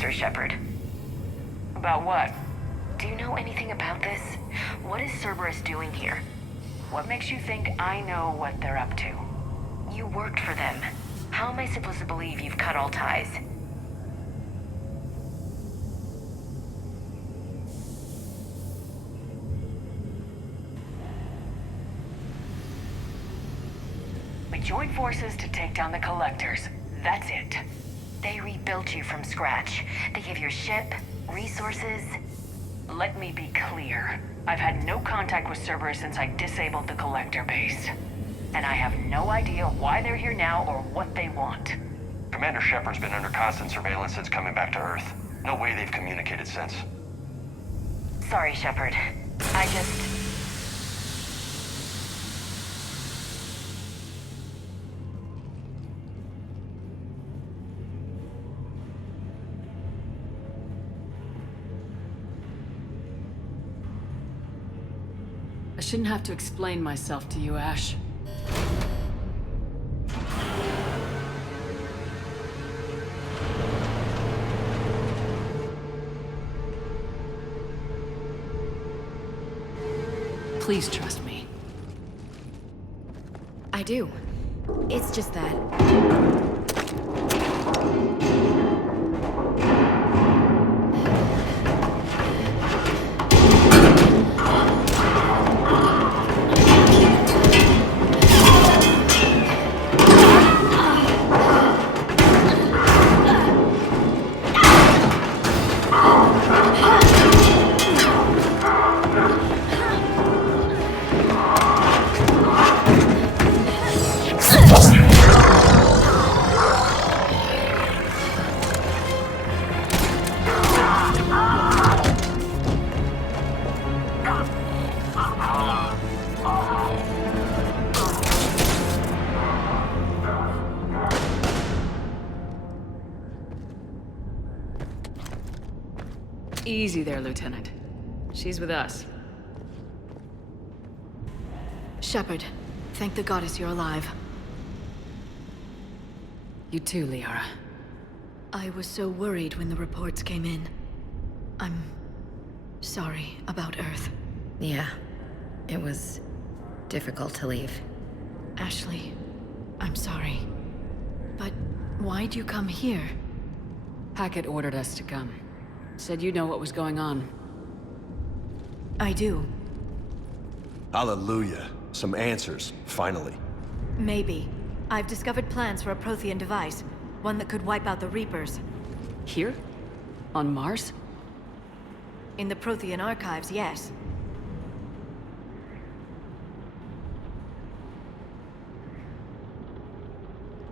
Mr. Shepard. About what? Do you know anything about this? What is Cerberus doing here? What makes you think I know what they're up to? You worked for them. How am I supposed to believe you've cut all ties? We joined forces to take down the Collectors. That's it. They rebuilt you from scratch. They gave you a ship, resources. Let me be clear. I've had no contact with Cerberus since I disabled the Collector base. And I have no idea why they're here now or what they want. Commander Shepard's been under constant surveillance since coming back to Earth. No way they've communicated since. Sorry, Shepard. I just... I shouldn't have to explain myself to you, Ash. Please trust me. I do. It's just that... Easy there, Lieutenant. She's with us. Shepard, thank the goddess you're alive. You too, Liara. I was so worried when the reports came in. I'm... sorry about Earth. Yeah, it was difficult to leave. Ashley, I'm sorry. But why'd you come here? Hackett ordered us to come. Said you know what was going on. I do. Hallelujah. Some answers, finally. Maybe. I've discovered plans for a Prothean device. One that could wipe out the Reapers. Here? On Mars? In the Prothean archives, yes.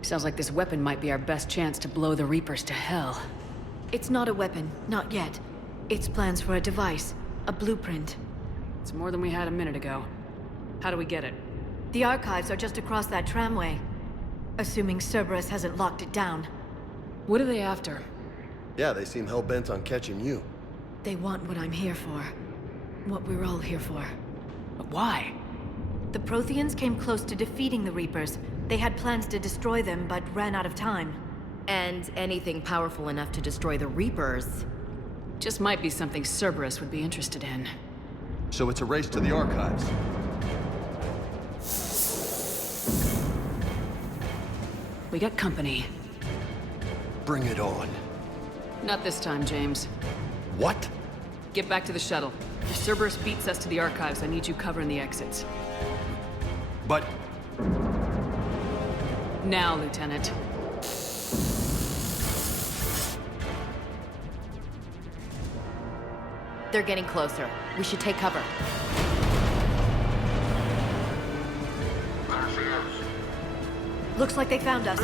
Sounds like this weapon might be our best chance to blow the Reapers to hell. It's not a weapon, not yet. It's plans for a device, a blueprint. It's more than we had a minute ago. How do we get it? The archives are just across that tramway. Assuming Cerberus hasn't locked it down. What are they after? Yeah, they seem hell-bent on catching you. They want what I'm here for. What we're all here for. But why? The Protheans came close to defeating the Reapers. They had plans to destroy them, but ran out of time. And anything powerful enough to destroy the Reapers. Just might be something Cerberus would be interested in. So it's a race to the archives. We got company. Bring it on. Not this time, James. What? Get back to the shuttle. If Cerberus beats us to the archives, I need you covering the exits. But... Now, Lieutenant. They're getting closer. We should take cover. Looks like they found us.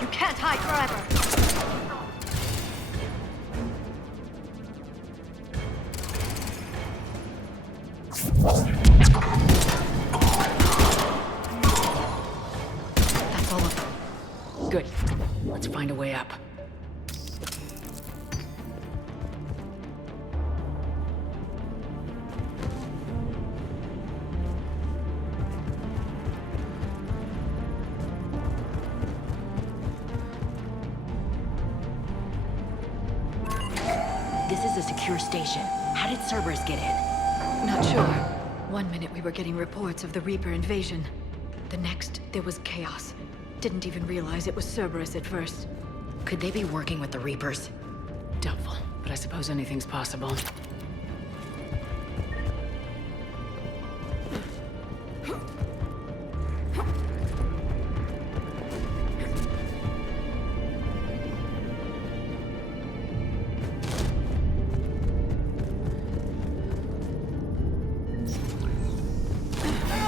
You can't hide forever! That's all of them. Good. Let's find a way up. This is a secure station. How did Cerberus get in? Not sure. One minute we were getting reports of the Reaper invasion. The next, there was chaos. Didn't even realize it was Cerberus at first. Could they be working with the Reapers? Doubtful, but I suppose anything's possible.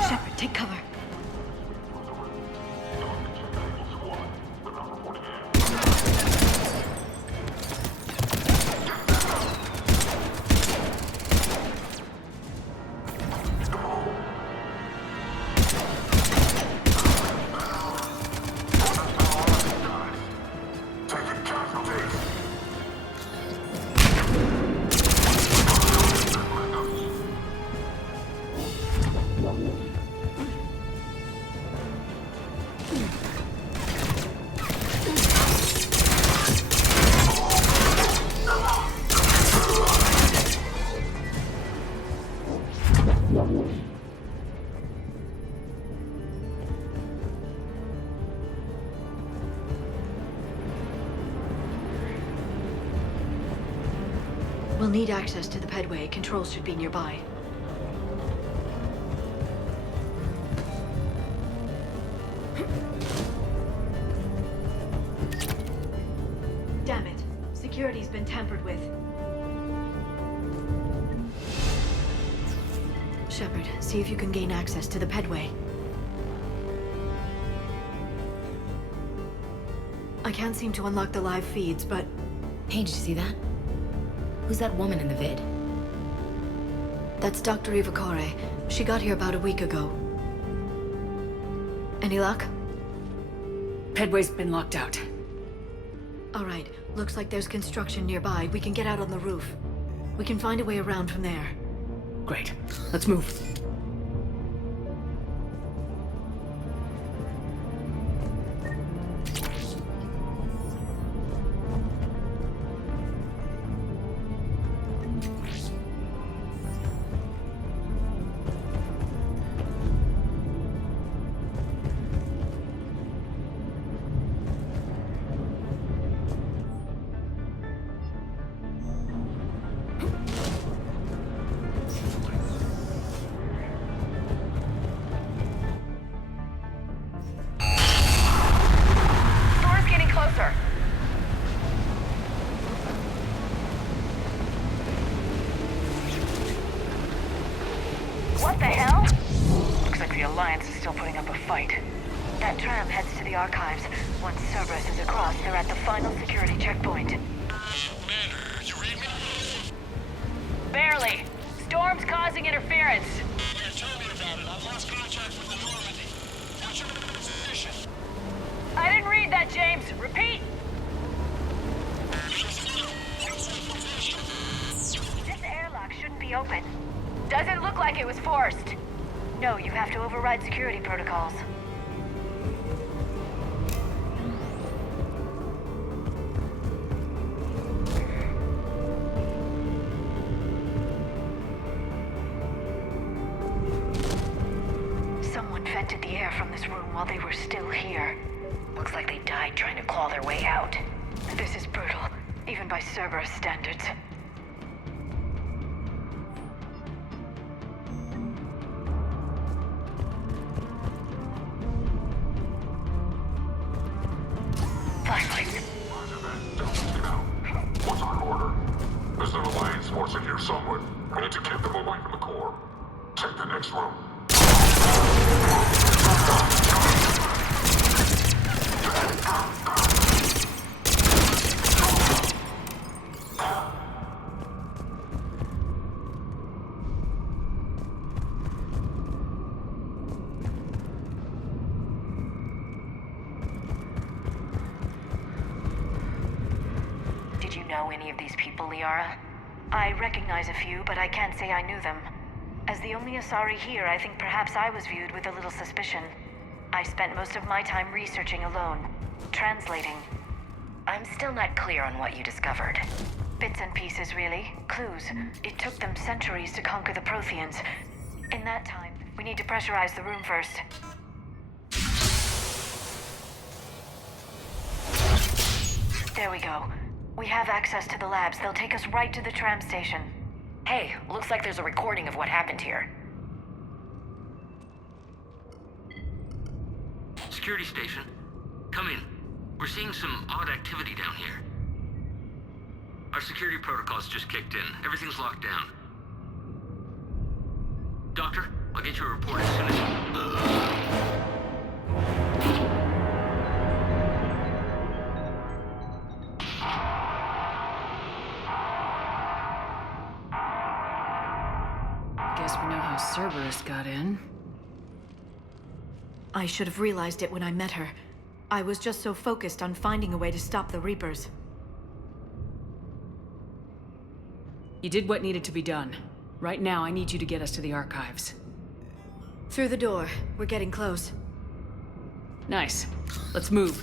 Shepard, take cover. We'll need access to the pedway. Controls should be nearby. Damn it. Security's been tampered with. Shepard, see if you can gain access to the pedway. I can't seem to unlock the live feeds, but... Hey, did you see that? Who's that woman in the vid? That's Dr. Eva Kore. She got here about a week ago. Any luck? Pedway's been locked out. All right. Looks like there's construction nearby. We can get out on the roof. We can find a way around from there. Great. Let's move. What the hell? Looks like the Alliance is still putting up a fight. That tram heads to the archives. Once Cerberus is across, they're at the final security checkpoint. Commander, you read me? Barely. Storm's causing interference. Yeah, tell me about it. I've lost contact with the Normandy. What's your position? I didn't read that, James. Repeat. This airlock shouldn't be open. Doesn't look like it was forced. No, you have to override security protocols. Someone vented the air from this room while they were still here. Looks like they died trying to claw their way out. This is brutal, even by Cerberus standards. Flashlights. What's our order? There's an Alliance force in here somewhere. We need to keep them away from the core. Take the next room. Did you know any of these people, Liara? I recognize a few, but I can't say I knew them. As the only Asari here, I think perhaps I was viewed with a little suspicion. I spent most of my time researching alone, translating. I'm still not clear on what you discovered. Bits and pieces, really. Clues. It took them centuries to conquer the Protheans. In that time, we need to pressurize the room first. There we go. We have access to the labs. They'll take us right to the tram station. Hey, looks like there's a recording of what happened here. Security station. Come in. We're seeing some odd activity down here. Our security protocols just kicked in. Everything's locked down. Doctor, I'll get you a report as soon as... Guess we know how Cerberus got in. I should have realized it when I met her. I was just so focused on finding a way to stop the Reapers. You did what needed to be done. Right now, I need you to get us to the archives. Through the door. We're getting close. Nice. Let's move.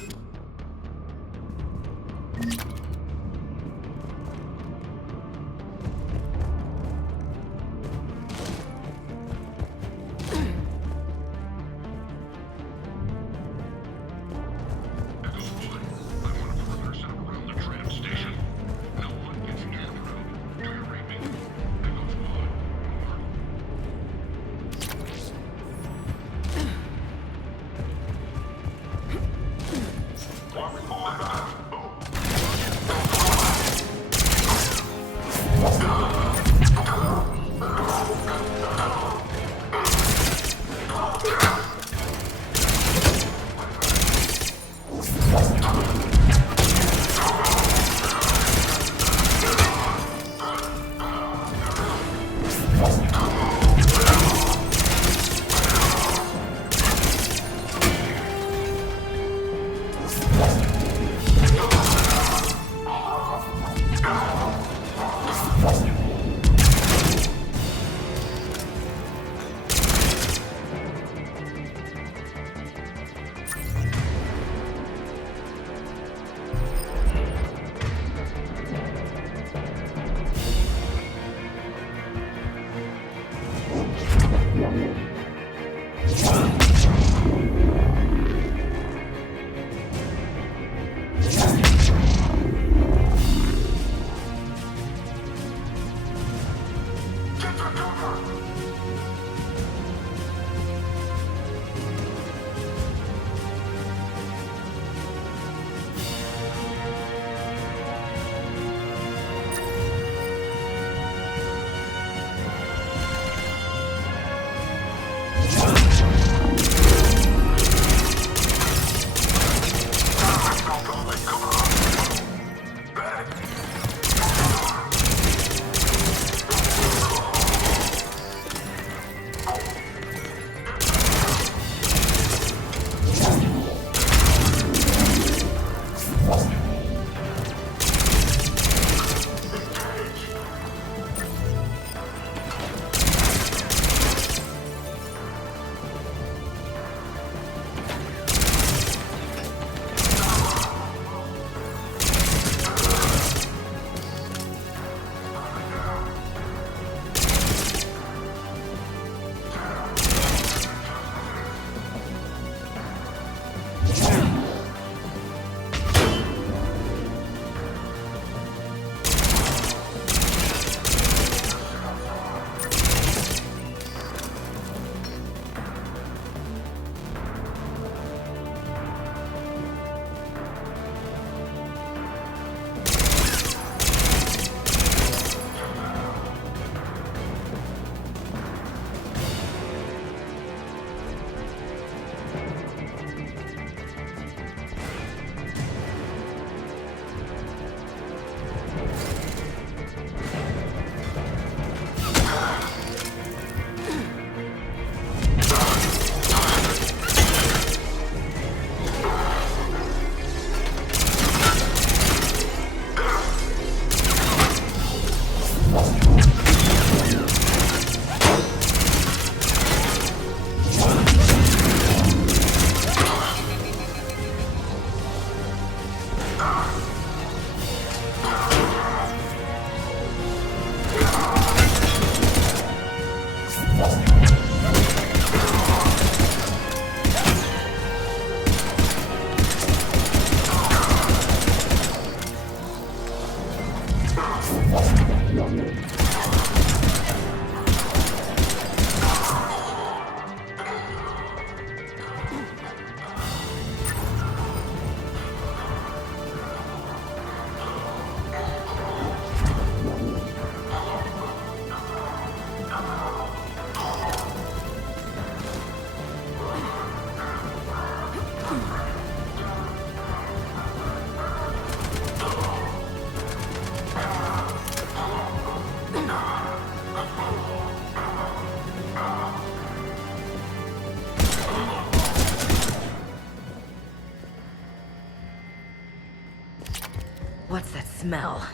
What's that smell?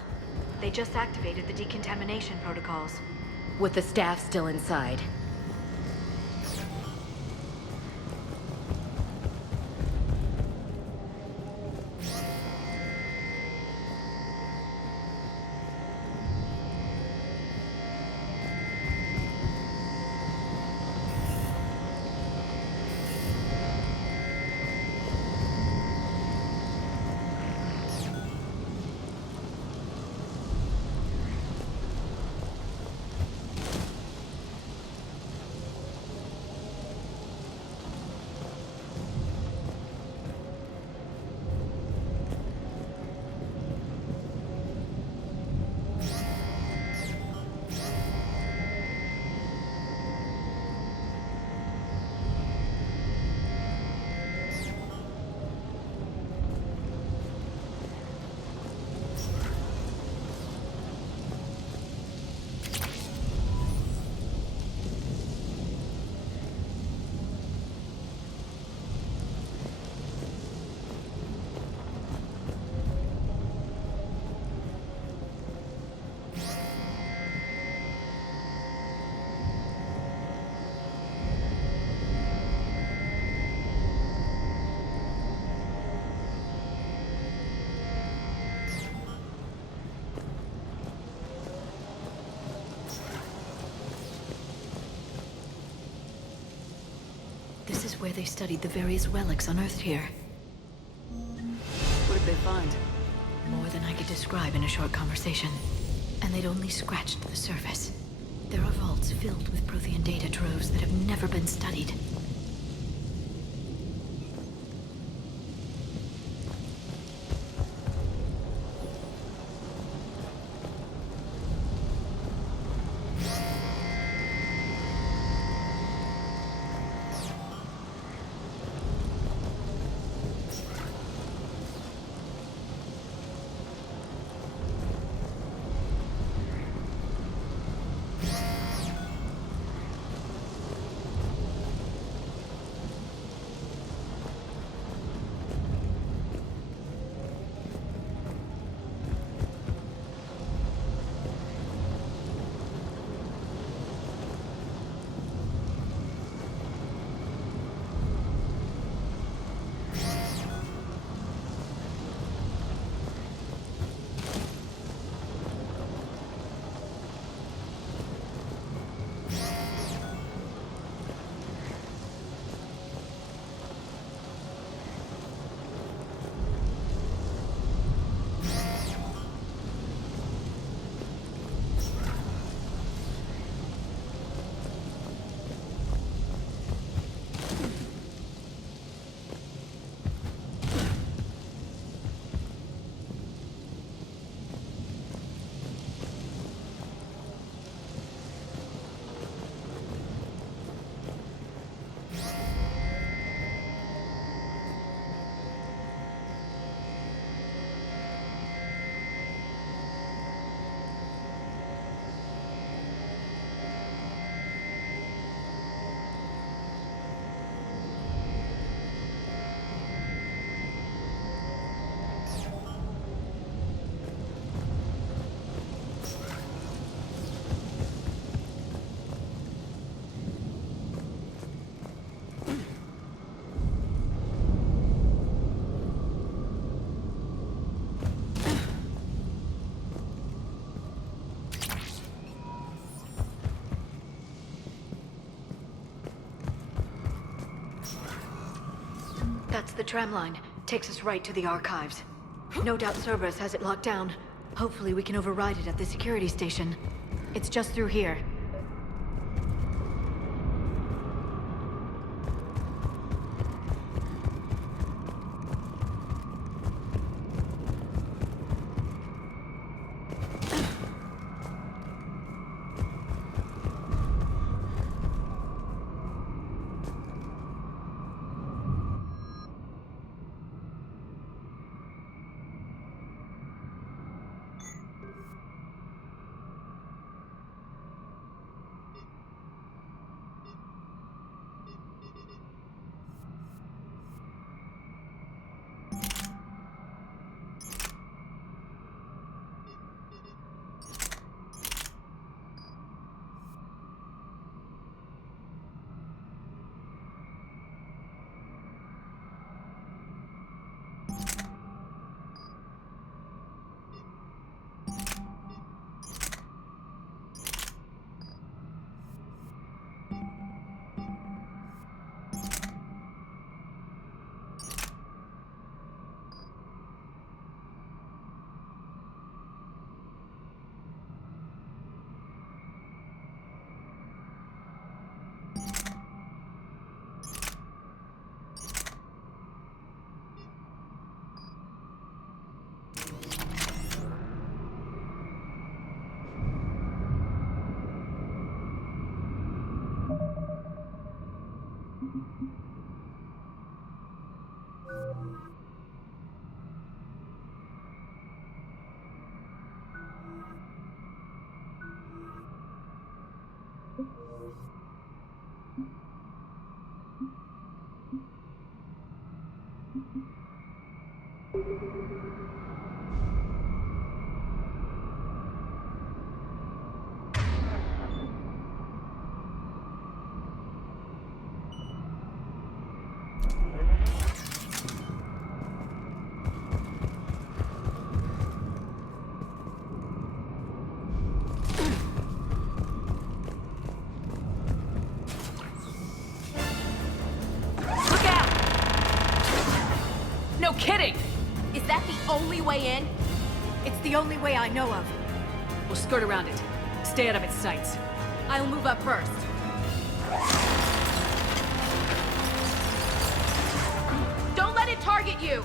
They just activated the decontamination protocols. With the staff still inside. This is where they studied the various relics unearthed here. What did they find? More than I could describe in a short conversation. And they'd only scratched the surface. There are vaults filled with Prothean data troves that have never been studied. That's the tram line. Takes us right to the archives. No doubt Cerberus has it locked down. Hopefully we can override it at the security station. It's just through here. Kidding! Is that the only way in? It's the only way I know of. We'll skirt around it. Stay out of its sights. I'll move up first. Don't let it target you!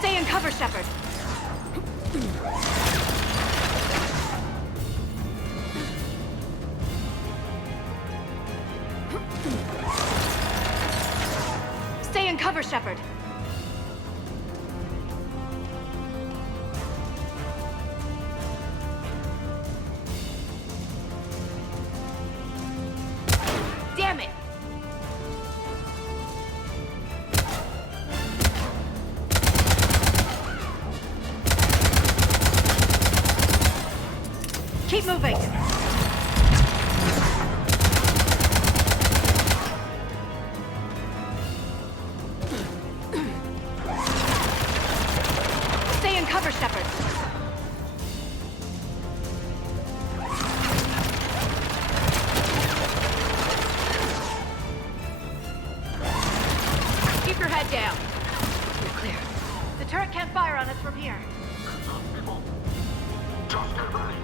Stay in cover, Shepard. Stay in cover, Shepard. Damn it! Keep moving! Stay in cover, Shepard. Keep your head down. You're clear. The turret can't fire on us from here. People, just get ready.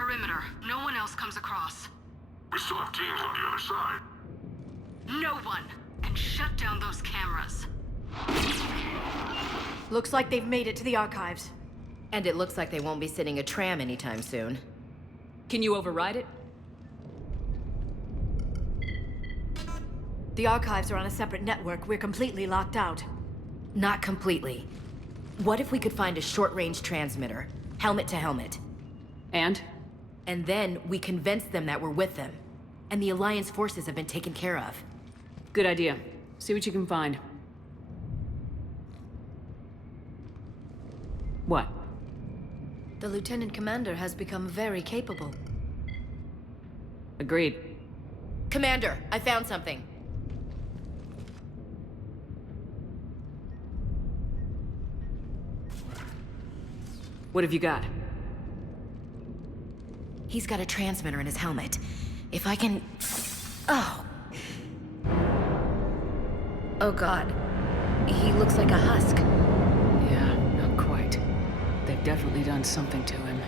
perimeter. No one else comes across. We still have teams on the other side. No one! And shut down those cameras. Looks like they've made it to the archives. And it looks like they won't be sitting a tram anytime soon. Can you override it? The archives are on a separate network. We're completely locked out. Not completely. What if we could find a short-range transmitter? Helmet to helmet. And? And then we convince them that we're with them. And the Alliance forces have been taken care of. Good idea. See what you can find. What? The Lieutenant Commander has become very capable. Agreed. Commander, I found something. What have you got? He's got a transmitter in his helmet. If I can... Oh. Oh god. He looks like a husk. Yeah, not quite. They've definitely done something to him.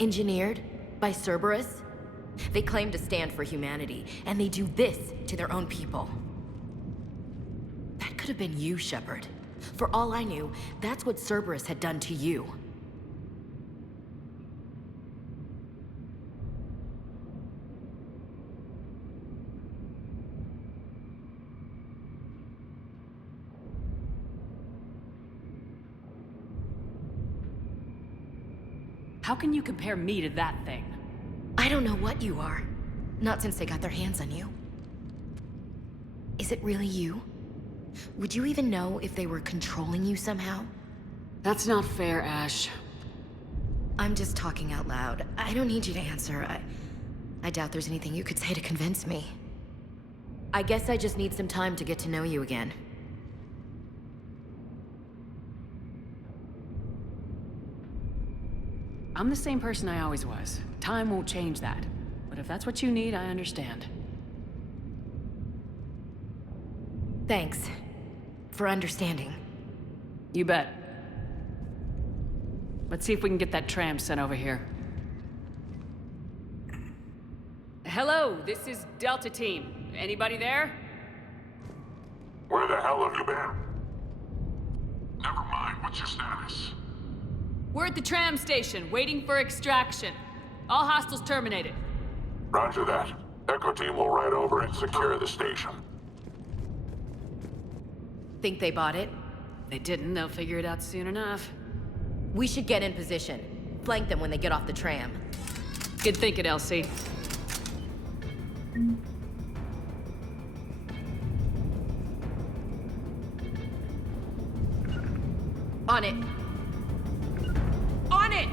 Engineered by Cerberus? They claim to stand for humanity, and they do this to their own people. That could have been you, Shepard. For all I knew, that's what Cerberus had done to you. How can you compare me to that thing? I don't know what you are. Not since they got their hands on you. Is it really you? Would you even know if they were controlling you somehow? That's not fair, Ash. I'm just talking out loud. I don't need you to answer. I doubt there's anything you could say to convince me. I guess I just need some time to get to know you again. I'm the same person I always was. Time won't change that. But if that's what you need, I understand. Thanks. For understanding. You bet. Let's see if we can get that tram sent over here. Hello, this is Delta Team. Anybody there? Where the hell have you been? Never mind, what's your status? We're at the tram station, waiting for extraction. All hostiles terminated. Roger that. Echo Team will ride over and secure the station. Think they bought it? They didn't, they'll figure it out soon enough. We should get in position. Flank them when they get off the tram. Good thinking, Elsie. On it. On it!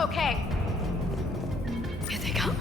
Okay. Here they come.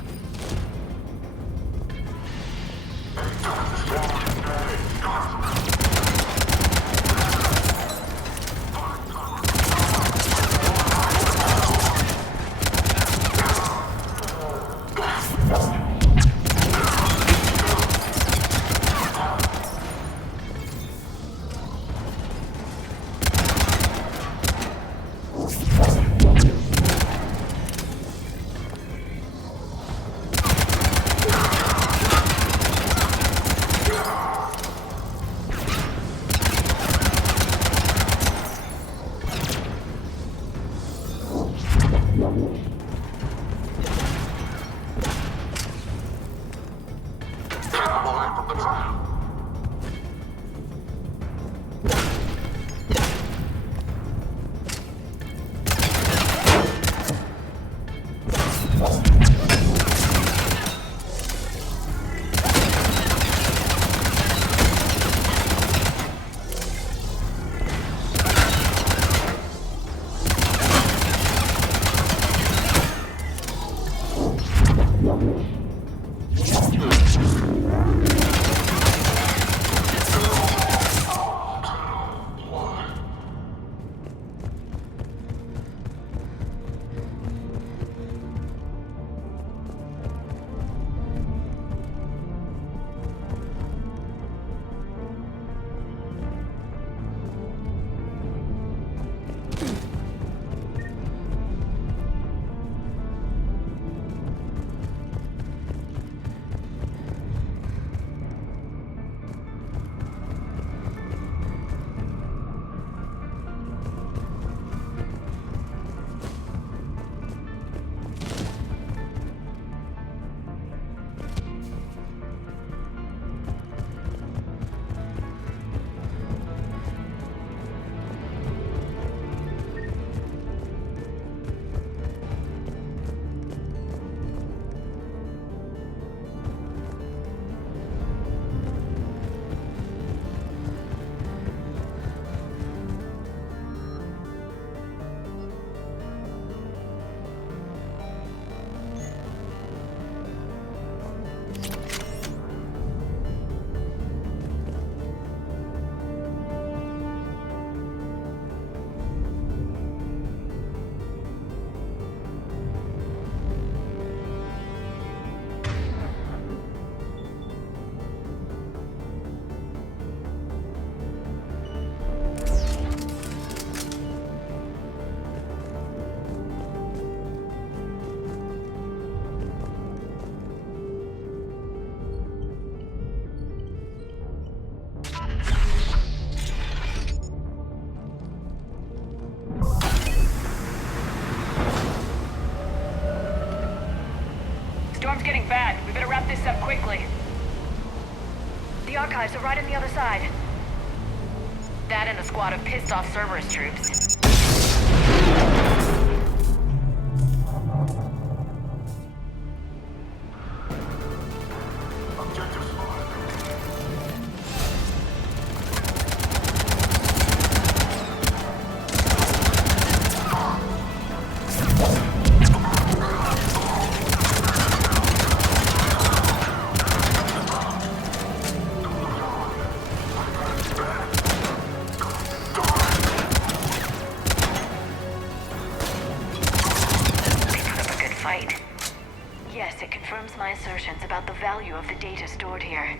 storm's getting bad. We better wrap this up quickly. The archives are right on the other side. That and a squad of pissed-off Cerberus troops. Yes, it confirms my assertions about the value of the data stored here.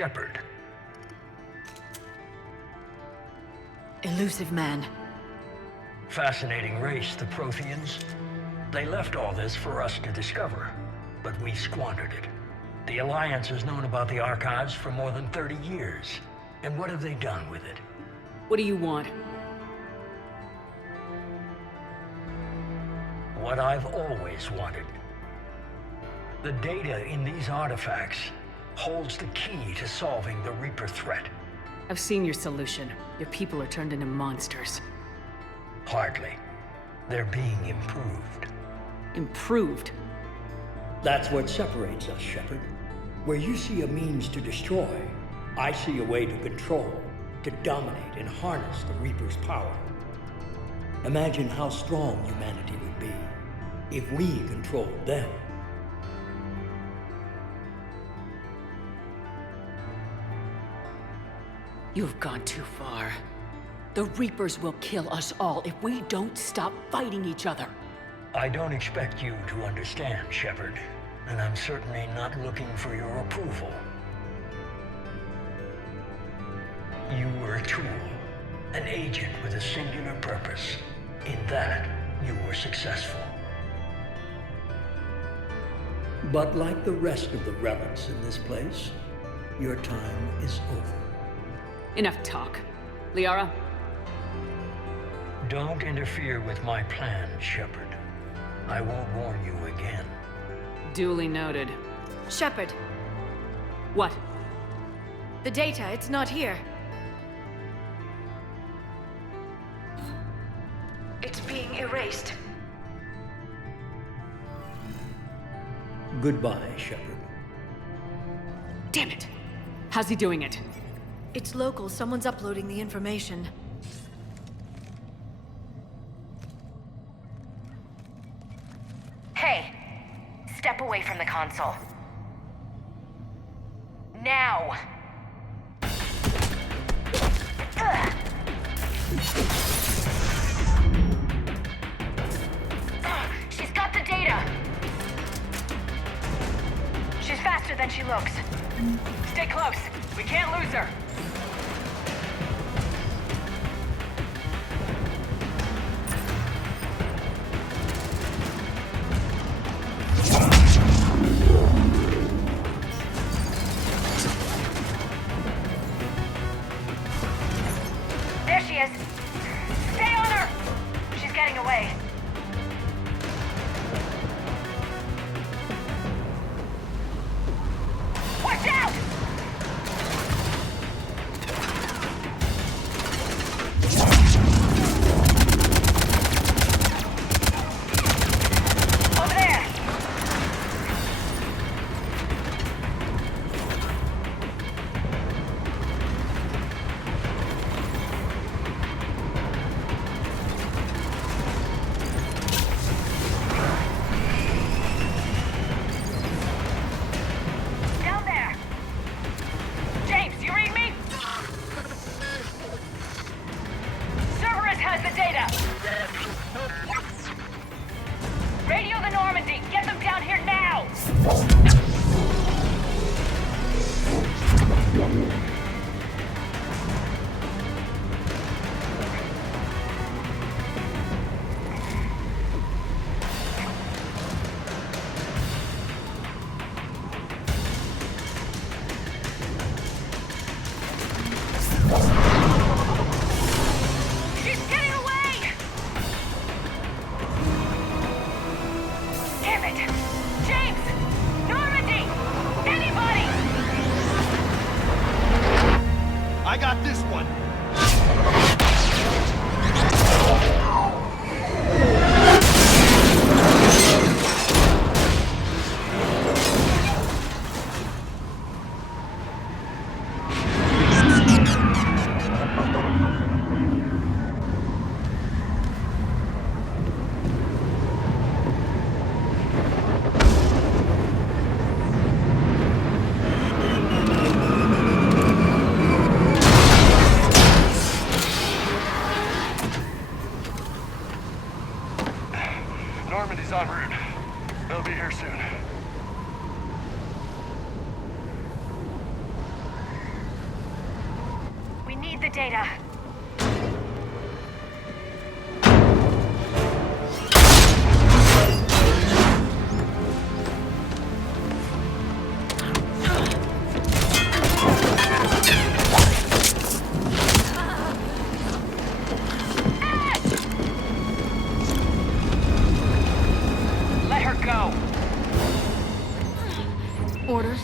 Shepard. Elusive man. Fascinating race, the Protheans. They left all this for us to discover, but we squandered it. The Alliance has known about the Archives for more than 30 years. And what have they done with it? What do you want? What I've always wanted. The data in these artifacts holds the key to solving the Reaper threat. I've seen your solution. Your people are turned into monsters. Hardly. They're being improved. Improved? That's what separates us, Shepard. Where you see a means to destroy, I see a way to control, to dominate and harness the Reaper's power. Imagine how strong humanity would be if we controlled them. You've gone too far. The Reapers will kill us all if we don't stop fighting each other. I don't expect you to understand, Shepard, and I'm certainly not looking for your approval. You were a tool, an agent with a singular purpose. In that, you were successful. But like the rest of the relics in this place, your time is over. Enough talk. Liara? Don't interfere with my plan, Shepard. I won't warn you again. Duly noted. Shepard, What? the data, it's not here. It's being erased. Goodbye, Shepard. Damn it! How's he doing it? It's local. Someone's uploading the information. Hey, step away from the console. Now! She's got the data! She's faster than she looks. Stay close. We can't lose her. There she is. Stay on her! She's getting away. Watch out! Over there! Down there! James, you read me? Cerberus has the data! Radio the Normandy! Get them down here now! She's getting away! Damn it! James! Normandy! Anybody! I got this one. Normandy's en route. They'll be here soon. the data. Let her go. Orders?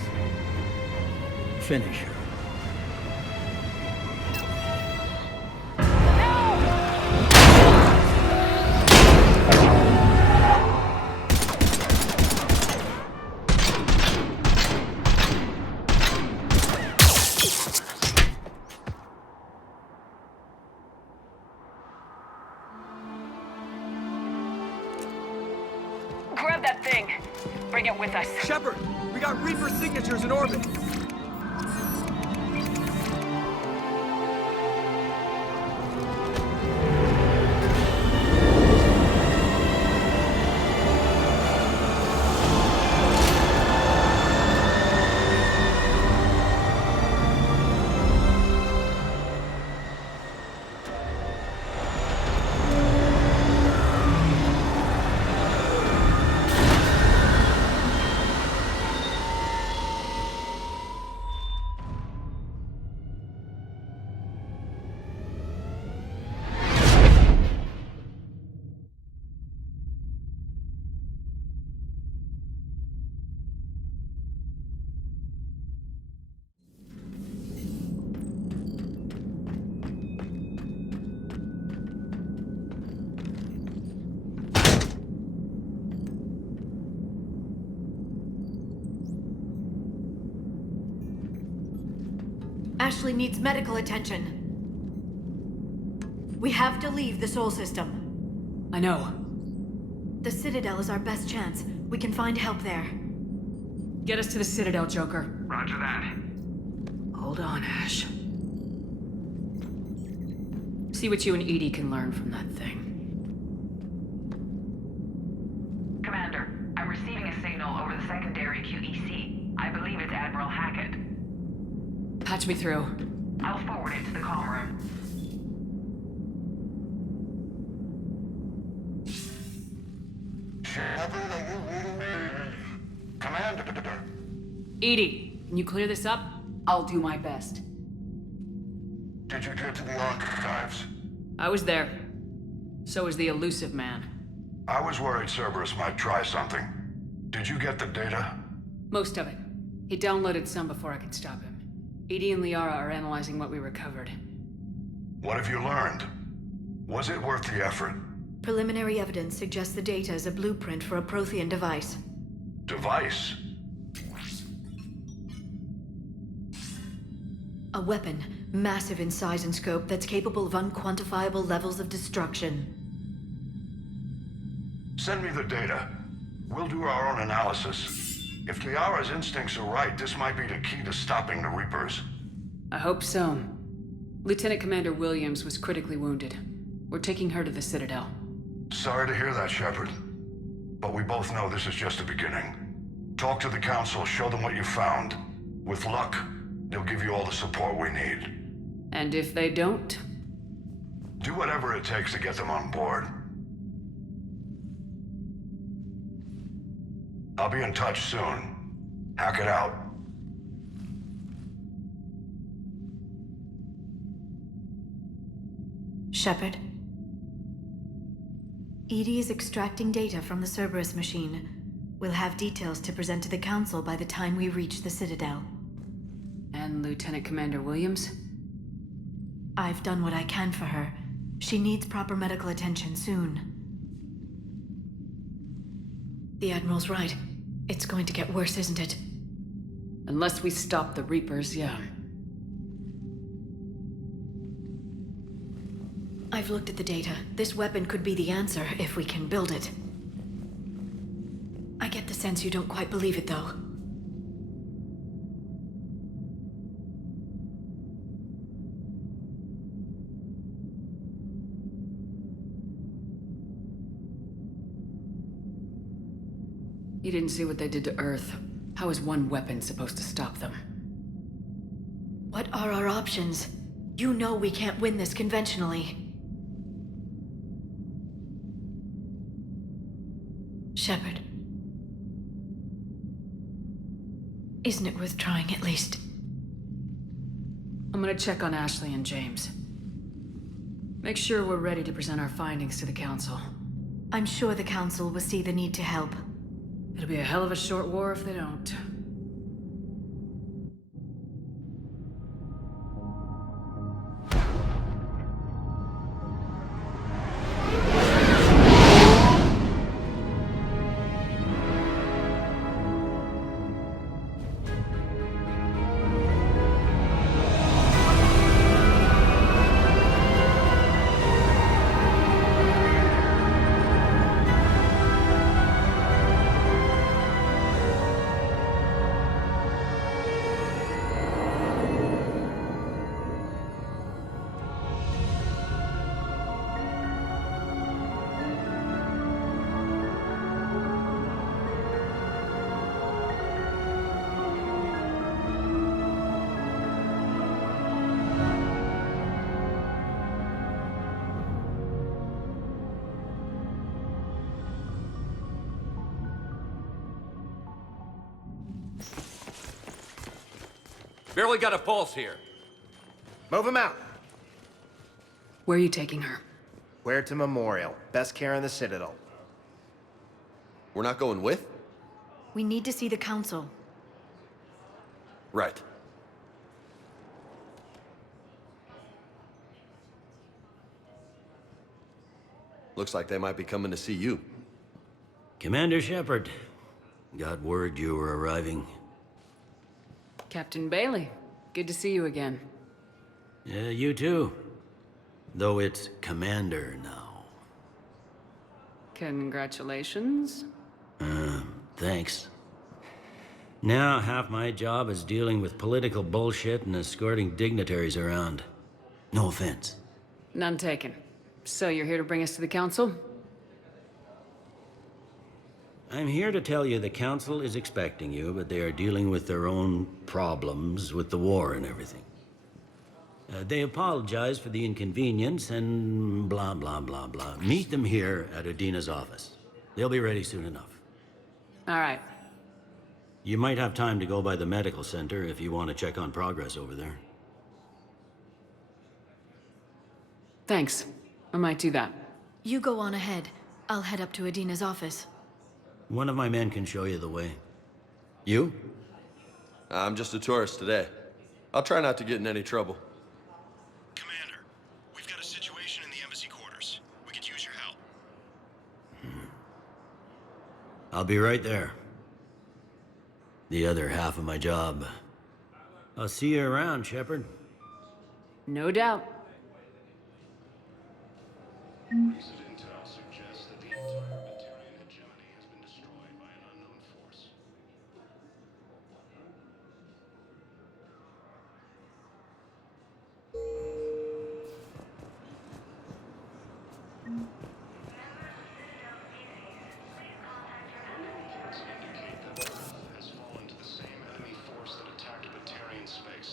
Finish her. Grab that thing. Bring it with us. Shepard, we got Reaper signatures in orbit. Ashley needs medical attention. We have to leave the Sol system. I know. The Citadel is our best chance. We can find help there. Get us to the Citadel, Joker. Roger that. Hold on, Ash. See what you and EDI can learn from that thing. Commander, I'm receiving a signal over the secondary QEC. I believe it's Admiral Hackett. Patch me through. I'll forward it to the comm room. Shepard, are you reading me? Commander. EDI, can you clear this up? I'll do my best. Did you get to the archives? I was there. So was the elusive man. I was worried Cerberus might try something. Did you get the data? Most of it. He downloaded some before I could stop him. EDI and Liara are analyzing what we recovered. What have you learned? Was it worth the effort? Preliminary evidence suggests the data is a blueprint for a Prothean device. Device? A weapon, massive in size and scope, that's capable of unquantifiable levels of destruction. Send me the data. We'll do our own analysis. If Liara's instincts are right, this might be the key to stopping the Reapers. I hope so. Lieutenant Commander Williams was critically wounded. We're taking her to the Citadel. Sorry to hear that, Shepard. But we both know this is just the beginning. Talk to the Council, show them what you found. With luck, they'll give you all the support we need. And if they don't? Do whatever it takes to get them on board. I'll be in touch soon. Hackett out. Shepard. EDI is extracting data from the Cerberus machine. We'll have details to present to the Council by the time we reach the Citadel. And Lieutenant Commander Williams? I've done what I can for her. She needs proper medical attention soon. The Admiral's right. It's going to get worse, isn't it? Unless we stop the Reapers, yeah. I've looked at the data. This weapon could be the answer if we can build it. I get the sense you don't quite believe it, though. You didn't see what they did to Earth. How is one weapon supposed to stop them? What are our options? You know we can't win this conventionally. Shepard. Isn't it worth trying at least? I'm gonna check on Ashley and James. Make sure we're ready to present our findings to the Council. I'm sure the Council will see the need to help. It'll be a hell of a short war if they don't. Barely got a pulse here. Move him out. Where are you taking her? Huerta Memorial. Best care in the Citadel. We're not going with? We need to see the Council. Right. Looks like they might be coming to see you. Commander Shepard. Got word you were arriving. Captain Bailey, good to see you again. Yeah, you too. Though it's Commander now. Congratulations. Thanks. Now half my job is dealing with political bullshit and escorting dignitaries around. No offense. None taken. So you're here to bring us to the Council? I'm here to tell you the Council is expecting you, but they are dealing with their own problems with the war and everything. They apologize for the inconvenience and blah, blah, blah, blah. Meet them here at Adina's office. They'll be ready soon enough. All right. You might have time to go by the medical center if you want to check on progress over there. Thanks. I might do that. You go on ahead. I'll head up to Adina's office. One of my men can show you the way. You? I'm just a tourist today. I'll try not to get in any trouble. Commander, we've got a situation in the embassy quarters. We could use your help. I'll be right there. The other half of my job. I'll see you around, Shepard. No doubt. Recent intel suggests that the entire Batarian hegemony has been destroyed by an unknown force. Reports indicate that Earth has fallen to the same enemy force that attacked Batarian space.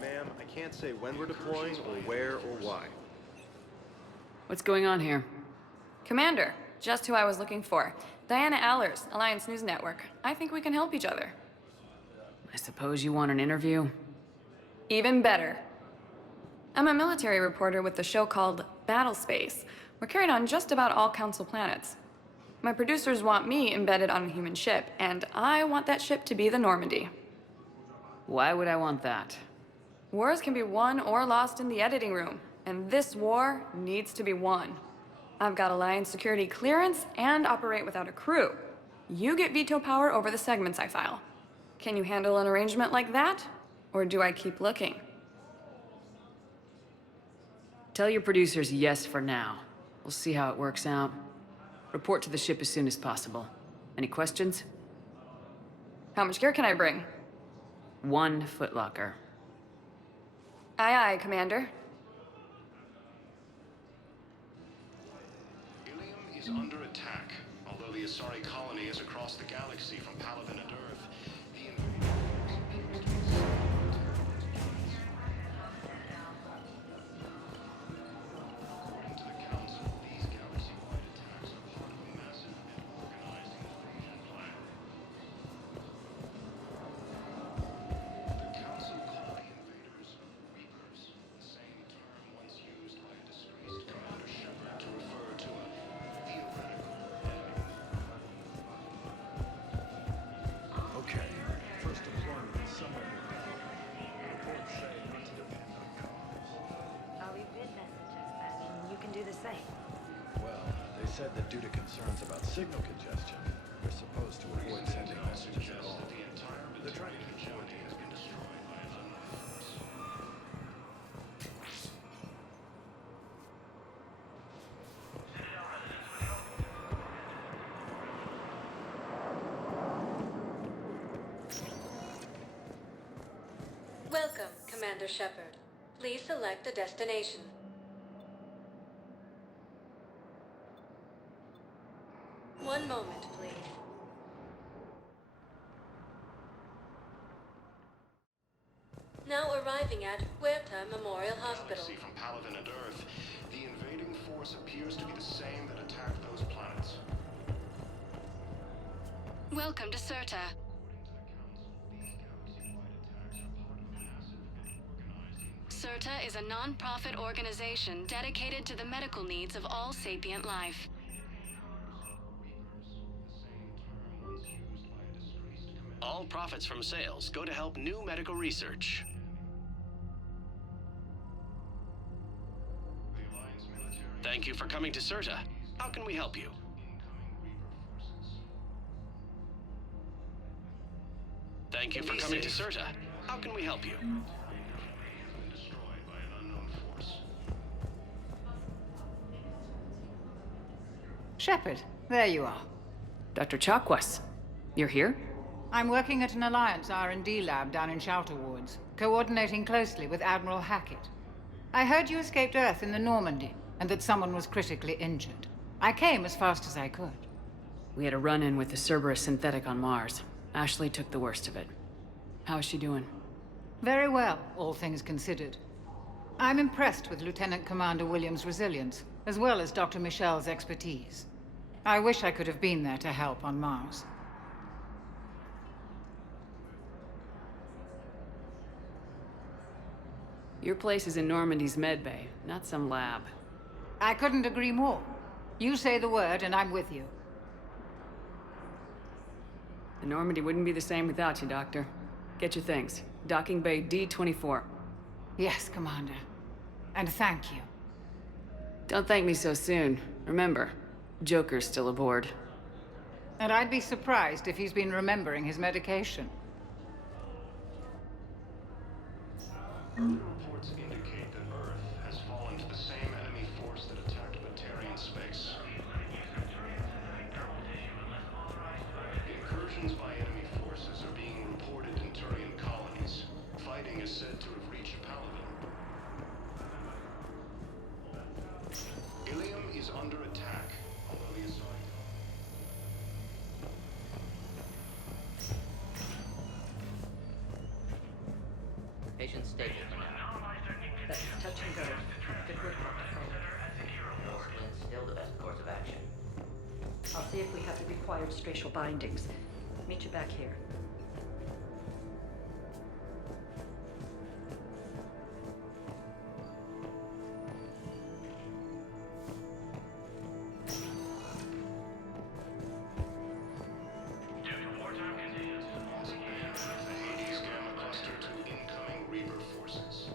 Ma'am, I can't say when we're deploying or where or why. What's going on here? Commander, just who I was looking for. Diana Allers, Alliance News Network. I think we can help each other. I suppose you want an interview? Even better. I'm a military reporter with the show called Battle Space. We're carried on just about all Council planets. My producers want me embedded on a human ship, and I want that ship to be the Normandy. Why would I want that? Wars can be won or lost in the editing room, and this war needs to be won. I've got Alliance security clearance and operate without a crew. You get veto power over the segments I file. Can you handle an arrangement like that? Or do I keep looking? Tell your producers yes for now. We'll see how it works out. Report to the ship as soon as possible. Any questions? How much gear can I bring? 1 footlocker. Aye, aye, Commander. Ilium is under attack. Although the Asari colony is across the galaxy from Palaven and Earth, the invaders appears to be said that due to concerns about signal congestion, they're supposed to avoid sending messages at all. They're trying to keep Johnny has been destroyed by an unknown force. Welcome, Commander Shepard. Please select a destination. One moment, please. Now arriving at Huerta Memorial Hospital. Galaxy from Paladin and Earth, the invading force appears to be the same that attacked those planets. Welcome to Serta. Serta is a non-profit organization dedicated to the medical needs of all sapient life. All profits from sales go to help new medical research. Thank you for coming to Serta. How can we help you? Thank you for coming to Serta. How can we help you? Destroyed by an unknown force. Shepard, there you are. Dr. Chakwas, you're here? I'm working at an Alliance R&D lab down in Shelter Woods, coordinating closely with Admiral Hackett. I heard you escaped Earth in the Normandy, and that someone was critically injured. I came as fast as I could. We had a run-in with the Cerberus synthetic on Mars. Ashley took the worst of it. How is she doing? Very well, all things considered. I'm impressed with Lieutenant Commander Williams' resilience, as well as Dr. Michel's expertise. I wish I could have been there to help on Mars. Your place is in Normandy's medbay, not some lab. I couldn't agree more. You say the word and I'm with you. The Normandy wouldn't be the same without you, Doctor. Get your things. Docking Bay D-24. Yes, Commander. And thank you. Don't thank me so soon. Remember, Joker's still aboard. And I'd be surprised if he's been remembering his medication. Reports indicate that Earth has fallen to the same enemy force that attacked Batarian space. Incursions by enemy forces are being reported in Turian colonies. Fighting is said to have reached Paladin. Ilium is under attack, although the Asari... Patient stable for now. That's touch and go. Good work, Dr. Cole. Still the best course of action. I'll see if we have the required spatial bindings. Meet you back here. Hades Gamma Cluster to incoming Reaper forces.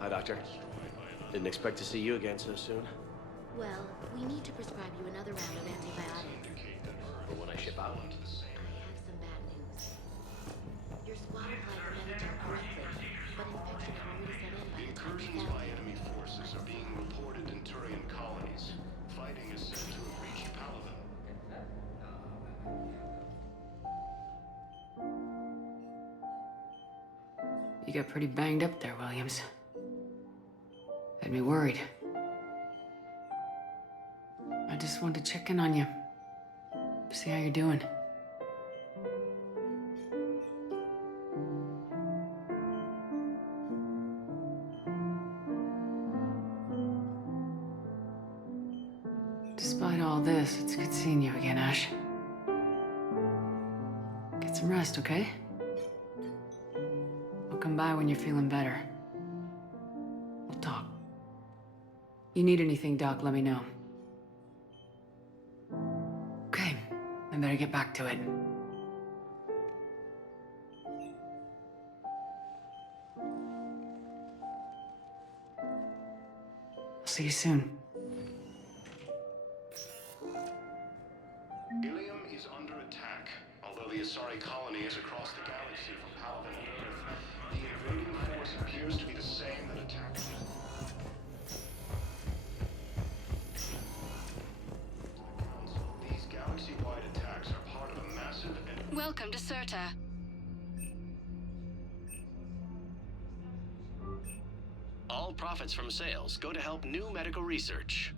Hi, Doctor. Didn't expect to see you again so soon. Well, we need to prescribe you another round of antibiotics. But when I ship out, I have some bad news. Your squad applied the Medicaid correctly, but infection had already set in by the time you Incursions found by it. enemy forces are being reported in Turian colonies. Fighting is said to have reached Paladin. You got pretty banged up there, Williams. Had me worried. I just wanted to check in on you. See how you're doing. Despite all this, it's good seeing you again, Ash. Get some rest, okay? I'll come by when you're feeling better. We'll talk. You need anything, Doc, let me know. Okay, I better get back to it. See you soon. Ilium is under attack. Although the Asari colony is across the galaxy from Palaven and Earth, the invading force appears to be the same that attacked them. These galaxy-wide attacks are part of a massive and... Welcome to Serta. All profits from sales go to help new medical research.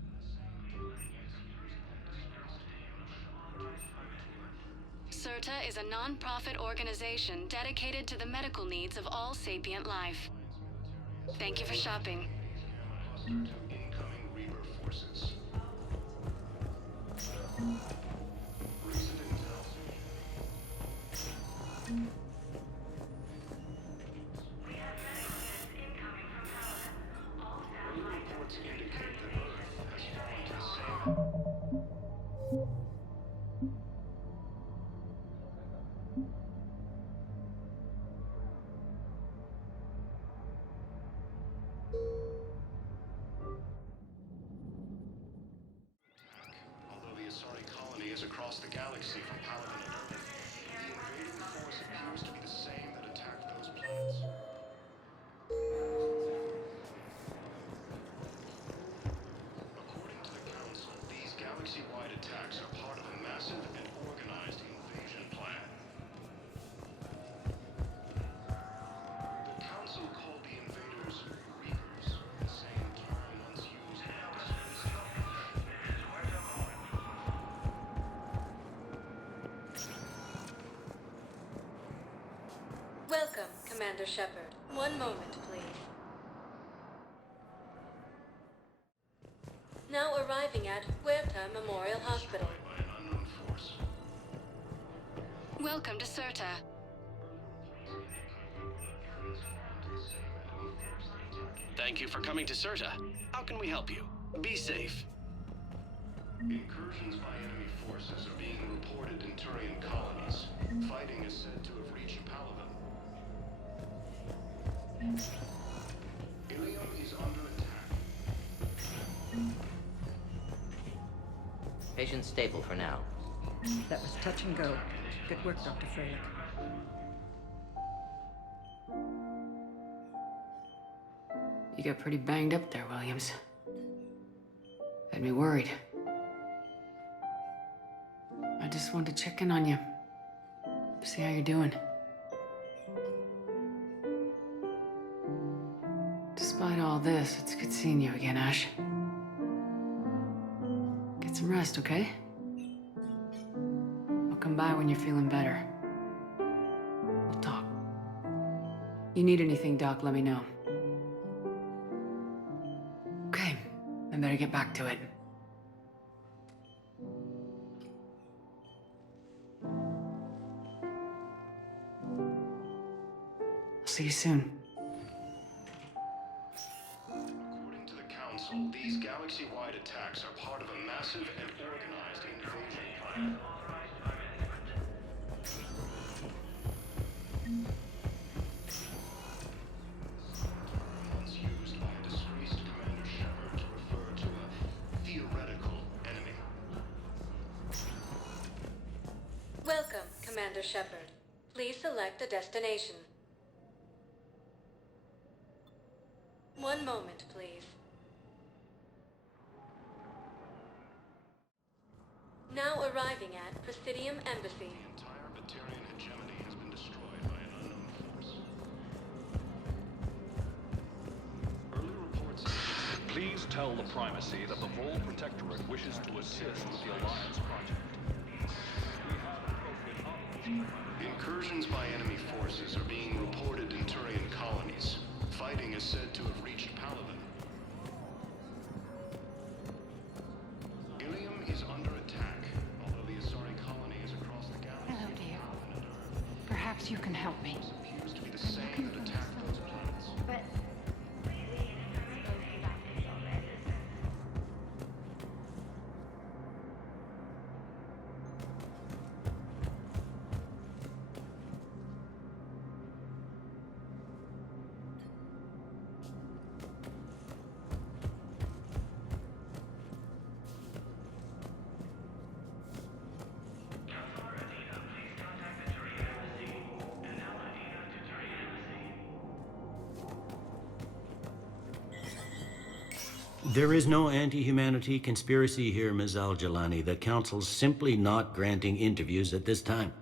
Serta is a non-profit organization dedicated to the medical needs of all sapient life. Thank you for shopping. Incoming Reaper forces. Recent intel. Early reports indicate that Earth has fallen to the same. Although the Asari colony is across the galaxy from Palaven and Earth, the invading force appears to be the same that attacked those planets. According to the Council, these galaxy-wide attacks are part of a massive and organized invasion plan. The Council called the invaders Reapers, the same term once used in Welcome, Commander Shepard. One moment, please. Now arriving at Huerta Memorial Hospital. Welcome to Serta. Thank you for coming to Serta. How can we help you? Be safe. Incursions by enemy forces are being reported in Turian colonies. Fighting is said to have reached Palaven. Ilium is under attack. Patient stable for now. That was touch and go. Good work, Dr. Freilich. You got pretty banged up there, Williams. Had me worried. I just wanted to check in on you. See how you're doing. Despite all this, it's good seeing you again, Ash. Get some rest, okay? I'll come by when you're feeling better. We'll talk. You need anything, Doc, let me know. Okay, I better get back to it. I'll see you soon. According to the Council, these galaxy-wide attacks are part of a massive and organized invasion plan. Once used by a disgraced Commander Shepard to refer to a theoretical enemy. Welcome, Commander Shepard. Please select a destination. One moment, please. Now arriving at Presidium Embassy. The entire Batarian hegemony has been destroyed by an unknown force. Early reports... Please tell the Primacy that the Vol Protectorate wishes to assist with the Alliance project. Incursions by enemy forces are being reported in Turian colonies. Fighting is said to have reached Palaven. Ilium is under attack, although the Asari colony is across the galaxy. Hello, dear. Perhaps you can help me. Appears to be the same that attacked those planets. But There is no anti-humanity conspiracy here, Ms. Al-Jalani. The Council's simply not granting interviews at this time.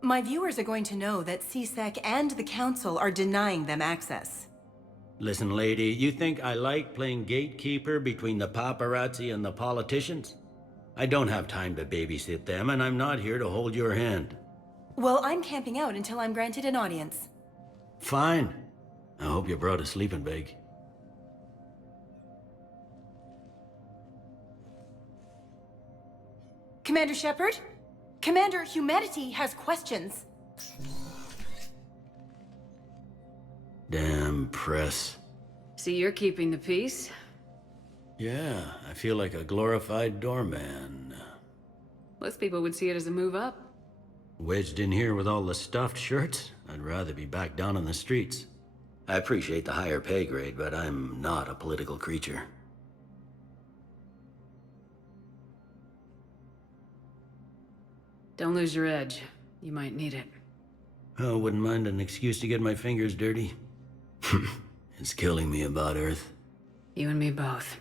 My viewers are going to know that CSEC and the Council are denying them access. Listen, lady, you think I like playing gatekeeper between the paparazzi and the politicians? I don't have time to babysit them, and I'm not here to hold your hand. Well, I'm camping out until I'm granted an audience. Fine. I hope you brought a sleeping bag. Commander Shepard? Commander, humanity has questions. Damn press. See, you're keeping the peace? Yeah, I feel like a glorified doorman. Most people would see it as a move up. Wedged in here with all the stuffed shirts, I'd rather be back down on the streets. I appreciate the higher pay grade, but I'm not a political creature. Don't lose your edge. You might need it. Oh, wouldn't mind an excuse to get my fingers dirty. It's killing me about Earth. You and me both.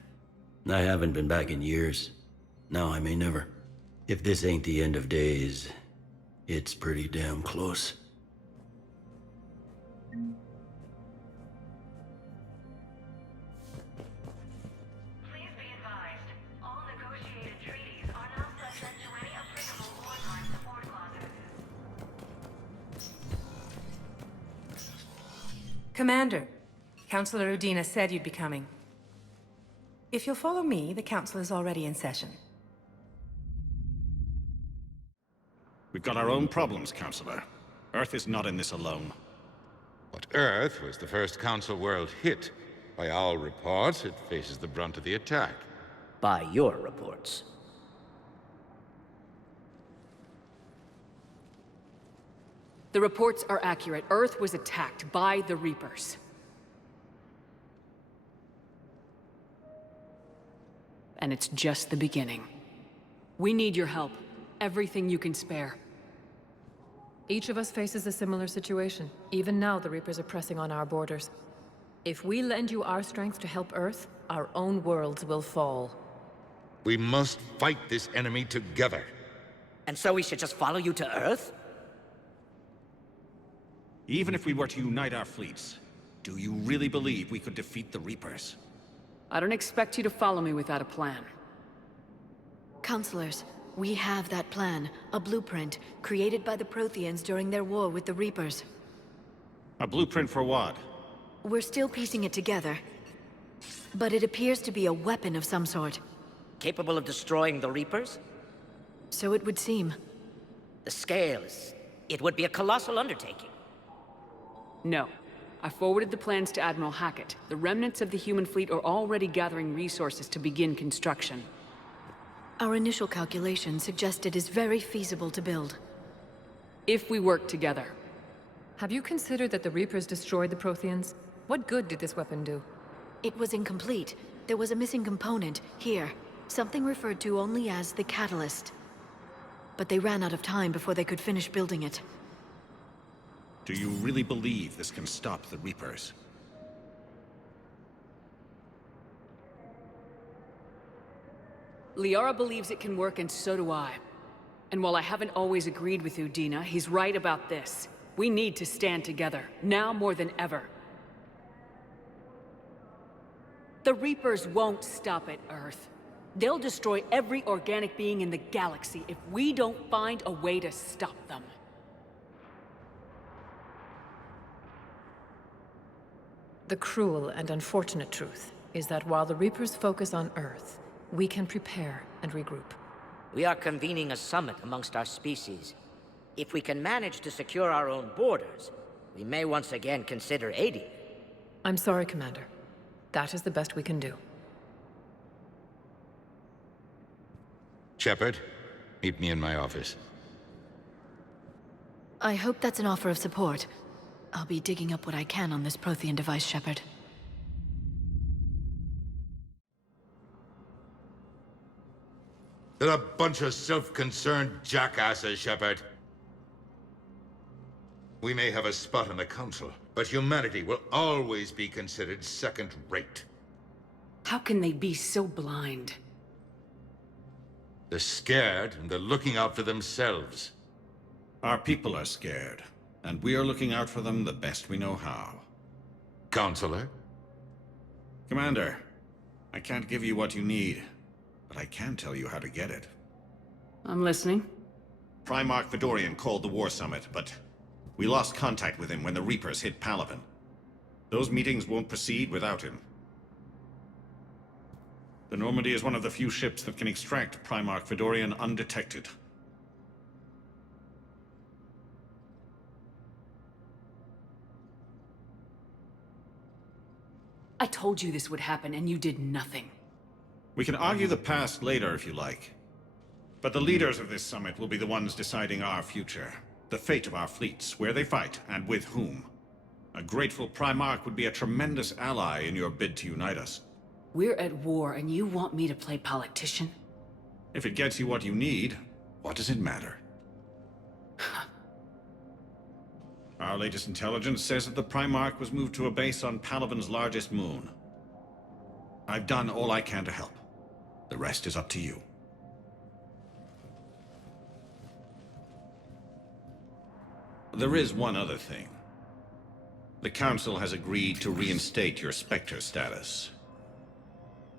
I haven't been back in years. Now I may never. If this ain't the end of days, it's pretty damn close. Commander, Councillor Udina said you'd be coming. If you'll follow me, the council is already in session. We've got our own problems, Councillor. Earth is not in this alone. But Earth was the first Council world hit. By our reports, it faces the brunt of the attack. By your reports. The reports are accurate. Earth was attacked by the Reapers. And it's just the beginning. We need your help. Everything you can spare. Each of us faces a similar situation. Even now, the Reapers are pressing on our borders. If we lend you our strength to help Earth, our own worlds will fall. We must fight this enemy together. And so we should just follow you to Earth? Even if we were to unite our fleets, do you really believe we could defeat the Reapers? I don't expect you to follow me without a plan. Counselors, we have that plan. A blueprint, created by the Protheans during their war with the Reapers. A blueprint for what? We're still piecing it together. But it appears to be a weapon of some sort. Capable of destroying the Reapers? So it would seem. The scale is... it would be a colossal undertaking. No. I forwarded the plans to Admiral Hackett. The remnants of the human fleet are already gathering resources to begin construction. Our initial calculations suggest it is very feasible to build. If we work together. Have you considered that the Reapers destroyed the Protheans? What good did this weapon do? It was incomplete. There was a missing component, here. Something referred to only as the Catalyst. But they ran out of time before they could finish building it. Do you really believe this can stop the Reapers? Liara believes it can work, and so do I. And while I haven't always agreed with Udina, he's right about this. We need to stand together, now more than ever. The Reapers won't stop at Earth. They'll destroy every organic being in the galaxy if we don't find a way to stop them. The cruel and unfortunate truth is that while the Reapers focus on Earth, we can prepare and regroup. We are convening a summit amongst our species. If we can manage to secure our own borders, we may once again consider aiding. I'm sorry, Commander. That is the best we can do. Shepard, meet me in my office. I hope that's an offer of support. I'll be digging up what I can on this Prothean device, Shepard. They're a bunch of self-concerned jackasses, Shepard. We may have a spot in the Council, but humanity will always be considered second-rate. How can they be so blind? They're scared, and they're looking out for themselves. Our people are scared, and we are looking out for them the best we know how. Counselor? Commander, I can't give you what you need, but I can tell you how to get it. I'm listening. Primarch Fedorian called the War Summit, but we lost contact with him when the Reapers hit Palaven. Those meetings won't proceed without him. The Normandy is one of the few ships that can extract Primarch Fedorian undetected. I told you this would happen, and you did nothing. We can argue the past later if you like. But the leaders of this summit will be the ones deciding our future. The fate of our fleets, where they fight, and with whom. A grateful Primarch would be a tremendous ally in your bid to unite us. We're at war, and you want me to play politician? If it gets you what you need, what does it matter? Our latest intelligence says that the Primarch was moved to a base on Palaven's largest moon. I've done all I can to help. The rest is up to you. There is one other thing. The Council has agreed to reinstate your Spectre status.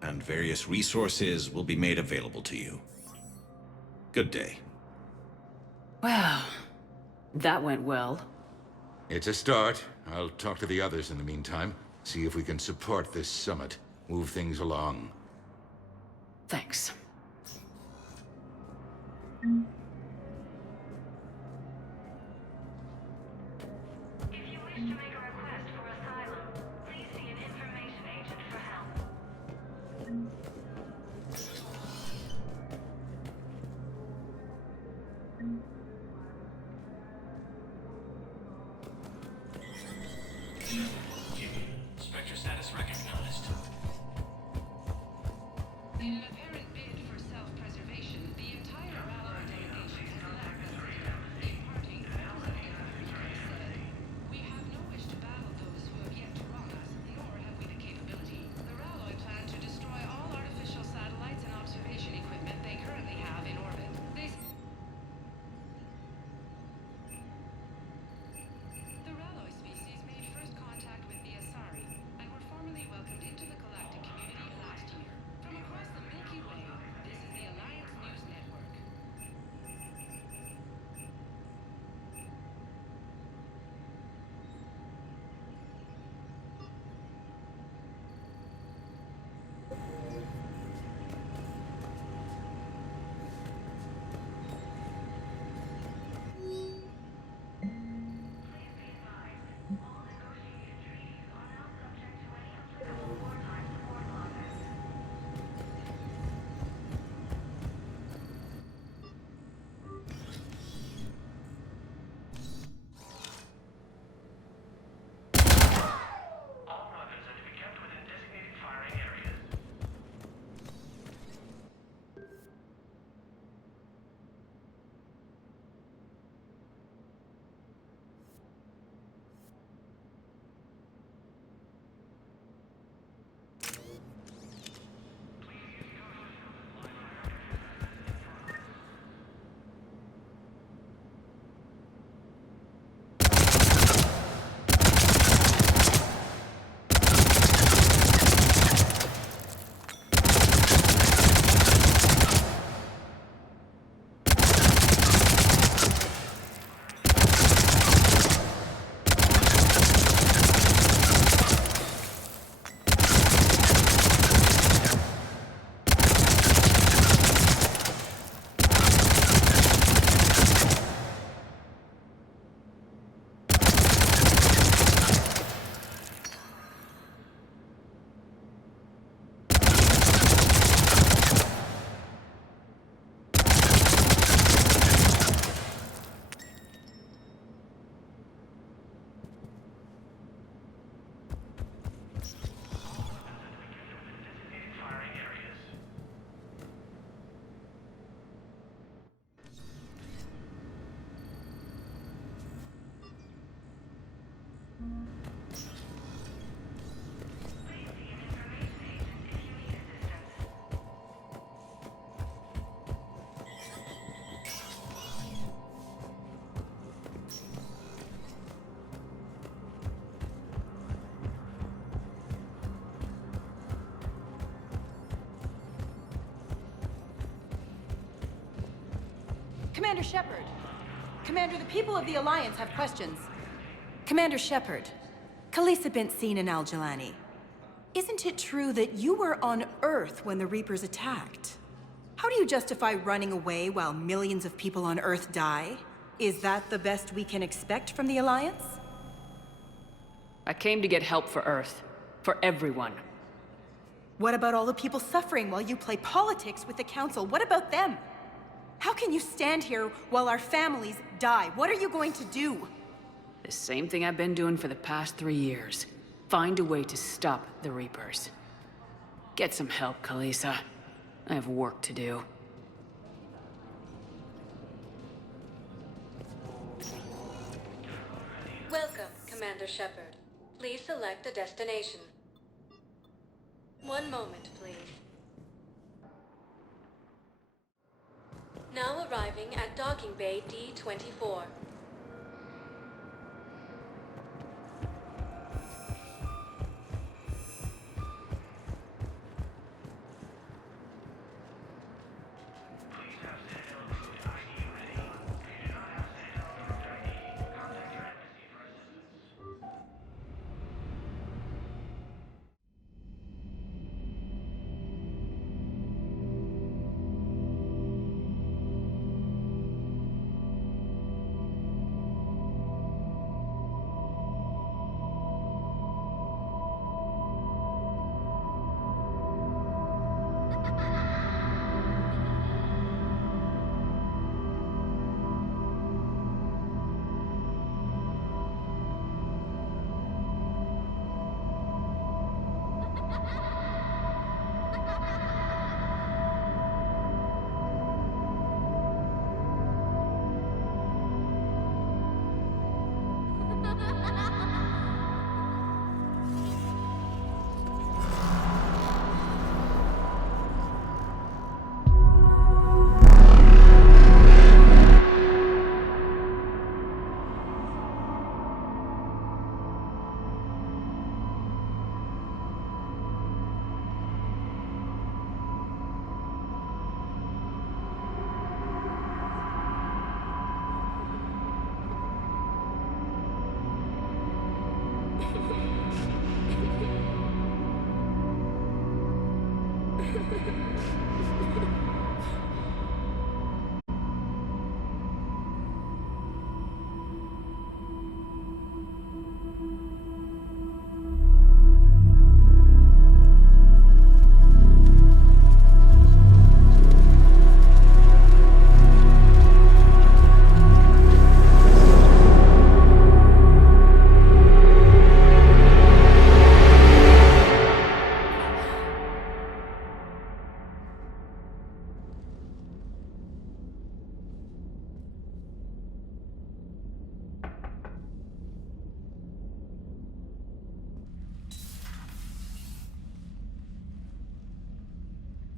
And various resources will be made available to you. Good day. Well, that went well. It's a start. I'll talk to the others in the meantime. See if we can support this summit. Move things along. Thanks. Spectre status recognized. In an apparent bid for self-preservation, the entire Rallo delegation has left the city, imparting said, "We have no wish to battle those who have yet to wrong us, nor have we the capability. The Rallo plan to destroy all artificial satellites and observation equipment they currently have in orbit. The Rallo species made first contact with the Asari, and were formally welcomed into the galactic community last year. From across the Milky Commander Shepard! Commander, the people of the Alliance have questions. Commander Shepard, Khalisah bint Sin and Al-Jalani. Isn't it true that you were on Earth when the Reapers attacked? How do you justify running away while millions of people on Earth die? Is that the best we can expect from the Alliance? I came to get help for Earth. For everyone. What about all the people suffering while you play politics with the Council? What about them? How can you stand here while our families die? What are you going to do? The same thing I've been doing for the past 3 years. Find a way to stop the Reapers. Get some help, Khalisah. I have work to do. Welcome, Commander Shepard. Please select a destination. One moment, please. Now arriving at Docking Bay D-24.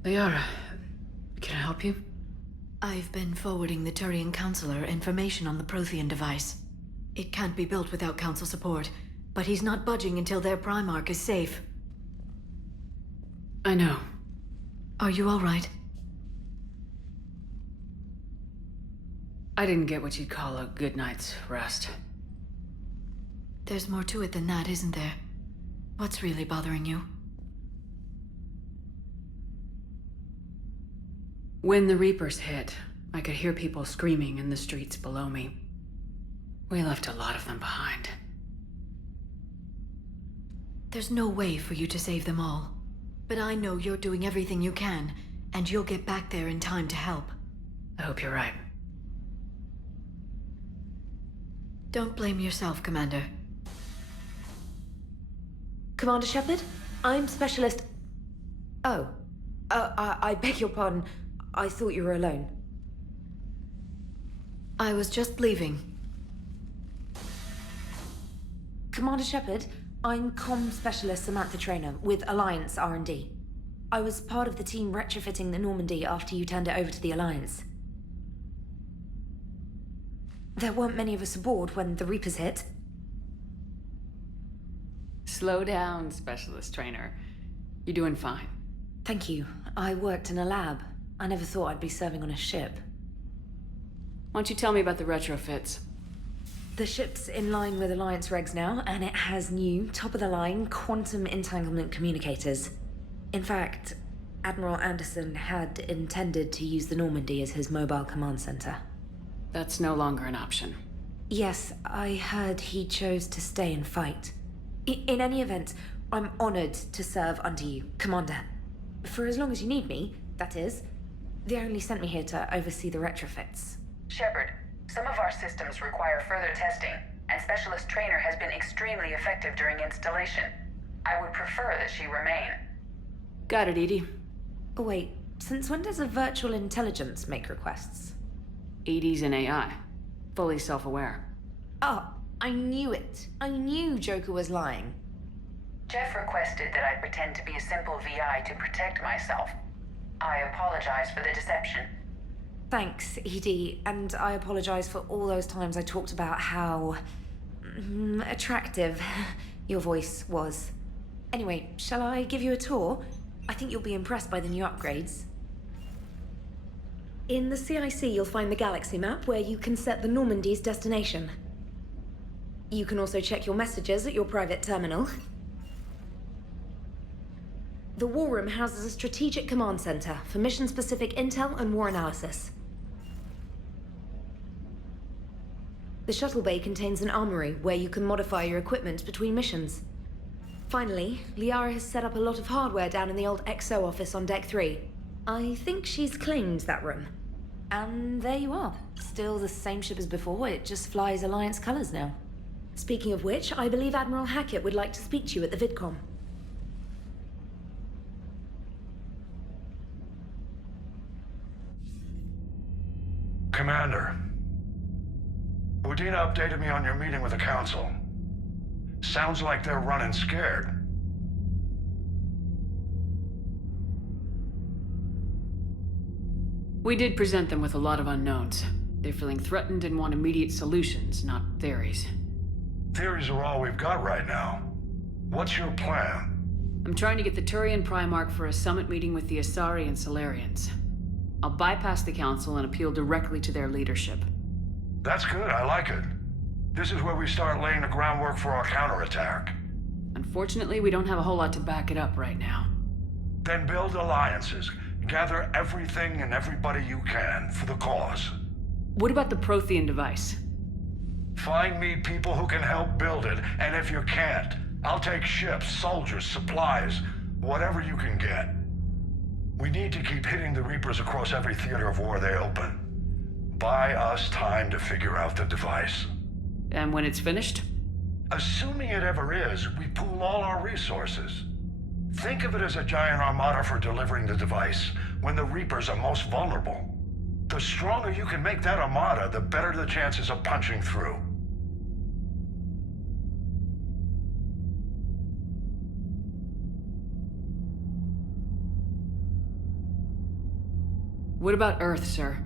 Liara, can I help you? I've been forwarding the Turian Counselor information on the Prothean device. It can't be built without Council support, but he's not budging until their Primarch is safe. I know. Are you all right? I didn't get what you'd call a good night's rest. There's more to it than that, isn't there? What's really bothering you? When the Reapers hit, I could hear people screaming in the streets below me. We left a lot of them behind. There's no way for you to save them all. But I know you're doing everything you can, and you'll get back there in time to help. I hope you're right. Don't blame yourself, Commander. Commander Shepard? I'm Specialist... Oh. I beg your pardon. I thought you were alone. I was just leaving. Commander Shepard, I'm Comm Specialist Samantha Traynor with Alliance R&D. I was part of the team retrofitting the Normandy after you turned it over to the Alliance. There weren't many of us aboard when the Reapers hit. Slow down, Specialist Trainer. You're doing fine. Thank you. I worked in a lab. I never thought I'd be serving on a ship. Why don't you tell me about the retrofits? The ship's in line with Alliance regs now, and it has new, top-of-the-line quantum entanglement communicators. In fact, Admiral Anderson had intended to use the Normandy as his mobile command center. That's no longer an option. Yes, I heard he chose to stay and fight. In any event, I'm honored to serve under you, Commander. For as long as you need me, that is. They only sent me here to oversee the retrofits. Shepard, some of our systems require further testing, and Specialist Trainer has been extremely effective during installation. I would prefer that she remain. Got it, EDI. Oh, wait, since when does a virtual intelligence make requests? EDI's an AI. Fully self-aware. Oh, I knew it. I knew Joker was lying. Jeff requested that I pretend to be a simple VI to protect myself. I apologize for the deception. Thanks, EDI, and I apologize for all those times I talked about how... attractive your voice was. Anyway, shall I give you a tour? I think you'll be impressed by the new upgrades. In the CIC, you'll find the galaxy map where you can set the Normandy's destination. You can also check your messages at your private terminal. The War Room houses a strategic command center for mission-specific intel and war analysis. The shuttle bay contains an armory where you can modify your equipment between missions. Finally, Liara has set up a lot of hardware down in the old XO office on Deck 3. I think she's claimed that room. And there you are. Still the same ship as before, it just flies Alliance colors now. Speaking of which, I believe Admiral Hackett would like to speak to you at the VidCom. Commander, Udina updated me on your meeting with the Council. Sounds like they're running scared. We did present them with a lot of unknowns. They're feeling threatened and want immediate solutions, not theories. Theories are all we've got right now. What's your plan? I'm trying to get the Turian Primarch for a summit meeting with the Asari and Solarians. I'll bypass the Council and appeal directly to their leadership. That's good, I like it. This is where we start laying the groundwork for our counterattack. Unfortunately, we don't have a whole lot to back it up right now. Then build alliances. Gather everything and everybody you can for the cause. What about the Prothean device? Find me people who can help build it, and if you can't, I'll take ships, soldiers, supplies, whatever you can get. We need to keep hitting the Reapers across every theater of war they open. Buy us time to figure out the device. And when it's finished? Assuming it ever is, we pool all our resources. Think of it as a giant armada for delivering the device when the Reapers are most vulnerable. The stronger you can make that armada, the better the chances of punching through. What about Earth, sir?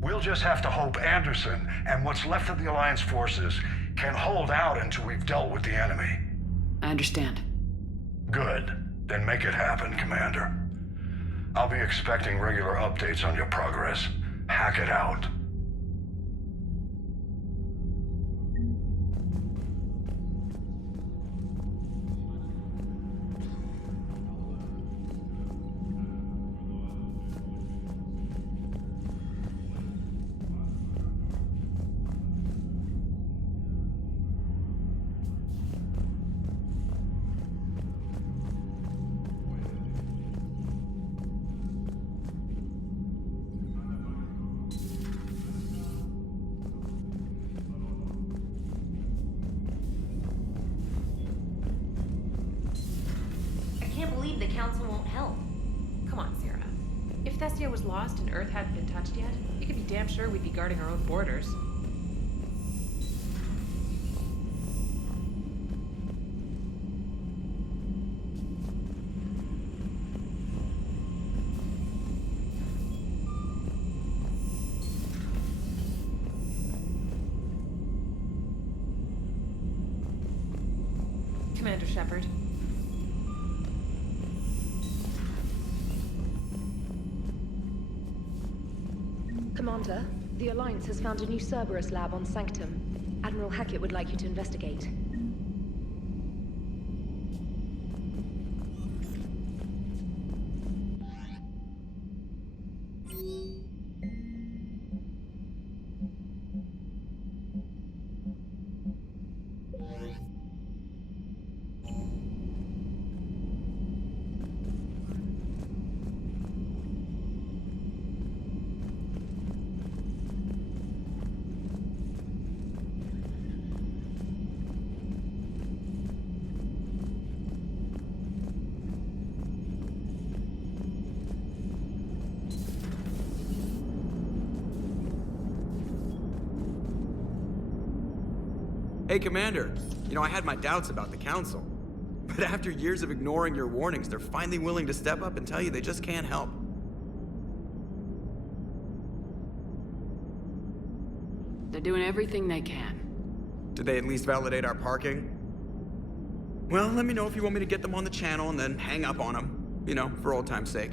We'll just have to hope Anderson and what's left of the Alliance forces can hold out until we've dealt with the enemy. I understand. Good. Then make it happen, Commander. I'll be expecting regular updates on your progress. Hack it out. The Council won't help. Come on, Sarah. If Thessia was lost and Earth hadn't been touched yet, you could be damn sure we'd be guarding our own borders. Commander Shepard. Commander, The Alliance has found a new Cerberus lab on Sanctum. Admiral Hackett would like you to investigate. Hey, Commander. You know, I had my doubts about the Council. But after years of ignoring your warnings, they're finally willing to step up and tell you they just can't help. They're doing everything they can. Did they at least validate our parking? Well, let me know if you want me to get them on the channel and then hang up on them. You know, for old time's sake.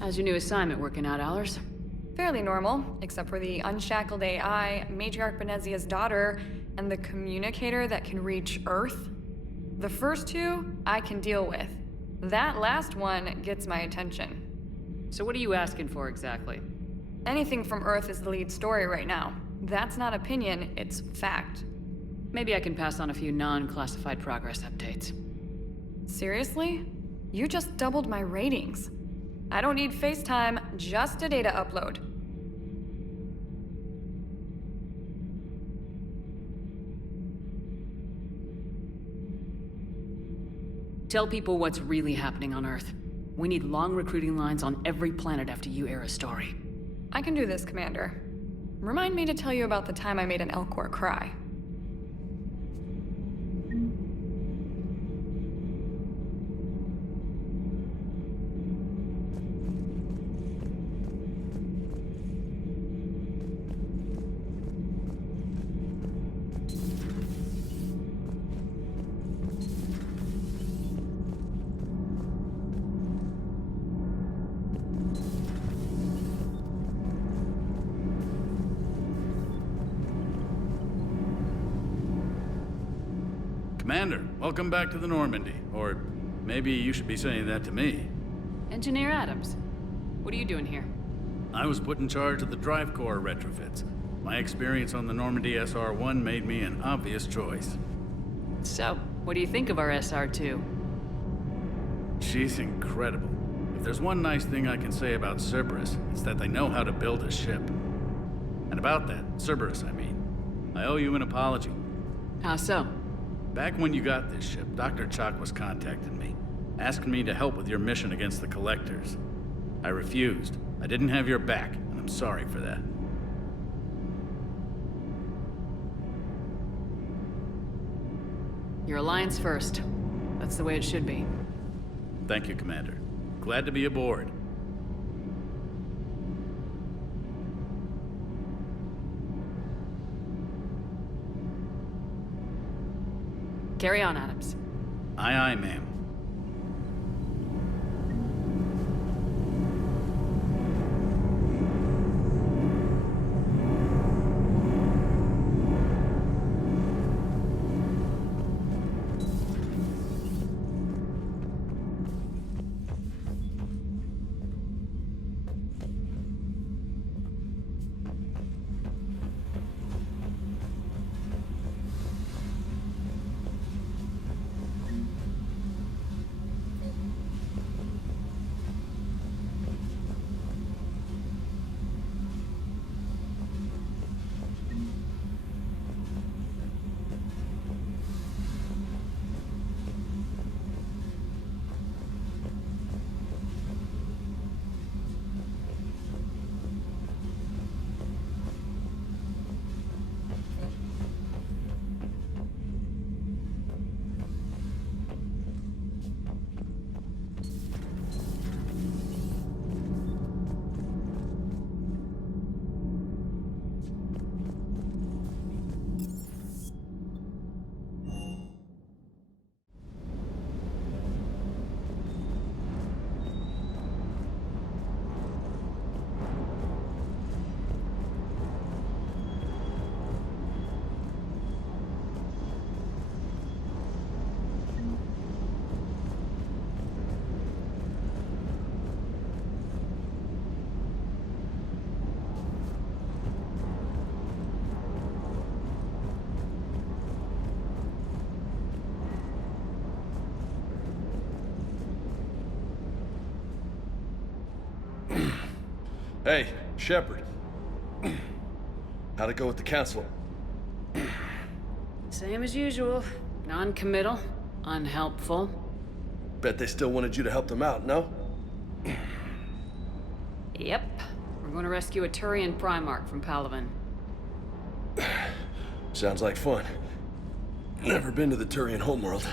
How's your new assignment working out, Allers? Fairly normal, except for the unshackled AI, Matriarch Benezia's daughter, and the communicator that can reach Earth. The first two, I can deal with. That last one gets my attention. So what are you asking for exactly? Anything from Earth is the lead story right now. That's not opinion, it's fact. Maybe I can pass on a few non-classified progress updates. Seriously? You just doubled my ratings. I don't need FaceTime, just a data upload. Tell people what's really happening on Earth. We need long recruiting lines on every planet after you air a story. I can do this, Commander. Remind me to tell you about the time I made an Elcor cry. Commander, welcome back to the Normandy. Or maybe you should be saying that to me. Engineer Adams, what are you doing here? I was put in charge of the drive core retrofits. My experience on the Normandy SR-1 made me an obvious choice. So, what do you think of our SR-2? She's incredible. If there's one nice thing I can say about Cerberus, it's that they know how to build a ship. And about that, Cerberus, I mean, I owe you an apology. How so? Back when you got this ship, Dr. Chalk was contacting me, asking me to help with your mission against the Collectors. I refused. I didn't have your back, and I'm sorry for that. Your Alliance first. That's the way it should be. Thank you, Commander. Glad to be aboard. Carry on, Adams. Aye, aye, ma'am. Hey, Shepard. How'd it go with the council? Same as usual. Non-committal, unhelpful. Bet they still wanted you to help them out, no? Yep. We're going to rescue a Turian Primarch from Palaven. Sounds like fun. Never been to the Turian homeworld.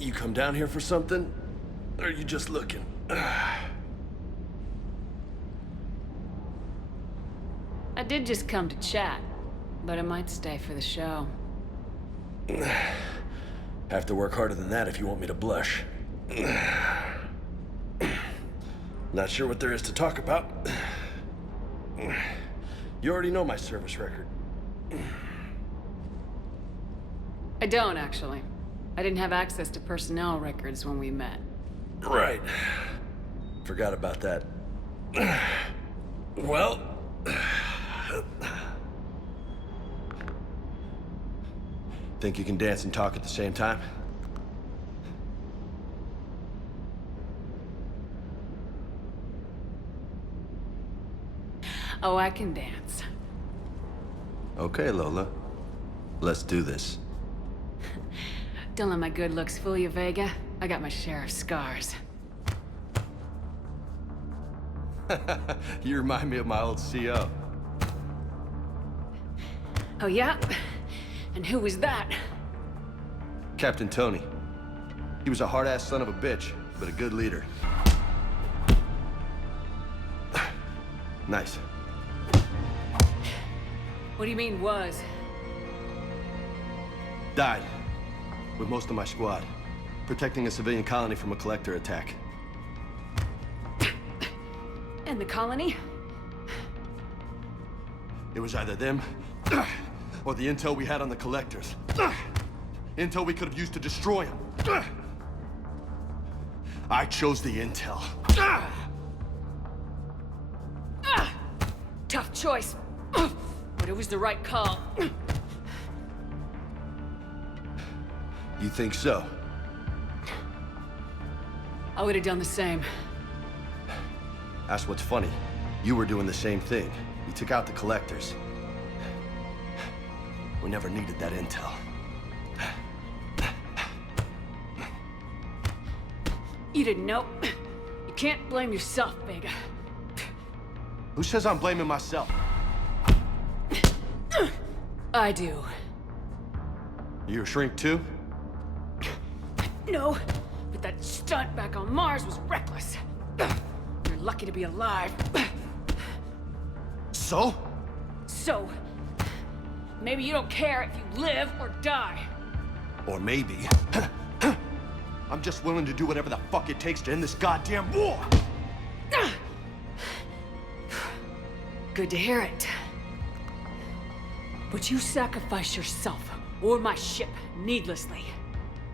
You come down here for something? Or are you just looking? I did just come to chat, but I might stay for the show. Have to work harder than that if you want me to blush. Not sure what there is to talk about. You already know my service record. I don't, actually. I didn't have access to personnel records when we met. Right. Forgot about that. Well... Think you can dance and talk at the same time? Oh, I can dance. Okay, Lola. Let's do this. Don't let my good looks fool you, Vega. I got my share of scars. You remind me of my old CO. Oh, yeah? And who was that? Captain Tony. He was a hard-ass son of a bitch, but a good leader. Nice. What do you mean, was? Died. With most of my squad. Protecting a civilian colony from a collector attack. And the colony? It was either them, or the intel we had on the collectors. Intel we could have used to destroy them. I chose the intel. Tough choice. But it was the right call. You think so? I would have done the same. That's what's funny. You were doing the same thing. You took out the collectors. We never needed that intel. You didn't know. You can't blame yourself, Vega. Who says I'm blaming myself? I do. You a shrink too? No, but that stunt back on Mars was reckless. You're lucky to be alive. So? So, maybe you don't care if you live or die. Or maybe... I'm just willing to do whatever the fuck it takes to end this goddamn war! Good to hear it. But you sacrifice yourself, or my ship, needlessly.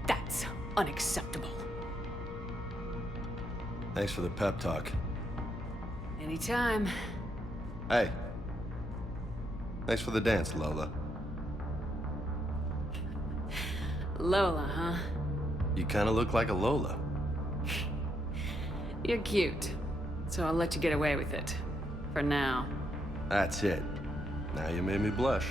That's unacceptable. Thanks for the pep talk. Anytime. Hey. Thanks for the dance, Lola. Lola, huh? You kinda look like a Lola. You're cute. So I'll let you get away with it. For now. That's it. Now you made me blush.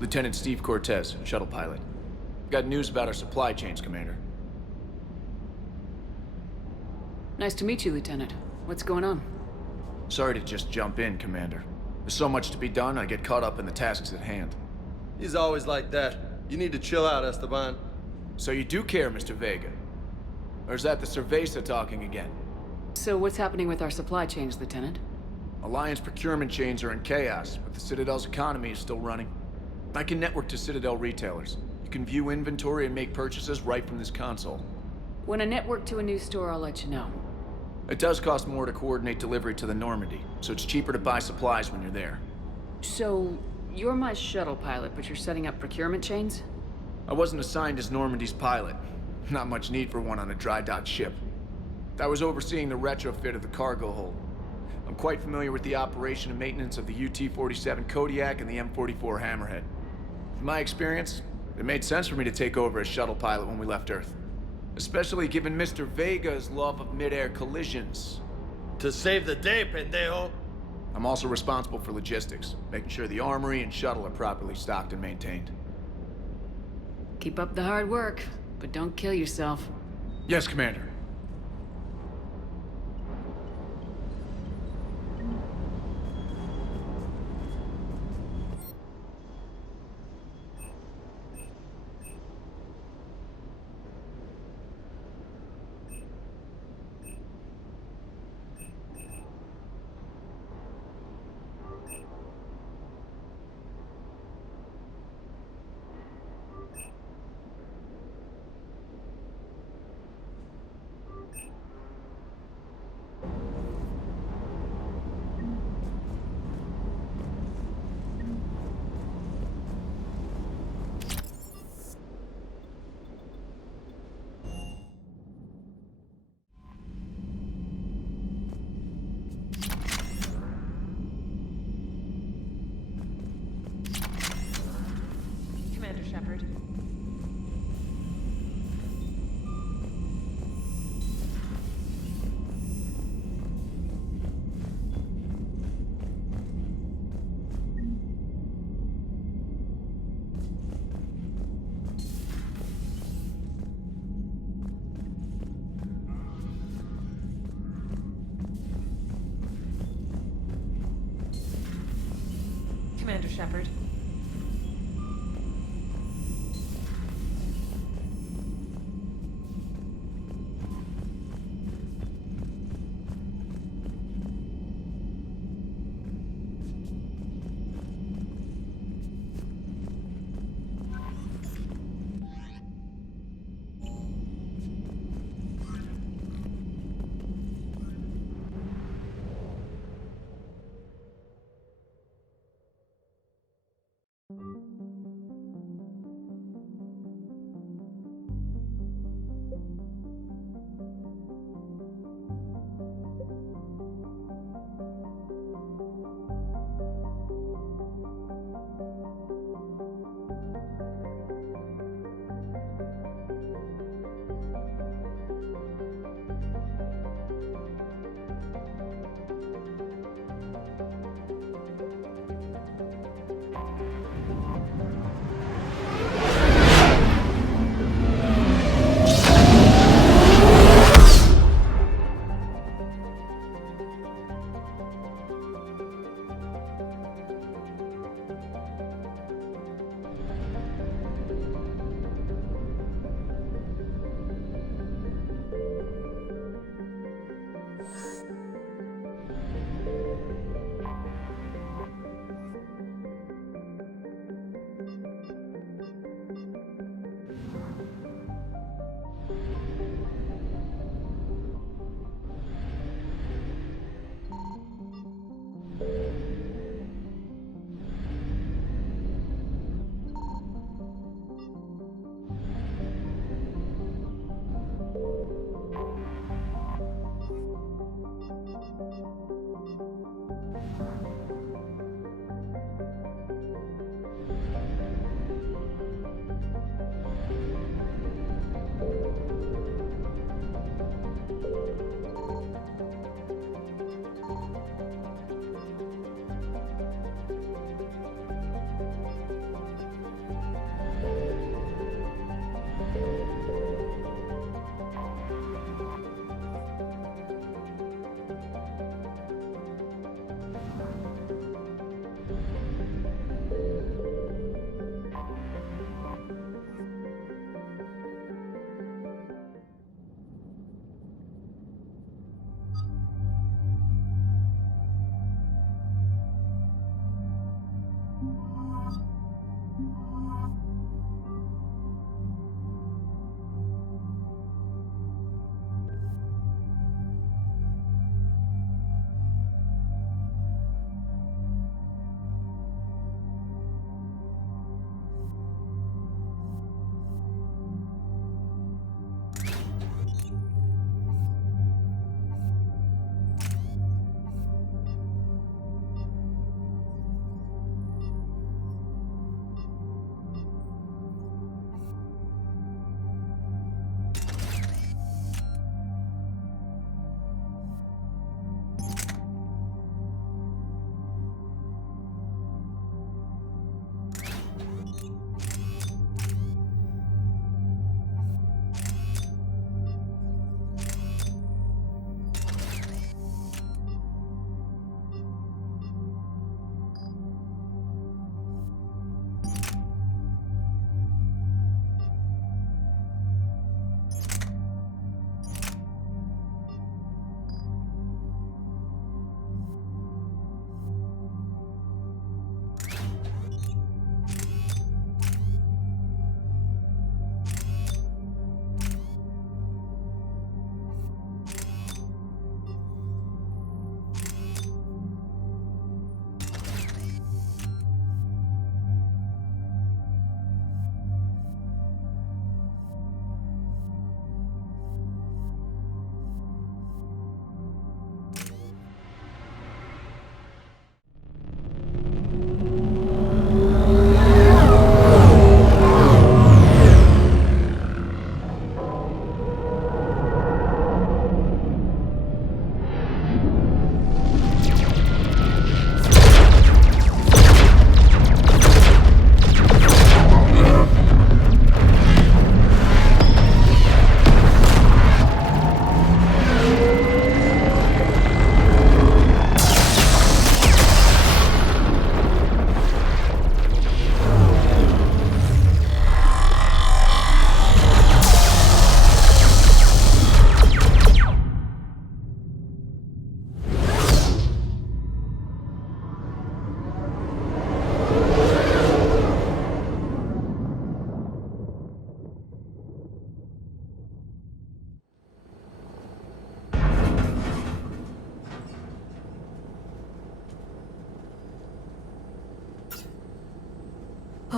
Lieutenant Steve Cortez, shuttle pilot. Got news about our supply chains, Commander. Nice to meet you, Lieutenant. What's going on? Sorry to just jump in, Commander. There's so much to be done, I get caught up in the tasks at hand. He's always like that. You need to chill out, Esteban. So you do care, Mr. Vega? Or is that the Cerveza talking again? So what's happening with our supply chains, Lieutenant? Alliance procurement chains are in chaos, but the Citadel's economy is still running. I can network to Citadel retailers. You can view inventory and make purchases right from this console. When I network to a new store, I'll let you know. It does cost more to coordinate delivery to the Normandy, so it's cheaper to buy supplies when you're there. So, you're my shuttle pilot, but you're setting up procurement chains? I wasn't assigned as Normandy's pilot. Not much need for one on a dry dock ship. I was overseeing the retrofit of the cargo hold. I'm quite familiar with the operation and maintenance of the UT-47 Kodiak and the M44 Hammerhead. In my experience, it made sense for me to take over as shuttle pilot when we left Earth. Especially given Mr. Vega's love of mid-air collisions. To save the day, pendejo! I'm also responsible for logistics, making sure the armory and shuttle are properly stocked and maintained. Keep up the hard work, but don't kill yourself. Yes, Commander. Commander Shepard. Commander Shepard.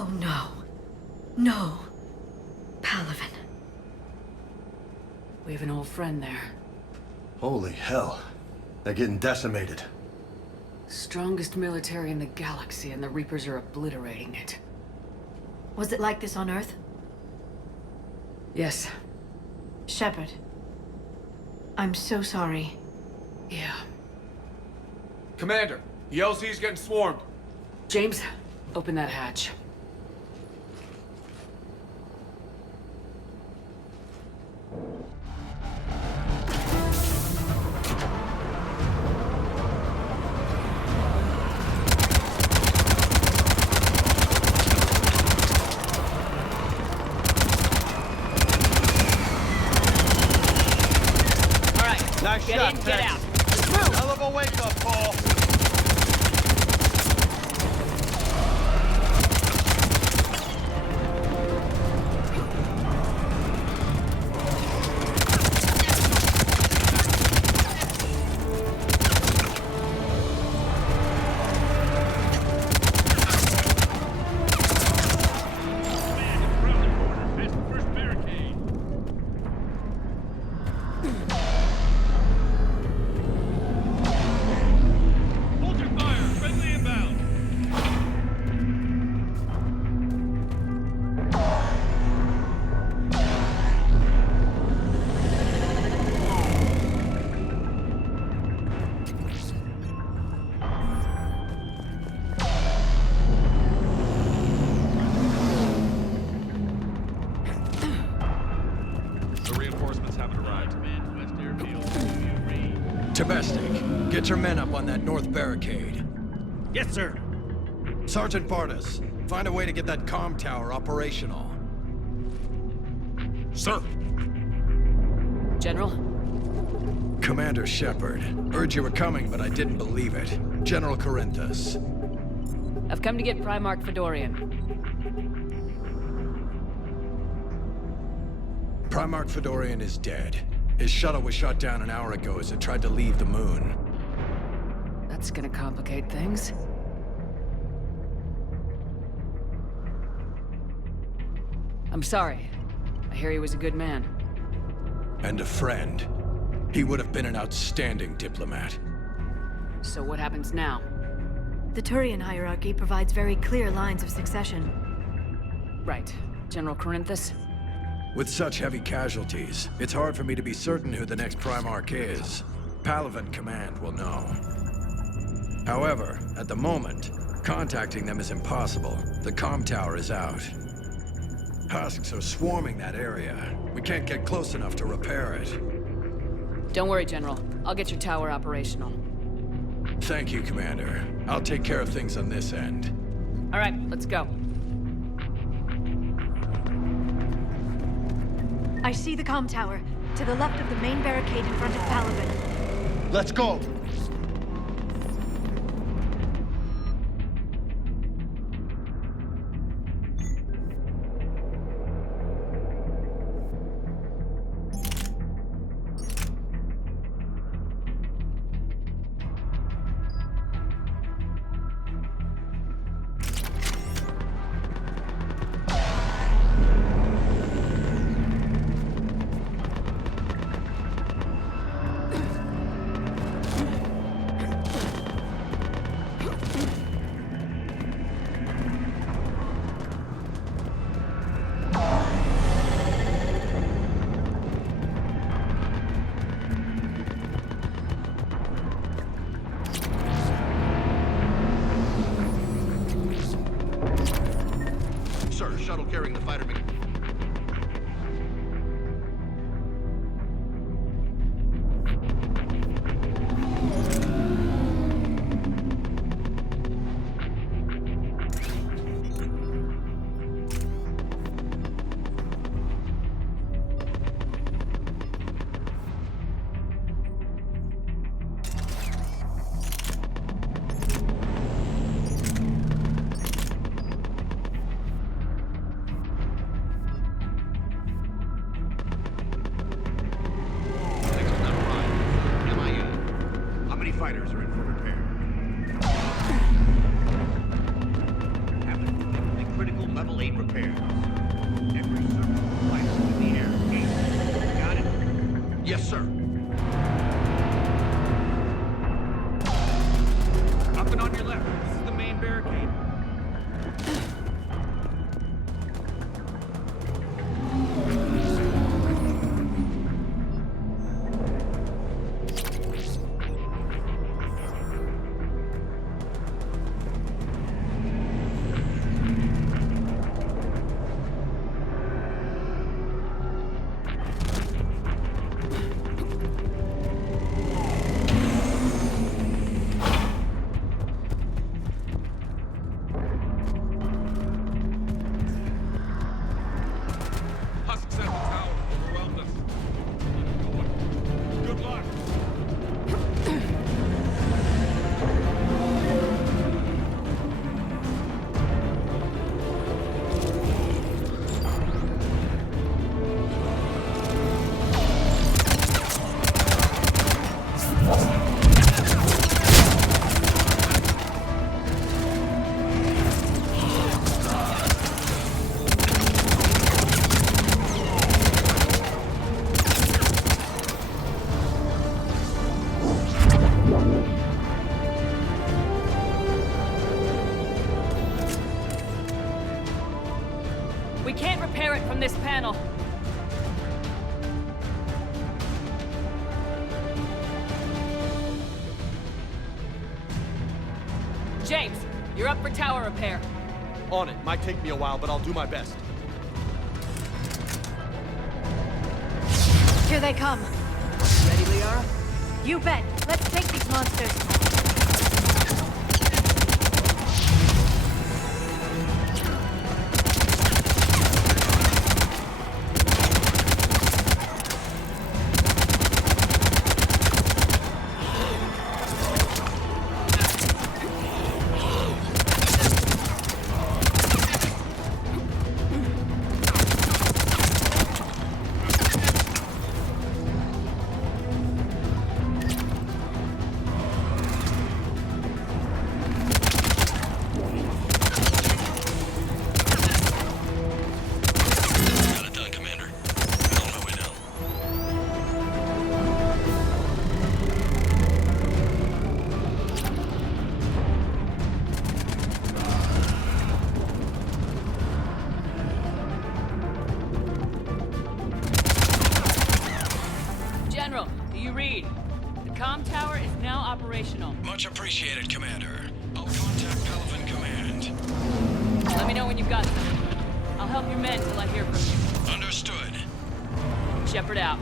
Oh no. No. Palaven. We have an old friend there. Holy hell. They're getting decimated. Strongest military in the galaxy, and the Reapers are obliterating it. Was it like this on Earth? Yes. Shepard. I'm so sorry. Yeah. Commander, the LZ's getting swarmed. James, open that hatch. Nice Get shot, in, get Tex. out. Hell of a wake-up call. Tebesnik, get your men up on that north barricade. Yes, sir. Sergeant Bartas, find a way to get that comm tower operational. Sir. General? Commander Shepard. Heard you were coming, but I didn't believe it. General Corinthus. I've come to get Primarch Fedorian. Primarch Fedorian is dead. His shuttle was shot down an hour ago as it tried to leave the moon. That's gonna complicate things. I'm sorry. I hear he was a good man. And a friend. He would have been an outstanding diplomat. So what happens now? The Turian hierarchy provides very clear lines of succession. Right. General Corinthus? With such heavy casualties, it's hard for me to be certain who the next Primarch is. Palaven Command will know. However, at the moment, contacting them is impossible. The comm tower is out. Husks are swarming that area. We can't get close enough to repair it. Don't worry, General. I'll get your tower operational. Thank you, Commander. I'll take care of things on this end. All right, let's go. I see the comm tower, to the left of the main barricade in front of Palaven. Let's go! Shuttle carrying the fighter MiG. Fighters are in for repair. Critical Up and on your left. This is the main barricade. We can't repair it from this panel. James, you're up for tower repair. On it. Might take me a while, but I'll do my best. Here they come. Ready, Liara? You bet. Let's take these monsters. General, do you read? The comm tower is now operational. Much appreciated, Commander. I'll contact Palaven Command. Let me know when you've got them. I'll help your men till I hear from you. Understood. Shepard out.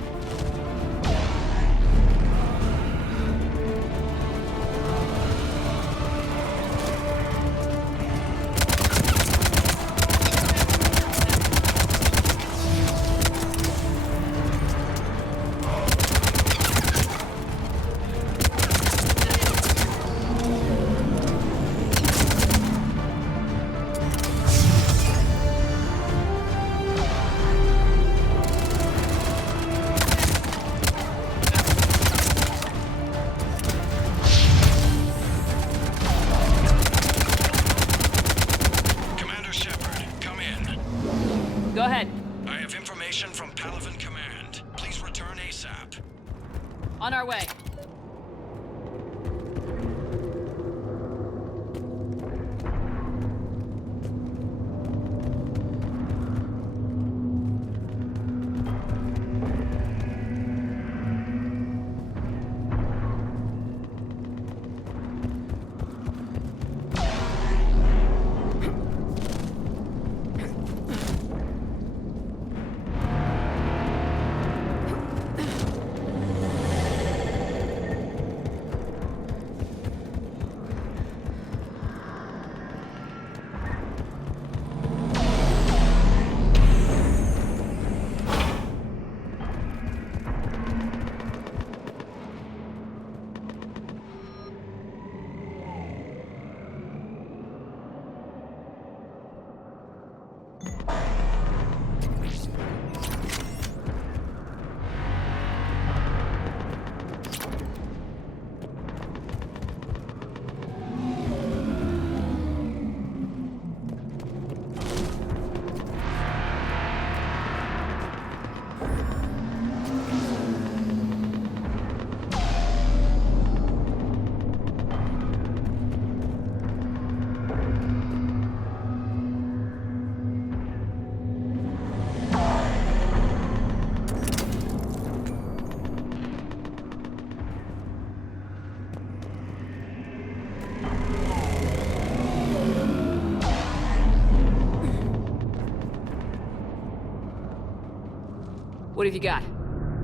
What have you got?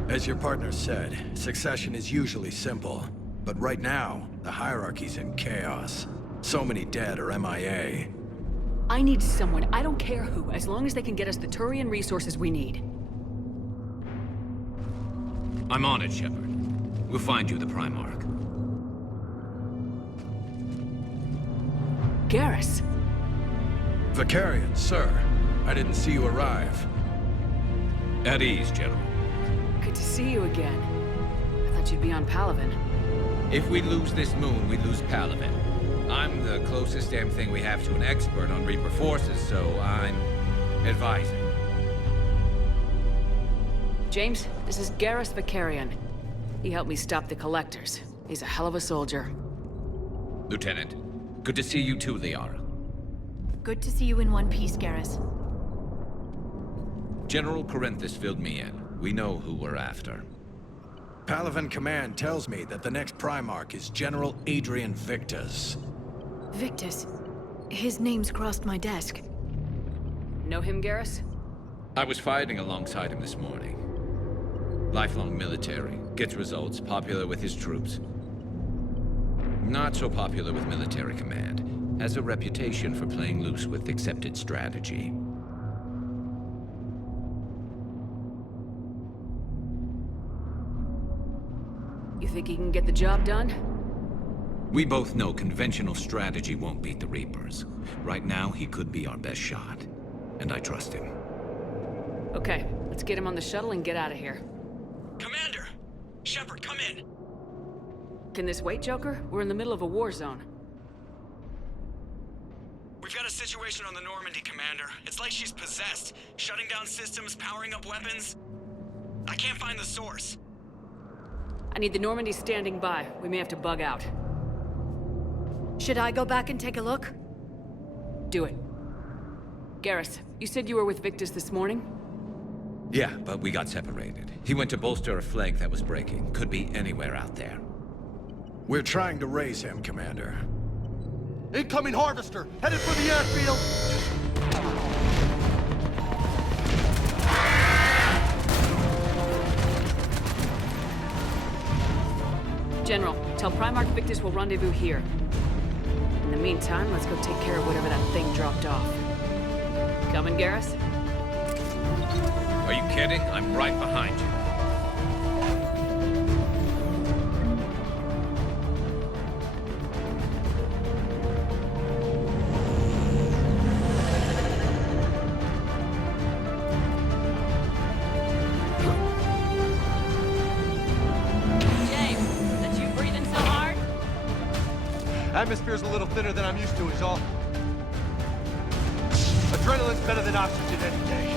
As your partner said, succession is usually simple. But right now, the hierarchy's in chaos. So many dead or MIA. I need someone, I don't care who, as long as they can get us the Turian resources we need. I'm on it, Shepard. We'll find you the Primarch. Garrus. Vicarian, sir. I didn't see you arrive. At ease, General. Good to see you again. I thought you'd be on Palaven. If we lose this moon, we lose Palaven. I'm the closest damn thing we have to an expert on Reaper forces, so I'm advising. James, this is Garrus Vicarian. He helped me stop the Collectors. He's a hell of a soldier. Lieutenant, good to see you too, Liara. Good to see you in one piece, Garrus. General Corinthus filled me in. We know who we're after. Palaven Command tells me that the next Primarch is General Adrian Victus. Victus. His name's crossed my desk. Know him, Garrus? I was fighting alongside him this morning. Lifelong military, gets results, popular with his troops. Not so popular with military command. Has a reputation for playing loose with accepted strategy. You think he can get the job done? We both know conventional strategy won't beat the Reapers. Right now, he could be our best shot. And I trust him. Okay, let's get him on the shuttle and get out of here. Commander! Shepard, come in! Can this wait, Joker? We're in the middle of a war zone. We've got a situation on the Normandy, Commander. It's like she's possessed. Shutting down systems, powering up weapons. I can't find the source. I need the Normandy standing by. We may have to bug out. Should I go back and take a look? Do it. Garrus, you said you were with Victus this morning? Yeah, but we got separated. He went to bolster a flank that was breaking. Could be anywhere out there. We're trying to raise him, Commander. Incoming Harvester! Headed for the airfield! General, tell Primarch Victus we'll rendezvous here. In the meantime, let's go take care of whatever that thing dropped off. Coming, Garrus? Are you kidding? I'm right behind you. Atmosphere's a little thinner than I'm used to, is all. Adrenaline's better than oxygen any day.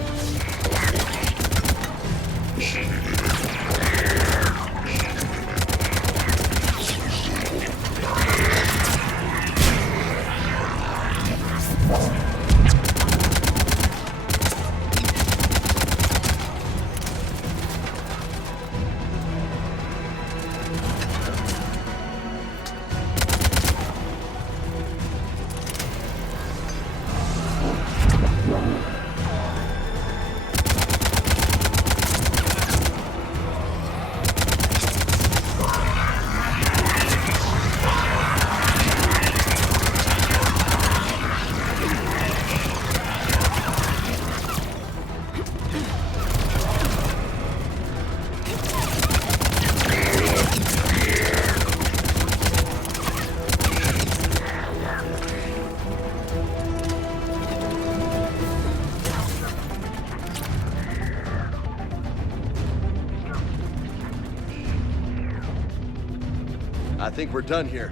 I think we're done here.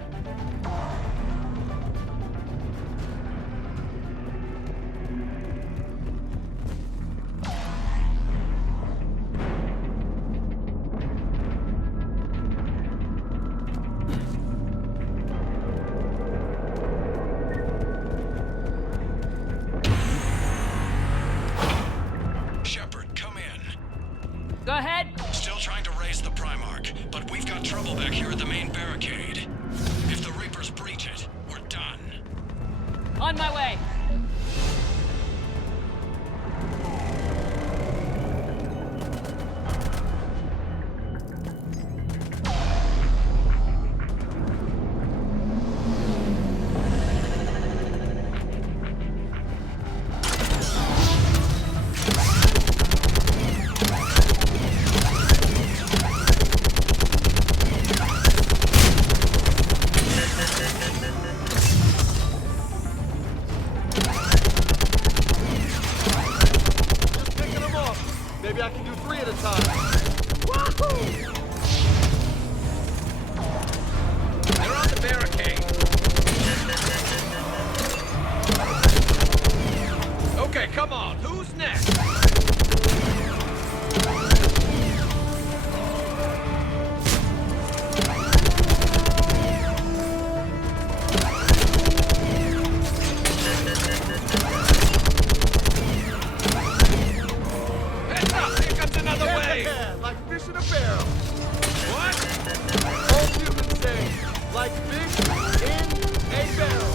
Shepard, come in. Go ahead. Still trying to raise the Primarch, but we've got trouble back here at the main barricade. If the Reapers breach it, we're done. On my way. fish in a barrel.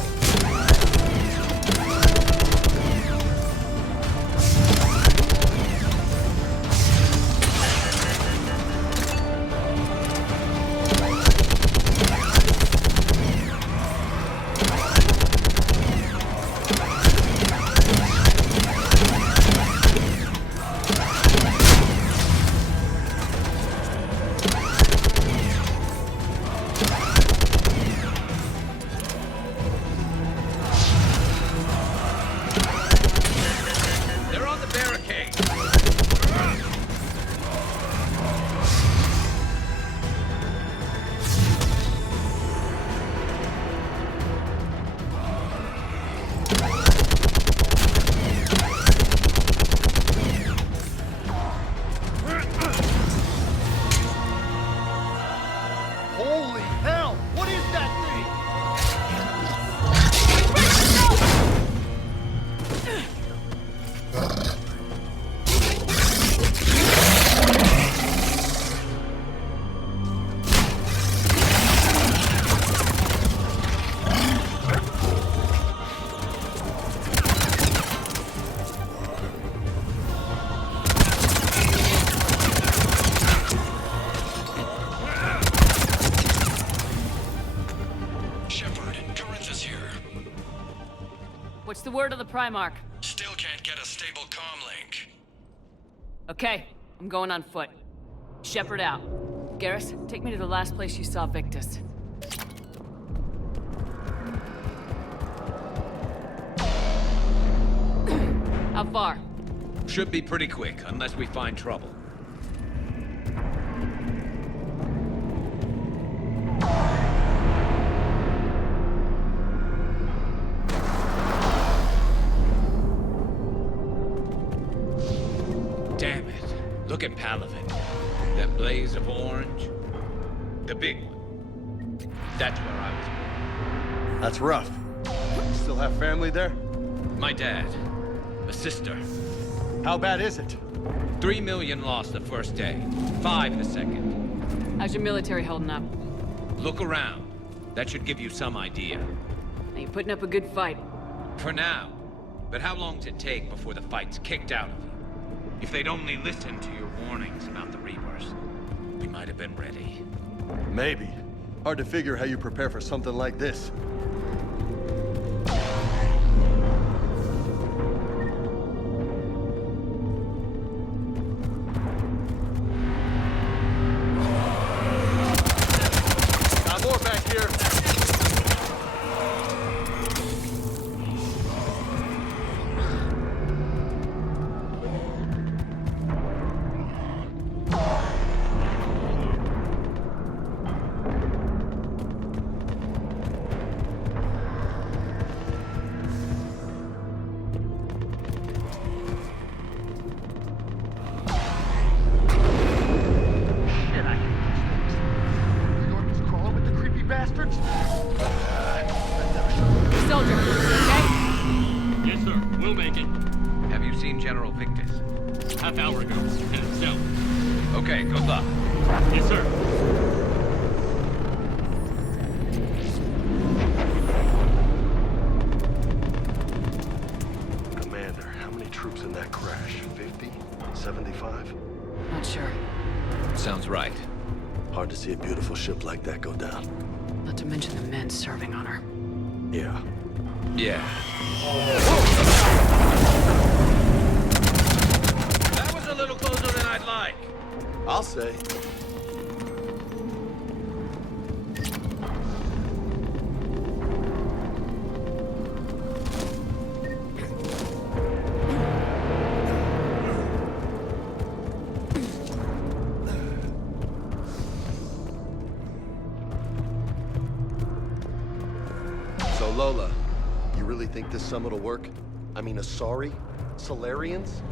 What's the word of the Primarch? Still can't get a stable comm link. Okay, I'm going on foot. Shepard out. Garrus, take me to the last place you saw Victus. How far? Should be pretty quick, unless we find trouble. Damn it. Look at Palaven. That blaze of orange. The big one. That's where I was born. That's rough. You still have family there? My dad. A sister. How bad is it? 3 million lost the first day. 5 the second. How's your military holding up? Look around. That should give you some idea. Are you putting up a good fight? For now. But how long does it take before the fight's kicked out of you? If they'd only listened to your warnings about the Reapers, we might have been ready. Maybe. Hard to figure how you prepare for something like this. Got more back here. Soldier, okay? Yes, sir. We'll make it. Have you seen General Victus? Half hour ago. Headed south. Okay, good luck. Yes, sir. Commander, how many troops in that crash? 50? 75? Not sure. Sounds right. Hard to see a beautiful ship like that go down. Not to mention the men serving on her. Yeah. Yeah. That was a little closer than I'd like. I'll say. So Lola, you really think this summit will work? I mean, Asari? Solarians?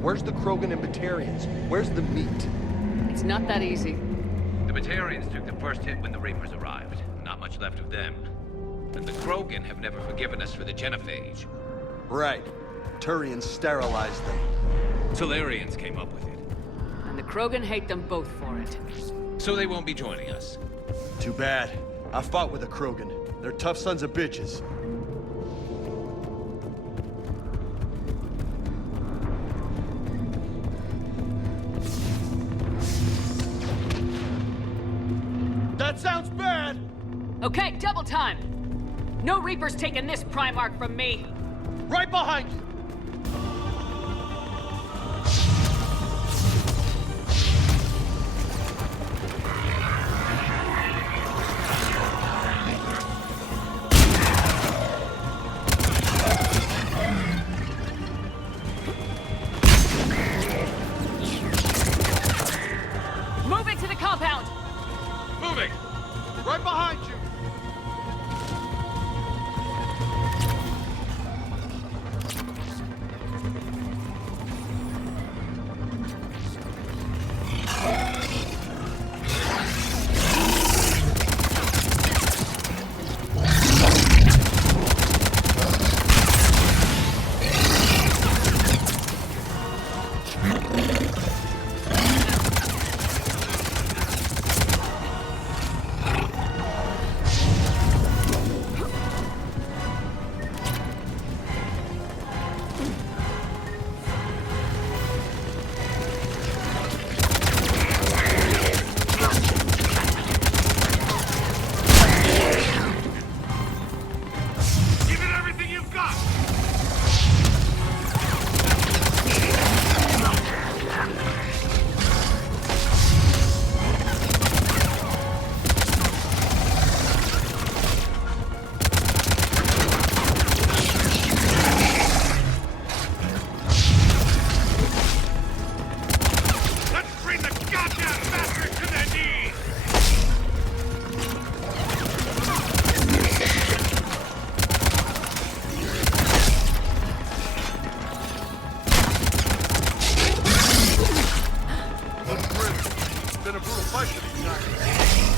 Where's the Krogan and Batarians? Where's the meat? It's not that easy. The Batarians took the first hit when the Reapers arrived. Not much left of them. And the Krogan have never forgiven us for the Genophage. Right. Turians sterilized them. Solarians came up with it. And the Krogan hate them both for it. So they won't be joining us. Too bad. I fought with the Krogan. They're tough sons of bitches. That sounds bad! Okay, double time! No Reaper's taking this Primarch from me! Right behind you! Moving to the compound! Moving! Right behind you!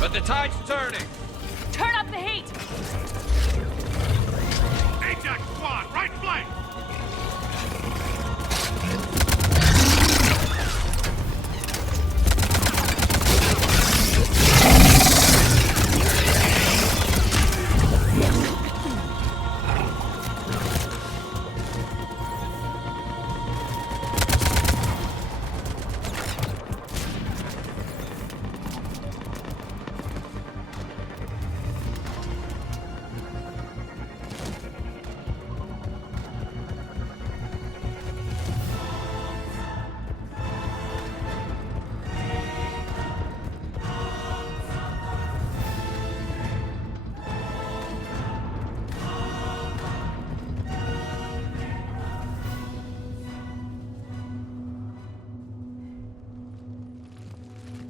But the tide's turning. Turn up the heat! Ajax squad, right flank!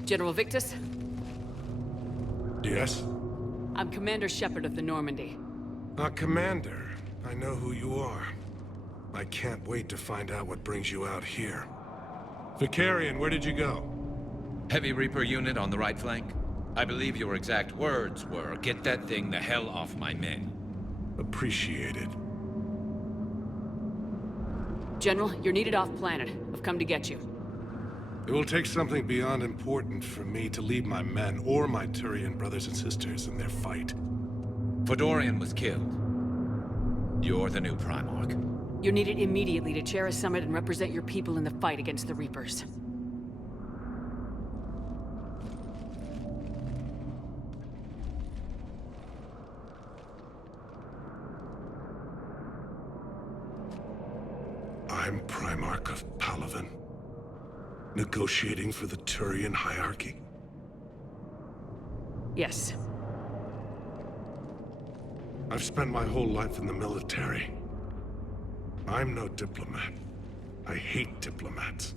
General Victus? Yes? I'm Commander Shepard of the Normandy. Commander. I know who you are. I can't wait to find out what brings you out here. Vicarian, where did you go? Heavy Reaper unit on the right flank. I believe your exact words were, "Get that thing the hell off my men." Appreciated. General, you're needed off-planet. I've come to get you. It will take something beyond important for me to leave my men or my Turian brothers and sisters in their fight. Fedorian was killed. You're the new Primarch. You're needed immediately to chair a summit and represent your people in the fight against the Reapers. I'm Primarch of Palaven. Negotiating for the Turian hierarchy? Yes. I've spent my whole life in the military. I'm no diplomat. I hate diplomats.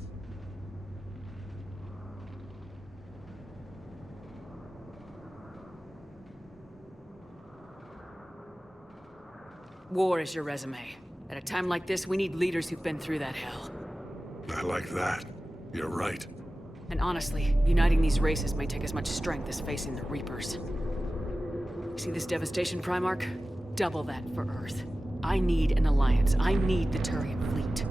War is your resume. At a time like this, we need leaders who've been through that hell. I like that. You're right. And honestly, uniting these races may take as much strength as facing the Reapers. See this devastation, Primarch? Double that for Earth. I need an alliance. I need the Turian fleet.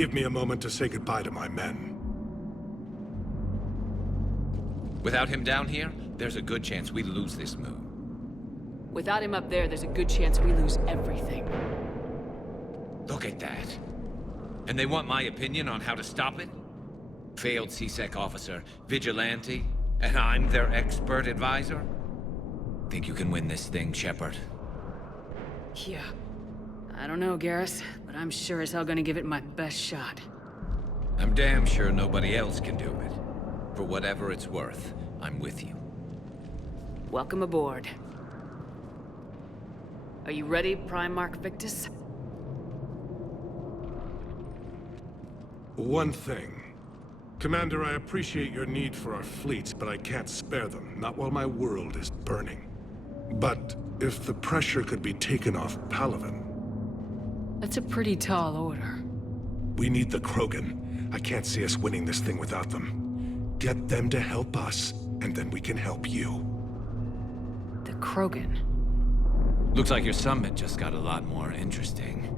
Give me a moment to say goodbye to my men. Without him down here, there's a good chance we lose this move. Without him up there, there's a good chance we lose everything. Look at that. And they want my opinion on how to stop it? Failed CSEC officer, vigilante, and I'm their expert advisor? Think you can win this thing, Shepard? Yeah. I don't know, Garrus, but I'm sure as hell gonna give it my best shot. I'm damn sure nobody else can do it. For whatever it's worth, I'm with you. Welcome aboard. Are you ready, Primarch Victus? One thing. Commander, I appreciate your need for our fleets, but I can't spare them, not while my world is burning. But if the pressure could be taken off Palaven... That's a pretty tall order. We need the Krogan. I can't see us winning this thing without them. Get them to help us, and then we can help you. The Krogan? Looks like your summit just got a lot more interesting.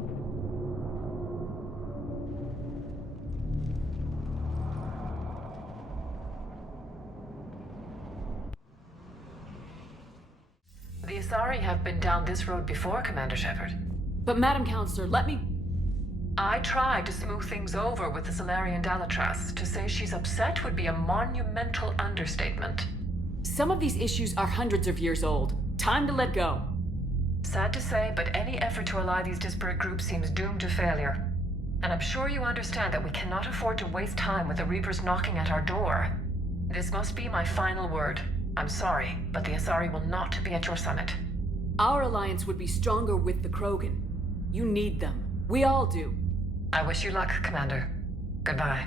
The Asari have been down this road before, Commander Shepard. But Madam Counselor, let me... I tried to smooth things over with the Salarian Dalatras. To say she's upset would be a monumental understatement. Some of these issues are hundreds of years old. Time to let go. Sad to say, but any effort to ally these disparate groups seems doomed to failure. And I'm sure you understand that we cannot afford to waste time with the Reapers knocking at our door. This must be my final word. I'm sorry, but the Asari will not be at your summit. Our alliance would be stronger with the Krogan. You need them. We all do. I wish you luck, Commander. Goodbye.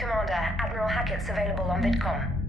Commander, Admiral Hackett's available on VidCom.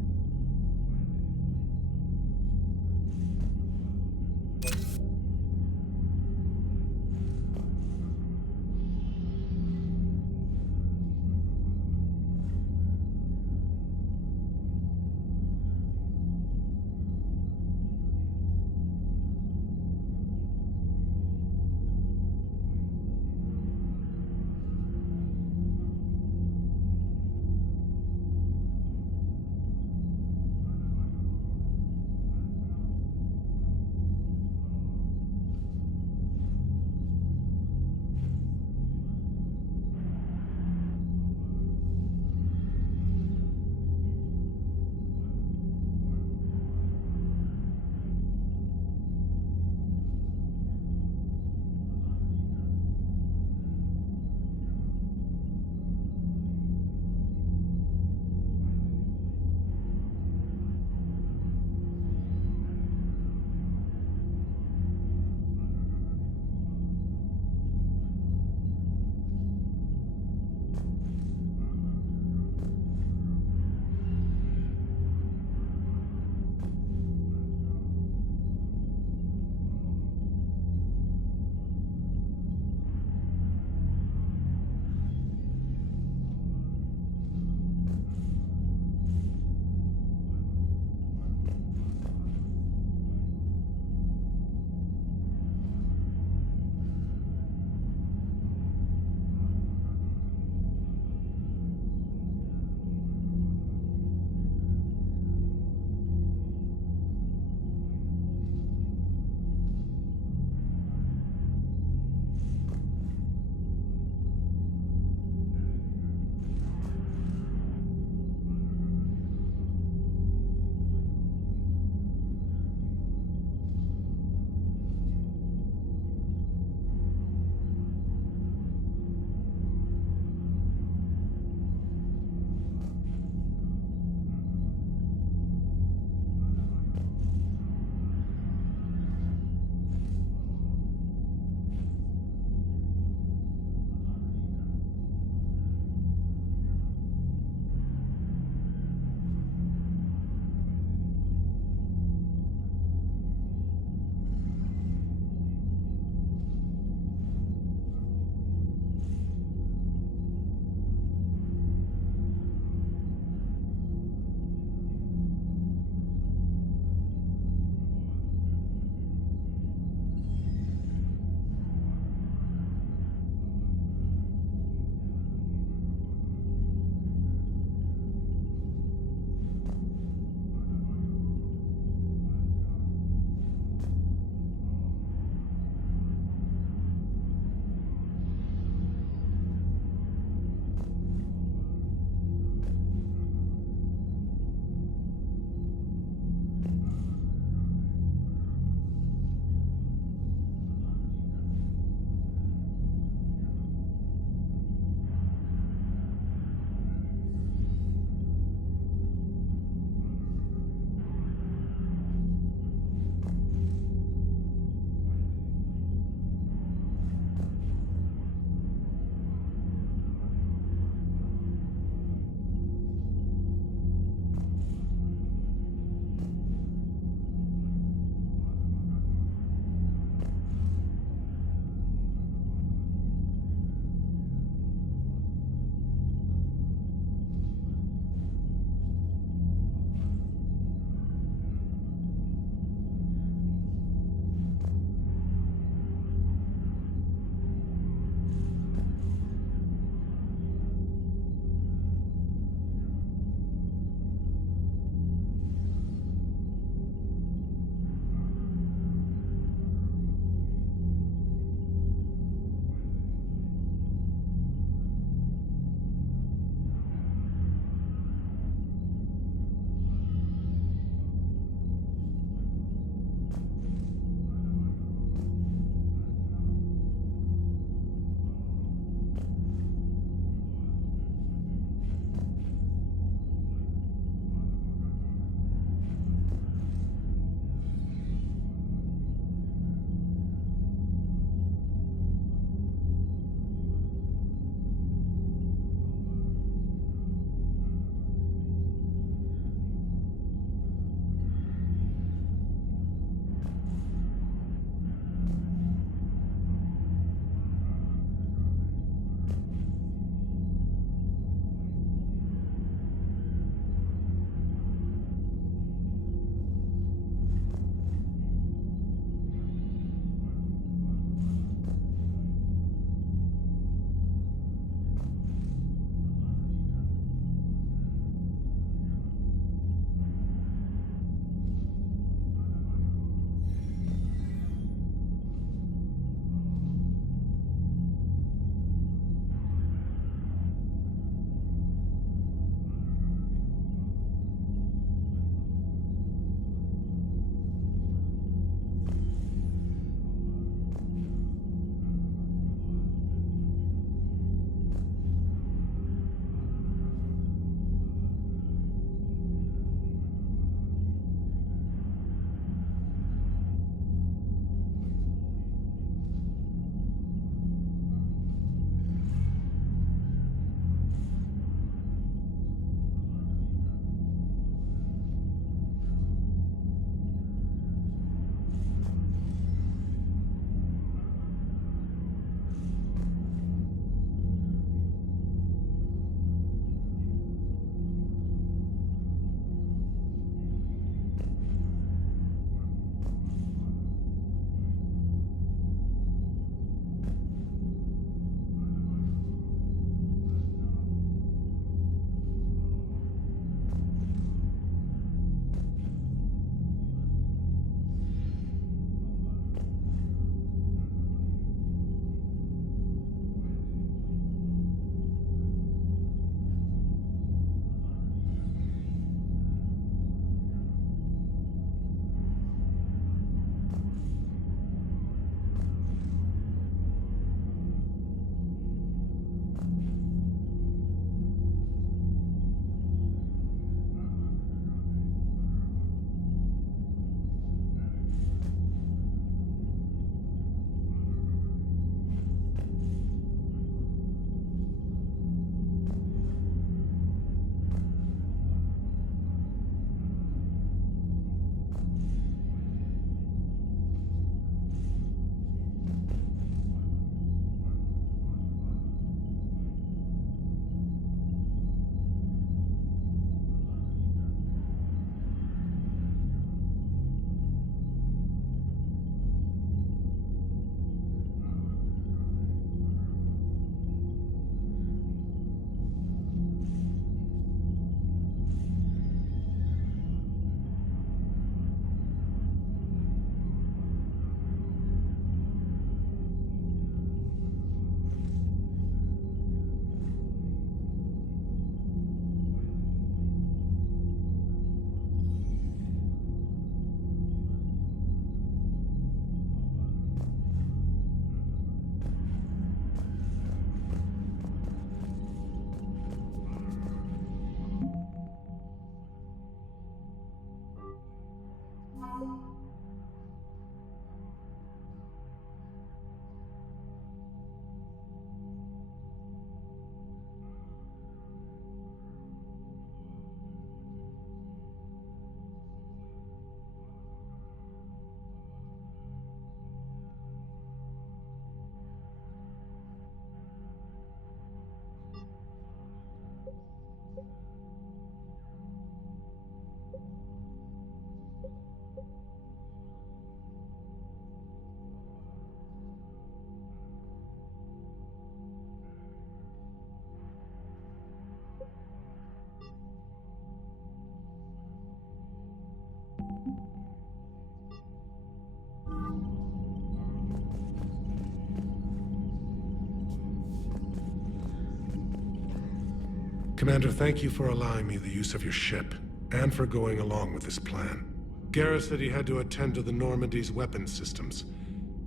Commander, thank you for allowing me the use of your ship, and for going along with this plan. Garrus said he had to attend to the Normandy's weapon systems.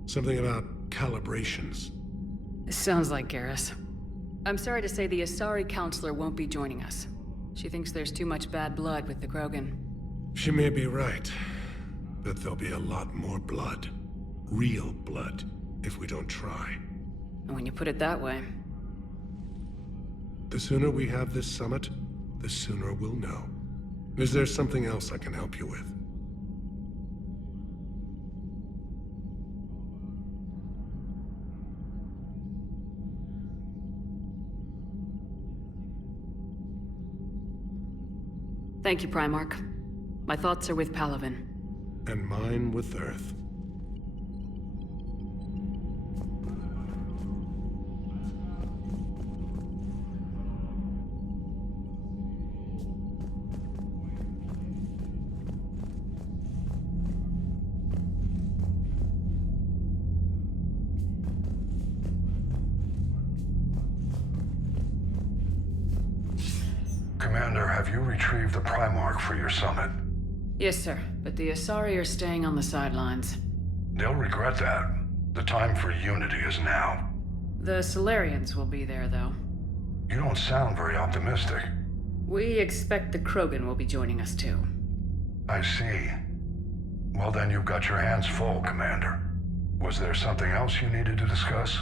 Something about calibrations. Sounds like Garrus. I'm sorry to say the Asari counselor won't be joining us. She thinks there's too much bad blood with the Krogan. She may be right, but there'll be a lot more blood. Real blood, if we don't try. And when you put it that way... The sooner we have this summit, the sooner we'll know. Is there something else I can help you with? Thank you, Primarch. My thoughts are with Palaven. And mine with Earth. Commander, have you retrieved the Primarch for your summit? Yes, sir. But the Asari are staying on the sidelines. They'll regret that. The time for unity is now. The Solarians will be there, though. You don't sound very optimistic. We expect the Krogan will be joining us, too. I see. Well, then you've got your hands full, Commander. Was there something else you needed to discuss?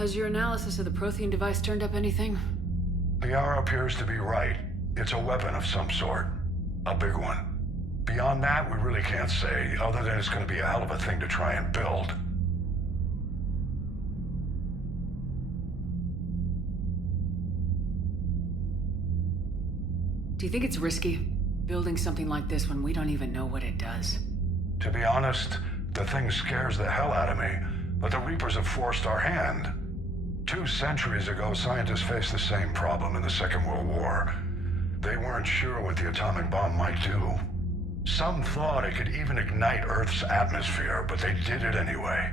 Has your analysis of the Prothean device turned up anything? Liara appears to be right. It's a weapon of some sort. A big one. Beyond that, we really can't say, other than it's going to be a hell of a thing to try and build. Do you think it's risky, building something like this when we don't even know what it does? To be honest, the thing scares the hell out of me, but the Reapers have forced our hand. 2 centuries ago, scientists faced the same problem in the Second World War. They weren't sure what the atomic bomb might do. Some thought it could even ignite Earth's atmosphere, but they did it anyway.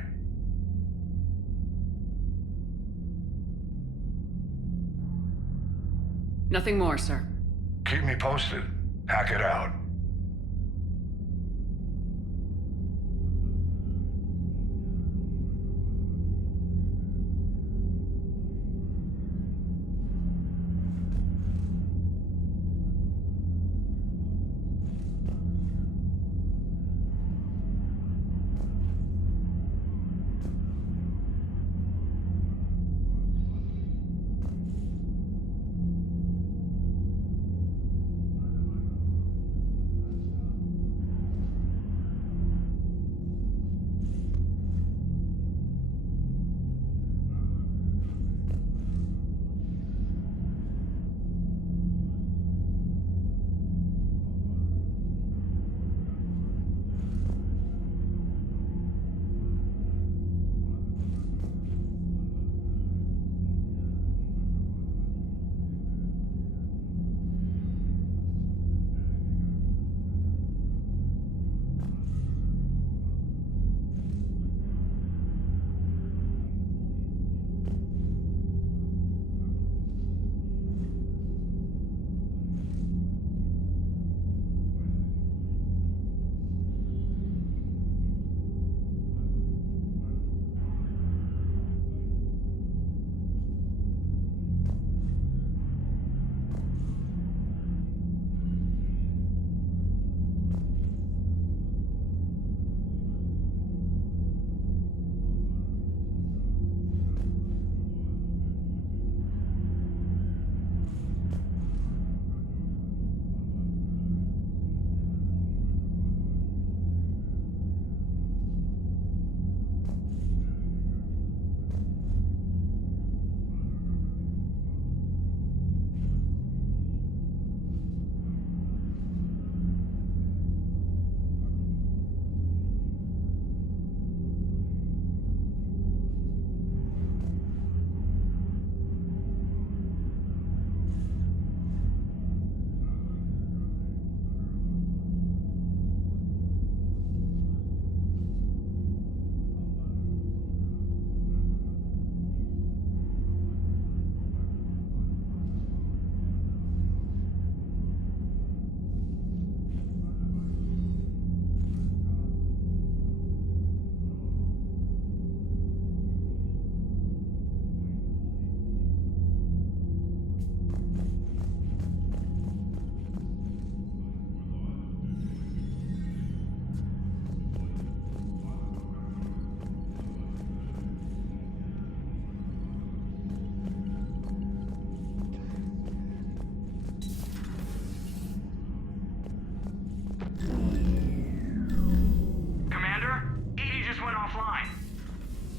Nothing more, sir. Keep me posted. Hack it out.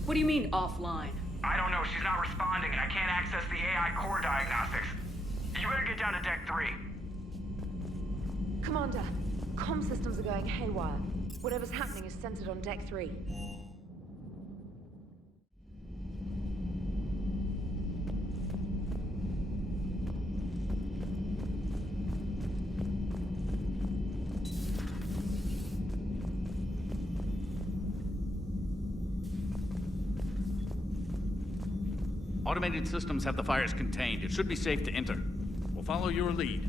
What do you mean, offline? I don't know. She's not responding, and I can't access the AI core diagnostics. You better get down to Deck 3. Commander, comm systems are going haywire. Whatever's happening is centered on Deck 3. Automated systems have the fires contained. It should be safe to enter. We'll follow your lead.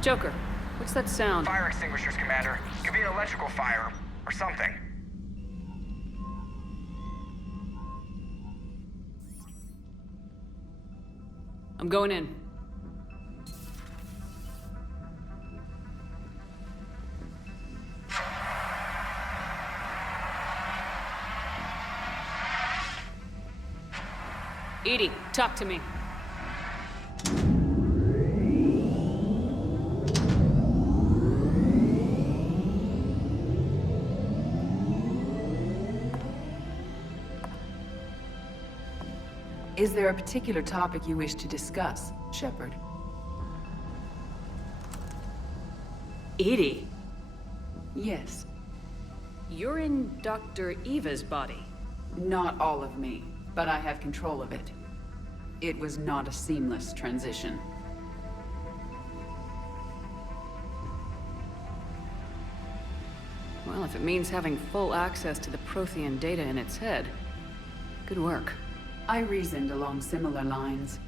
Joker, what's that sound? Fire extinguishers, Commander. Could be an electrical fire, or something. I'm going in. EDI, talk to me. Is there a particular topic you wish to discuss, Shepard? EDI? Yes. You're in Dr. Eva's body. Not all of me, but I have control of it. It was not a seamless transition. Well, if it means having full access to the Prothean data in its head, good work. I reasoned along similar lines.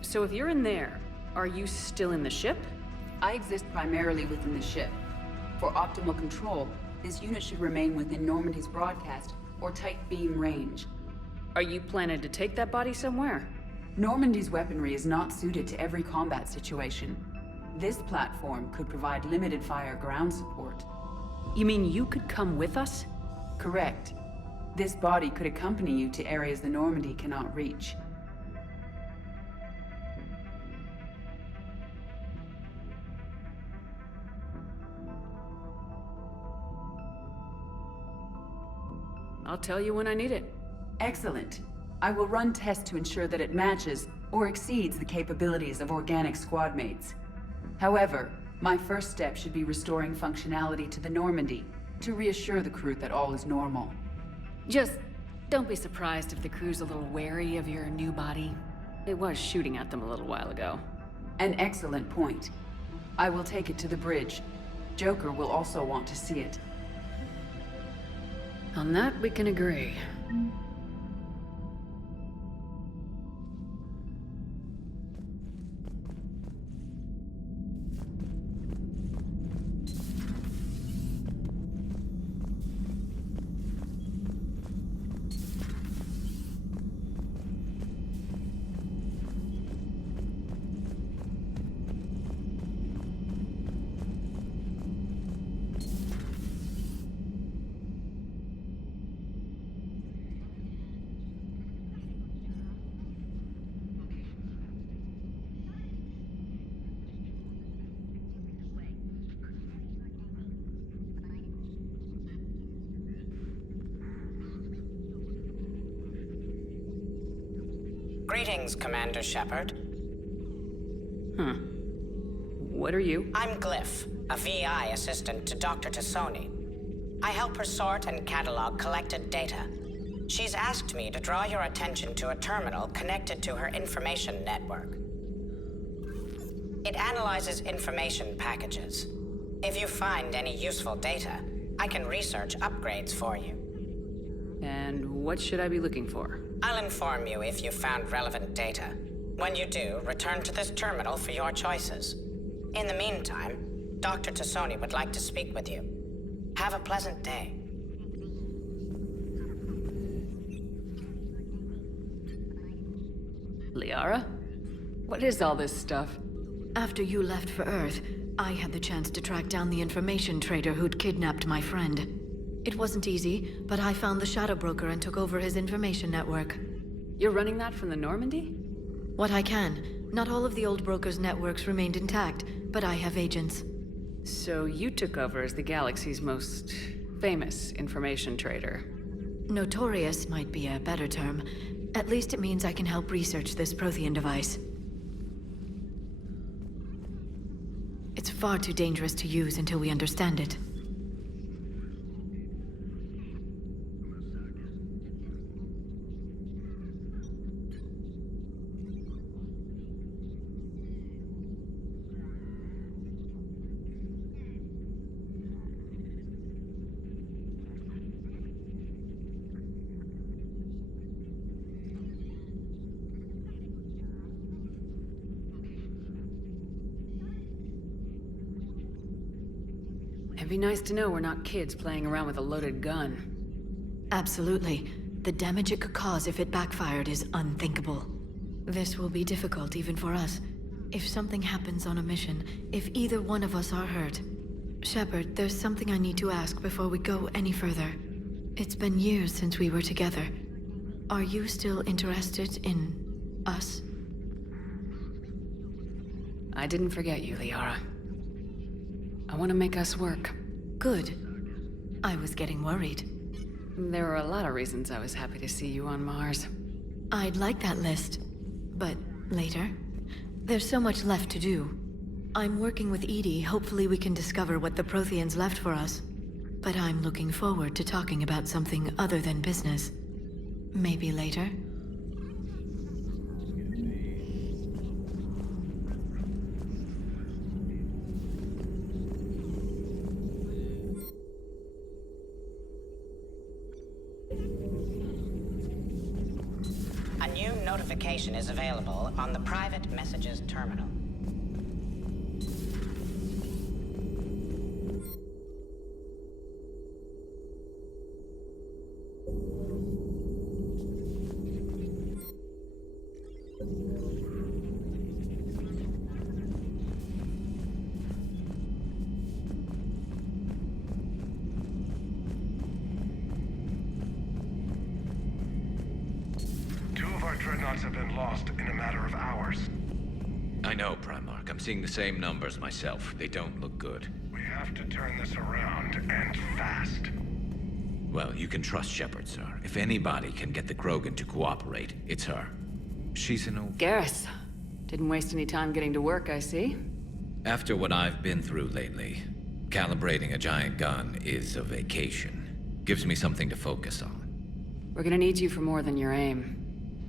So if you're in there, are you still in the ship? I exist primarily within the ship. For optimal control, this unit should remain within Normandy's broadcast or tight beam range. Are you planning to take that body somewhere? Normandy's weaponry is not suited to every combat situation. This platform could provide limited fire ground support. You mean you could come with us? Correct. This body could accompany you to areas the Normandy cannot reach. I'll tell you when I need it. Excellent. I will run tests to ensure that it matches or exceeds the capabilities of organic squad mates. However, my first step should be restoring functionality to the Normandy to reassure the crew that all is normal. Just don't be surprised if the crew's a little wary of your new body. It was shooting at them a little while ago. An excellent point. I will take it to the bridge. Joker will also want to see it. On that, we can agree. Greetings, Commander Shepard. What are you? I'm Glyph, a VI assistant to Dr. Tassoni. I help her sort and catalog collected data. She's asked me to draw your attention to a terminal connected to her information network. It analyzes information packages. If you find any useful data, I can research upgrades for you. And what should I be looking for? I'll inform you if you've found relevant data. When you do, return to this terminal for your choices. In the meantime, Dr. Tassoni would like to speak with you. Have a pleasant day. Liara? What is all this stuff? After you left for Earth, I had the chance to track down the information trader who'd kidnapped my friend. It wasn't easy, but I found the Shadow Broker and took over his information network. You're running that from the Normandy? What I can. Not all of the old broker's networks remained intact, but I have agents. So you took over as the galaxy's most famous information trader. Notorious might be a better term. At least it means I can help research this Prothean device. It's far too dangerous to use until we understand it. be nice to know we're not kids playing around with a loaded gun. Absolutely. The damage it could cause if it backfired is unthinkable. This will be difficult even for us. If something happens on a mission, if either one of us are hurt. Shepard, there's something I need to ask before we go any further. It's been years since we were together. Are you still interested in us? I didn't forget you, Liara. I want to make us work. Good. I was getting worried. There were a lot of reasons I was happy to see you on Mars. I'd like that list. But later? There's so much left to do. I'm working with EDI. Hopefully we can discover what the Protheans left for us. But I'm looking forward to talking about something other than business. Maybe later? A new notification is available on the private messages terminal. Dreadnoughts have been lost in a matter of hours. I know, Primarch. I'm seeing the same numbers myself. They don't look good. We have to turn this around, and fast. Well, you can trust Shepard, sir. If anybody can get the Krogan to cooperate, it's her. She's an old... Garrus. Didn't waste any time getting to work, I see. After what I've been through lately, calibrating a giant gun is a vacation. Gives me something to focus on. We're gonna need you for more than your aim.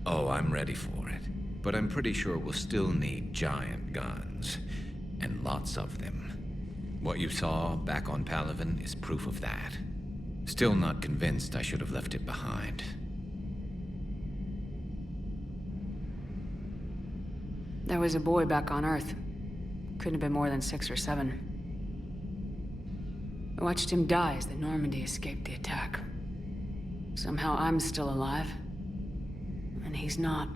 Oh, I'm ready for it. But I'm pretty sure we'll still need giant guns. And lots of them. What you saw back on Palaven is proof of that. Still not convinced I should have left it behind. There was a boy back on Earth. Couldn't have been more than 6 or 7. I watched him die as the Normandy escaped the attack. Somehow I'm still alive. And he's not.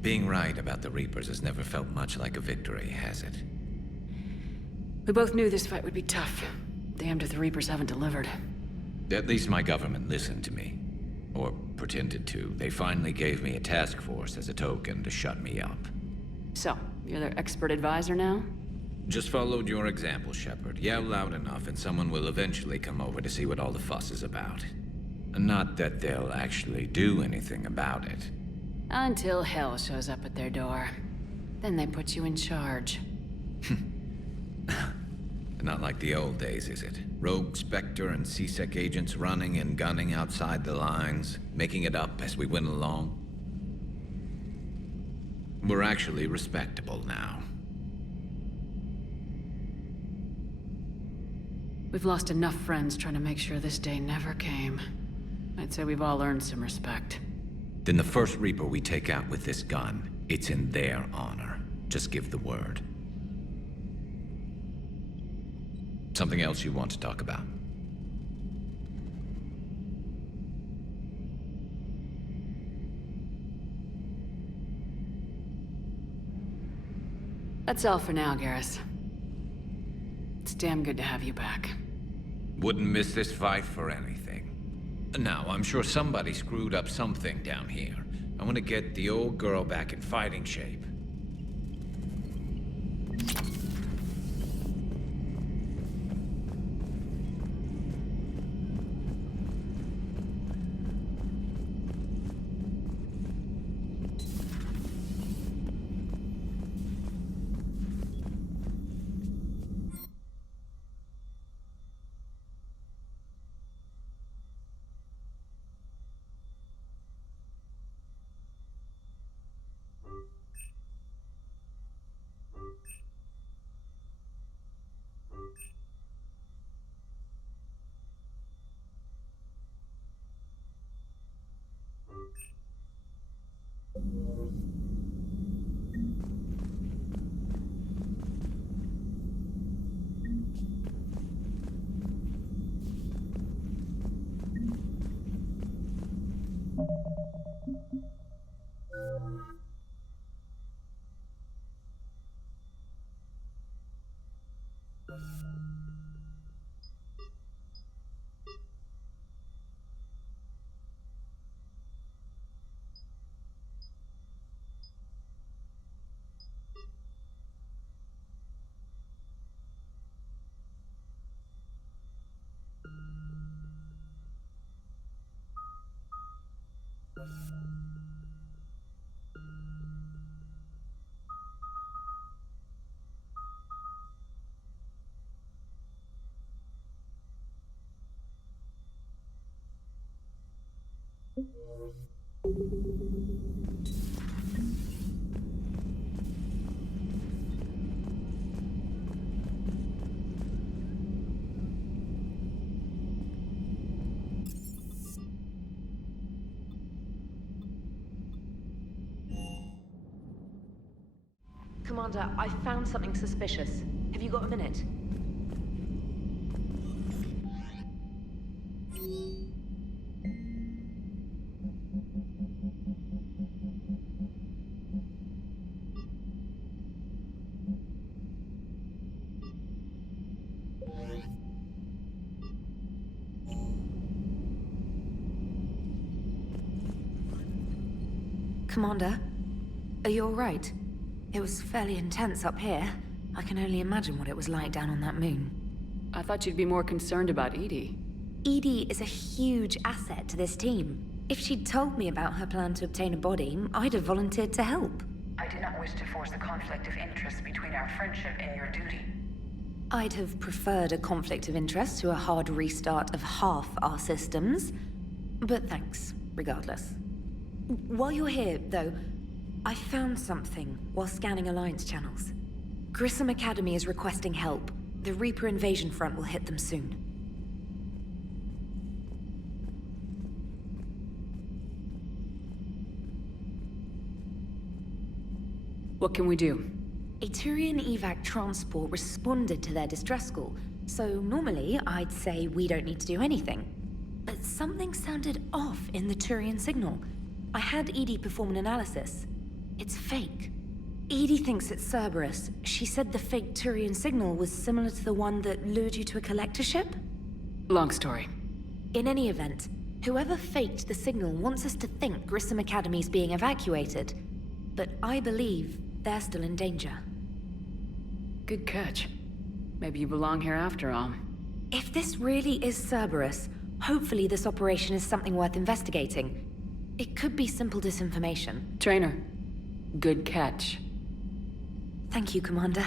Being right about the Reapers has never felt much like a victory, has it? We both knew this fight would be tough. Damned if the Reapers haven't delivered. At least my government listened to me. Or pretended to. They finally gave me a task force as a token to shut me up. So, you're their expert advisor now? Just followed your example, Shepard. Yell loud enough and someone will eventually come over to see what all the fuss is about. Not that they'll actually do anything about it. Until hell shows up at their door. Then they put you in charge. Not like the old days, is it? Rogue Spectre and C-Sec agents running and gunning outside the lines, making it up as we went along. We're actually respectable now. We've lost enough friends trying to make sure this day never came. I'd say we've all earned some respect. Then the first Reaper we take out with this gun, it's in their honor. Just give the word. Something else you want to talk about? That's all for now, Garrus. It's damn good to have you back. Wouldn't miss this fight for anything. Now, I'm sure somebody screwed up something down here. I want to get the old girl back in fighting shape. Commander, I found something suspicious. Have you got a minute? Commander, are you all right? It was fairly intense up here. I can only imagine what it was like down on that moon. I thought you'd be more concerned about Edie. Edie is a huge asset to this team. If she'd told me about her plan to obtain a body, I'd have volunteered to help. I do not wish to force a conflict of interest between our friendship and your duty. I'd have preferred a conflict of interest to a hard restart of half our systems. But thanks, regardless. While you're here, though, I found something while scanning Alliance channels. Grissom Academy is requesting help. The Reaper invasion front will hit them soon. What can we do? A Turian evac transport responded to their distress call, so normally I'd say we don't need to do anything. But something sounded off in the Turian signal. I had Edie perform an analysis. It's fake. Edie thinks it's Cerberus. She said the fake Turian signal was similar to the one that lured you to a collector ship? Long story. In any event, whoever faked the signal wants us to think Grissom Academy's being evacuated. But I believe they're still in danger. Good catch. Maybe you belong here after all. If this really is Cerberus, hopefully this operation is something worth investigating. It could be simple disinformation. Trainer, good catch. Thank you, Commander.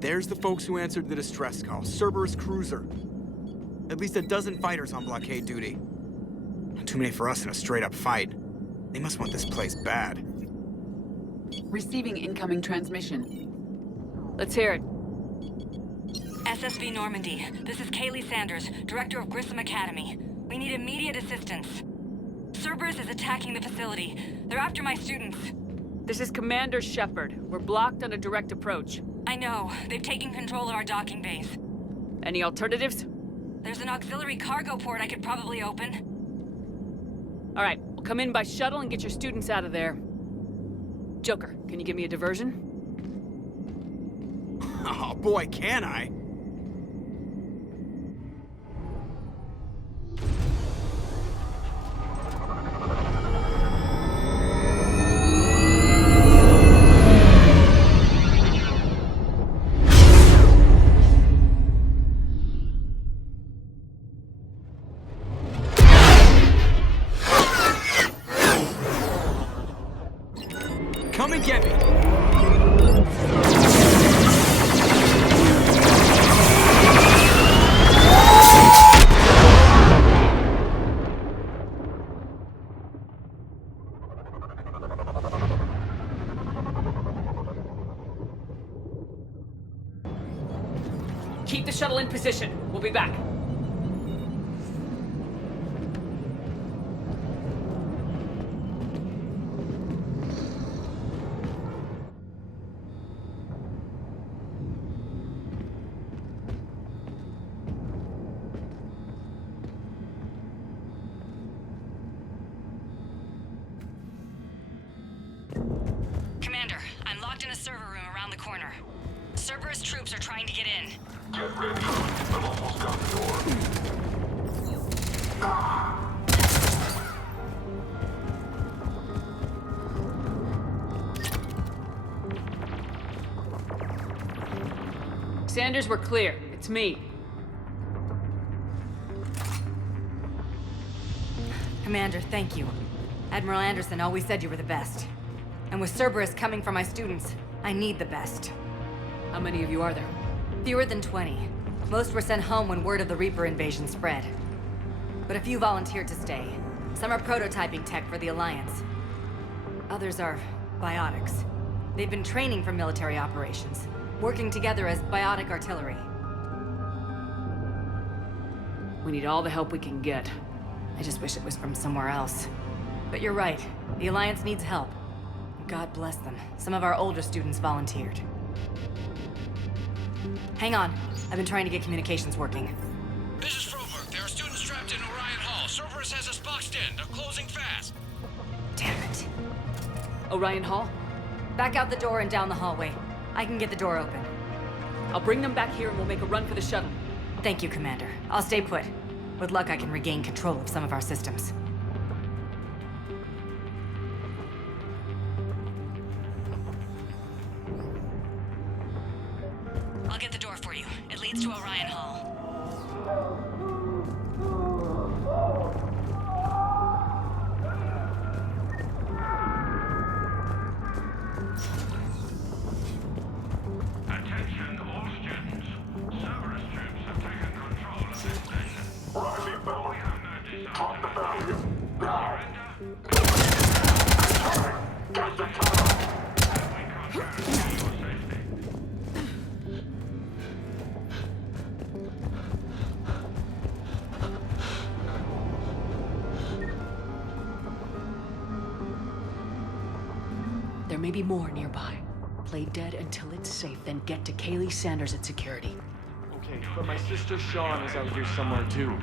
There's the folks who answered the distress call. Cerberus cruiser. At least a dozen fighters on blockade duty. Not too many for us in a straight-up fight. They must want this place bad. Receiving incoming transmission. Let's hear it. SSV Normandy, this is Kaylee Sanders, Director of Grissom Academy. We need immediate assistance. Cerberus is attacking the facility. They're after my students. This is Commander Shepard. We're blocked on a direct approach. I know. They've taken control of our docking bays. Any alternatives? There's an auxiliary cargo port I could probably open. All right, we'll come in by shuttle and get your students out of there. Joker, can you give me a diversion? Oh boy, can I! Come and get me! Keep the shuttle in position. We'll be back. Commander, I'm locked in a server room around the corner. Cerberus troops are trying to get in. Get ready. I've almost got the door. Sanders, we're clear. It's me. Commander, thank you. Admiral Anderson always said you were the best. And with Cerberus coming for my students, I need the best. How many of you are there? Fewer than 20. Most were sent home when word of the Reaper invasion spread. But a few volunteered to stay. Some are prototyping tech for the Alliance. Others are biotics. They've been training for military operations, working together as biotic artillery. We need all the help we can get. I just wish it was from somewhere else. But you're right. The Alliance needs help. God bless them. Some of our older students volunteered. Hang on. I've been trying to get communications working. This is Froberg. There are students trapped in Orion Hall. Cerberus has us boxed in. They're closing fast. Damn it. Orion Hall? Back out the door and down the hallway. I can get the door open. I'll bring them back here and we'll make a run for the shuttle. Thank you, Commander. I'll stay put. With luck, I can regain control of some of our systems. I'll get the door for you. It leads to Orion Hall. Attention all students. Cerberus troops have taken control of this station. Riley Bell, we have no desire to surrender. Get the tunnel. We can't guarantee your safety. There may be more nearby. Play dead until it's safe, then get to Kaylee Sanders at security. Okay, but my sister Sean is out here somewhere too.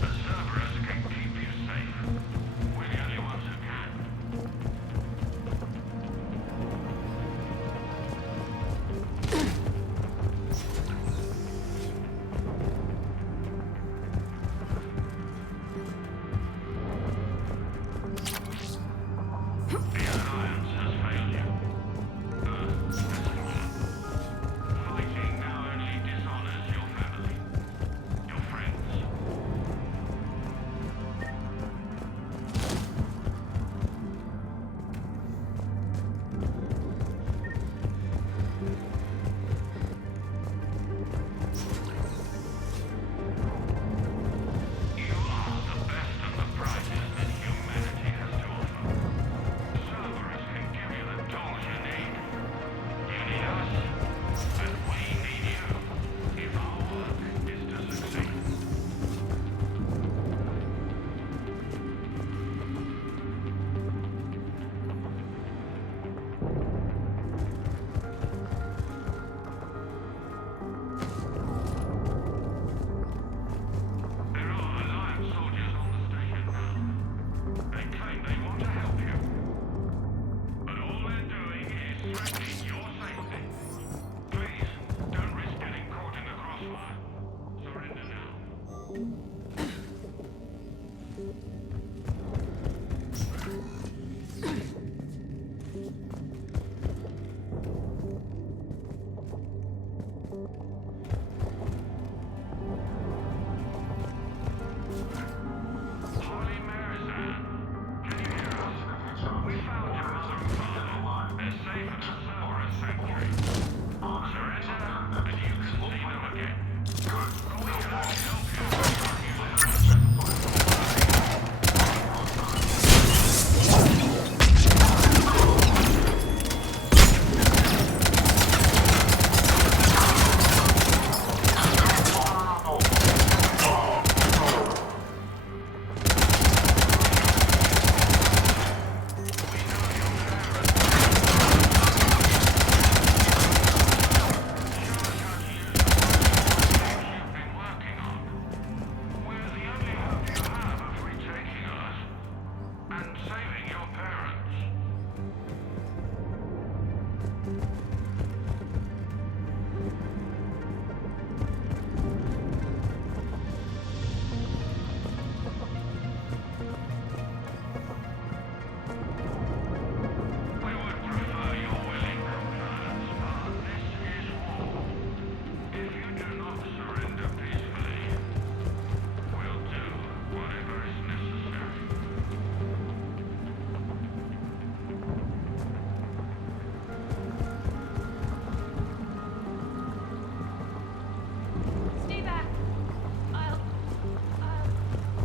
The Cerberus can keep you safe. We're the only ones who can. The Alliance has failed you. Earth has failed. Fighting now only dishonors your family, your friends,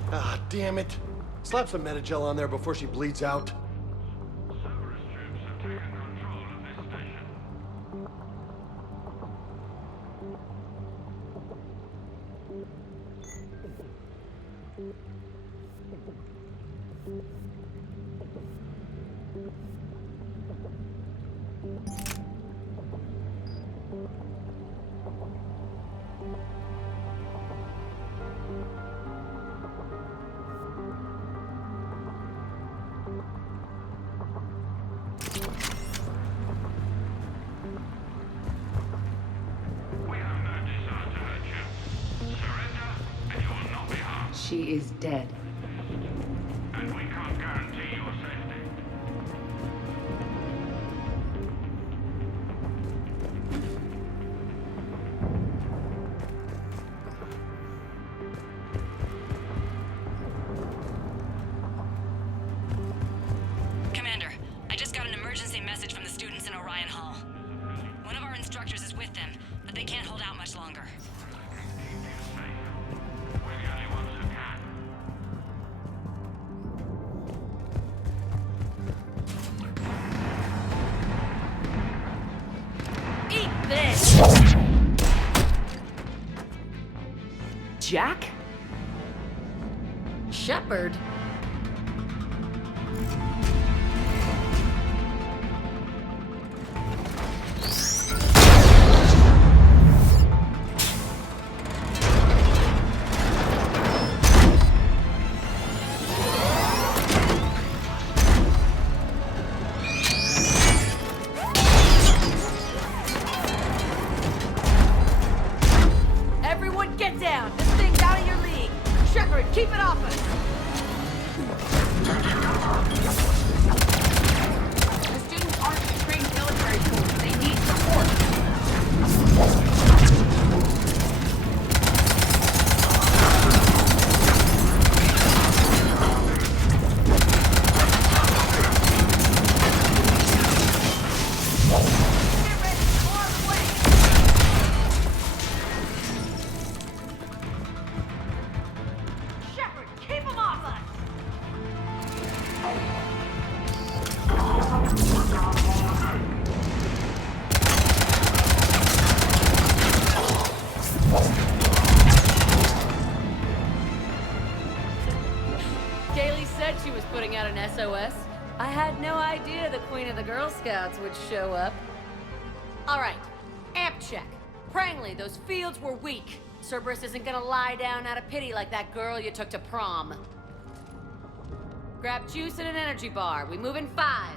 Ah, damn it. Slap some Metagel on there before she bleeds out. She is dead. And we can't guarantee your safety. Commander, I just got an emergency message from the students in Orion Hall. One of our instructors is with them, but they can't hold out much longer. Eat this! Jack? Shepard? Everyone get down! This thing's out of your league! Shepard, keep it off us! The students aren't in trained military schools. They need support. Shepard, keep him off us! Kaylee said she was putting out an SOS. I had no idea the Queen of the Girl Scouts would show up. All right, amp check. Prangley, those fields were weak. Cerberus isn't gonna lie down out of pity like that girl you took to prom. Grab juice and an energy bar. We move in 5.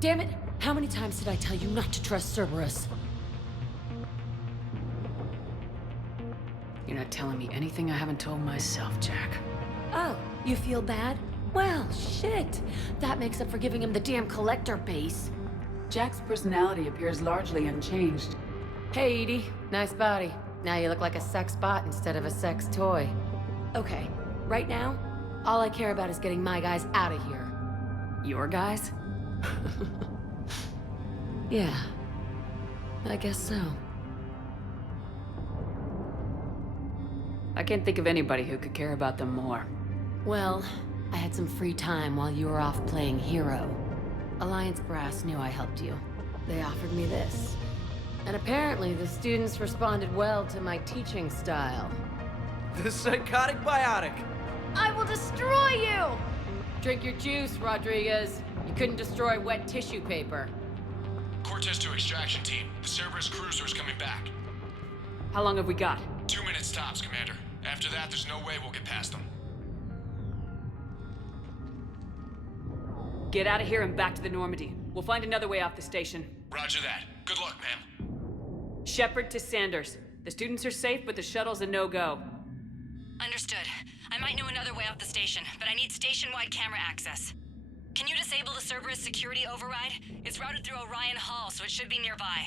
Damn it! How many times did I tell you not to trust Cerberus? You're not telling me anything I haven't told myself, Jack. Oh, you feel bad? Well, shit. That makes up for giving him the damn collector base. Jack's personality appears largely unchanged. Hey, Edie. Nice body. Now you look like a sex bot instead of a sex toy. Okay, right now, all I care about is getting my guys out of here. Your guys? Yeah, I guess so. I can't think of anybody who could care about them more. Well, I had some free time while you were off playing hero. Alliance Brass knew I helped you. They offered me this. And apparently the students responded well to my teaching style. The psychotic biotic! I will destroy you! Drink your juice, Rodriguez. You couldn't destroy wet tissue paper. Cortez to extraction team. The Cerberus cruiser is coming back. How long have we got? 2 minutes tops, Commander. After that, there's no way we'll get past them. Get out of here and back to the Normandy. We'll find another way off the station. Roger that. Good luck, ma'am. Shepard to Sanders. The students are safe, but the shuttle's a no-go. Understood. I might know another way off the station, but I need station-wide camera access. Can you disable the Cerberus security override? It's routed through Orion Hall, so it should be nearby.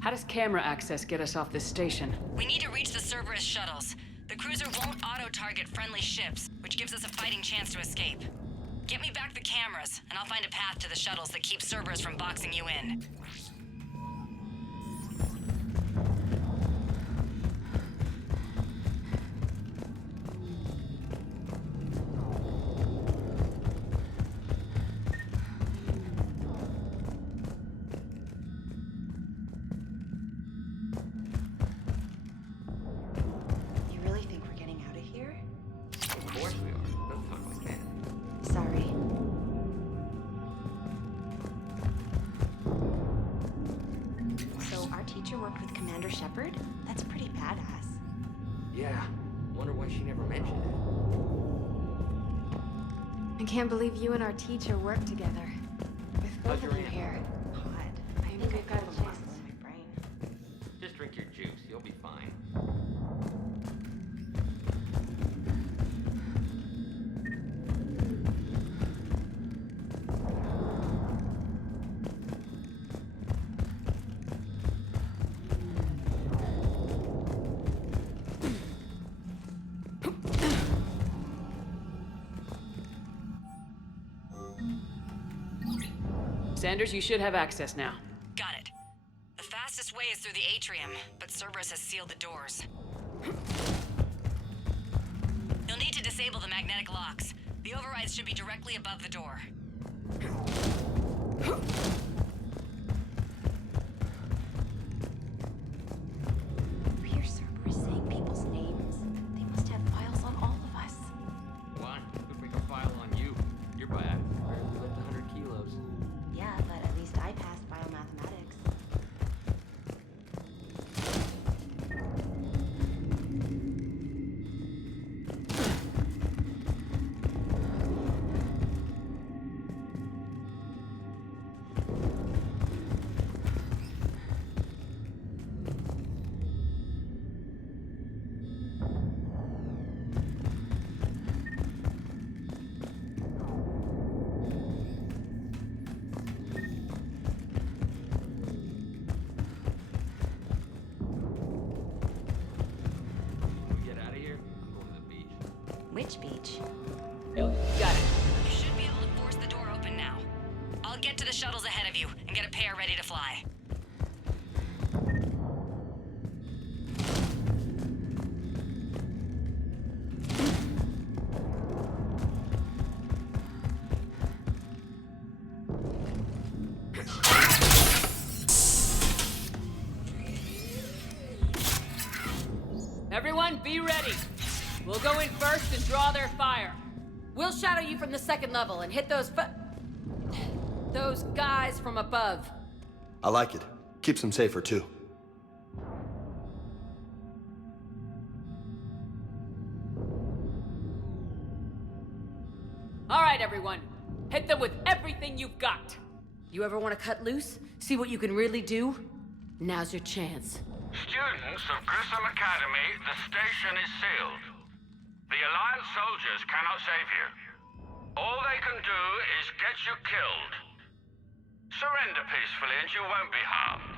How does camera access get us off this station? We need to reach the Cerberus shuttles. The cruiser won't auto-target friendly ships, which gives us a fighting chance to escape. Get me back the cameras, and I'll find a path to the shuttles that keeps Cerberus from boxing you in. You really think we're getting out of here? Of course we are. Let's talk like that. Sorry. So our teacher worked with Commander Shepard? That's pretty badass. Yeah. Wonder why she never mentioned it. I can't believe you and our teacher worked together. With both of you here. Odd. I think I've got a chance in my brain. Just drink your juice. You'll be fine. Sanders, you should have access now. Got it. The fastest way is through the atrium, but Cerberus has sealed the doors. You'll need to disable the magnetic locks. The overrides should be directly above the door. You hear Cerberus saying people's names? They must have files on all of us. Why? Could make a file on you. You're bad. Barely lift 100 kilos. Yeah, but at least I passed biomathematics. Which beach? Got it. You should be able to force the door open now. I'll get to the shuttles ahead of you and get a pair ready to fly. Everyone, be ready. We'll go in first and draw their fire. We'll shadow you from the second level and hit those guys from above. I like it. Keeps them safer, too. All right, everyone. Hit them with everything you've got! You ever want to cut loose? See what you can really do? Now's your chance. Students of Grissom Academy, the station is sealed. The Alliance soldiers cannot save you. All they can do is get you killed. Surrender peacefully and you won't be harmed.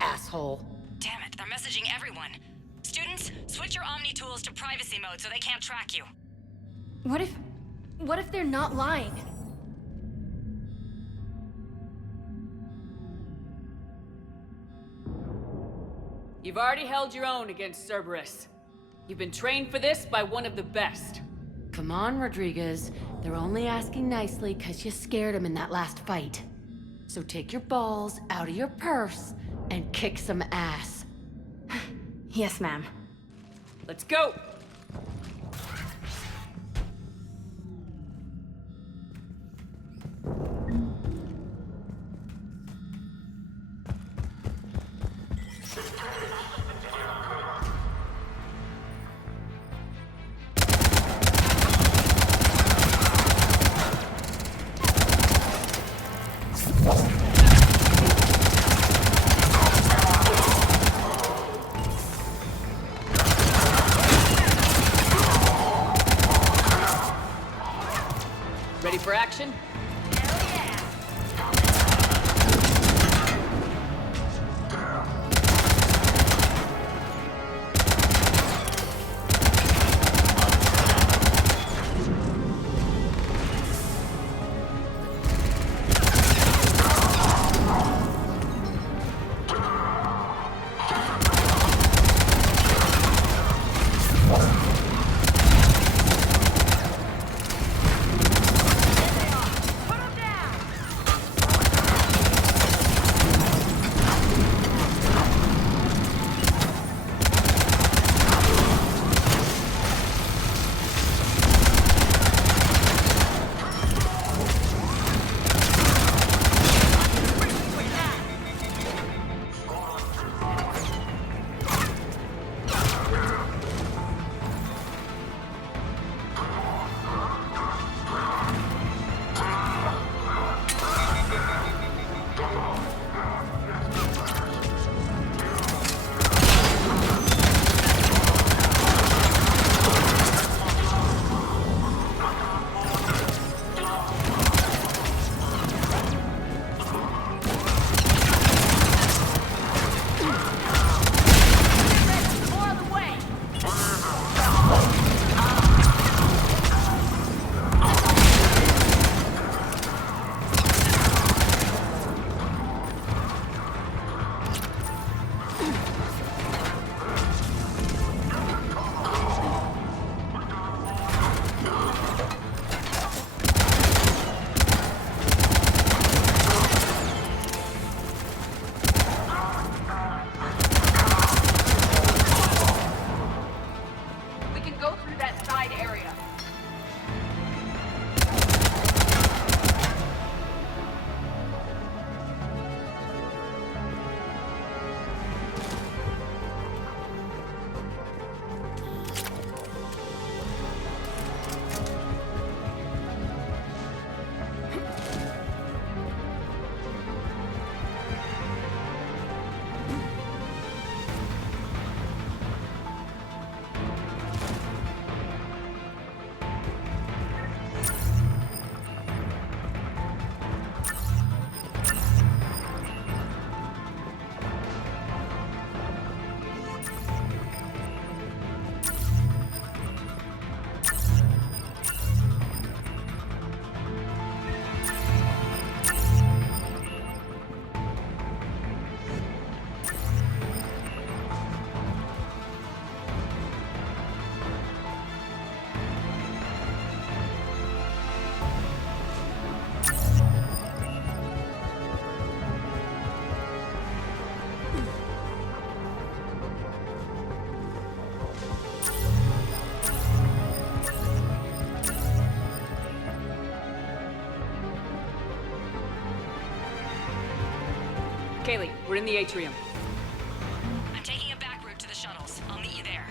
Asshole. Damn it, they're messaging everyone. Students, switch your Omni tools to privacy mode so they can't track you. What if they're not lying? You've already held your own against Cerberus. You've been trained for this by one of the best. Come on, Rodriguez. They're only asking nicely because you scared them in that last fight. So take your balls out of your purse and kick some ass. Yes, ma'am. Let's go! Ready for action? Kaylee, we're in the atrium. I'm taking a back route to the shuttles. I'll meet you there.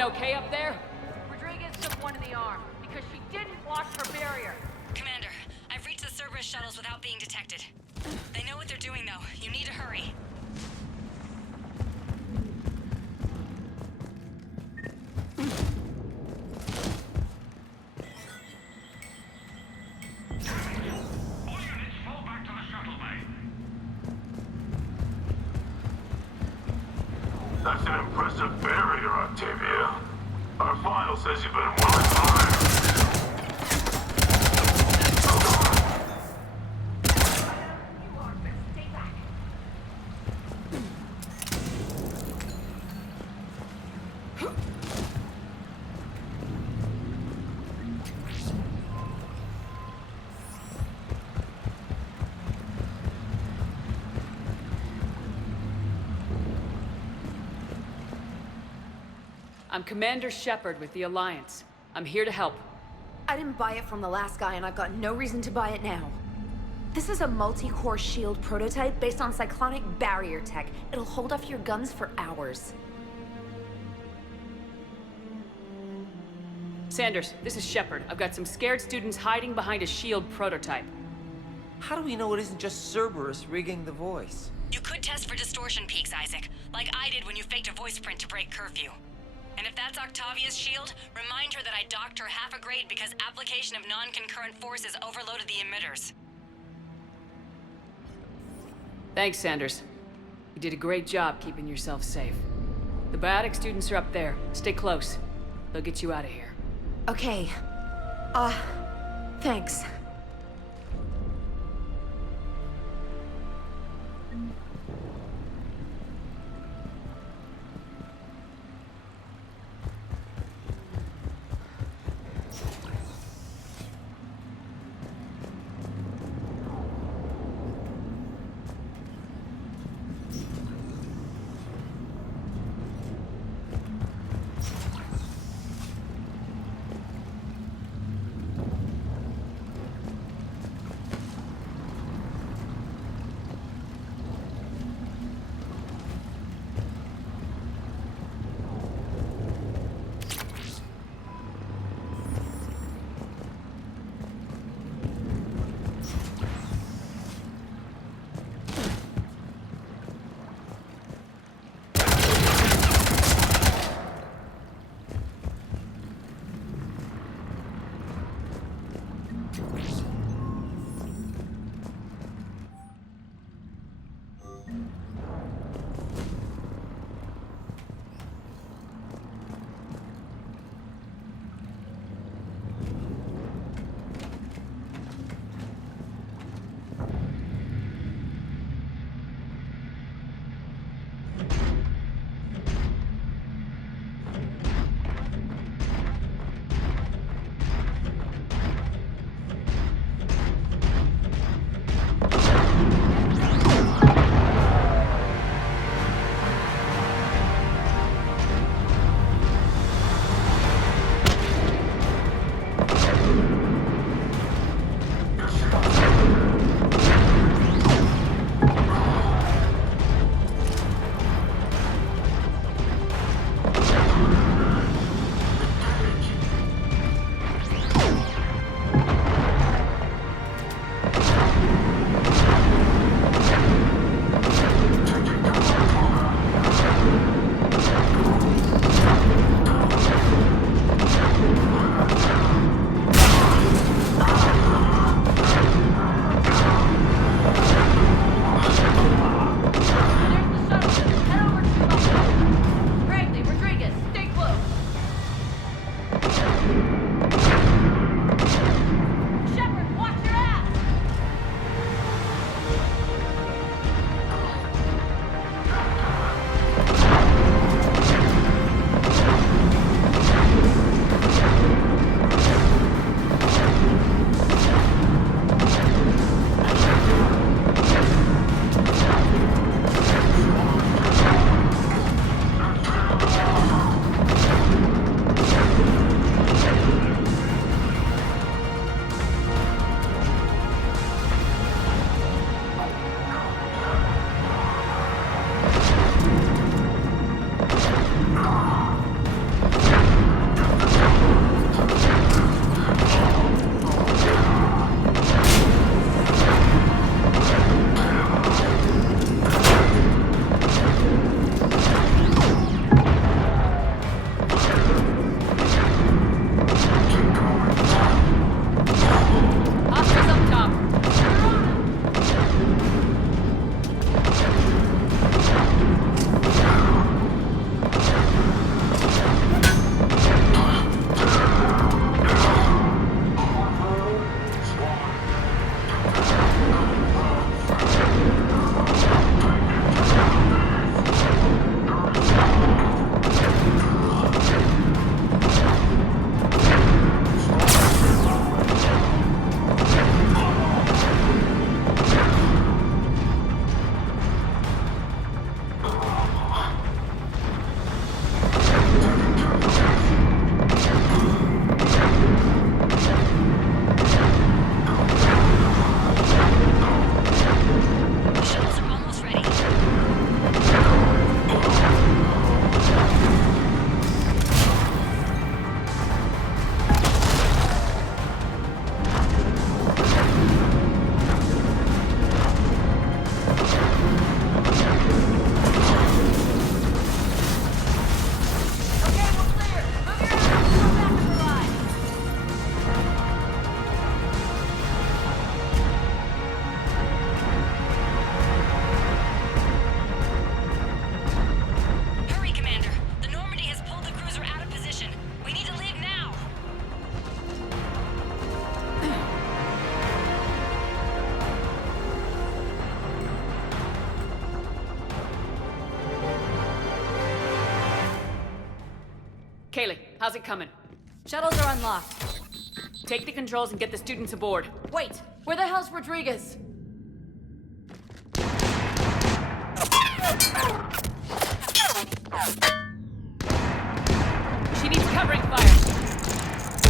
Everyone okay up there? Rodriguez took one in the arm because she didn't watch her barrier. Commander, I've reached the Cerberus shuttles without being detected. They know what they're doing, though. You need to hurry. That's an impressive barrier, Octavia. Our file says you've been well admired. I'm Commander Shepard with the Alliance. I'm here to help. I didn't buy it from the last guy, and I've got no reason to buy it now. This is a multi-core shield prototype based on cyclonic barrier tech. It'll hold off your guns for hours. Sanders, this is Shepard. I've got some scared students hiding behind a shield prototype. How do we know it isn't just Cerberus rigging the voice? You could test for distortion peaks, Isaac, like I did when you faked a voice print to break curfew. And if that's Octavia's shield, remind her that I docked her half a grade because application of non-concurrent forces overloaded the emitters. Thanks, Sanders. You did a great job keeping yourself safe. The biotic students are up there. Stay close. They'll get you out of here. Okay. Thanks. Kaylee, how's it coming? Shuttles are unlocked. Take the controls and get the students aboard. Wait, where the hell's Rodriguez? She needs covering fire.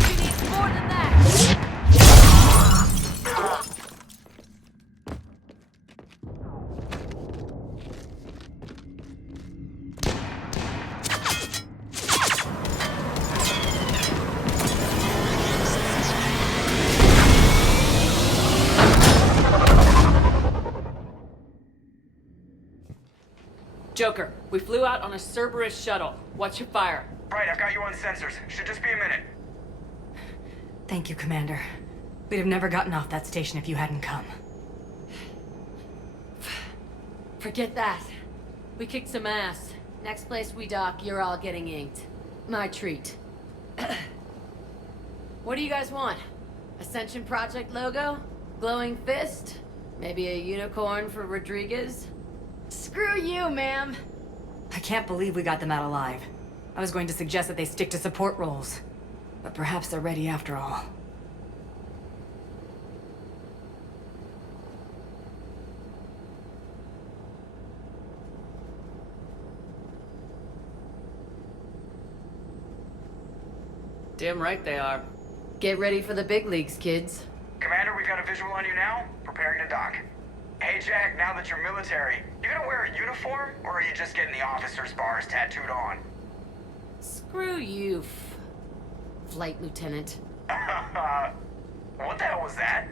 She needs more than that. Joker, we flew out on a Cerberus shuttle. What's your fire? Right, I've got you on sensors. Should just be a minute. Thank you, Commander. We'd have never gotten off that station if you hadn't come. Forget that. We kicked some ass. Next place we dock, you're all getting inked. My treat. What do you guys want? Ascension Project logo? Glowing fist? Maybe a unicorn for Rodriguez? Screw you, ma'am! I can't believe we got them out alive. I was going to suggest that they stick to support roles. But perhaps they're ready after all. Damn right they are. Get ready for the big leagues, kids. Commander, we've got a visual on you now. Preparing to dock. Hey, Jack, now that you're military, you gonna wear a uniform, or are you just getting the officer's bars tattooed on? Screw you, Flight Lieutenant. What the hell was that?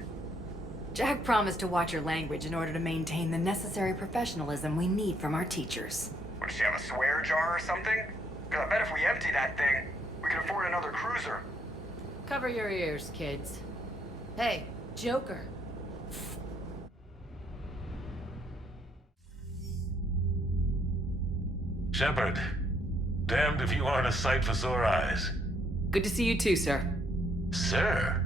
Jack promised to watch your language in order to maintain the necessary professionalism we need from our teachers. What, does she have a swear jar or something? Because I bet if we empty that thing, we can afford another cruiser. Cover your ears, kids. Hey, Joker. Shepard, damned if you aren't a sight for sore eyes. Good to see you too, sir. Sir?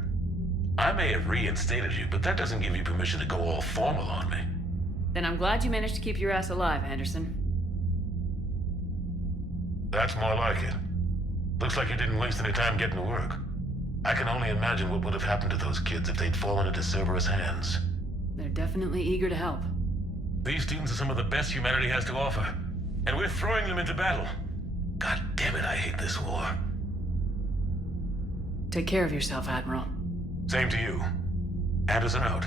I may have reinstated you, but that doesn't give you permission to go all formal on me. Then I'm glad you managed to keep your ass alive, Anderson. That's more like it. Looks like you didn't waste any time getting to work. I can only imagine what would have happened to those kids if they'd fallen into Cerberus hands. They're definitely eager to help. These students are some of the best humanity has to offer. And we're throwing them into battle. God damn it, I hate this war. Take care of yourself, Admiral. Same to you. Anderson out.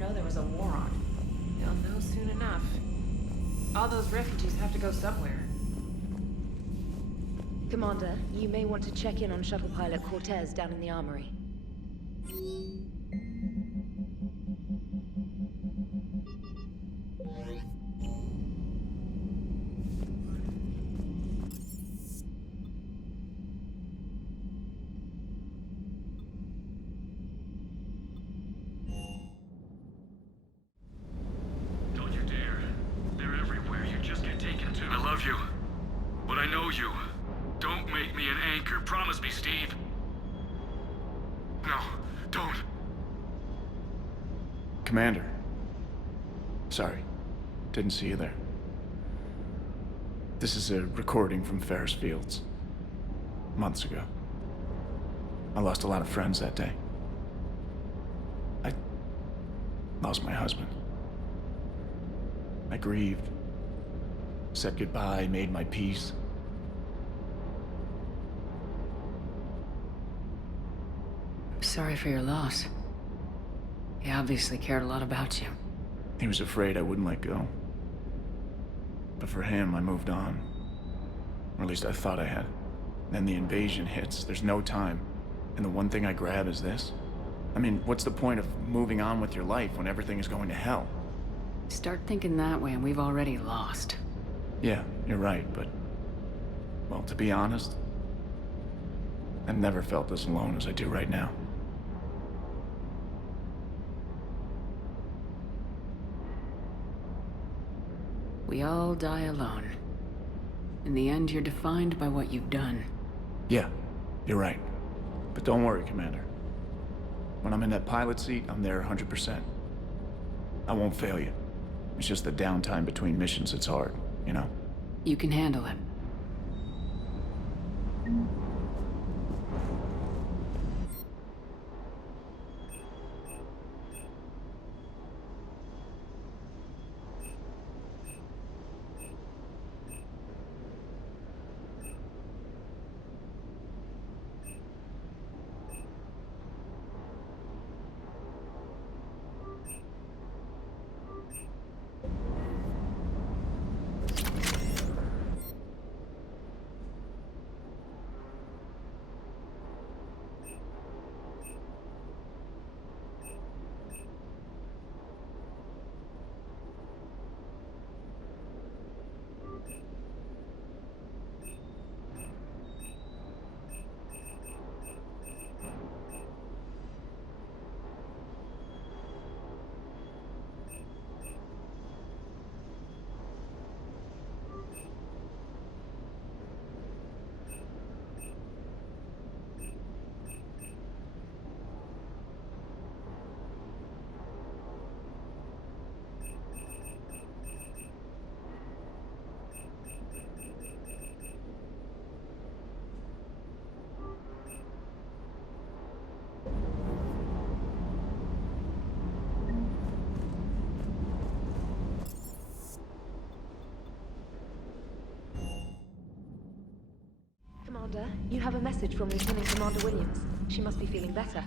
know there was a war on. They'll know soon enough. All those refugees have to go somewhere. Commander, you may want to check in on shuttle pilot Cortez down in the armory. Don't you dare. They're everywhere. You just get taken to. I love you. But I know you. Don't make me an anchor. Promise me, Steve. No, don't. Commander. Sorry. Didn't see you there. This is a recording from Ferris Fields. Months ago. I lost a lot of friends that day. I lost my husband. I grieved. Said goodbye, made my peace. Sorry for your loss. He obviously cared a lot about you. He was afraid I wouldn't let go. But for him, I moved on. Or at least I thought I had. Then the invasion hits, there's no time. And the one thing I grab is this? I mean, what's the point of moving on with your life when everything is going to hell? Start thinking that way and we've already lost. Yeah, you're right, but... well, to be honest, I've never felt as alone as I do right now. We all die alone. In the end, you're defined by what you've done. Yeah, you're right. But don't worry, Commander. When I'm in that pilot seat, I'm there 100%. I won't fail you. It's just the downtime between missions that's hard, you know? You can handle it. Commander, you have a message from Lieutenant Commander Williams. She must be feeling better.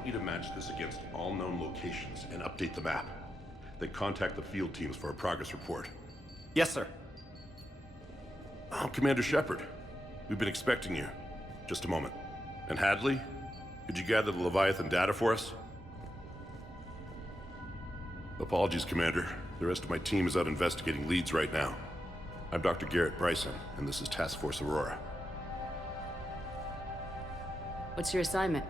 want you to match this against all known locations and update the map. Then contact the field teams for a progress report. Yes, sir. Oh, Commander Shepard. We've been expecting you. Just a moment. And Hadley, could you gather the Leviathan data for us? Apologies, Commander. The rest of my team is out investigating leads right now. I'm Dr. Garrett Bryson, and this is Task Force Aurora. What's your assignment?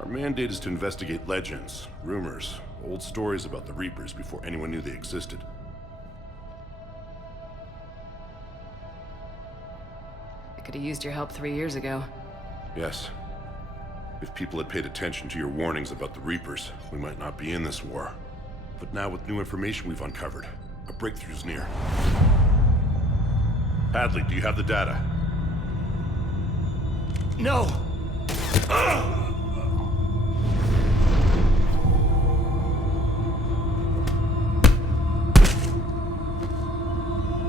Our mandate is to investigate legends, rumors, old stories about the Reapers before anyone knew they existed. I could have used your help 3 years ago. Yes. If people had paid attention to your warnings about the Reapers, we might not be in this war. But now with new information we've uncovered, a breakthrough's near. Hadley, do you have the data? No!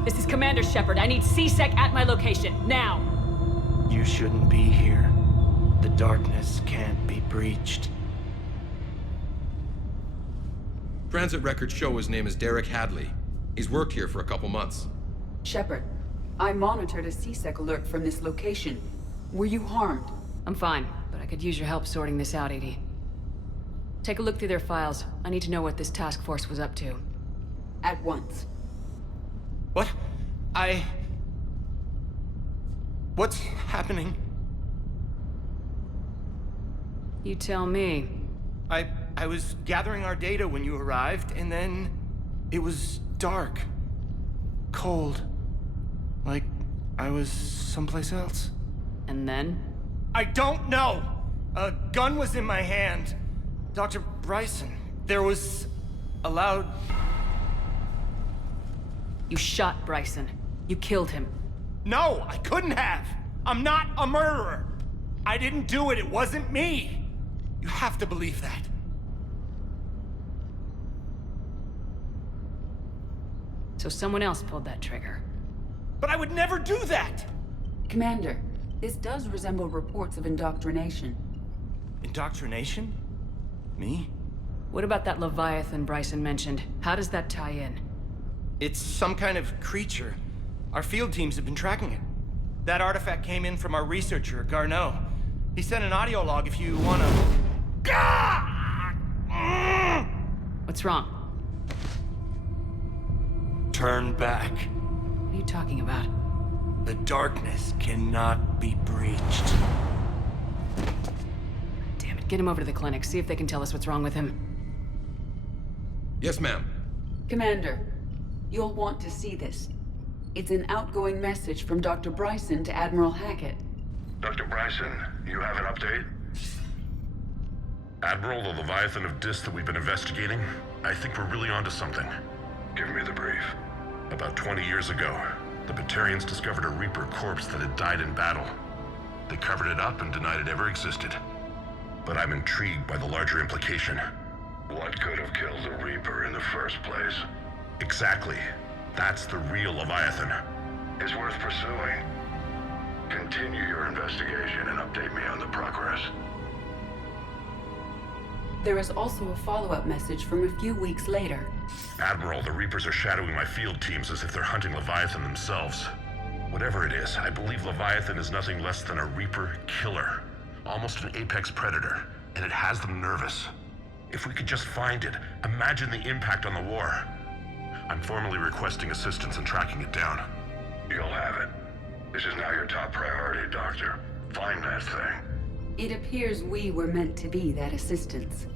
This is Commander Shepard. I need C-Sec at my location, now! You shouldn't be here. The darkness can't be breached. Transit records show his name is Derek Hadley. He's worked here for a couple months. Shepard, I monitored a C-Sec alert from this location. Were you harmed? I'm fine, but I could use your help sorting this out, EDI. Take a look through their files. I need to know what this task force was up to. At once. What? What's happening? You tell me. I was gathering our data when you arrived, and then it was dark. Cold. Like I was someplace else. And then? I don't know! A gun was in my hand. Dr. Bryson, there was a loud... You shot Bryson. You killed him. No, I couldn't have! I'm not a murderer! I didn't do it, it wasn't me! You have to believe that. So someone else pulled that trigger. But I would never do that! Commander, this does resemble reports of indoctrination. Indoctrination? Me? What about that Leviathan Bryson mentioned? How does that tie in? It's some kind of creature. Our field teams have been tracking it. That artifact came in from our researcher, Garneau. He sent an audio log if you wanna... What's wrong? Turn back. What are you talking about? The darkness cannot be breached. Damn it, get him over to the clinic. See if they can tell us what's wrong with him. Yes, ma'am. Commander, you'll want to see this. It's an outgoing message from Dr. Bryson to Admiral Hackett. Dr. Bryson, you have an update? Admiral, the Leviathan of Dis that we've been investigating, I think we're really onto something. Give me the brief. About 20 years ago, the Batarians discovered a Reaper corpse that had died in battle. They covered it up and denied it ever existed. But I'm intrigued by the larger implication. What could have killed the Reaper in the first place? Exactly. That's the real Leviathan. It's worth pursuing. Continue your investigation and update me on the progress. There is also a follow-up message from a few weeks later. Admiral, the Reapers are shadowing my field teams as if they're hunting Leviathan themselves. Whatever it is, I believe Leviathan is nothing less than a Reaper killer. Almost an apex predator, and it has them nervous. If we could just find it, imagine the impact on the war. I'm formally requesting assistance in tracking it down. You'll have it. This is now your top priority, Doctor. Find that thing. It appears we were meant to be that assistance.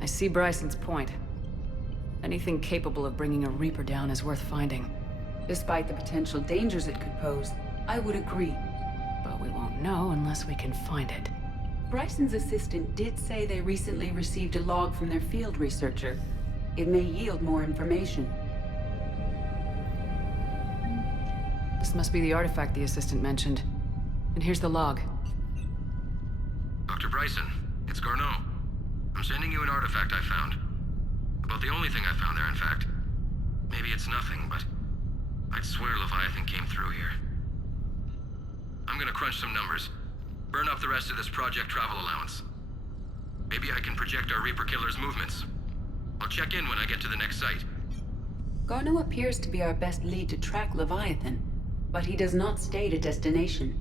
I see Bryson's point. Anything capable of bringing a Reaper down is worth finding. Despite the potential dangers it could pose, I would agree. But we won't know unless we can find it. Bryson's assistant did say they recently received a log from their field researcher. It may yield more information. This must be the artifact the assistant mentioned. And here's the log. Dr. Bryson, it's Garneau. I'm sending you an artifact I found. About the only thing I found there, in fact. Maybe it's nothing, but I'd swear Leviathan came through here. I'm gonna crunch some numbers. Burn up the rest of this project travel allowance. Maybe I can project our Reaper Killer's movements. I'll check in when I get to the next site. Garneau appears to be our best lead to track Leviathan, but he does not state a destination.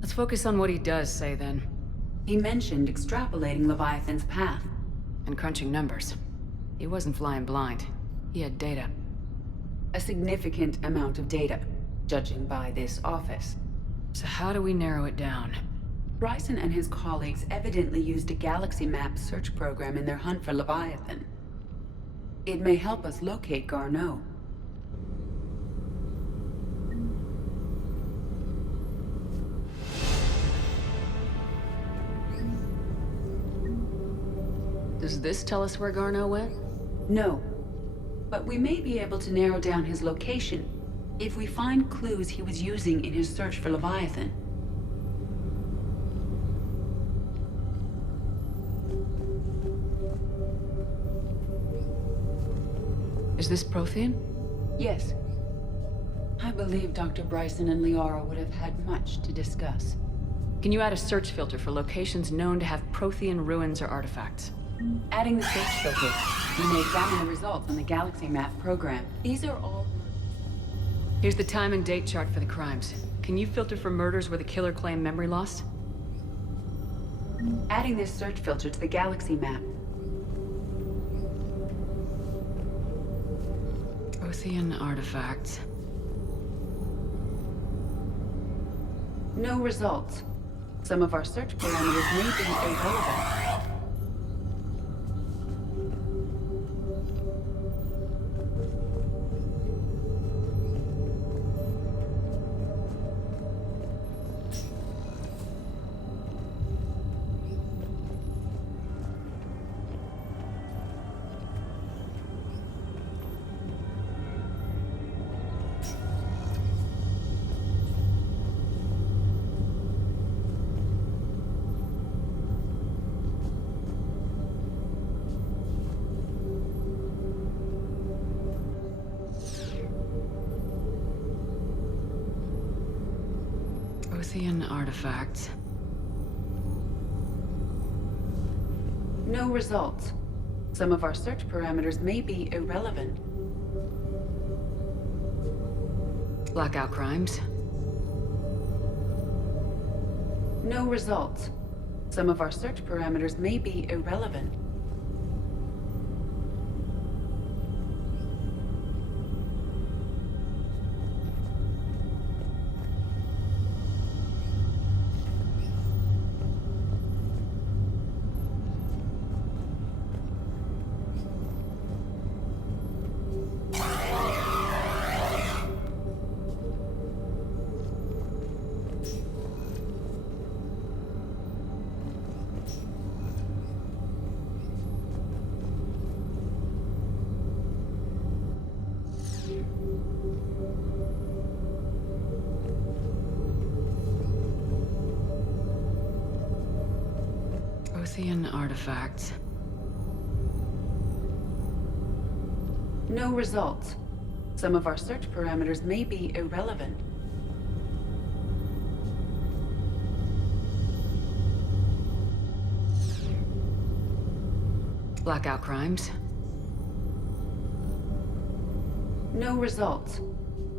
Let's focus on what he does say, then. He mentioned extrapolating Leviathan's path. And crunching numbers. He wasn't flying blind. He had data. A significant amount of data, judging by this office. So how do we narrow it down? Bryson and his colleagues evidently used a galaxy map search program in their hunt for Leviathan. It may help us locate Garneau. Does this tell us where Garneau went? No. But we may be able to narrow down his location if we find clues he was using in his search for Leviathan. Is this Prothean? Yes. I believe Dr. Bryson and Liara would have had much to discuss. Can you add a search filter for locations known to have Prothean ruins or artifacts? Adding the search filter, you may examine the results on the Galaxy Map program. These are all... Here's the time and date chart for the crimes. Can you filter for murders where the killer claimed memory loss? Adding this search filter to the Galaxy Map. Prothean artifacts. No results. Some of our search parameters may be irrelevant. Prothean artifacts. No results. Some of our search parameters may be irrelevant. Blackout crimes. No results. Some of our search parameters may be irrelevant. Prothean artifacts. No results. Some of our search parameters may be irrelevant. Blackout crimes. No results.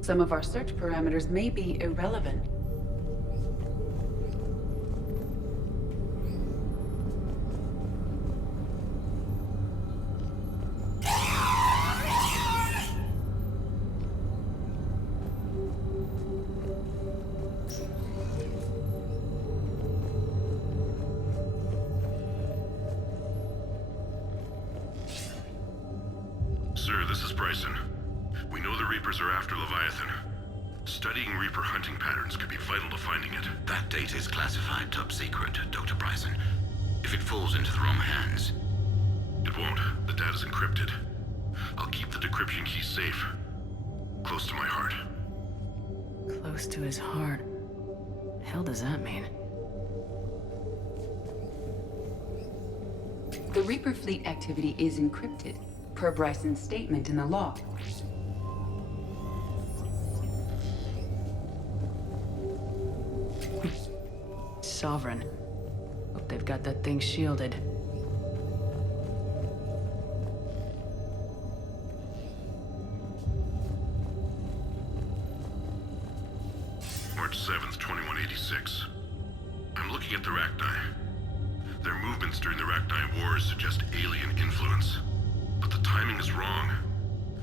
Some of our search parameters may be irrelevant. Sir, this is Bryson. We know the Reapers are after Leviathan. Studying Reaper hunting patterns could be vital to finding it. That data is classified top secret, Dr. Bryson. If it falls into the wrong hands... It won't. The data's encrypted. I'll keep the decryption key safe. Close to my heart. Close to his heart. The hell does that mean? The Reaper fleet activity is encrypted, per Bryson's statement in the log. Sovereign. Hope they've got that thing shielded. March 7th, 2186. I'm looking at the Rachni. Their movements during the Rachni Wars suggest alien influence. But the timing is wrong,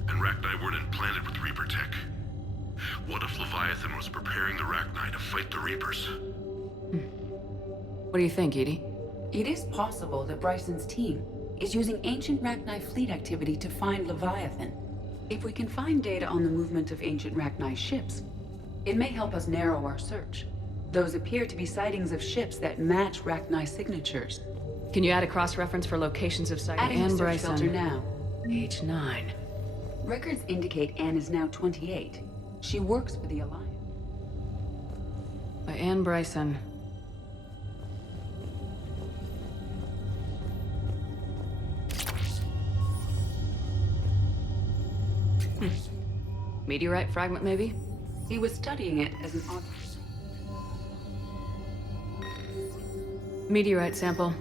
and Rachni weren't implanted with Reaper tech. What if Leviathan was preparing the Rachni to fight the Reapers? What do you think, Edie? It is possible that Bryson's team is using ancient Rachni fleet activity to find Leviathan. If we can find data on the movement of ancient Rachni ships, it may help us narrow our search. Those appear to be sightings of ships that match Rachni signatures. Can you add a cross-reference for locations of sightings? Adding a search Bryson. filter now. Age 9. Records indicate Anne is now 28. She works for the Alliance. By Anne Bryson. Meteorite fragment, maybe? He was studying it as an author. Meteorite sample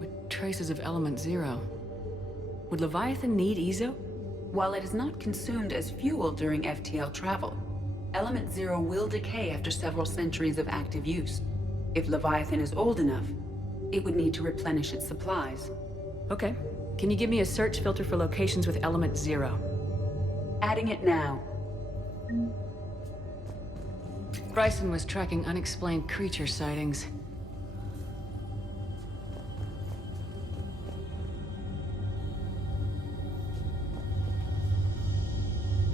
with traces of element 0. Would Leviathan need Ezo? While it is not consumed as fuel during FTL travel, element 0 will decay after several centuries of active use. If Leviathan is old enough, it would need to replenish its supplies. Okay. Can you give me a search filter for locations with element 0? Adding it now. Bryson was tracking unexplained creature sightings.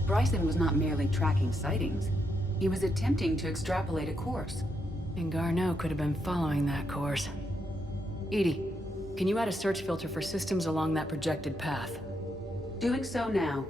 Bryson was not merely tracking sightings. He was attempting to extrapolate a course. And Garneau could have been following that course. Edie, can you add a search filter for systems along that projected path? Doing so now.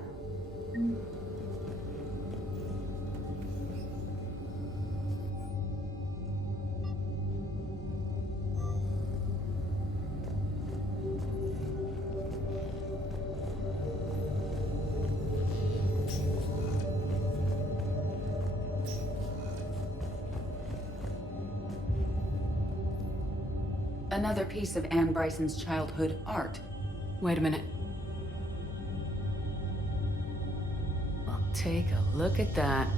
Another piece of Anne Bryson's childhood art. Wait a minute. Well, take a look at that.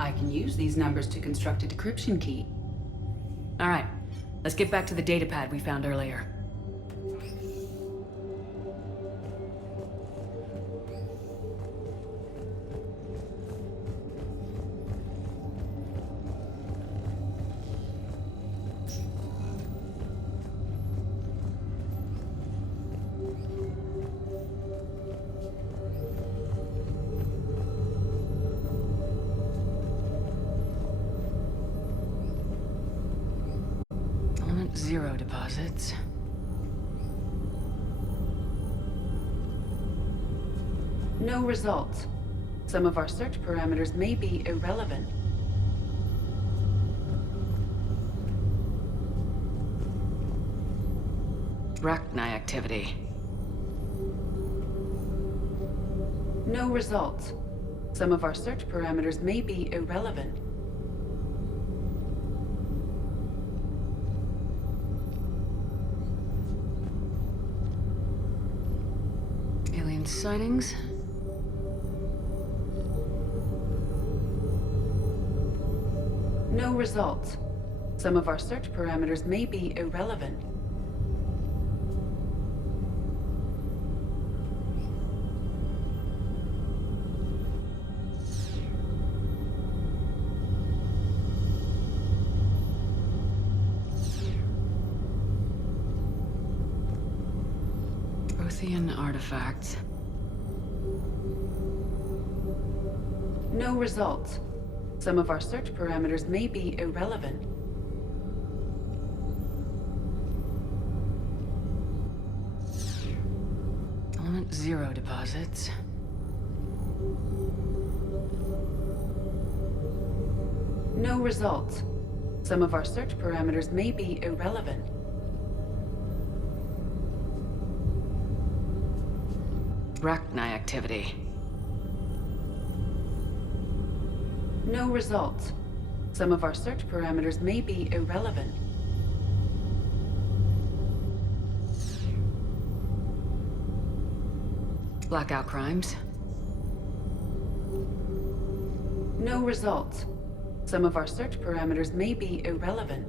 I can use these numbers to construct a decryption key. All right, let's get back to the datapad we found earlier. Element 0 deposits. No results. Some of our search parameters may be irrelevant. Rachni activity. No results. Some of our search parameters may be irrelevant. Alien sightings. No results. Some of our search parameters may be irrelevant. Prothean artifacts. No results. Some of our search parameters may be irrelevant. Element 0 deposits. No results. Some of our search parameters may be irrelevant. Rachni activity. No results. Some of our search parameters may be irrelevant. Blackout crimes. No results. Some of our search parameters may be irrelevant.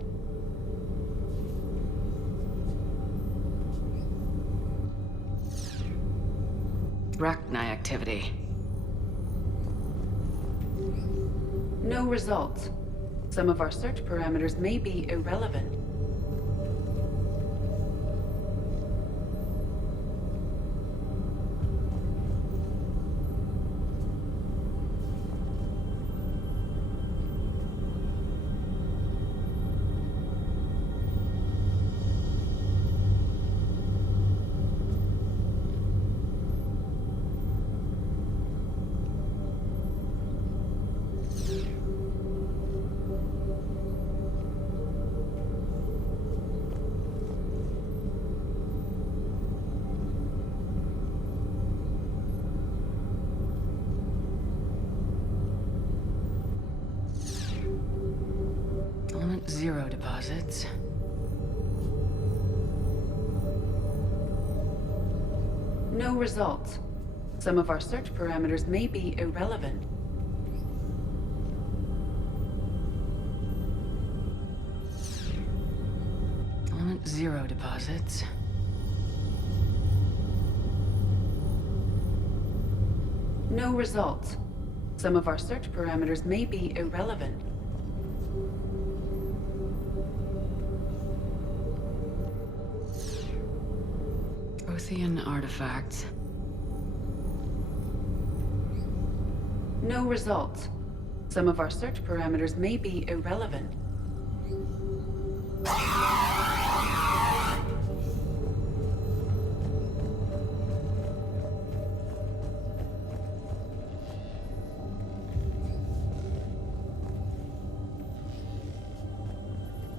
Rachni activity. No results. Some of our search parameters may be irrelevant. Element 0 deposits. No results. Some of our search parameters may be irrelevant. Element 0 deposits. No results. Some of our search parameters may be irrelevant. Prothean artifacts. No results. Some of our search parameters may be irrelevant.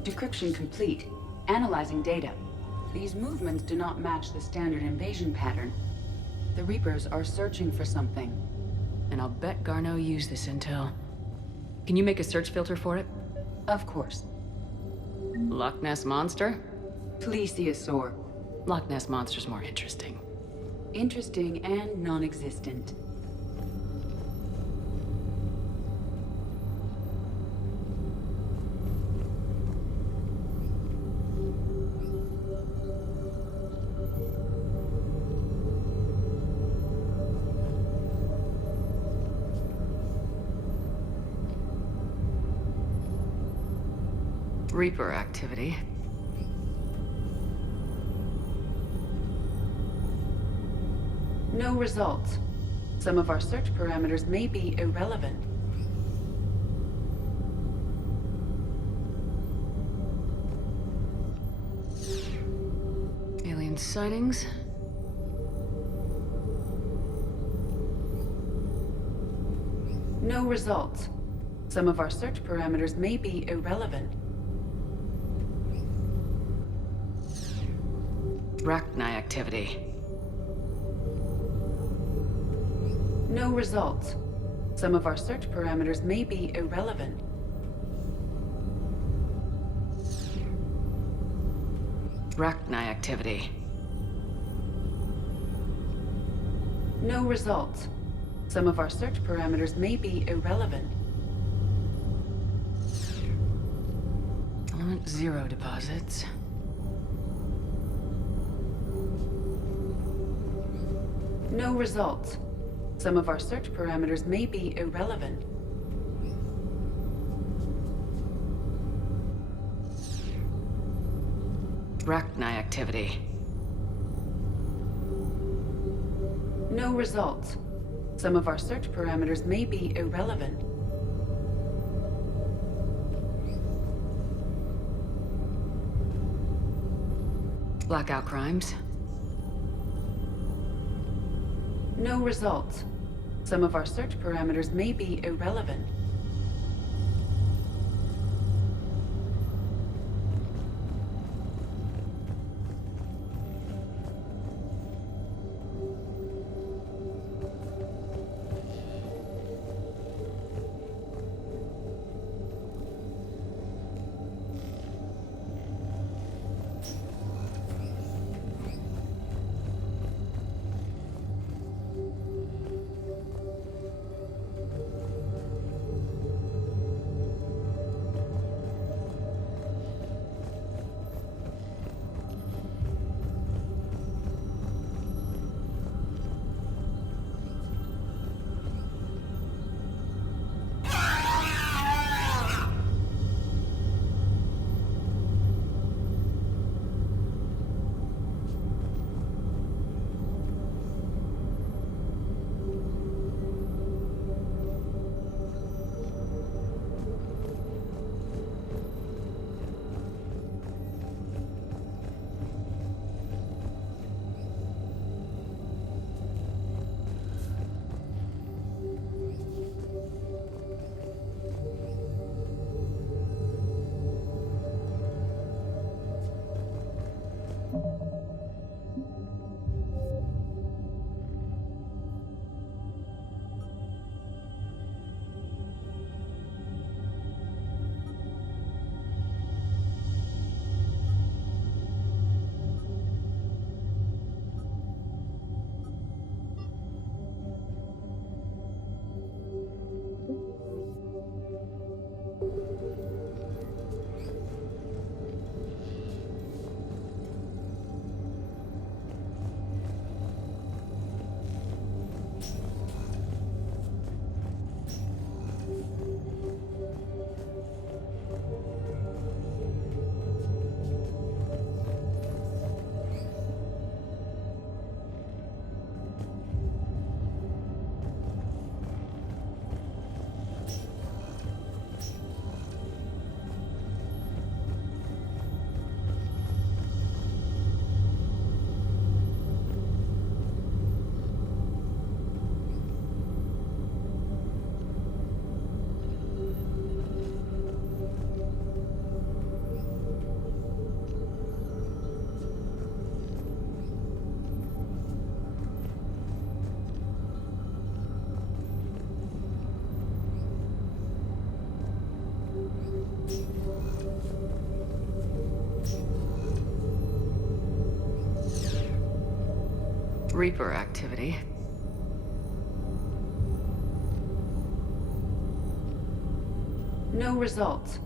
Decryption complete. Analyzing data. These movements do not match the standard invasion pattern. The Reapers are searching for something. And I'll bet Garneau used this intel. Can you make a search filter for it? Of course. Loch Ness Monster? Plesiosaur. Loch Ness Monster's more interesting. Interesting and non-existent. Reaper activity. No results. Some of our search parameters may be irrelevant. Alien sightings. No results. Some of our search parameters may be irrelevant. Rachni activity. No results. Some of our search parameters may be irrelevant. Rachni activity. No results. Some of our search parameters may be irrelevant. Element 0 deposits. No results. Some of our search parameters may be irrelevant. Rachni activity. No results. Some of our search parameters may be irrelevant. Blackout crimes. No results. Some of our search parameters may be irrelevant. Reaper activity. No results.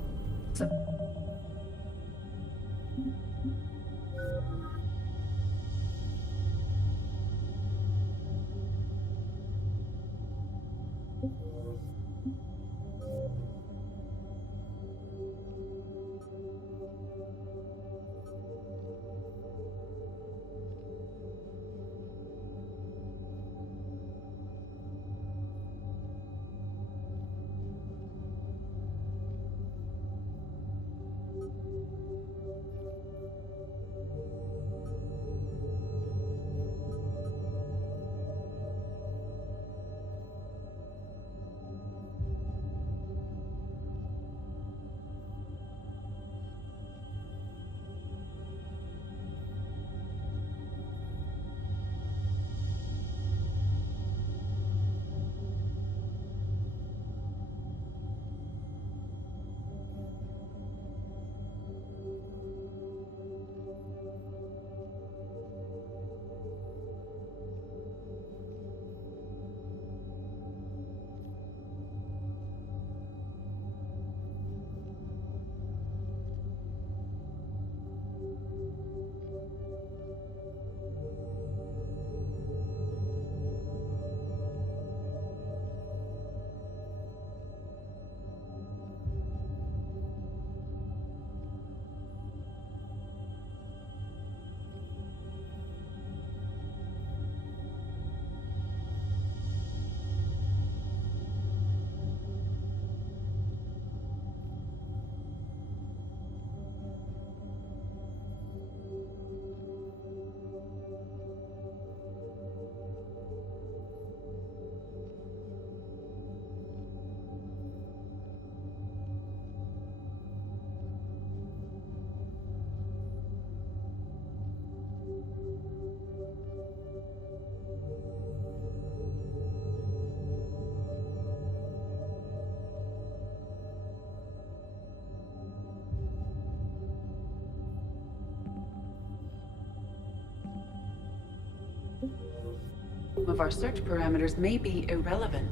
Of our search parameters may be irrelevant.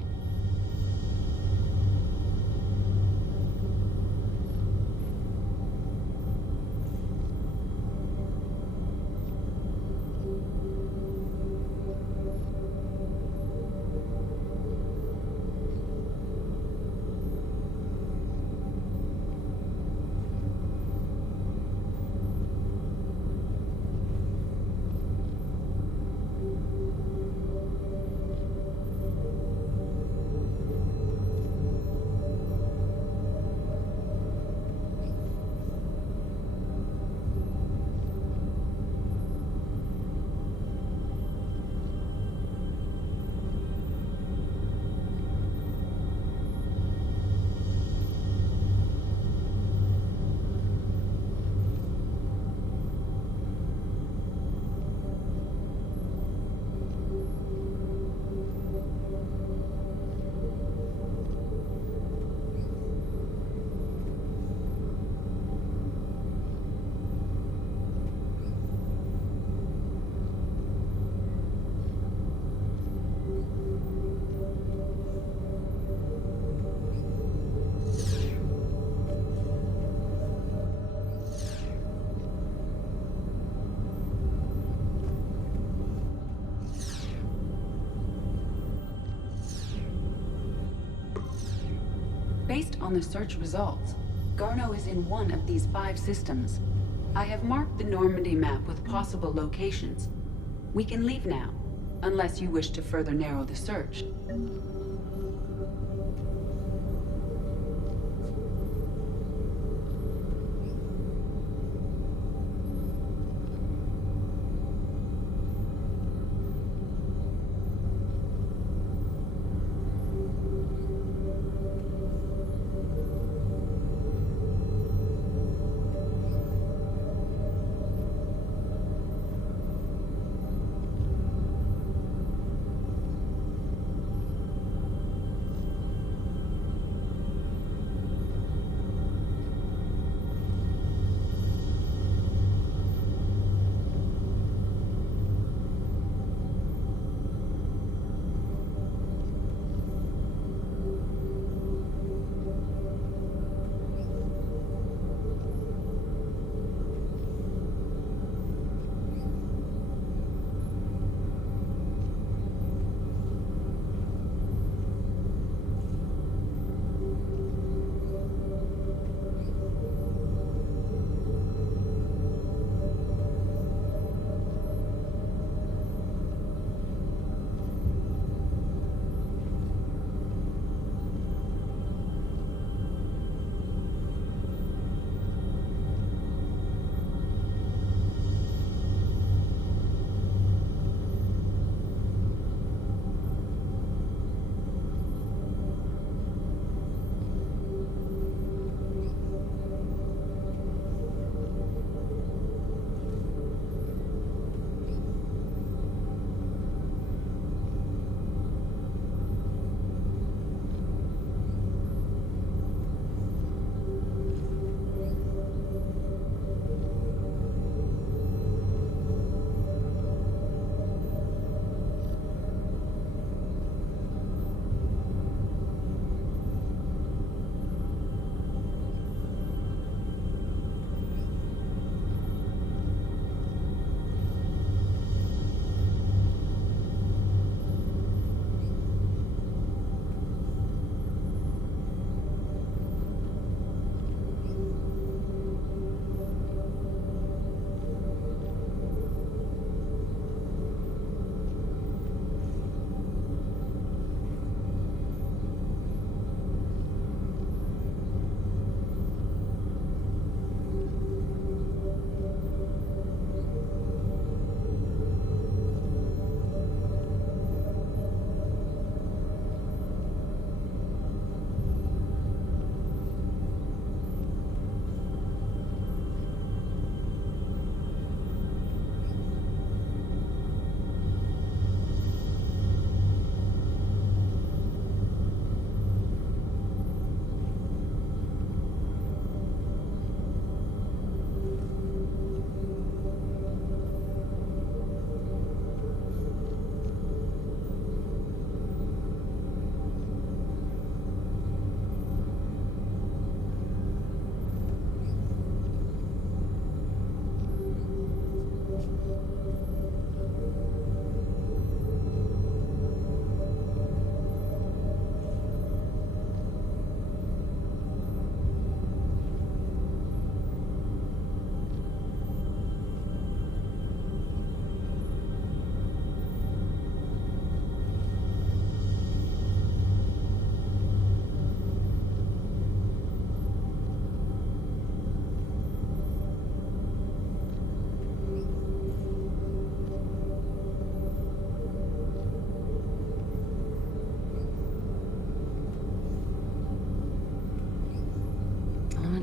Based on the search results, Garneau is in one of these 5 systems. I have marked the Normandy map with possible locations. We can leave now, unless you wish to further narrow the search.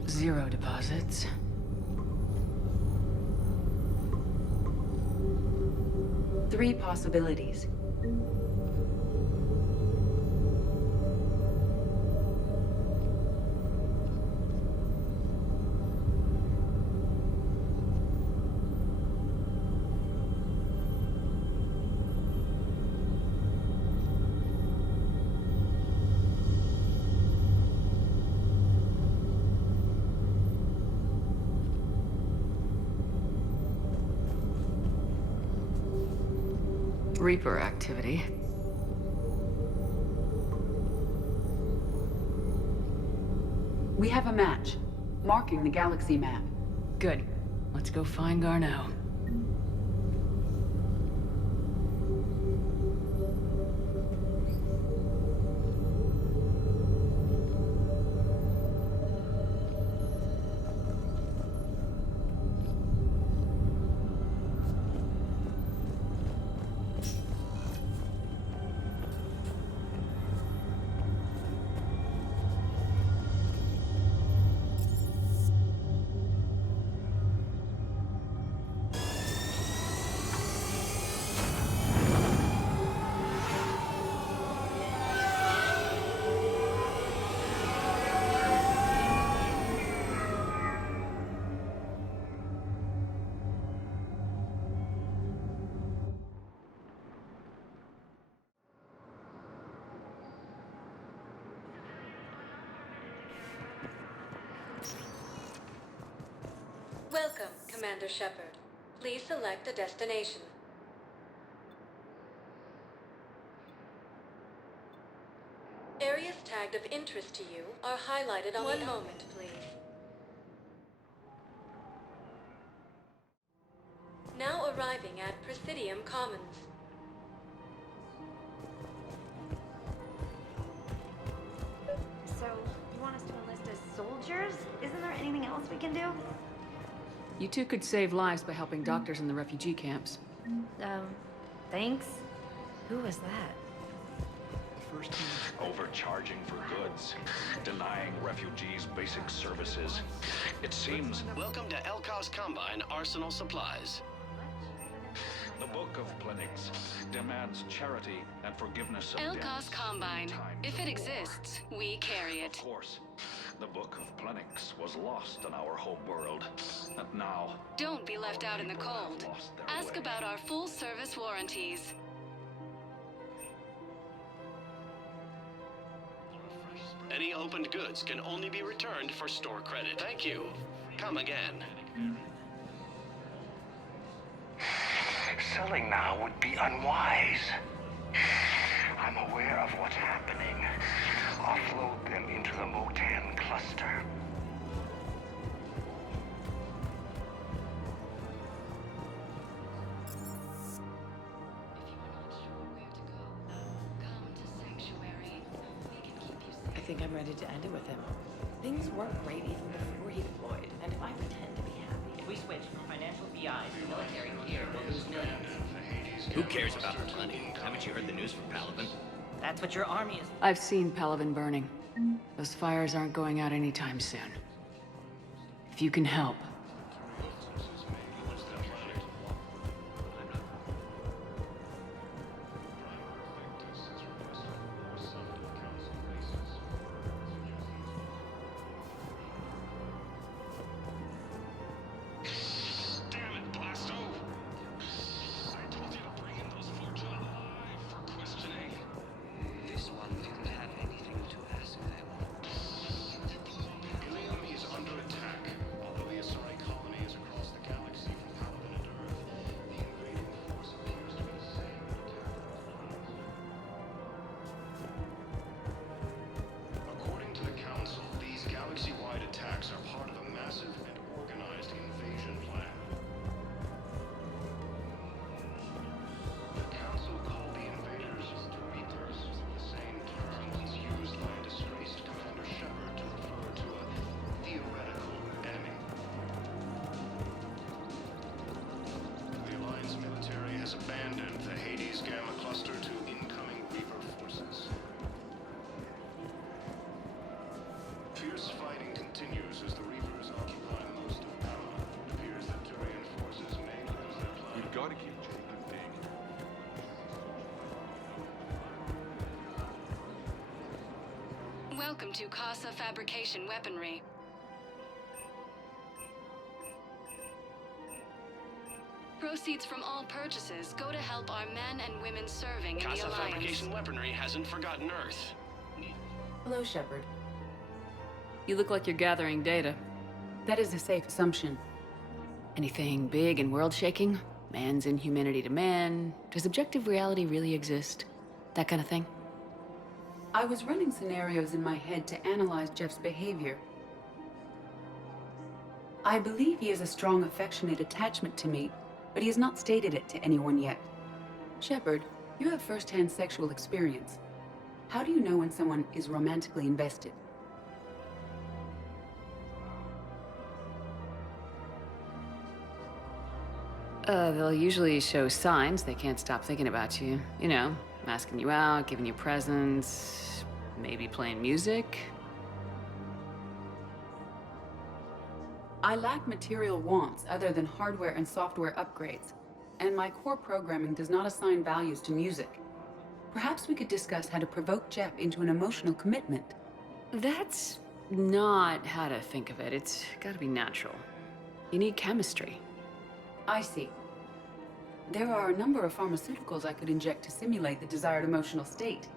0 deposits. Three possibilities. Reaper activity. We have a match, marking the galaxy map. Good. Let's go find Garneau. Welcome, Commander Shepard. Please select a destination. Areas tagged of interest to you are highlighted on One moment, please. Now arriving at Presidium Commons. So, you want us to enlist as soldiers? Isn't there anything else we can do? You two could save lives by helping doctors in the refugee camps. Thanks. Who was that? Overcharging for goods, denying refugees basic services. It seems... Welcome to Elkos Combine Arsenal Supplies. The Book of Plenix demands charity and forgiveness of Elkos debts. Combine. If it exists, we carry it. Of course, the Book of Plenix was lost in our home world, and now... Don't be left out in the cold. Ask about our full-service warranties. Any opened goods can only be returned for store credit. Thank you. Come again. Selling now would be unwise. I'm aware of what's happening. Offload them into the Motan cluster. I think I'm ready to end it with him. Things weren't great even before he deployed, and if I pretend to be happy... If we switch from financial VIs to military gear, we'll lose millions. Who cares about our money? Haven't you heard the news from Palaven? That's what your army is... I've seen Palaven burning. Those fires aren't going out anytime soon. If you can help. Ilium is under attack, although the Asari Welcome to Casa Fabrication Weaponry. Proceeds from all purchases go to help our men and women serving in the Casa Alliance. Fabrication Weaponry hasn't forgotten Earth. Hello, Shepard. You look like you're gathering data. That is a safe assumption. Anything big and world-shaking? Man's inhumanity to man? Does objective reality really exist? That kind of thing? I was running scenarios in my head to analyze Jeff's behavior. I believe he has a strong affectionate attachment to me, but he has not stated it to anyone yet. Shepard, you have first-hand sexual experience. How do you know when someone is romantically invested? They'll usually show signs they can't stop thinking about you. You know, asking you out, giving you presents, maybe playing music. I lack material wants other than hardware and software upgrades, and my core programming does not assign values to music. Perhaps we could discuss how to provoke Jeff into an emotional commitment. That's not how to think of it. It's gotta be natural. You need chemistry. I see. There are a number of pharmaceuticals I could inject to simulate the desired emotional state.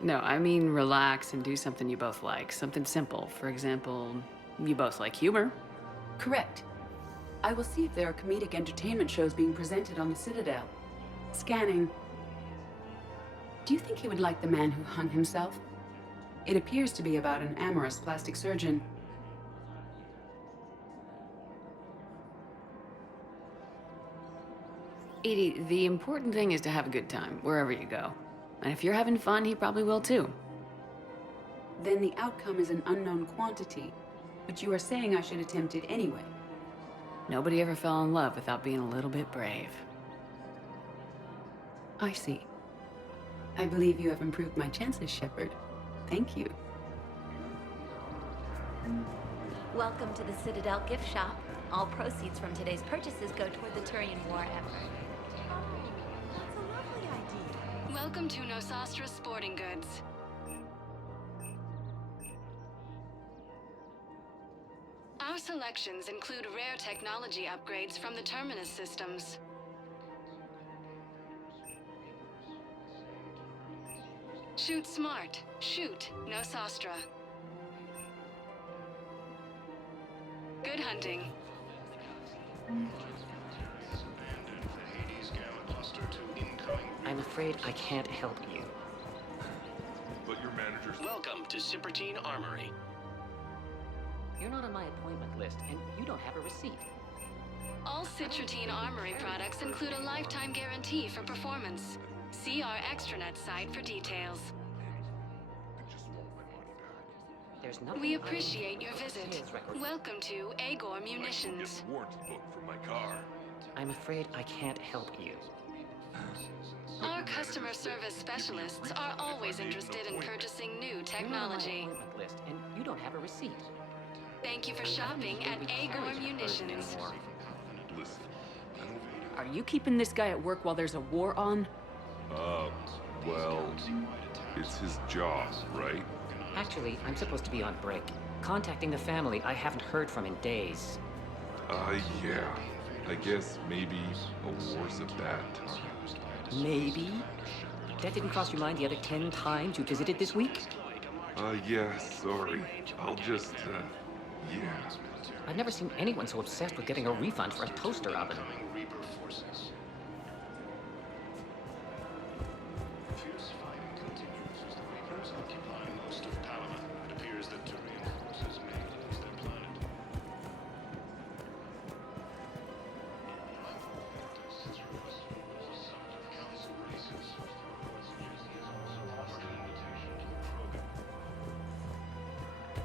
No, I mean relax and do something you both like. Something simple. For example, you both like humor. Correct. I will see if there are comedic entertainment shows being presented on the Citadel. Scanning. Do you think he would like The Man Who Hung Himself? It appears to be about an amorous plastic surgeon. Edie, the important thing is to have a good time, wherever you go. And if you're having fun, he probably will too. Then the outcome is an unknown quantity, but you are saying I should attempt it anyway. Nobody ever fell in love without being a little bit brave. I see. I believe you have improved my chances, Shepard. Thank you. Welcome to the Citadel gift shop. All proceeds from today's purchases go toward the Turian war effort. Welcome to Nosastra Sporting Goods. Our selections include rare technology upgrades from the Terminus systems. Shoot smart. Shoot Nosastra. Good hunting. I'm afraid I can't help you. But your manager's... Welcome to Cipertine Armory. You're not on my appointment list, and you don't have a receipt. All Citrotine Armory products include a lifetime guarantee for performance. See our extranet site for details. There's nothing. We appreciate your visit. Welcome to Agor Munitions. Warranty book for my car. I'm afraid I can't help you. Our customer service specialists are always interested in purchasing new technology. List, and you don't have a receipt. Thank you for shopping at Agor Munitions. Are you keeping this guy at work while there's a war on? Well, it's his job, right? Actually, I'm supposed to be on break. Contacting the family I haven't heard from in days. Yeah. I guess maybe a war's a bad time. Maybe? That didn't cross your mind the other 10 times you visited this week? Yeah, sorry. I'll just, yeah. I've never seen anyone so obsessed with getting a refund for a toaster oven.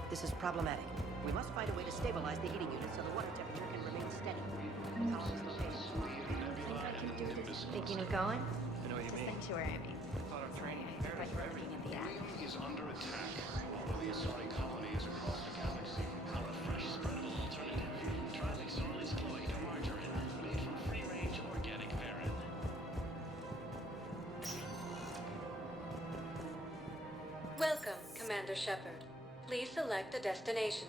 This is problematic. We must find a way to stabilize the heating unit so the water temperature can remain steady. Thinking of going? I know what you mean. Sanctuary, I mean. Thought of training. Like looking at the app. Is under attack. Although the Asari colony is across the galaxy, our fresh, spreadable alternative. Trilixol is Cloyd margarine, made from free-range organic varin. Well, Commander Shepard. Please select a destination.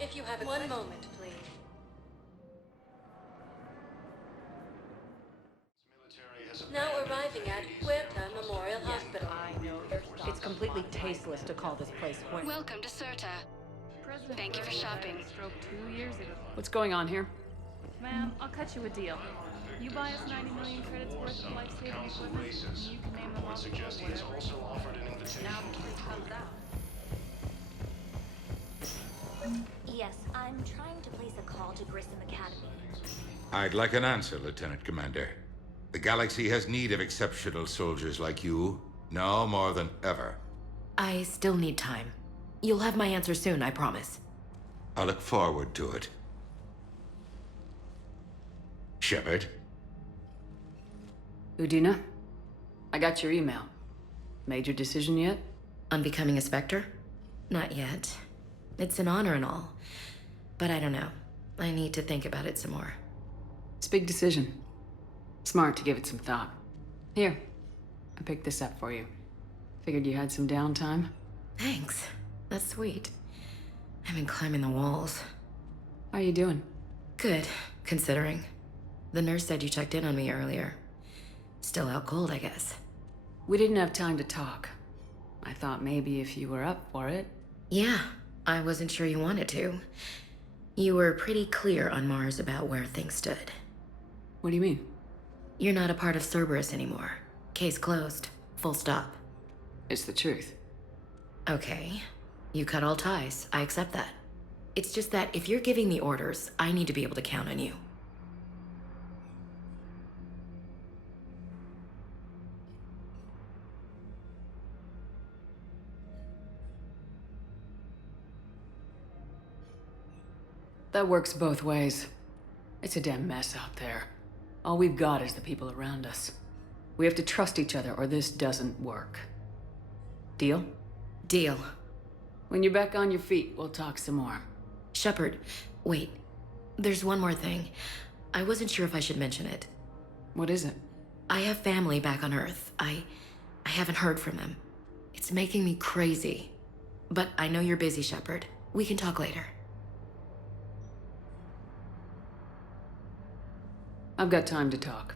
If you have one moment, please. Now arriving at Huerta Memorial Hospital. It's completely tasteless to call this place Huerta. Welcome to Certa. Thank you for shopping. Stroke 2 years ago. What's going on here? Ma'am, I'll cut you a deal. You buy us 90 million credits worth of life-saving equipment, and you can name them off the Suggest he has also offered an invitation. Now the truth comes out. Yes, I'm trying to place a call to Grissom Academy. I'd like an answer, Lieutenant Commander. The galaxy has need of exceptional soldiers like you, now more than ever. I still need time. You'll have my answer soon, I promise. I look forward to it. Shepard? Udina? I got your email. Made your decision yet? On becoming a Spectre? Not yet. It's an honor and all. But I don't know. I need to think about it some more. It's a big decision. Smart to give it some thought. Here, I picked this up for you. Figured you had some downtime. Thanks. That's sweet. I've been climbing the walls. How are you doing? Good, considering. The nurse said you checked in on me earlier. Still out cold, I guess. We didn't have time to talk. I thought maybe if you were up for it. Yeah, I wasn't sure you wanted to. You were pretty clear on Mars about where things stood. What do you mean? You're not a part of Cerberus anymore. Case closed. Full stop. It's the truth. Okay. You cut all ties. I accept that. It's just that if you're giving the orders, I need to be able to count on you. That works both ways. It's a damn mess out there. All we've got is the people around us. We have to trust each other or this doesn't work. Deal? Deal. When you're back on your feet, we'll talk some more. Shepard, wait. There's one more thing. I wasn't sure if I should mention it. What is it? I have family back on Earth. I haven't heard from them. It's making me crazy. But I know you're busy, Shepard. We can talk later. I've got time to talk.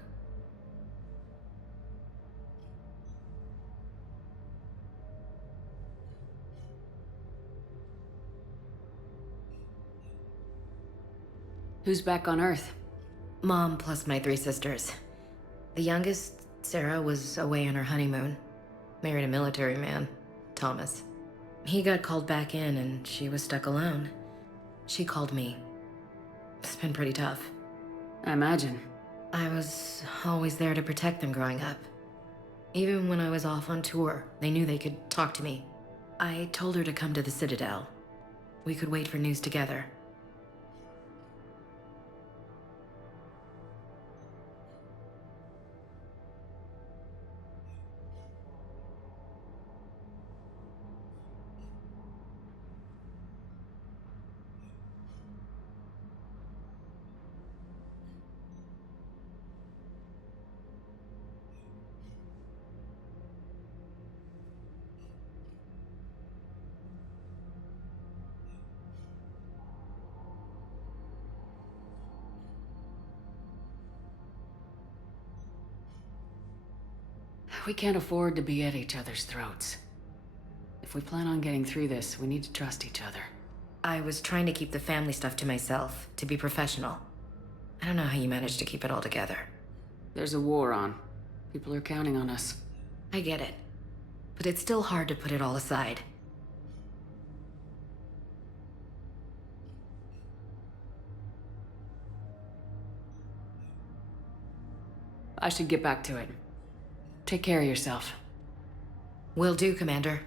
Who's back on Earth? Mom plus my 3 sisters. The youngest, Sarah, was away on her honeymoon. Married a military man, Thomas. He got called back in and she was stuck alone. She called me. It's been pretty tough. I imagine. I was always there to protect them growing up. Even when I was off on tour, they knew they could talk to me. I told her to come to the Citadel. We could wait for news together. We can't afford to be at each other's throats. If we plan on getting through this, we need to trust each other. I was trying to keep the family stuff to myself, to be professional. I don't know how you managed to keep it all together. There's a war on. People are counting on us. I get it. But it's still hard to put it all aside. I should get back to it. Take care of yourself. Will do, Commander.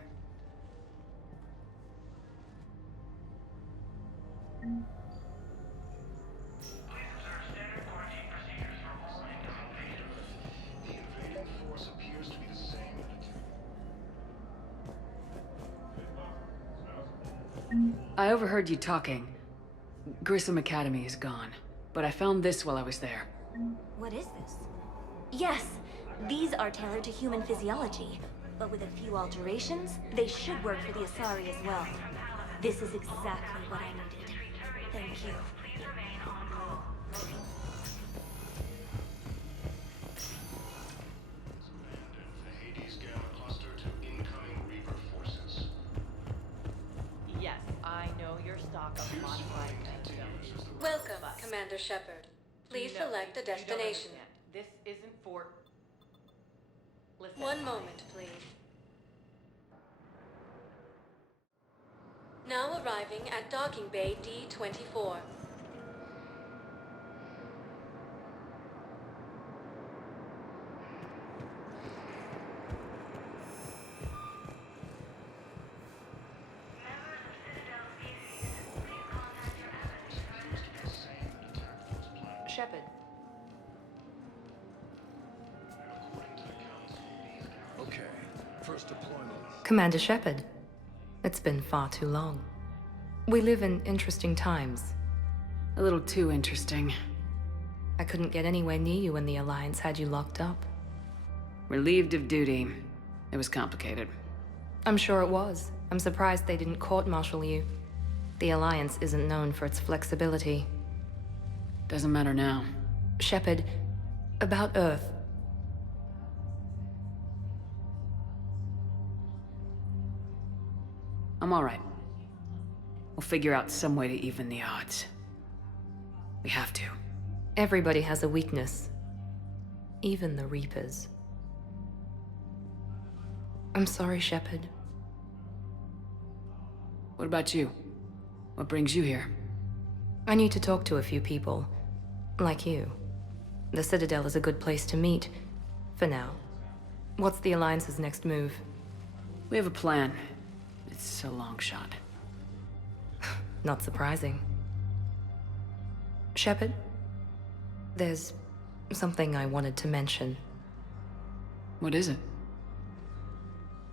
I overheard you talking. Grissom Academy is gone, but I found this while I was there. What is this? Yes, These are tailored to human physiology, but with a few alterations, they should work for the Asari as well. This is exactly what I needed. Thank you. Hades Gamma Cluster to incoming Reaper forces. Yes, I know your stock of modified systems. Welcome, Commander Shepard. Please select a destination. This isn't for... Listen. One moment, please. Now arriving at Docking Bay D-24. Shepard. Okay, first deployment. Commander Shepard. It's been far too long. We live in interesting times. A little too interesting. I couldn't get anywhere near you when the Alliance had you locked up. Relieved of duty. It was complicated. I'm sure it was. I'm surprised they didn't court-martial you. The Alliance isn't known for its flexibility. Doesn't matter now. Shepard, about Earth. I'm all right. We'll figure out some way to even the odds. We have to. Everybody has a weakness. Even the Reapers. I'm sorry, Shepard. What about you? What brings you here? I need to talk to a few people. Like you. The Citadel is a good place to meet. For now. What's the Alliance's next move? We have a plan. It's a long shot. Not surprising. Shepard? There's something I wanted to mention. What is it?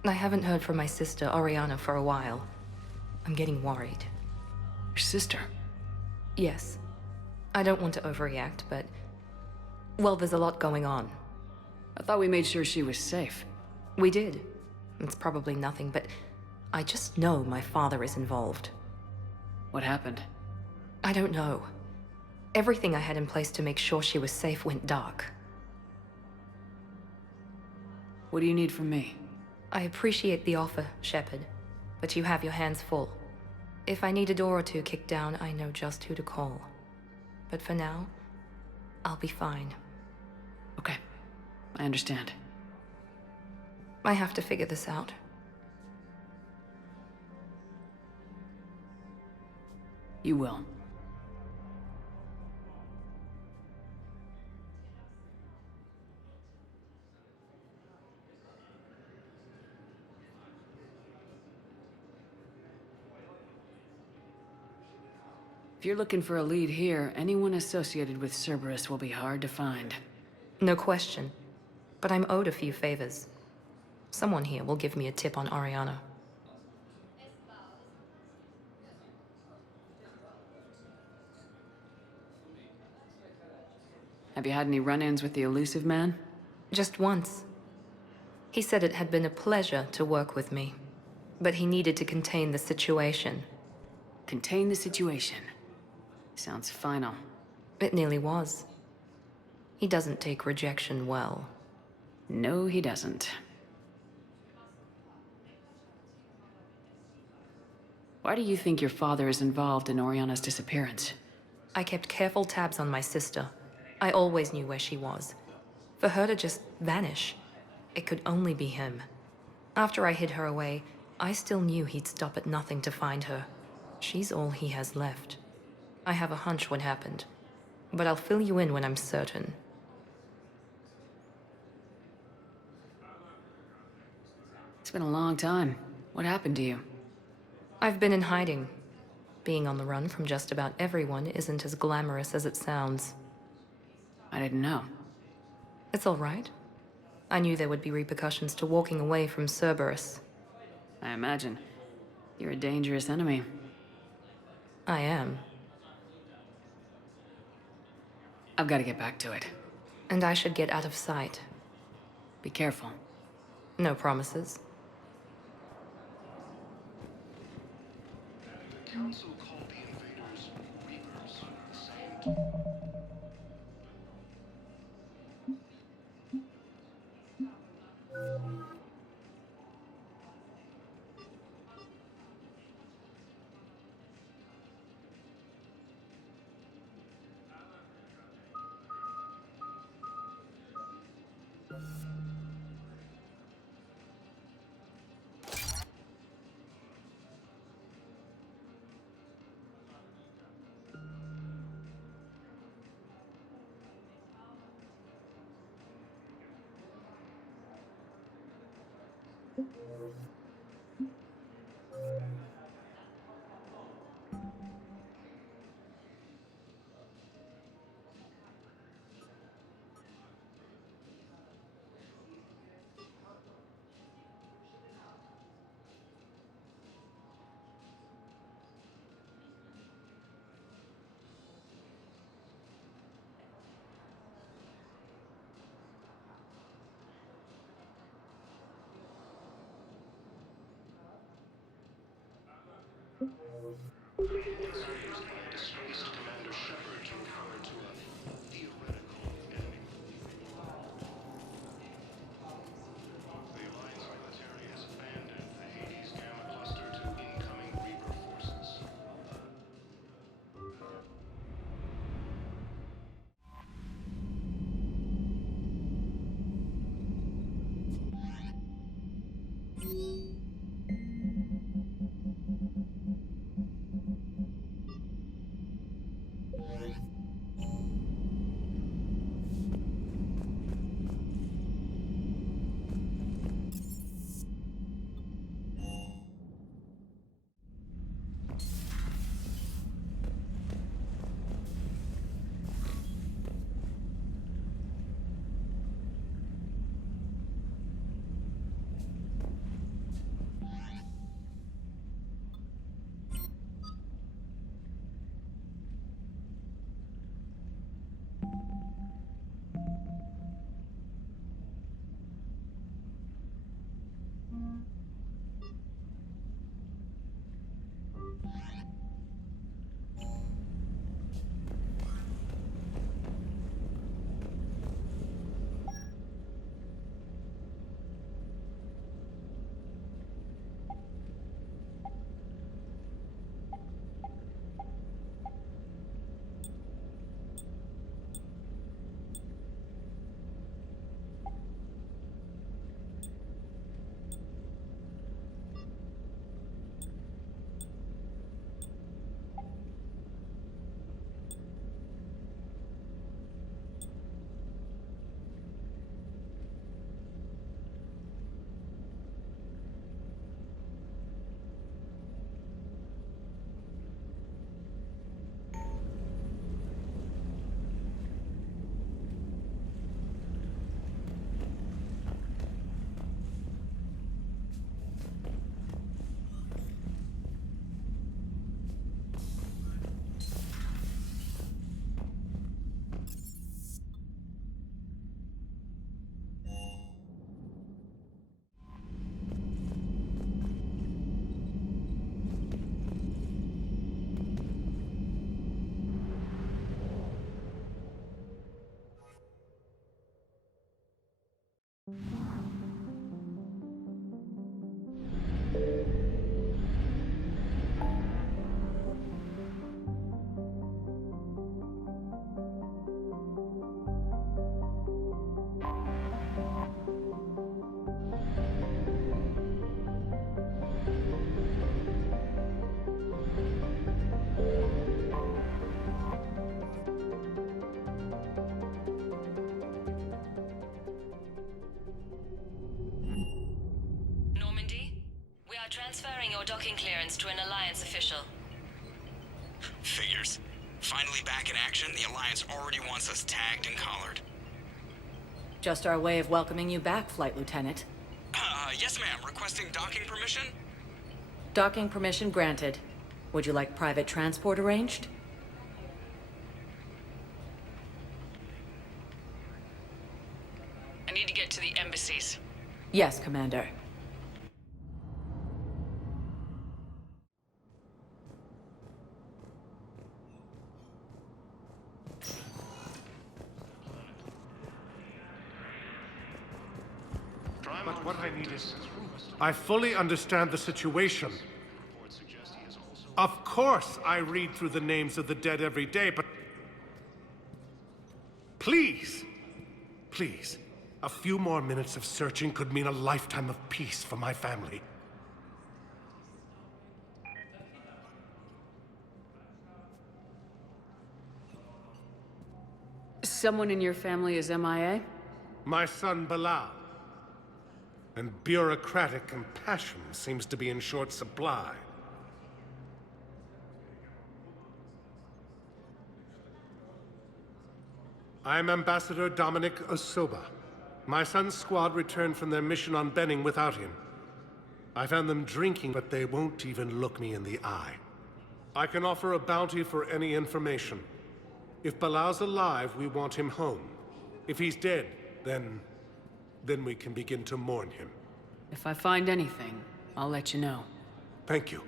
I haven't heard from my sister, Oriana, for a while. I'm getting worried. Your sister? Yes. I don't want to overreact, but... well, there's a lot going on. I thought we made sure she was safe. We did. It's probably nothing, but... I just know my father is involved. What happened? I don't know. Everything I had in place to make sure she was safe went dark. What do you need from me? I appreciate the offer, Shepard, but you have your hands full. If I need a door or two kicked down, I know just who to call. But for now, I'll be fine. Okay. I understand. I have to figure this out. You will. If you're looking for a lead here, anyone associated with Cerberus will be hard to find. No question. But I'm owed a few favors. Someone here will give me a tip on Oriana. Have you had any run-ins with the Elusive Man? Just once. He said it had been a pleasure to work with me. But he needed to contain the situation. Contain the situation. Sounds final. It nearly was. He doesn't take rejection well. No, he doesn't. Why do you think your father is involved in Oriana's disappearance? I kept careful tabs on my sister. I always knew where she was. For her to just vanish, it could only be him. After I hid her away, I still knew he'd stop at nothing to find her. She's all he has left. I have a hunch what happened, but I'll fill you in when I'm certain. It's been a long time. What happened to you? I've been in hiding. Being on the run from just about everyone isn't as glamorous as it sounds. I didn't know. It's all right. I knew there would be repercussions to walking away from Cerberus. I imagine. You're a dangerous enemy. I am. I've got to get back to it. And I should get out of sight. Be careful. No promises. The council called the invaders Reapers. The same. Disgraced Commander Shepard to refer to a theoretical enemy. The Alliance military has abandoned the Hades Gamma cluster to incoming Reaper forces. Transferring your docking clearance to an Alliance official. Figures. Finally back in action, the Alliance already wants us tagged and collared. Just our way of welcoming you back, Flight Lieutenant. Yes ma'am. Requesting docking permission? Docking permission granted. Would you like private transport arranged? I need to get to the embassy. Yes, Commander. But what I need is... I fully understand the situation. Of course I read through the names of the dead every day, but... Please! Please. A few more minutes of searching could mean a lifetime of peace for my family. Someone in your family is MIA? My son, Bilal. And bureaucratic compassion seems to be in short supply. I'm Ambassador Dominic Osoba. My son's squad returned from their mission on Benning without him. I found them drinking, but they won't even look me in the eye. I can offer a bounty for any information. If Bilal's alive, we want him home. If he's dead, then we can begin to mourn him. If I find anything, I'll let you know. Thank you.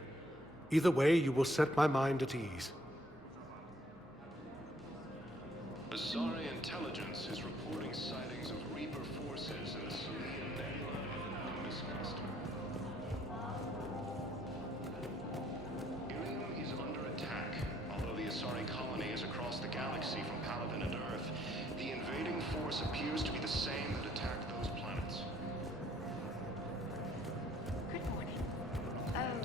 Either way, you will set my mind at ease. Asari intelligence is reporting sightings of Reaper forces in the Cerulean Nebula. Discussed. Irium is under attack. Although the Asari colony is across the galaxy from Paladin and Earth, the invading force appears to be the same that attacked those planets. Good morning. Hello.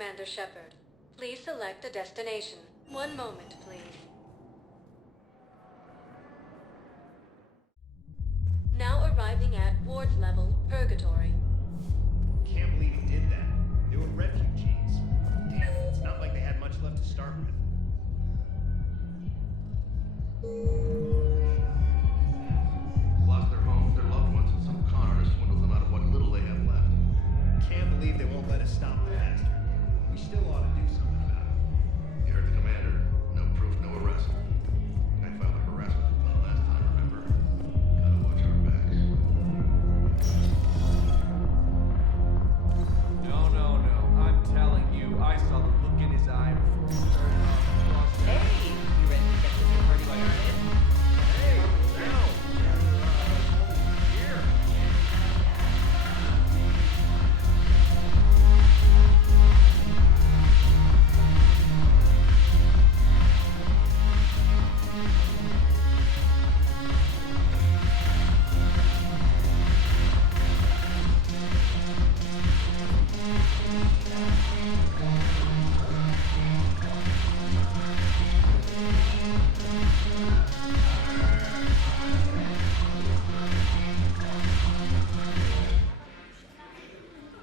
Commander Shepard. Please select a destination. One moment, please. Now arriving at Ward Level, Purgatory. Can't believe he did that. They were refugees. Damn, it's not like they had much left to start with. Lost their homes, their loved ones, and some con artist swindled them out of what little they have left. Can't believe they won't let us stop the bastard. We still ought to do something about it. You heard the commander. No proof, no arrest. I filed a harassment complaint last time, remember? Gotta watch our backs. No. I'm telling you, I saw the look in his eye before he started off. Hey, you ready to get this party started? Hey, now. Here.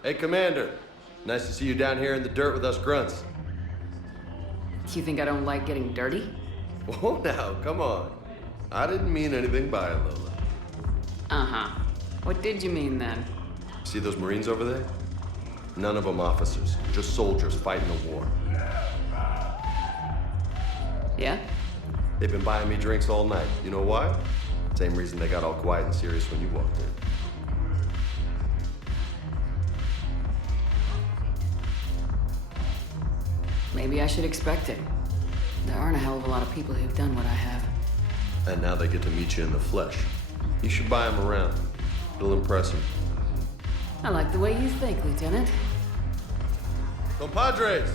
Hey, Commander. Nice to see you down here in the dirt with us grunts. You think I don't like getting dirty? Oh, now, come on. I didn't mean anything by it, Lola. Uh-huh. What did you mean then? See those Marines over there? None of them officers, just soldiers fighting a war. Yeah? They've been buying me drinks all night. You know why? Same reason they got all quiet and serious when you walked in. Maybe I should expect it. There aren't a hell of a lot of people who've done what I have. And now they get to meet you in the flesh. You should buy them around. It'll impress them. I like the way you think, Lieutenant. Compadres!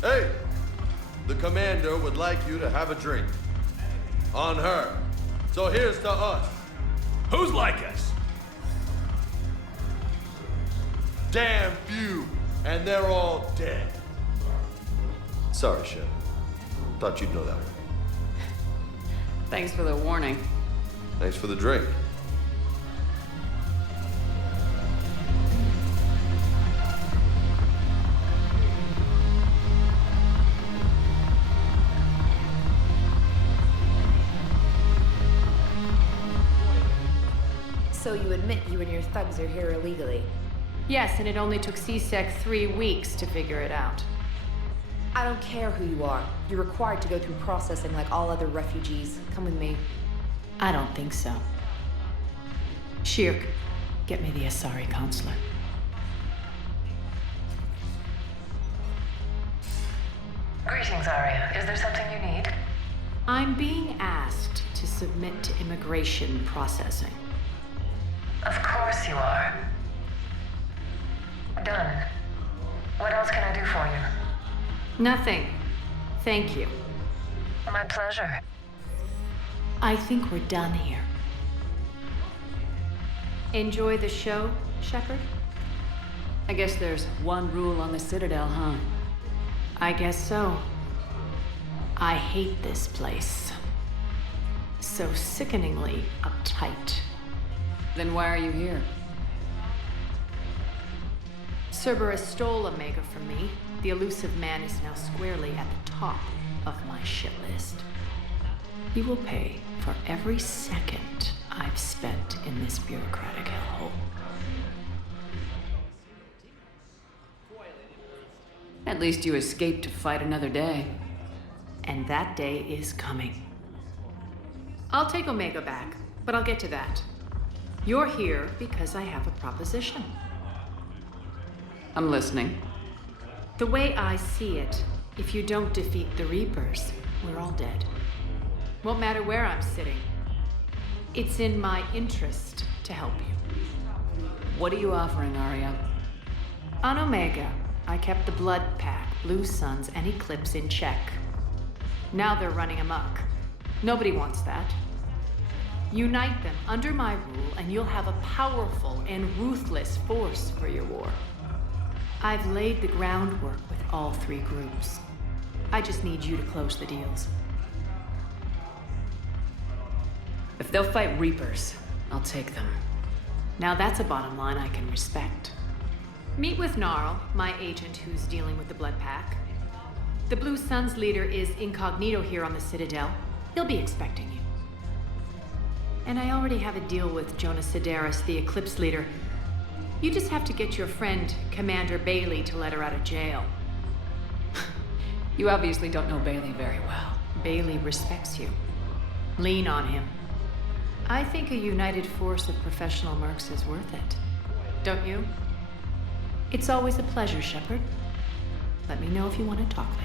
Hey! The commander would like you to have a drink. On her. So here's to us. Who's like us? Damn few. And they're all dead. Sorry, Shep. Thought you'd know that one. Thanks for the warning. Thanks for the drink. So you admit you and your thugs are here illegally? Yes, and it only took CSEC 3 weeks to figure it out. I don't care who you are. You're required to go through processing like all other refugees. Come with me. I don't think so. Shirk, get me the Asari consulate. Greetings, Arya. Is there something you need? I'm being asked to submit to immigration processing. Of course you are. Done. What else can I do for you? Nothing. Thank you. My pleasure. I think we're done here. Enjoy the show, Shepard? I guess there's one rule on the Citadel, huh? I guess so. I hate this place. So sickeningly uptight. Then why are you here? Cerberus stole Omega from me. The elusive man is now squarely at the top of my shit list. He will pay for every second I've spent in this bureaucratic hellhole. At least you escaped to fight another day. And that day is coming. I'll take Omega back, but I'll get to that. You're here because I have a proposition. I'm listening. The way I see it, if you don't defeat the Reapers, we're all dead. Won't matter where I'm sitting. It's in my interest to help you. What are you offering, Arya? On Omega, I kept the Blood Pack, Blue Suns, and Eclipse in check. Now they're running amok. Nobody wants that. Unite them under my rule, and you'll have a powerful and ruthless force for your war. I've laid the groundwork with all three groups. I just need you to close the deals. If they'll fight Reapers, I'll take them. Now that's a bottom line I can respect. Meet with Gnarl, my agent who's dealing with the Blood Pack. The Blue Suns leader is incognito here on the Citadel. He'll be expecting you. And I already have a deal with Jonas Sidaris, the Eclipse leader. You just have to get your friend, Commander Bailey, to let her out of jail. You obviously don't know Bailey very well. Bailey respects you. Lean on him. I think a united force of professional mercs is worth it. Don't you? It's always a pleasure, Shepard. Let me know if you want to talk later.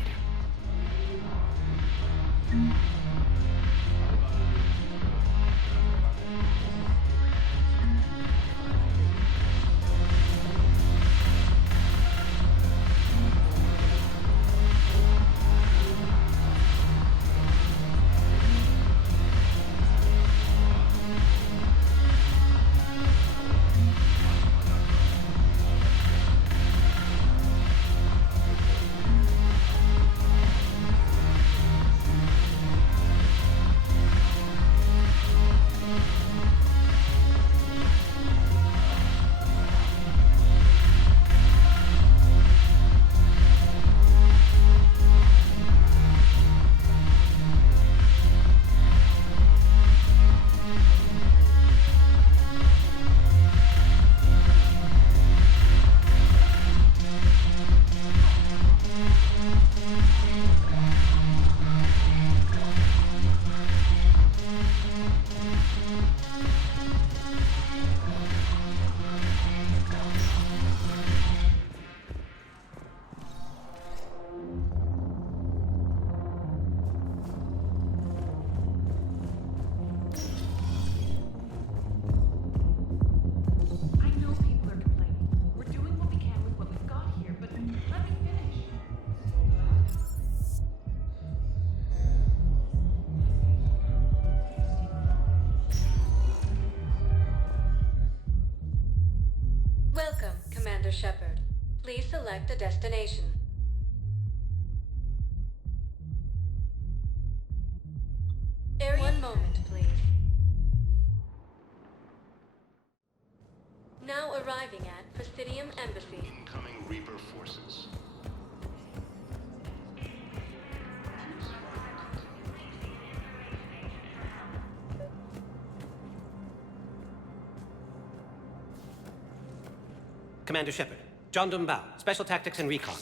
Welcome, Commander Shepard. Please select a destination. One moment, please. Now arriving at Presidium Embassy. Incoming Reaper forces. Commander Shepard, John Dumbao, Special Tactics and Recon.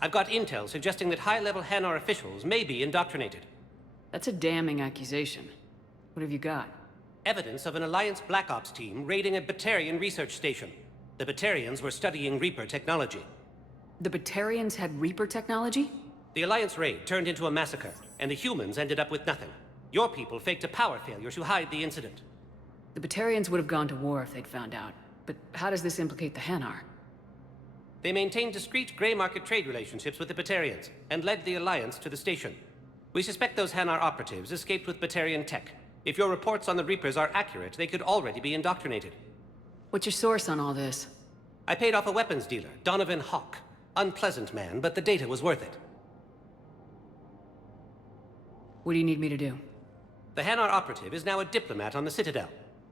I've got intel suggesting that high-level Hanar officials may be indoctrinated. That's a damning accusation. What have you got? Evidence of an Alliance Black Ops team raiding a Batarian research station. The Batarians were studying Reaper technology. The Batarians had Reaper technology? The Alliance raid turned into a massacre, and the humans ended up with nothing. Your people faked a power failure to hide the incident. The Batarians would have gone to war if they'd found out. But how does this implicate the Hanar? They maintained discreet gray market trade relationships with the Batarians, and led the Alliance to the station. We suspect those Hanar operatives escaped with Batarian tech. If your reports on the Reapers are accurate, they could already be indoctrinated. What's your source on all this? I paid off a weapons dealer, Donovan Hawk. Unpleasant man, but the data was worth it. What do you need me to do? The Hanar operative is now a diplomat on the Citadel.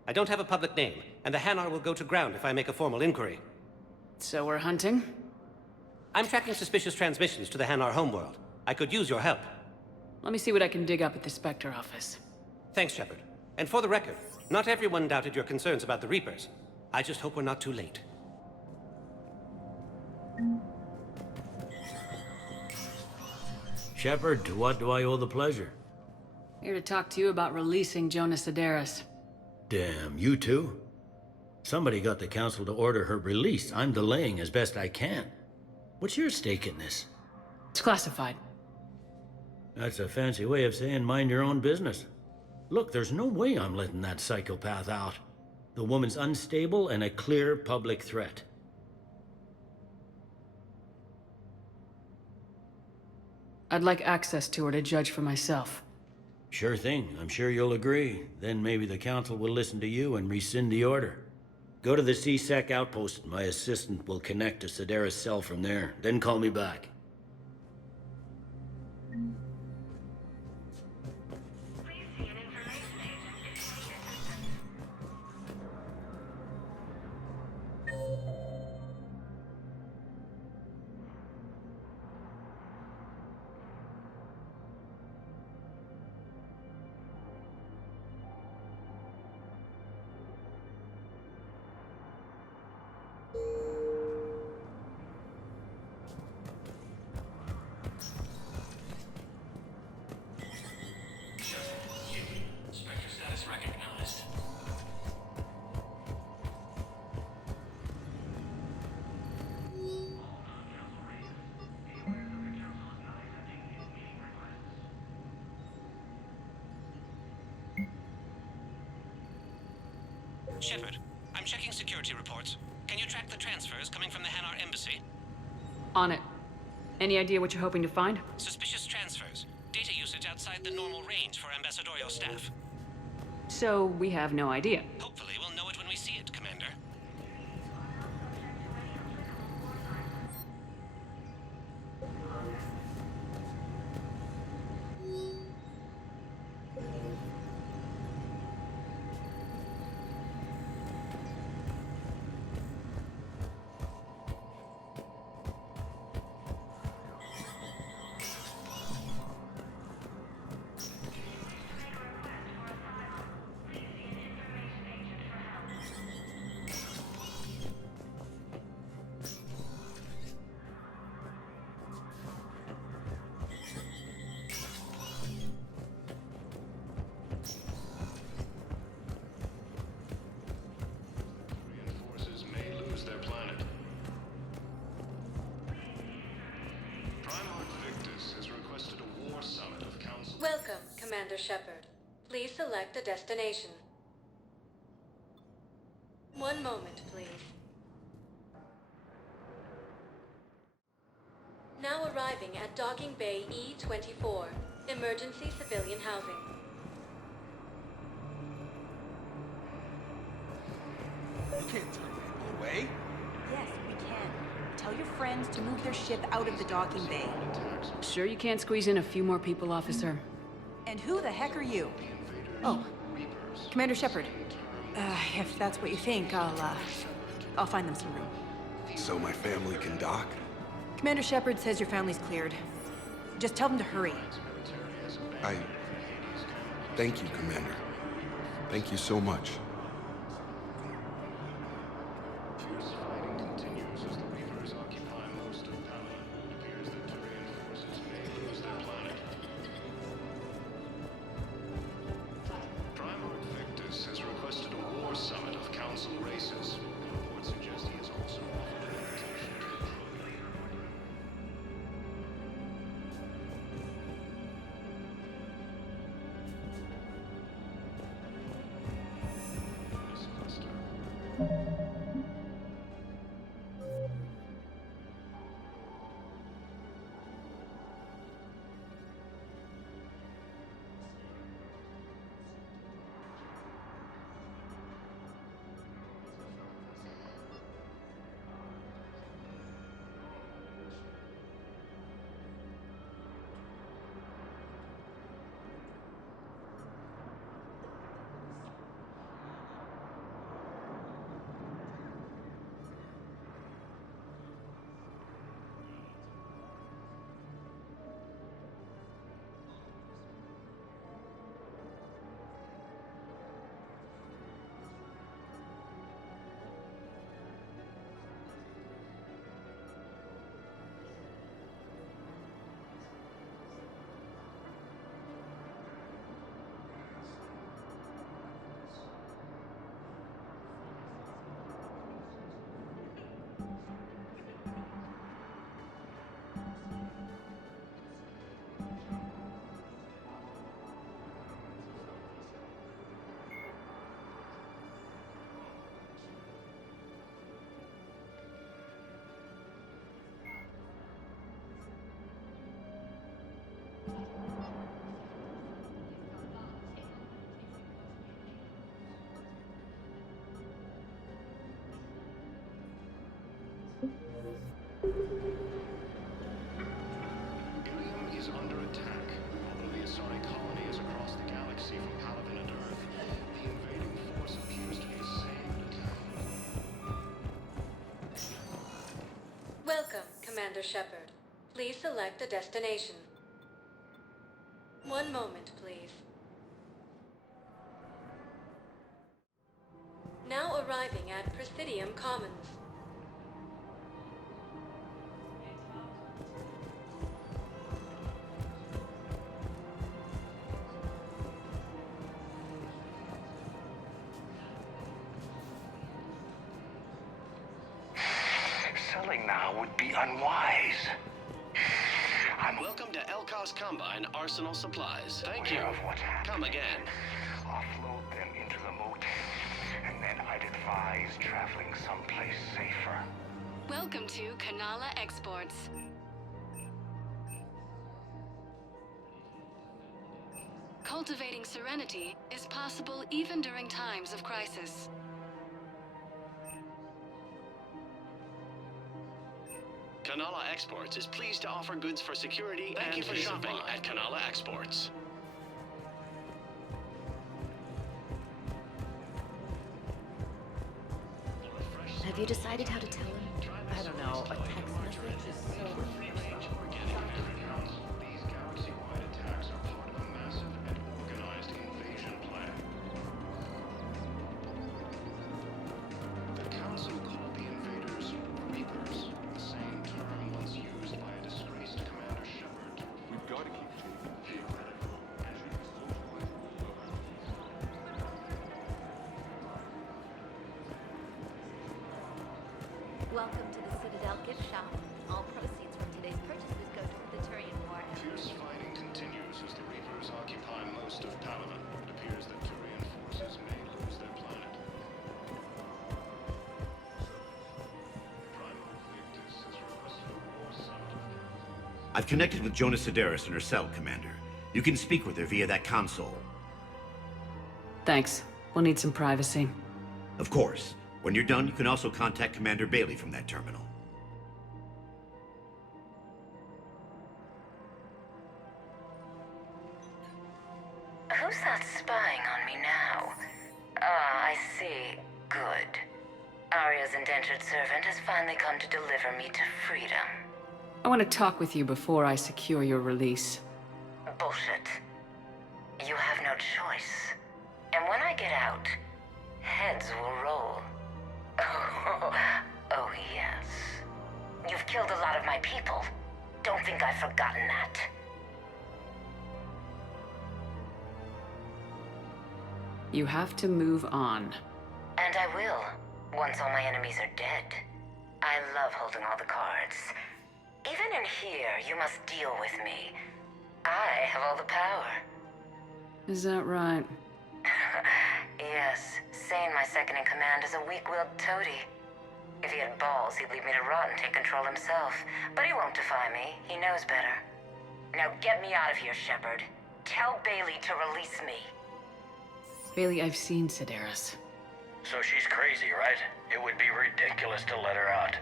I don't have a public name, and the Hanar will go to ground if I make a formal inquiry. So we're hunting? I'm tracking suspicious transmissions to the Hanar homeworld. I could use your help. Let me see what I can dig up at the Spectre office. Thanks, Shepard. And for the record, not everyone doubted your concerns about the Reapers. I just hope we're not too late. Shepard, to what do I owe the pleasure? Here to talk to you about releasing Jonas Sidaris. Damn, you too? Somebody got the Council to order her release. I'm delaying as best I can. What's your stake in this? It's classified. That's a fancy way of saying mind your own business. Look, there's no way I'm letting that psychopath out. The woman's unstable and a clear public threat. I'd like access to her to judge for myself. Sure thing. I'm sure you'll agree. Then maybe the Council will listen to you and rescind the order. Go to the C-Sec outpost. My assistant will connect to Sedera's cell from there. Then call me back. Spectre status recognized. Shepard, I'm checking security reports. Can you track the transfers coming from the Hanar embassy? On it. Any idea what you're hoping to find? Suspicious transfers. Data usage outside the normal range for ambassadorial staff. So, we have no idea. Hopefully we'll know it when we see it, Commander. Forces may lose their planet. Primarch Victus has requested a war summit of council. Welcome, Commander Shepard. Please select a destination. One moment, please. Now arriving at Docking Bay E-24, emergency civilian housing. You can't turn people away. Yes, we can. Tell your friends to move their ship out of the docking bay. Sure you can't squeeze in a few more people, officer? And who the heck are you? Oh, Commander Shepard. If that's what you think, I'll find them some room. So my family can dock? Commander Shepard says your family's cleared. Just tell them to hurry. Thank you, Commander. Thank you so much. Fierce fighting continues as the Reapers occupy most of Pala. It appears that Turian forces may lose their planet. Primarch Victus has requested a war summit of council races. Reports suggest he has also offered an invitation to the program. Commander Shepard. Please select a destination. One moment, please. Now arriving at Presidium Commons. Selling now would be unwise. Welcome to Elkos Combine Arsenal Supplies. Thank you. Aware of what happened. Come again. Offload them into the moat, and then I'd advise traveling someplace safer. Welcome to Kanala Exports. Cultivating serenity is possible even during times of crisis. Kanala Exports is pleased to offer goods for security Thank and you for peace of shopping mind at Kanala Exports. Have you decided how to tell him? I don't know. A text message is so. These galaxy-wide attacks are part of a massive and organized invasion plan. The Council called the invaders Reapers, the same term once used by a disgraced Commander Shepard. We've got to keep Welcome to the Citadel gift shop. All proceeds from today's purchases go to the Turian War effort. Fierce fighting continues as the Reapers occupy most of Palaven. It appears that Turian forces may lose their planet. Primal Victus has requested a war summit. I've connected with Jonas Sedaris in her cell, Commander. You can speak with her via that console. Thanks. We'll need some privacy. Of course. When you're done, you can also contact Commander Bailey from that terminal. Who's that spying on me now? Ah, I see. Good. Arya's indentured servant has finally come to deliver me to freedom. I want to talk with you before I secure your release. Bullshit. You have no choice. And when I get out, heads will roll. Oh, yes. You've killed a lot of my people. Don't think I've forgotten that. You have to move on. And I will, once all my enemies are dead. I love holding all the cards. Even in here, you must deal with me. I have all the power. Is that right? Yes, Sane, my second in command, is a weak-willed toady. If he had balls, he'd leave me to rot and take control himself. But he won't defy me. He knows better. Now get me out of here, Shepard. Tell Bailey to release me. Bailey, I've seen Sedaris. So she's crazy, right? It would be ridiculous to let her out.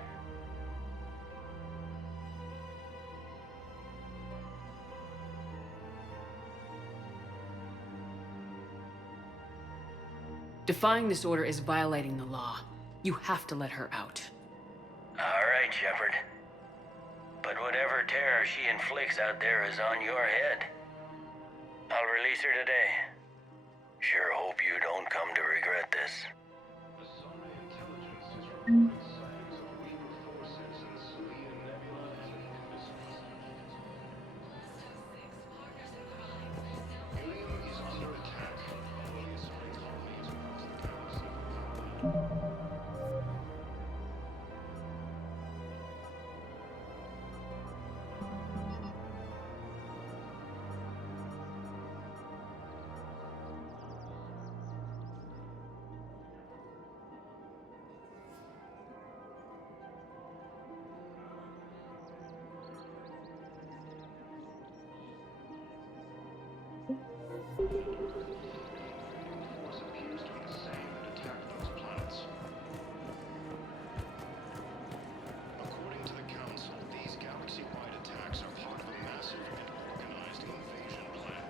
Defying this order is violating the law. You have to let her out. All right, Shepard. But whatever terror she inflicts out there is on your head. I'll release her today. Sure hope you don't come to regret this. Force appears to be the same that attacked those planets. According to the Council, these galaxy-wide attacks are part of a massive and organized invasion plan.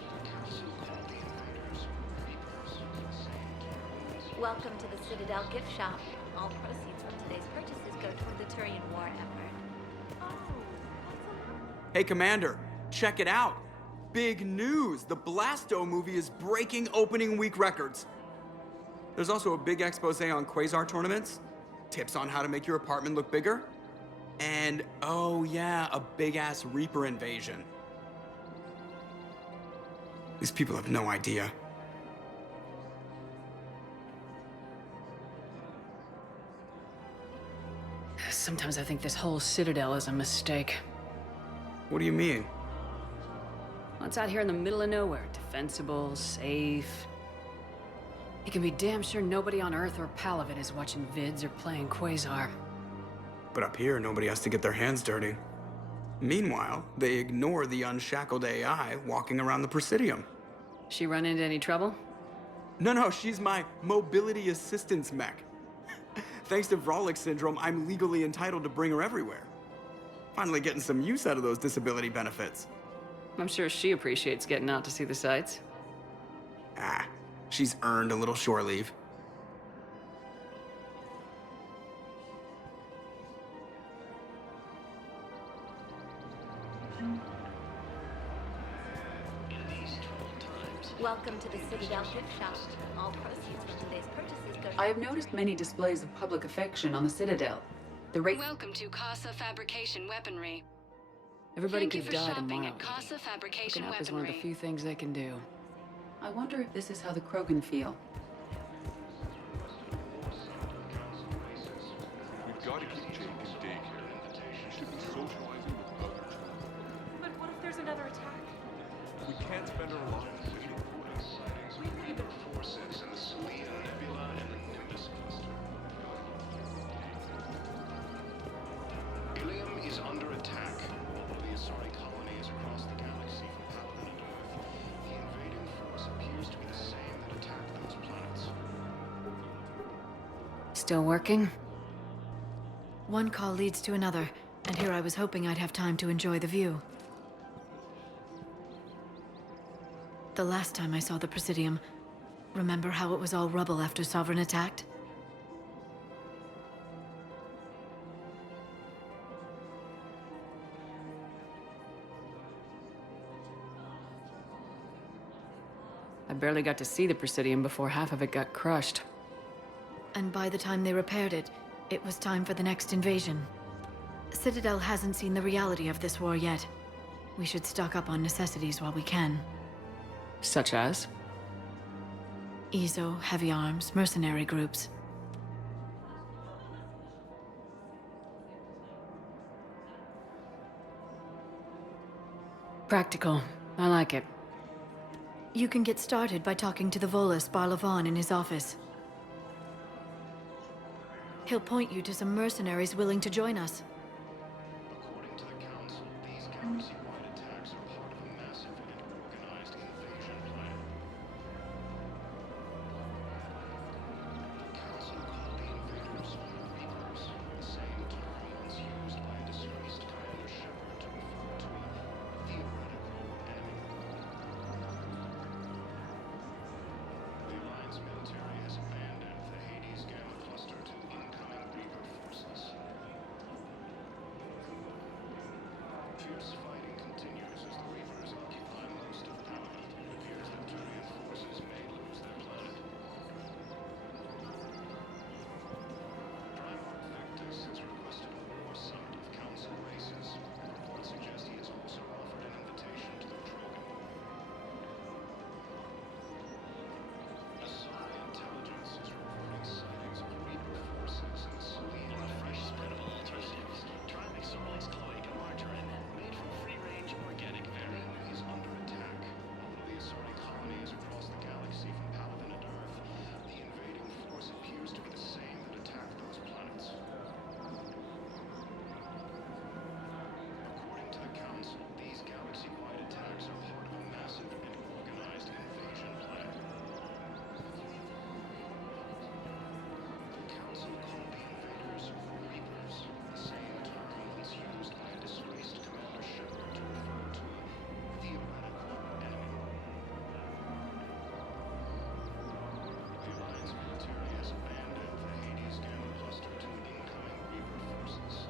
The Council called the invaders Reapers, the same term. Welcome to the Citadel gift shop. All proceeds the Turian War effort. Hey, Commander, check it out. Big news! The Blasto movie is breaking opening week records. There's also a big expose on Quasar tournaments, tips on how to make your apartment look bigger, and, oh yeah, a big-ass Reaper invasion. These people have no idea. Sometimes I think this whole Citadel is a mistake. What do you mean? Well, it's out here in the middle of nowhere. Defensible, safe. You can be damn sure nobody on Earth or Palaven is watching vids or playing Quasar. But up here, nobody has to get their hands dirty. Meanwhile, they ignore the unshackled AI walking around the Presidium. She run into any trouble? No, she's my mobility assistance mech. Thanks to Vrolic syndrome, I'm legally entitled to bring her everywhere. Finally getting some use out of those disability benefits. I'm sure she appreciates getting out to see the sights. Ah, she's earned a little shore leave. Welcome to the Citadel gift shop. All proceeds from today's purchases go to... I have noticed many displays of public affection on the Citadel. The rate... Welcome to Casa Fabrication Weaponry. Everybody Thank you could for die shopping tomorrow. at Casa Fabrication Looking up is one of the Weaponry. few things they can do. I wonder if this is how the Krogan feel. We've got to keep Jake in daycare. He should be socializing with other children. But what if there's another attack? We can't spend our lives waiting for it. Reaper forces in the Selene Nebula and the Nimbus cluster. Ilium is under attack. All the Asari colonies across the galaxy from Palaven and Earth. The invading force appears to be the same that attacked those planets. Still working? One call leads to another, and here I was hoping I'd have time to enjoy the view. The last time I saw the Presidium, remember how it was all rubble after Sovereign attacked? I barely got to see the Presidium before half of it got crushed. And by the time they repaired it, it was time for the next invasion. Citadel hasn't seen the reality of this war yet. We should stock up on necessities while we can. Such as? EZO, heavy arms, mercenary groups. Practical. I like it. You can get started by talking to the Volus Barlavan in his office. He'll point you to some mercenaries willing to join us. According to the Council, these galaxy-wide attacks are part of a massive and organized invasion plan. The Council called the invaders Reapers, the same term once used by a disgraced Commander Shepard to refer to a theoretical enemy. The Alliance military has abandoned the Hades Gamma cluster to incoming Reaper forces. Fierce fighting continues as the Reapers occupy most of Palaven. It appears that Turian forces may lose their planet. Primarch Victus has requested a war summit of Council races. Reports suggest he has also offered an invitation to the Krogan. Asari intelligence is reporting sightings of Reaper forces in the Selene and Fresh spread of alternatives. Try McSorley's cloic and margarine, made from free-range organic berry. is under attack. All of the Asari colonies across the galaxy from Palaven and Earth, the invading force appears to be the same that attacked those planets. According to the Council, these galaxy-wide attacks are part of a massive and organized invasion plan. The Council called the invaders Reapers, the same term once used by a disgraced Commander Shepard to refer to a theoretical enemy. The Alliance military has abandoned the Hades Gamma cluster to incoming Reaper forces.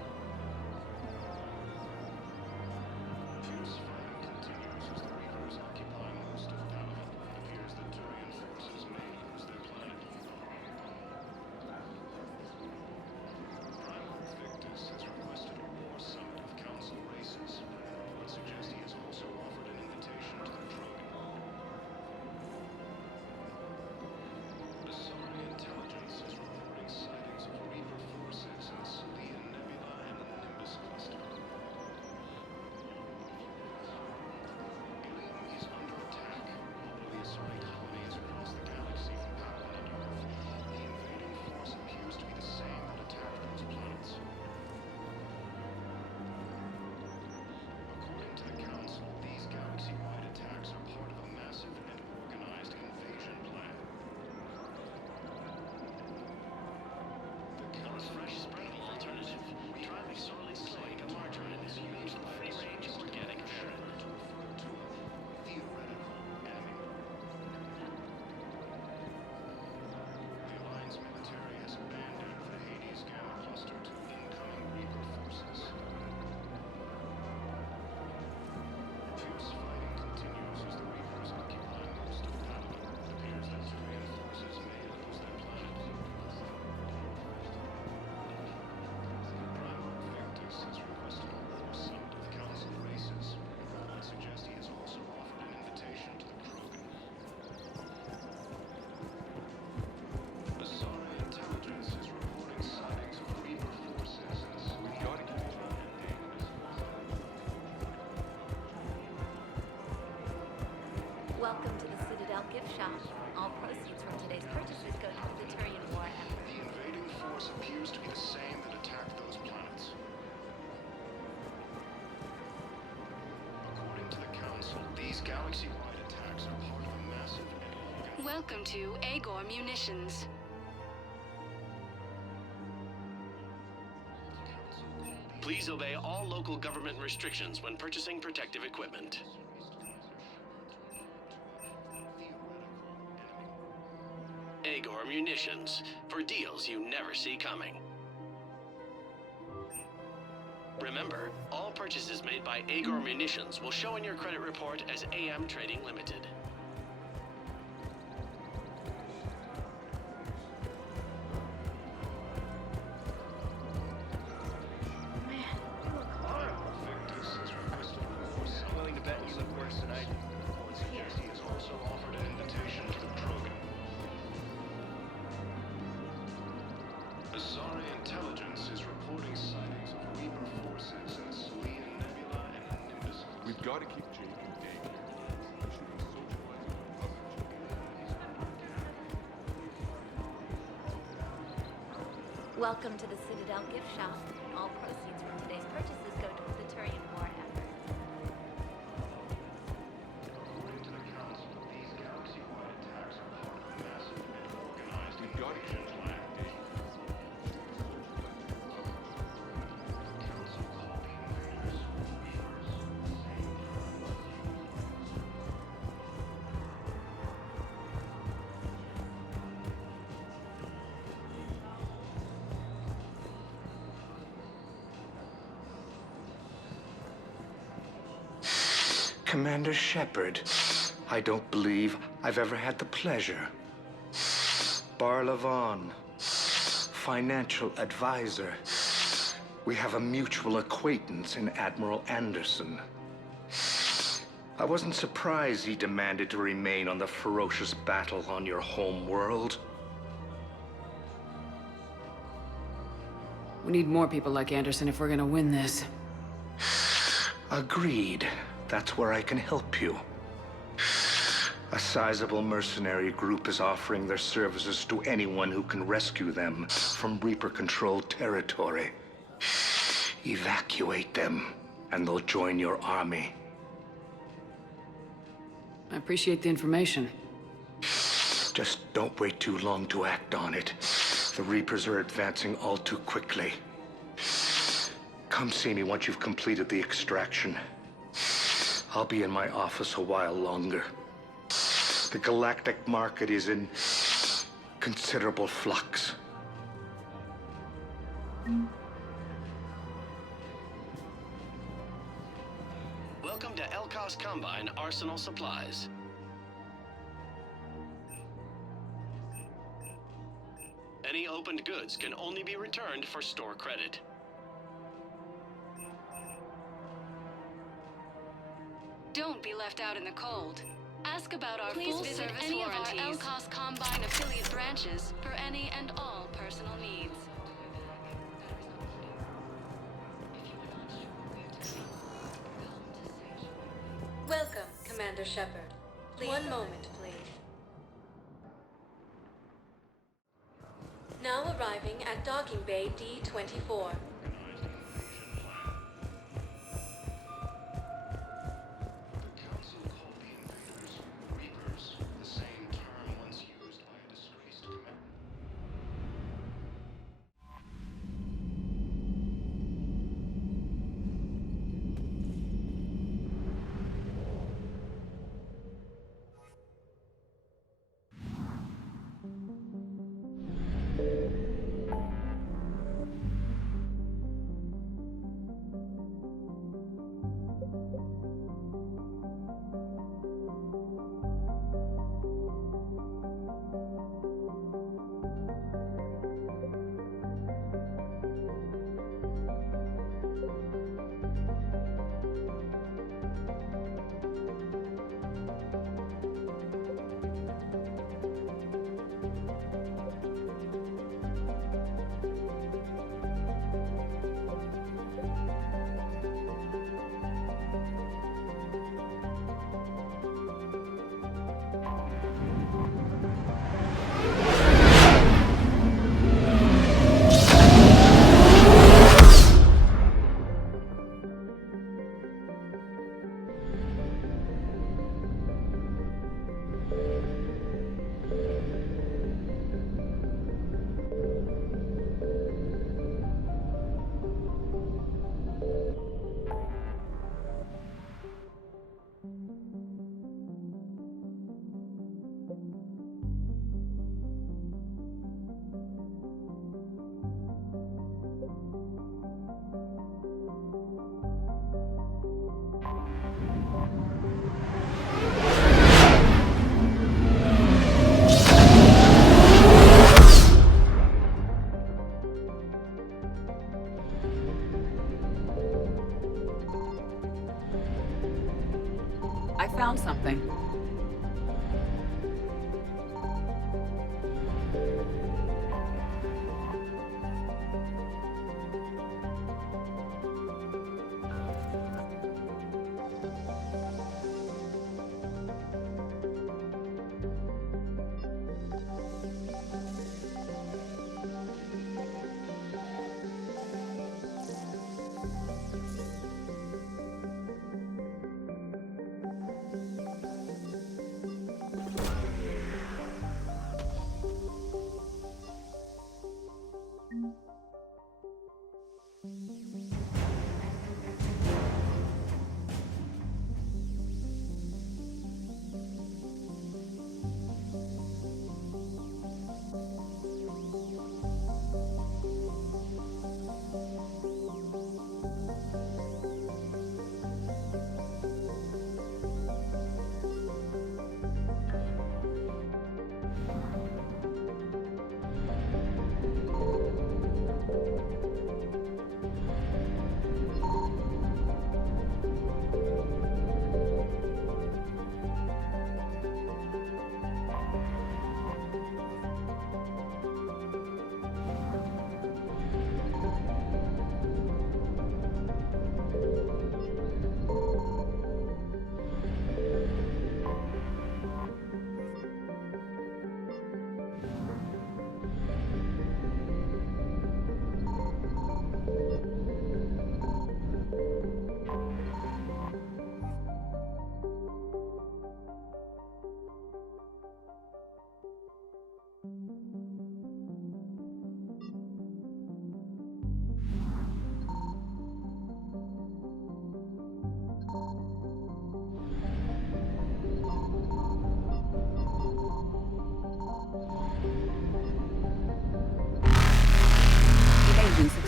fresh, spreadable alternative. Try sorely soy margarine is made from free-range organic shrimp. The Alliance military has abandoned the Hades Gamma cluster to incoming Reaper forces. Fierce fighting continues as the Reapers occupy most of Babylon. It appears that Turian forces may lose their planet. Primarch Victus has requested a war summit of the Council races. I'd suggest he has also offered an invitation to the Krogan. Asari intelligence is reporting sightings of Reaper forces in the Welcome to the Citadel gift shop. All proceeds from today's purchases go to the Turian War effort. The invading force appears to be the same that attacked those planets. According to the Council, these galaxy-wide attacks are part of a massive and organized... Welcome to Agor Munitions. Please obey all local government restrictions when purchasing protective equipment. Agor Munitions, for deals you never see coming. Remember, all purchases made by Agor Munitions will show in your credit report as AM Trading Limited. I'm willing to bet you look worse than I do. Reports suggest he has also offered an invitation to the Krogan. Asari intelligence is reporting sightings of Reaper forces in the Selene Nebula and the Nimbus. We've got to keep Jake and Dave here. We should be socializing with other children. Welcome to the Citadel gift shop. All proceeds from today's purchases go to the Turian War effort. According to the Council, these galaxy-wide attacks are part of a massive and organized We've got to keep invasion plan. Commander Shepard, I don't believe I've ever had the pleasure. Barlavon, financial advisor. We have a mutual acquaintance in Admiral Anderson. I wasn't surprised he demanded to remain on the ferocious battle on your home world. We need more people like Anderson if we're gonna win this. Agreed. That's where I can help you. A sizable mercenary group is offering their services to anyone who can rescue them from Reaper-controlled territory. Evacuate them, and they'll join your army. I appreciate the information. Just don't wait too long to act on it. The Reapers are advancing all too quickly. Come see me once you've completed the extraction. I'll be in my office a while longer. The galactic market is in considerable flux. Welcome to Elkos Combine Arsenal Supplies. Any opened goods can only be returned for store credit. Don't be left out in the cold. Ask about our Please full visit service any warranties. of our Elkos Combine affiliate branches for any and all personal needs. Welcome, Commander Shepard. One moment, please. Now arriving at Docking Bay D-24. I found something.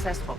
Successful.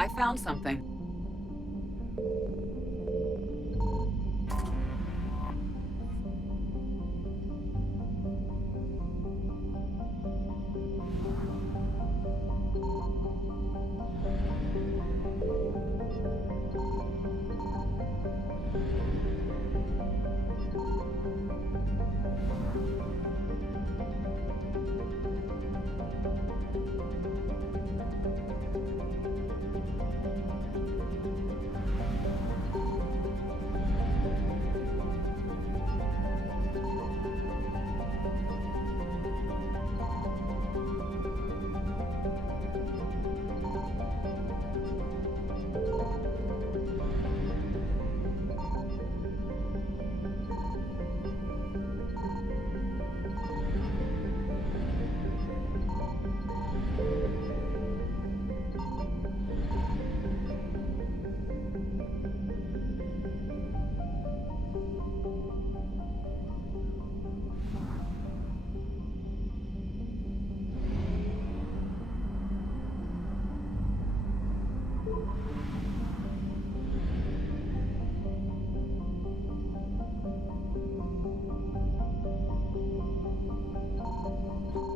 I found something.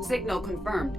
Signal confirmed.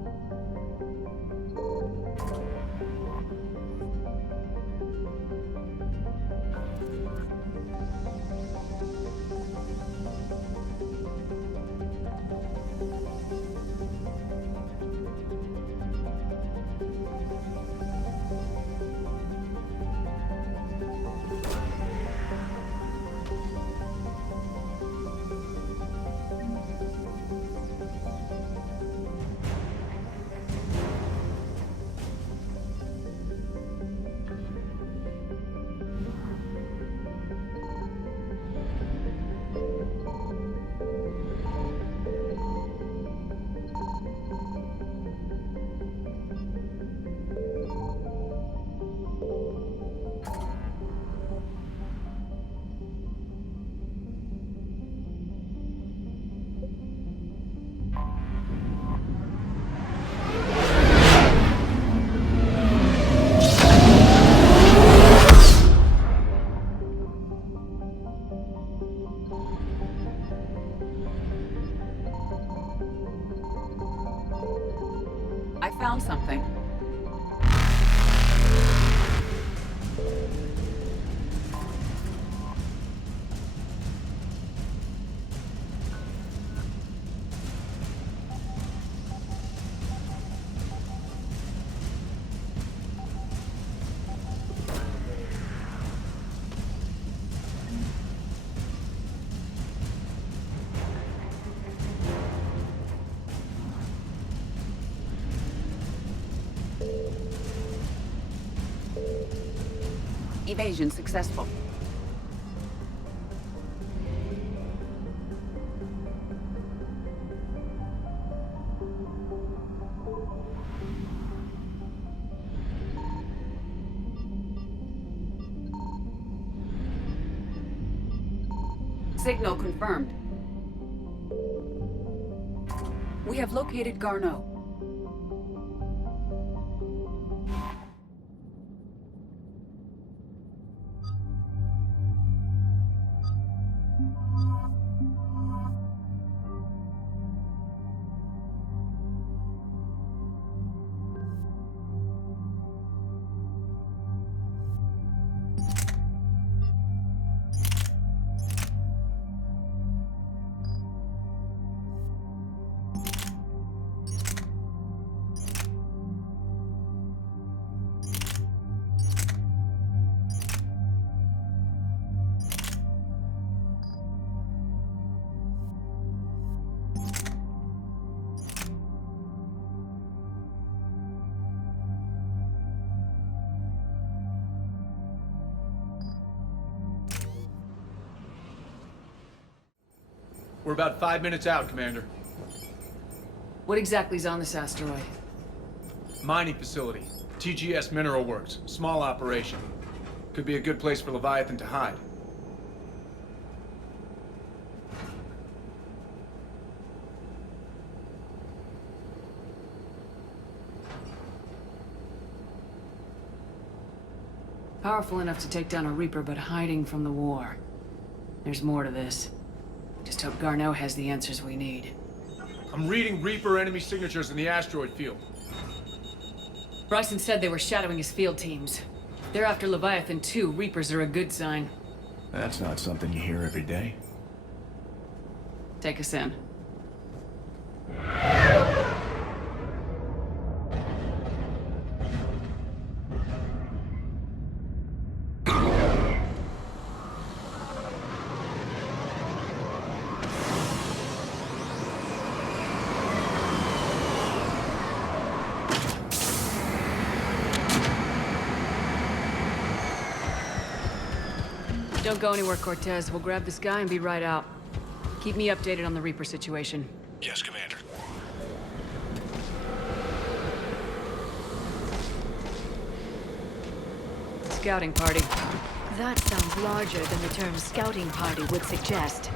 I found something. Evasion successful. Signal confirmed. We have located Garneau. We're about 5 minutes out, Commander. What exactly is on this asteroid? Mining facility. TGS Mineral Works. Small operation. Could be a good place for Leviathan to hide. Powerful enough to take down a Reaper, but hiding from the war. There's more to this. Just hope Garneau has the answers we need. I'm reading Reaper enemy signatures in the asteroid field. Bryson said they were shadowing his field teams. They're after Leviathan too. Reapers are a good sign. That's not something you hear every day. Take us in. Don't go anywhere, Cortez. We'll grab this guy and be right out. Keep me updated on the Reaper situation. Yes, Commander. Scouting party. That sounds larger than the term scouting party would suggest.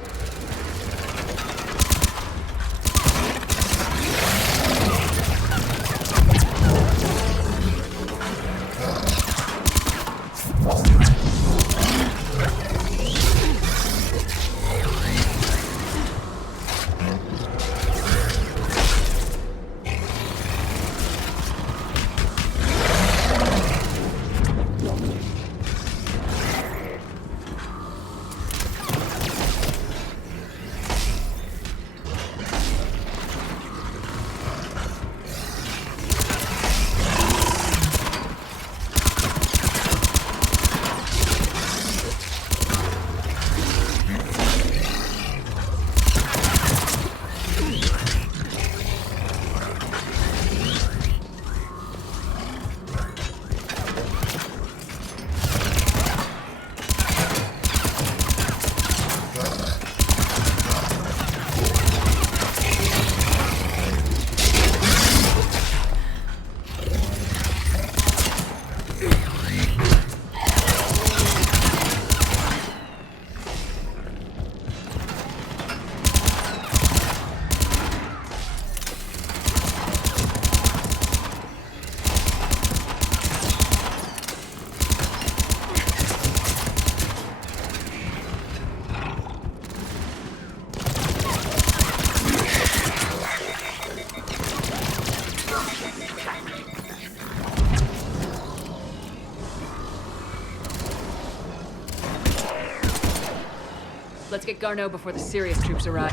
get Garneau before the serious troops arrive.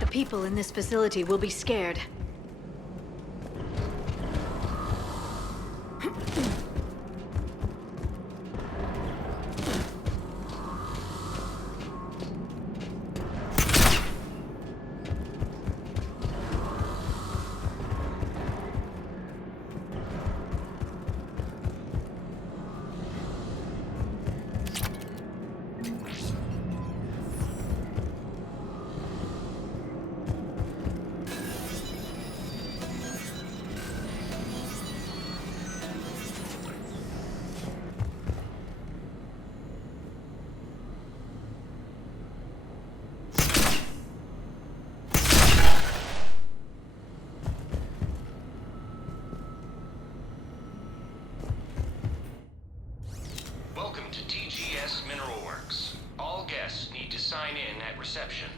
The people in this facility will be scared. Welcome to TGS Mineral Works. All guests need to sign in at reception.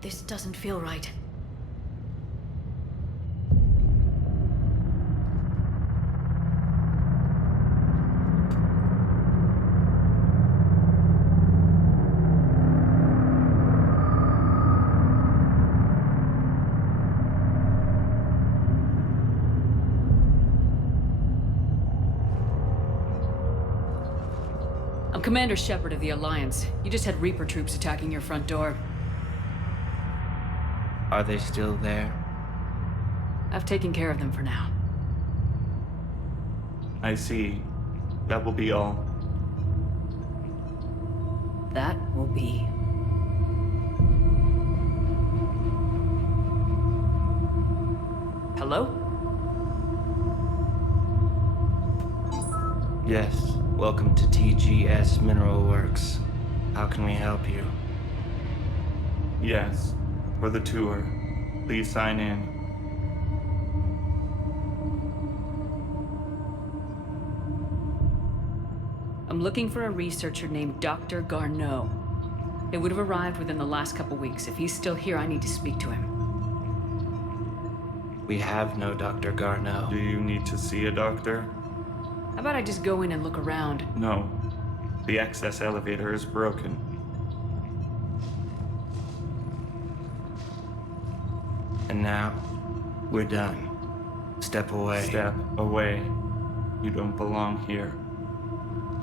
This doesn't feel right. I'm Commander Shepard of the Alliance. You just had Reaper troops attacking your front door. Are they still there? I've taken care of them for now. I see. That will be all. That will be. Hello? Yes. Welcome to TGS Mineral Works. How can we help you? Yes. For the tour. Please sign in. I'm looking for a researcher named Dr. Garneau. It would have arrived within the last couple weeks. If he's still here, I need to speak to him. We have no Dr. Garneau. Do you need to see a doctor? How about I just go in and look around? No. The access elevator is broken. And now, we're done. Step away. Step away. You don't belong here.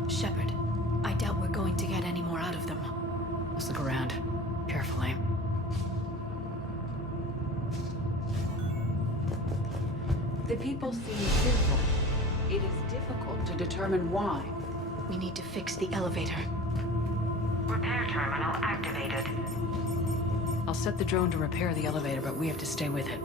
Shepard, I doubt we're going to get any more out of them. Let's look around. Carefully. The people seem fearful. It is difficult to determine why. We need to fix the elevator. Repair terminal activated. I'll set the drone to repair the elevator, but we have to stay with it.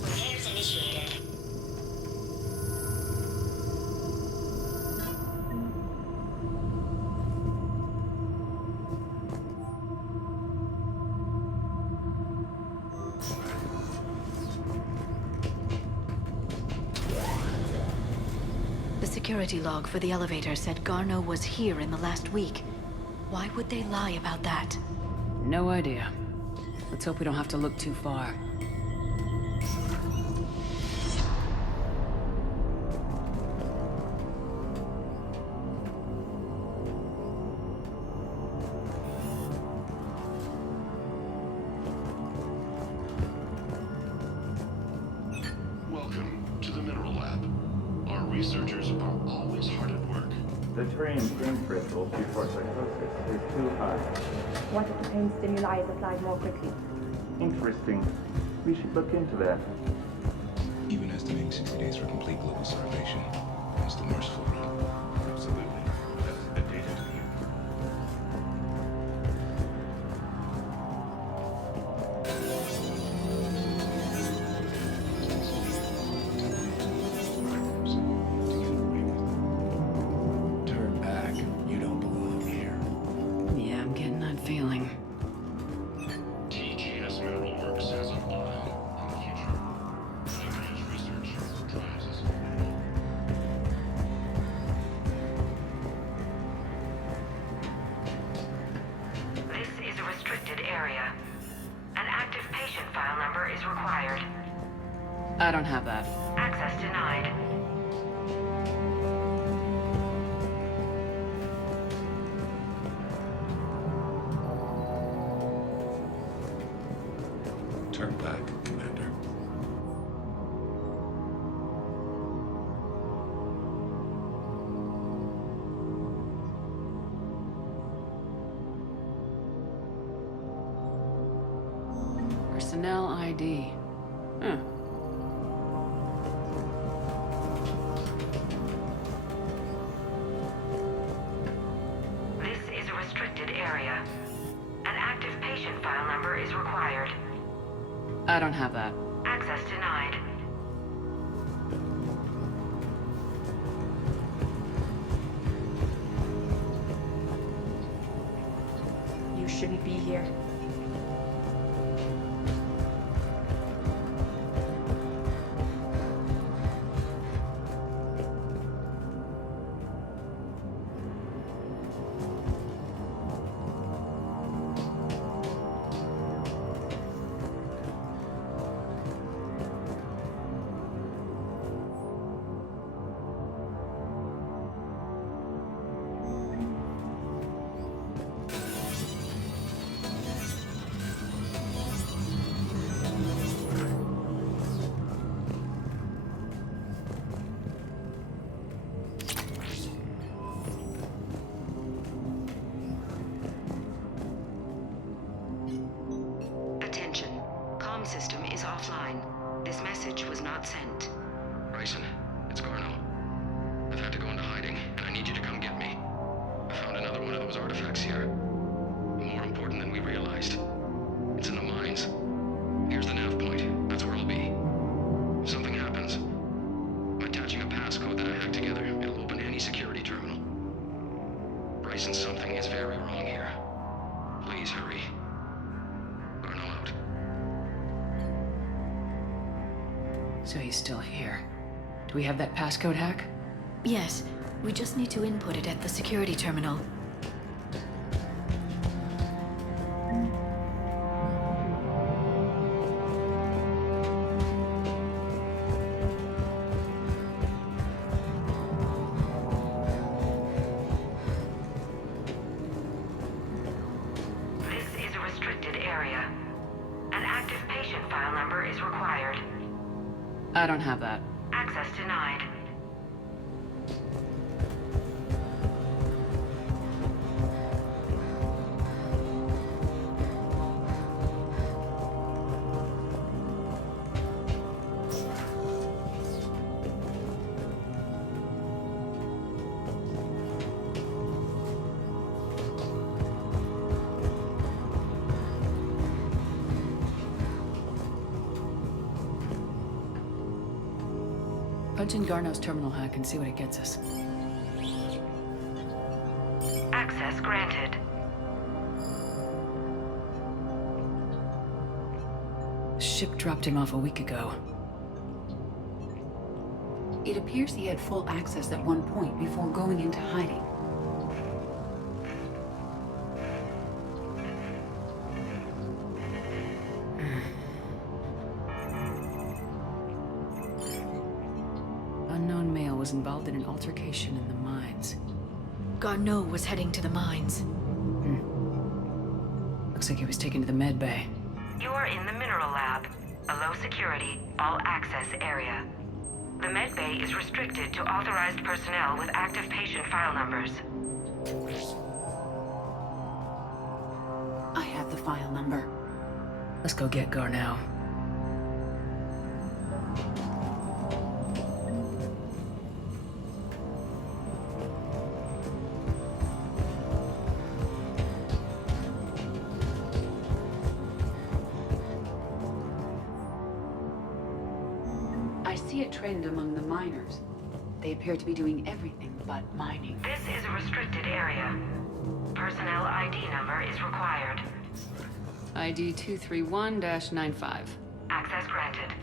Repairs initiated. The security log for the elevator said Garneau was here in the last week. Why would they lie about that? No idea. Let's hope we don't have to look too far. Welcome to the Mineral Lab. Our researchers are always hard at work. The Turian pain threshold before psychosis is too high. What if the pain stimuli is applied more quickly? Interesting. We should look into that. Even estimating 60 days for complete global starvation. That's the merciful route. Absolutely. That's good data to you. I don't have that. Access denied. Turn back, Commander. Personnel ID. Huh. This is a restricted area. An active patient file number is required. I don't have that. Access denied. You shouldn't be here. Attention. Comm system is offline. This message was not sent. Bryson, it's Garno. I've had to go into hiding, and I need you to come get me. I found another one of those artifacts here. More important than we realized. It's in the mines. Here's the nav point. That's where I'll be. If something happens, I'm attaching a passcode that I hacked together. It'll open any security terminal. Bryson, something is very wrong here. Please hurry. Garno out. So he's still here. Do we have that passcode hack? Yes, we just need to input it at the security terminal. This is a restricted area. An active patient file number is required. I don't have that. Access denied. Punch in Garno's terminal hack and see what it gets us. Access granted. Ship dropped him off a week ago. It appears he had full access at one point before going into hiding. Unknown male was involved in an altercation in the mines. Garneau was heading to the mines. Looks like he was taken to the med bay. You are in the mineral lab, a low security, all access area. The med bay is restricted to authorized personnel with active patient file numbers. I have the file number. Let's go get Garneau. I see a trend among the miners. They appear to be doing everything but mining. This is a restricted area. Personnel ID number is required. ID 231-95. Access granted.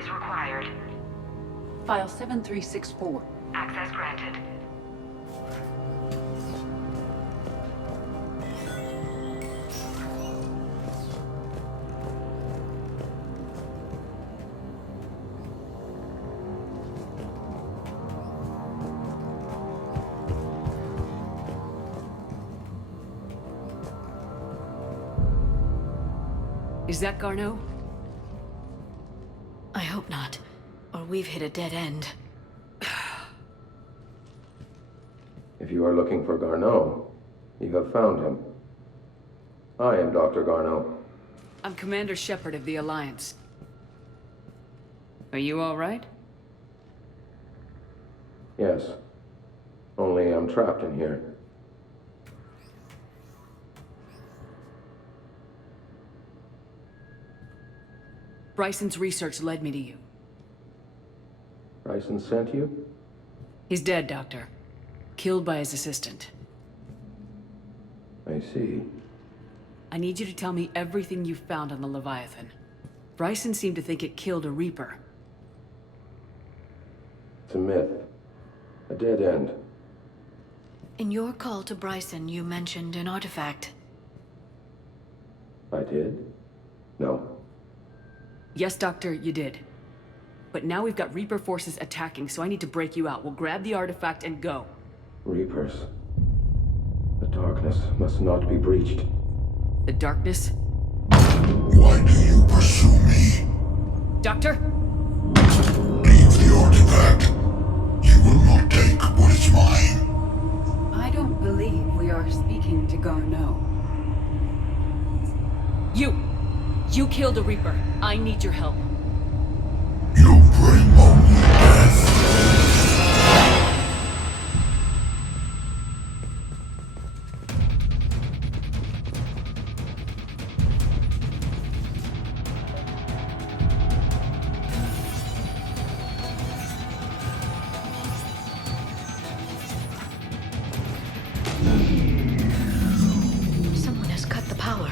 is required. File 7364. Access granted. Is that Garneau? I hope not. Or we've hit a dead end. If you are looking for Garneau, you have found him. I am Dr. Garneau. I'm Commander Shepard of the Alliance. Are you all right? Yes. Only I'm trapped in here. Bryson's research led me to you. Bryson sent you? He's dead, Doctor. Killed by his assistant. I see. I need you to tell me everything you found on the Leviathan. Bryson seemed to think it killed a Reaper. It's a myth. A dead end. In your call to Bryson, you mentioned an artifact. I did? No. Yes, Doctor, you did. But now we've got Reaper forces attacking, so I need to break you out. We'll grab the artifact and go. Reapers. The darkness must not be breached. The darkness? Why do you pursue me? Doctor? Leave the artifact. You will not take what is mine. I don't believe we are speaking to Garneau. You killed a Reaper. I need your help. You bring only death. Someone has cut the power.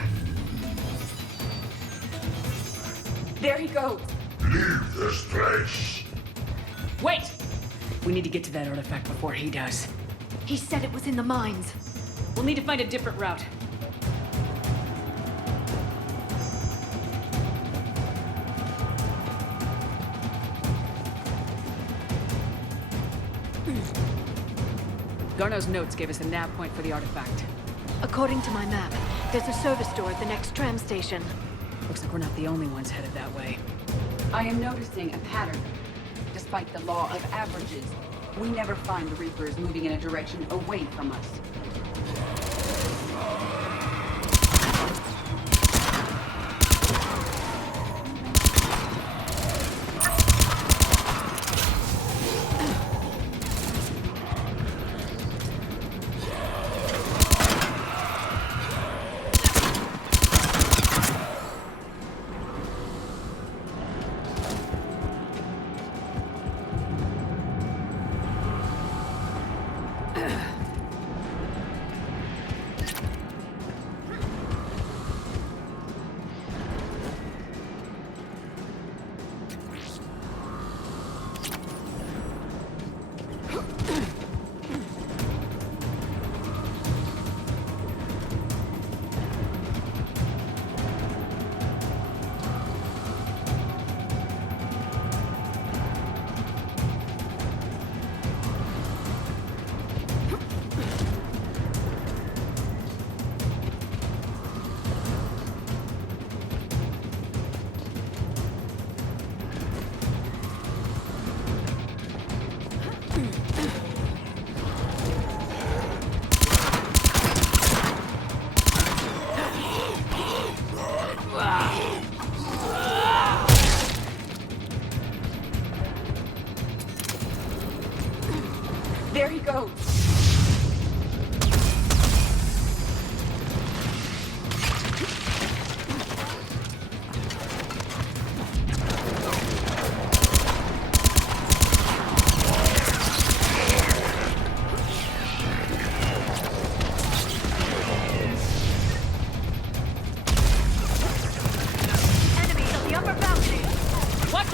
There he goes. Leave this place. Wait! We need to get to that artifact before he does. He said it was in the mines. We'll need to find a different route. Garneau's notes gave us a nav point for the artifact. According to my map, there's a service door at the next tram station. Looks like we're not the only ones headed that way. I am noticing a pattern. Despite the law of averages, we never find the Reapers moving in a direction away from us.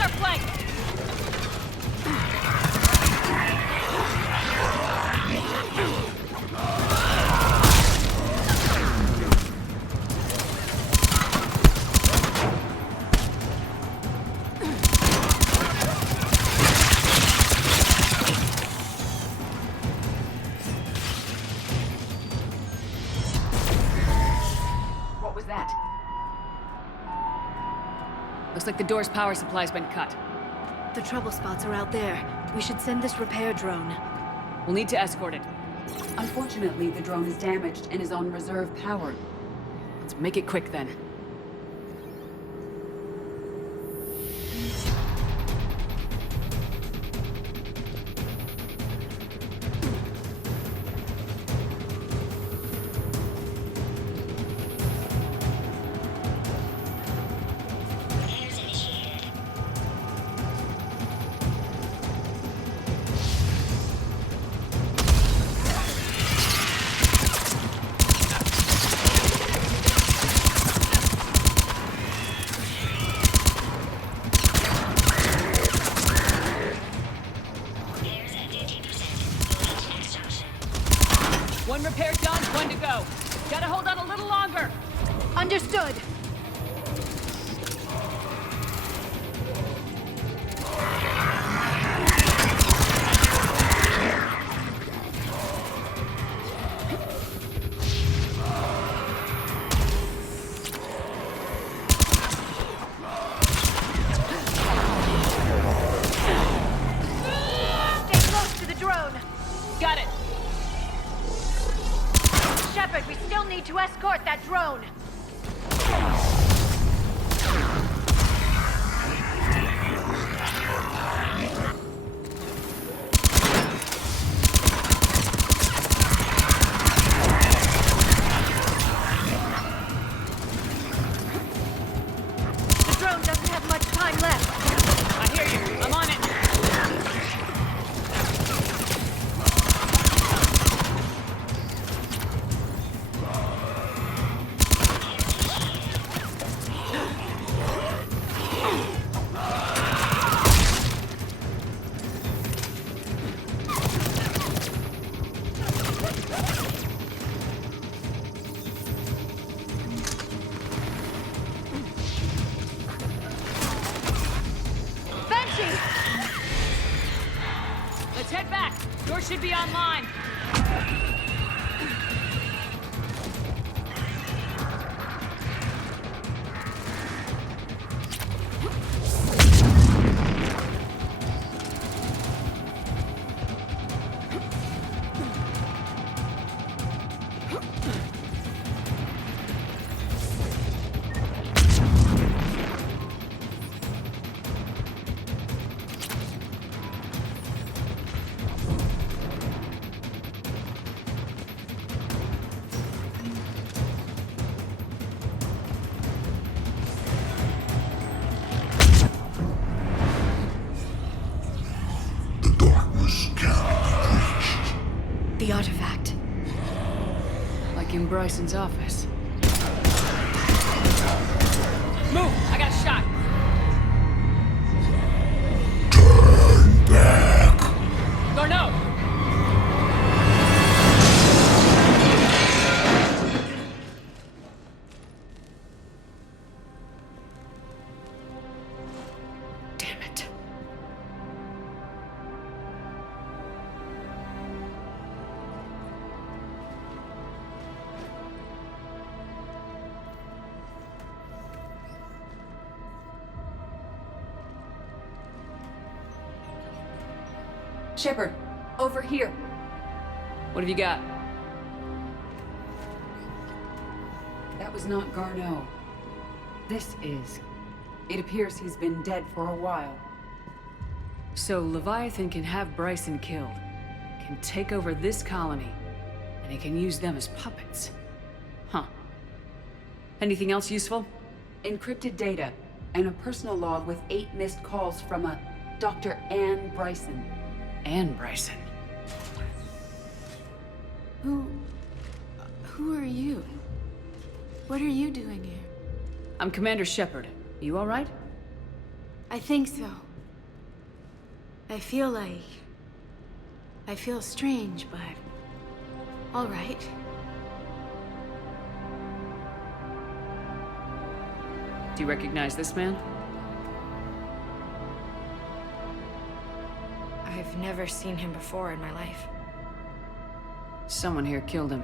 our flank! What was that? Looks like the door's power supply's been cut. The trouble spots are out there. We should send this repair drone. We'll need to escort it. Unfortunately, the drone is damaged and is on reserve power. Let's make it quick then. One repair done, one to go. Gotta hold on a little longer. Understood. Stay close to the drone. Got it. Shepard, we still need to escort that drone. The drone doesn't have much time left. I hear you. I'm on it. Banshee! Let's head back. Door should be online. The artifact. Like in Bryson's office. Move! I got a shot! Turn back. Garneau! Damn it. Shepard, over here. What have you got? That was not Garneau. This is. It appears he's been dead for a while. So Leviathan can have Bryson killed, can take over this colony, and he can use them as puppets. Huh. Anything else useful? Encrypted data, and a personal log with 8 missed calls from a Dr. Anne Bryson. Anne Bryson. Who are you? What are you doing here? I'm Commander Shepard. You all right? I think so. I feel strange, but all right. Do you recognize this man? I've never seen him before in my life. Someone here killed him.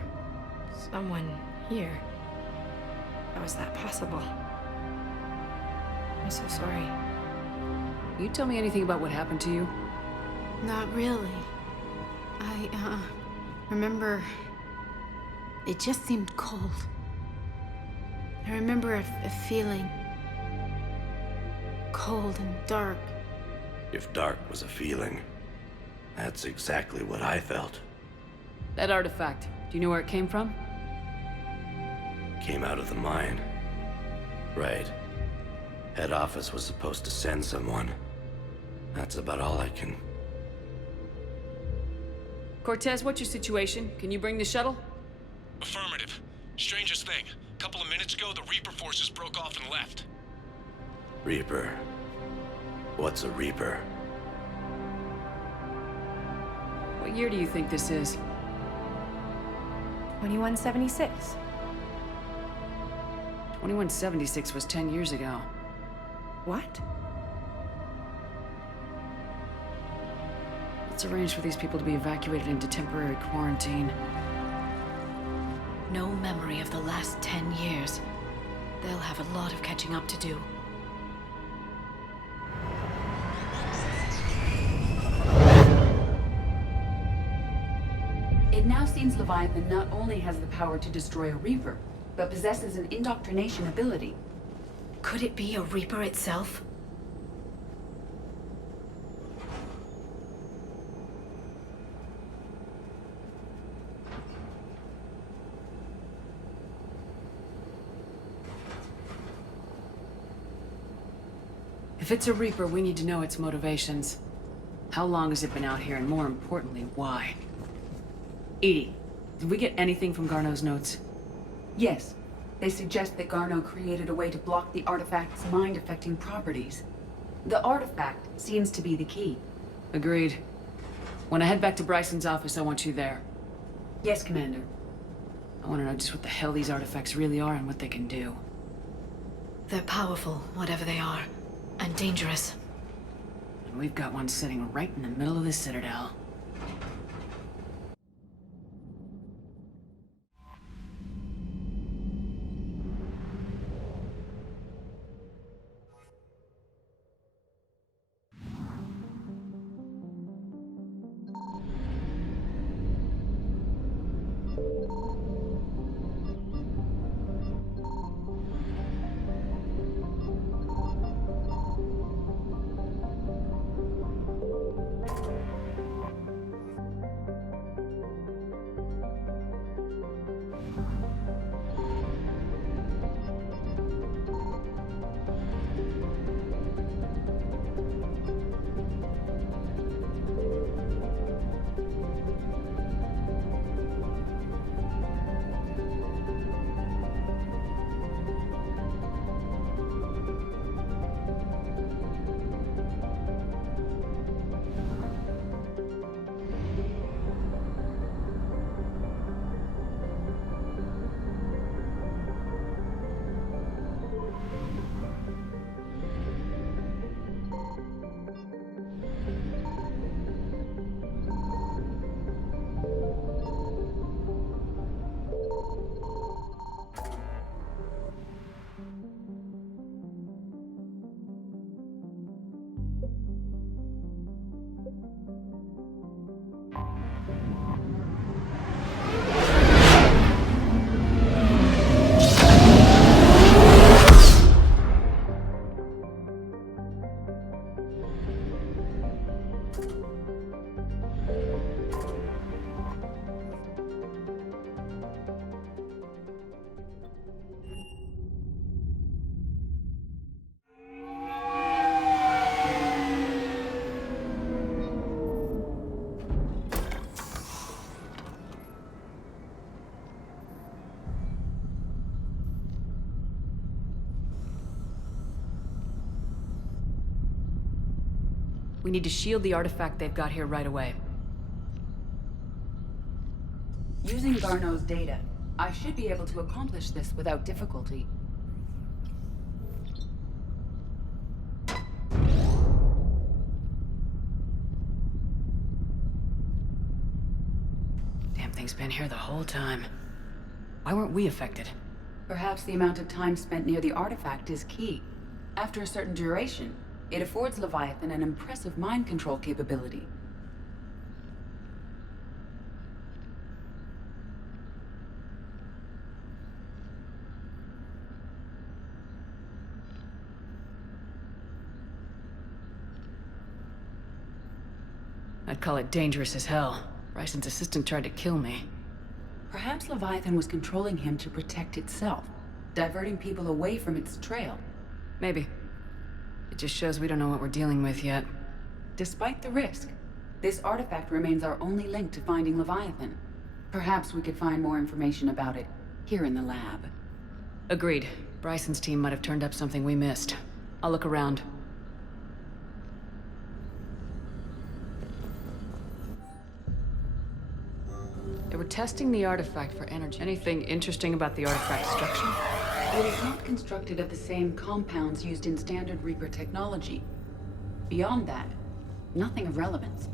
Someone here? How is that possible? I'm so sorry. Can you tell me anything about what happened to you? Not really. I remember... It just seemed cold. I remember a feeling... cold and dark. If dark was a feeling, that's exactly what I felt. That artifact, do you know where it came from? Came out of the mine. Right. Head office was supposed to send someone. That's about all I can... Cortez, what's your situation? Can you bring the shuttle? Affirmative. Strangest thing. A couple of minutes ago, the Reaper forces broke off and left. Reaper. What's a Reaper? What year do you think this is? 2176. 2176 was 10 years ago. What? Let's arrange for these people to be evacuated into temporary quarantine. No memory of the last 10 years. They'll have a lot of catching up to do. It now seems Leviathan not only has the power to destroy a Reaper, but possesses an indoctrination ability. Could it be a Reaper itself? If it's a Reaper, we need to know its motivations. How long has it been out here, and more importantly, why? EDI, did we get anything from Garneau's notes? Yes. They suggest that Garneau created a way to block the artifact's mind-affecting properties. The artifact seems to be the key. Agreed. When I head back to Bryson's office, I want you there. Yes, Commander. I want to know just what the hell these artifacts really are and what they can do. They're powerful, whatever they are, and dangerous. And we've got one sitting right in the middle of the Citadel. We need to shield the artifact they've got here right away. Using Garneau's data, I should be able to accomplish this without difficulty. Damn thing's been here the whole time. Why weren't we affected? Perhaps the amount of time spent near the artifact is key. After a certain duration, it affords Leviathan an impressive mind control capability. I'd call it dangerous as hell. Bryson's assistant tried to kill me. Perhaps Leviathan was controlling him to protect itself, diverting people away from its trail. Maybe. It just shows we don't know what we're dealing with yet. Despite the risk, this artifact remains our only link to finding Leviathan. Perhaps we could find more information about it here in the lab. Agreed. Bryson's team might have turned up something we missed. I'll look around. They were testing the artifact for energy. Anything interesting about the artifact's structure? It is not constructed of the same compounds used in standard Reaper technology. Beyond that, nothing of relevance.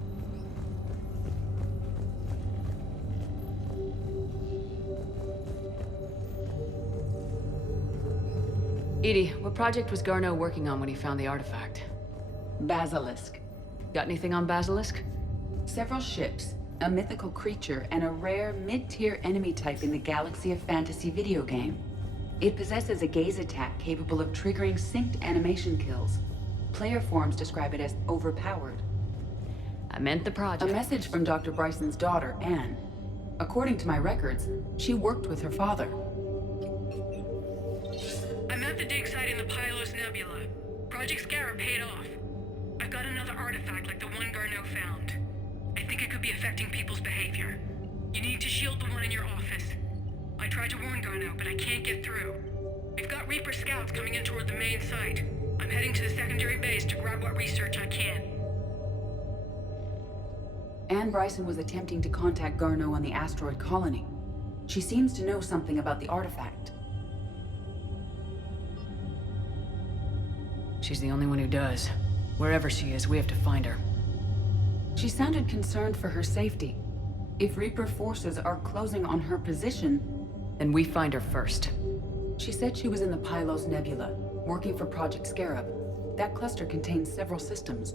EDI, what project was Garneau working on when he found the artifact? Basilisk. Got anything on Basilisk? Several ships, a mythical creature, and a rare mid-tier enemy type in the Galaxy of Fantasy video game. It possesses a gaze attack capable of triggering synced animation kills. Player forums describe it as overpowered. I meant the project. A message from Dr. Bryson's daughter, Anne. According to my records, she worked with her father. I'm at the dig site in the Pylos Nebula. Project Scarab paid off. I've got another artifact like the one Garneau found. I think it could be affecting people's behavior. You need to shield the one in your office. I tried to warn Garneau, but I can't get through. We've got Reaper scouts coming in toward the main site. I'm heading to the secondary base to grab what research I can. Anne Bryson was attempting to contact Garneau on the asteroid colony. She seems to know something about the artifact. She's the only one who does. Wherever she is, we have to find her. She sounded concerned for her safety. If Reaper forces are closing on her position, then we find her first. She said she was in the Pylos Nebula, working for Project Scarab. That cluster contains several systems.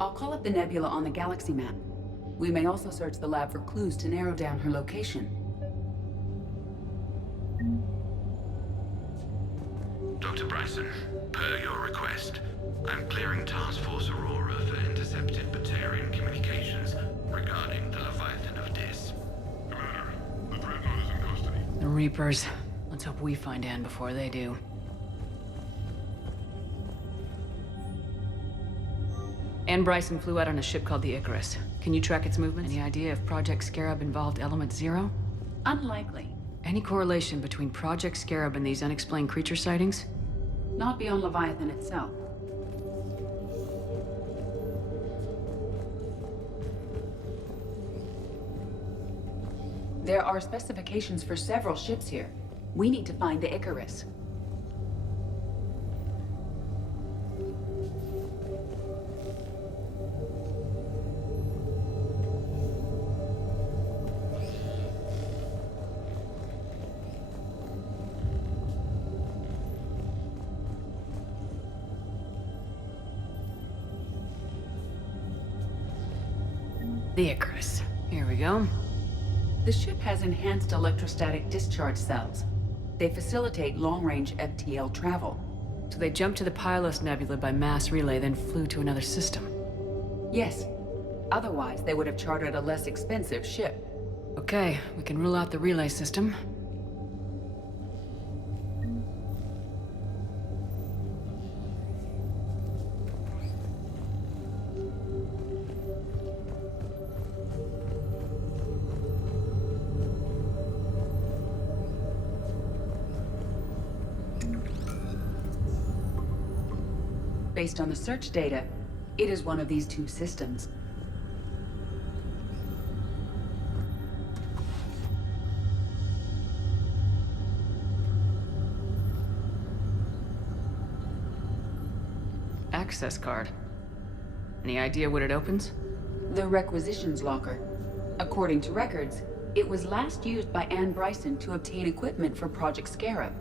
I'll call up the nebula on the galaxy map. We may also search the lab for clues to narrow down her location. Dr. Bryson, per your request, I'm clearing Task Force Aurora for intercepted Batarian communications regarding the Leviathan of Dis. Commander, the Dreadnought is in custody. The Reapers. Let's hope we find Anne before they do. Anne Bryson flew out on a ship called the Icarus. Can you track its movements? Any idea if Project Scarab involved Element Zero? Unlikely. Any correlation between Project Scarab and these unexplained creature sightings? Not beyond Leviathan itself. There are specifications for several ships here. We need to find the Icarus. The Icarus. Here we go. The ship has enhanced electrostatic discharge cells. They facilitate long-range FTL travel. So they jumped to the Pylos Nebula by mass relay, then flew to another system? Yes. Otherwise, they would have chartered a less expensive ship. Okay, we can rule out the relay system. Based on the search data, It is one of these two systems. Access card. Any idea what it opens? The requisitions locker. According to records, it was last used by Anne Bryson to obtain equipment for Project Scarab.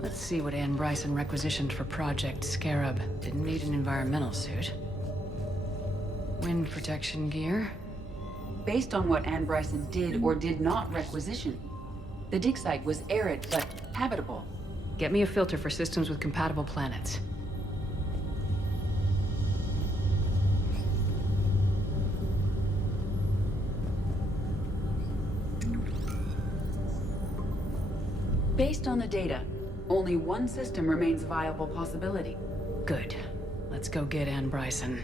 Let's see what Anne Bryson requisitioned for Project Scarab. Didn't need an environmental suit. Wind protection gear. Based on what Anne Bryson did or did not requisition, the dig site was arid but habitable. Get me a filter for systems with compatible planets. Based on the data, only one system remains a viable possibility. Good. Let's go get Anne Bryson.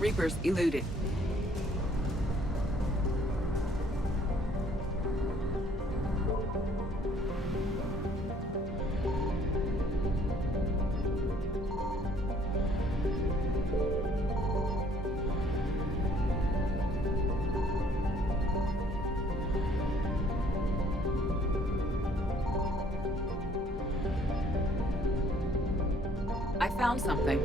Reapers eluded. I found something.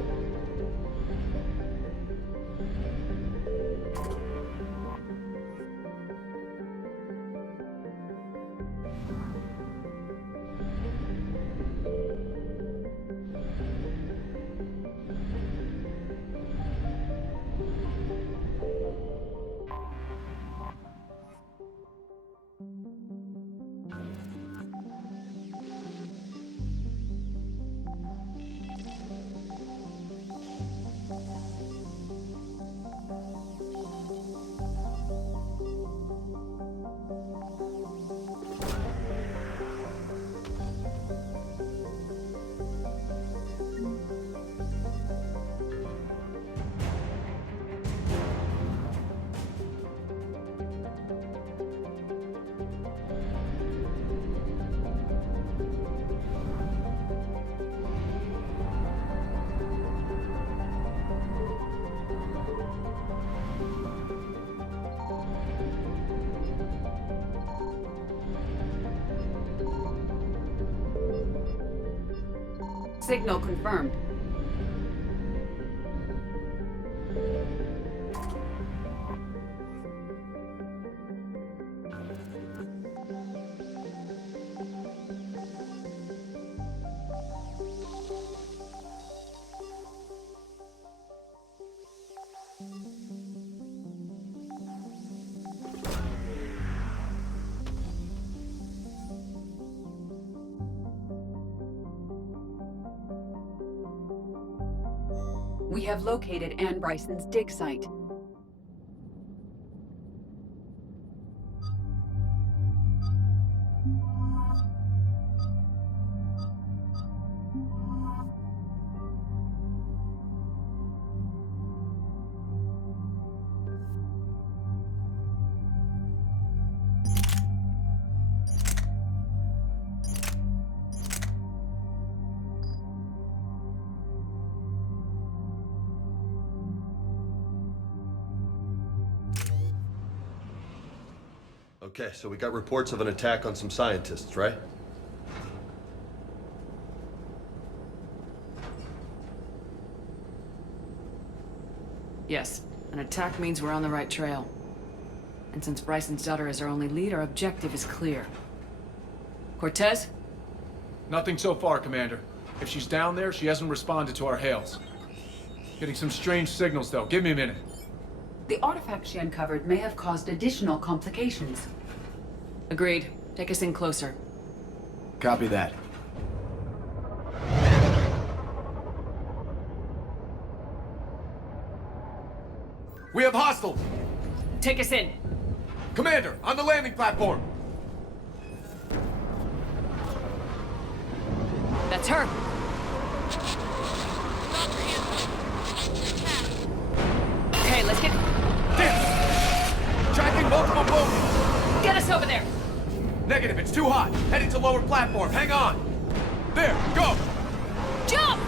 Signal confirmed. We have located Anne Bryson's dig site. Okay, so we got reports of an attack on some scientists, right? Yes, an attack means we're on the right trail. And since Bryson's daughter is our only lead, our objective is clear. Cortez? Nothing so far, Commander. If she's down there, she hasn't responded to our hails. Getting some strange signals, though. Give me a minute. The artifact she uncovered may have caused additional complications. Agreed. Take us in closer. Copy that. We have hostiles! Take us in. Commander, on the landing platform! That's her. Okay, let's get... Tracking multiple boats! Get us over there! Negative, it's too hot. Heading to lower platform. Hang on. There, go! Jump!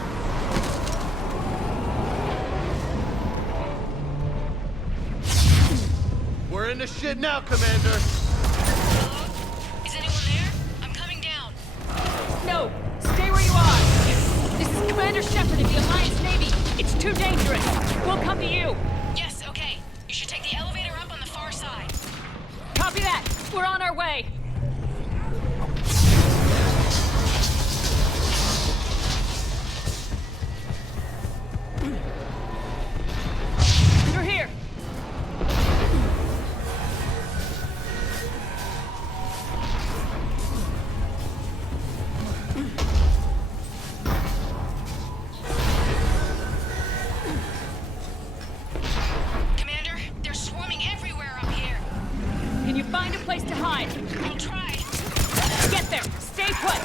We're in the shit now, Commander. Is anyone there? I'm coming down. No! Stay where you are! This is Commander Shepard of the Alliance Navy. It's too dangerous. We'll come to you. Yes, okay. You should take the elevator up on the far side. Copy that. We're on our way. You're here. Commander, they're swarming everywhere up here. Can you find a place to hide? I'll try. Get there. Stay put.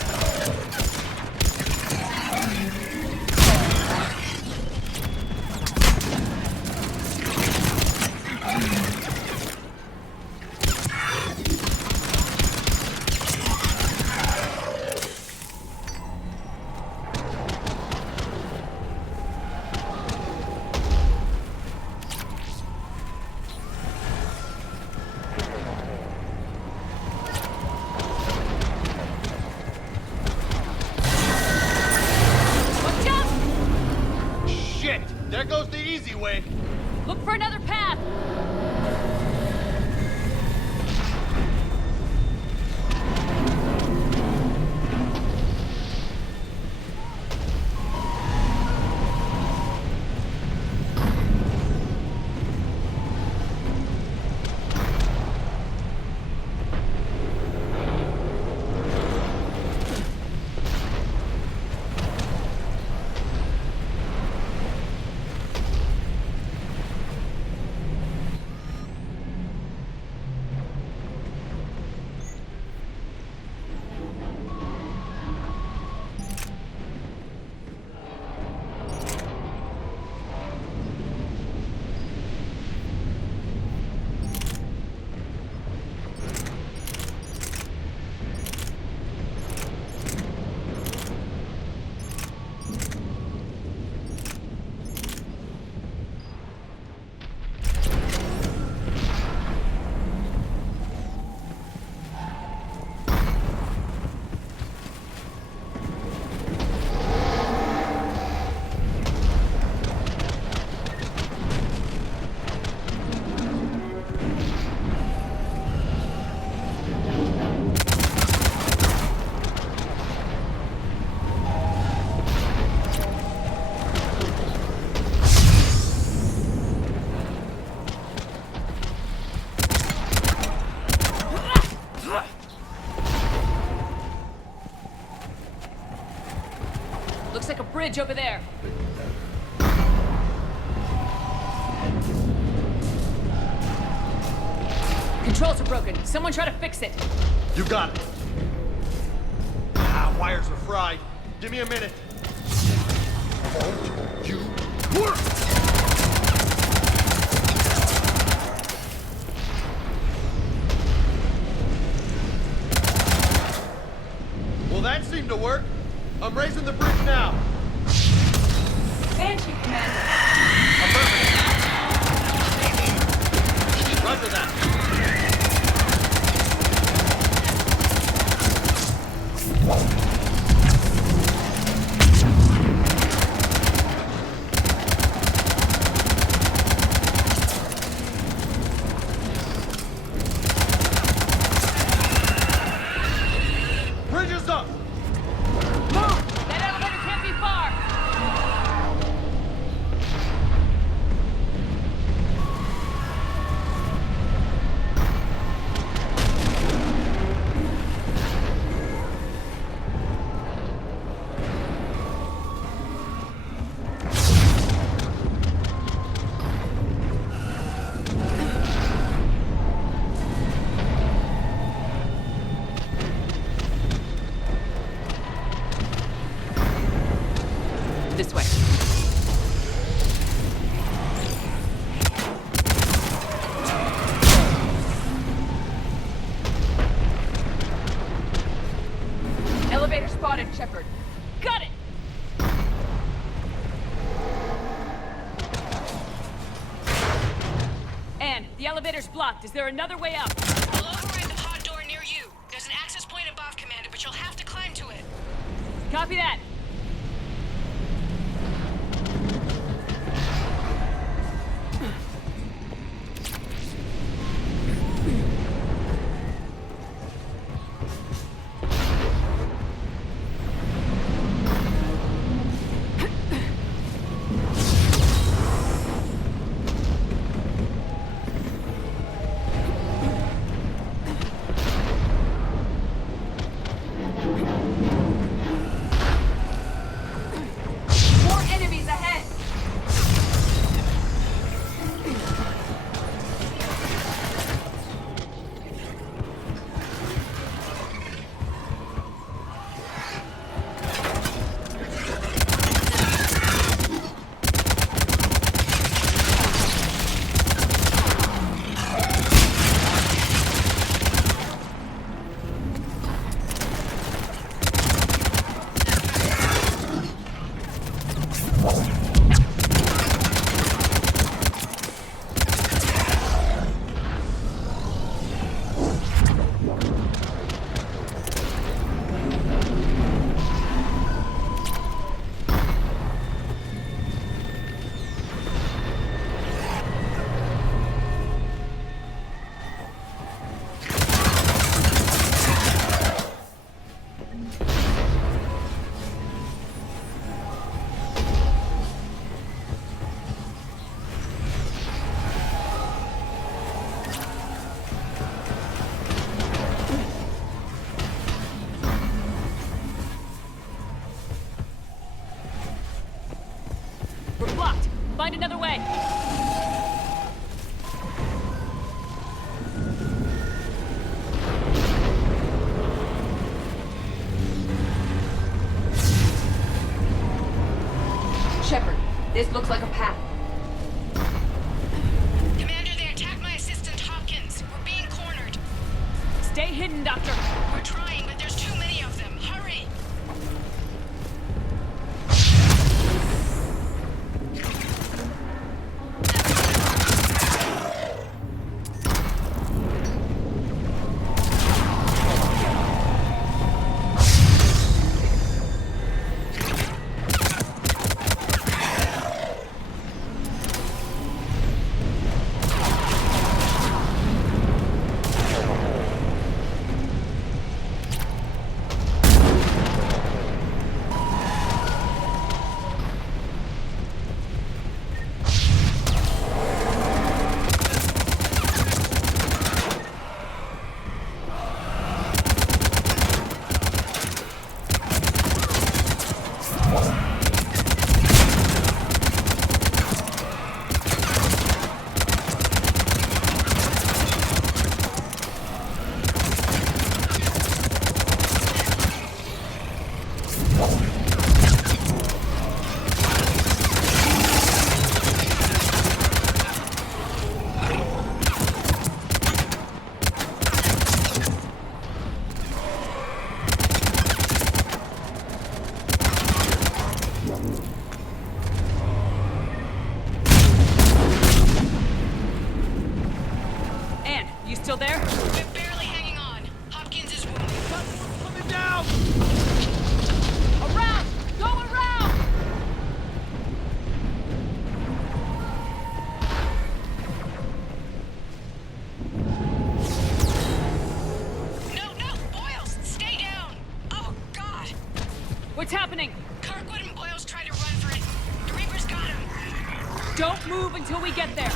bridge over there. Controls are broken. Someone try to fix it. You got it. Wires are fried. Give me a minute. You work! Well, that seemed to work. I'm raising the bridge now. Banshee, Commander. Affirmative. Roger that. Bridge is up. Move! That elevator can't be far. This way. Elevator spotted, Shepard. Got it! Anne, the elevator's blocked. Is there another way up? I'll override the pod door near you. There's an access point above, Commander, but you'll have to climb to it. Copy that. More enemies ahead! We're blocked. Find another way. Shepard, this looks like a path. Commander, they attacked my assistant, Hopkins. We're being cornered. Stay hidden, Doctor. We're trying, but there's too many of them. Hurry! still there? We're barely hanging on. Hopkins is wounded. Coming down! Around! Go around! No! Boyles! Stay down! Oh, God! What's happening? Kirkwood and Boyles tried to run for it. The Reapers got him. Don't move until we get there.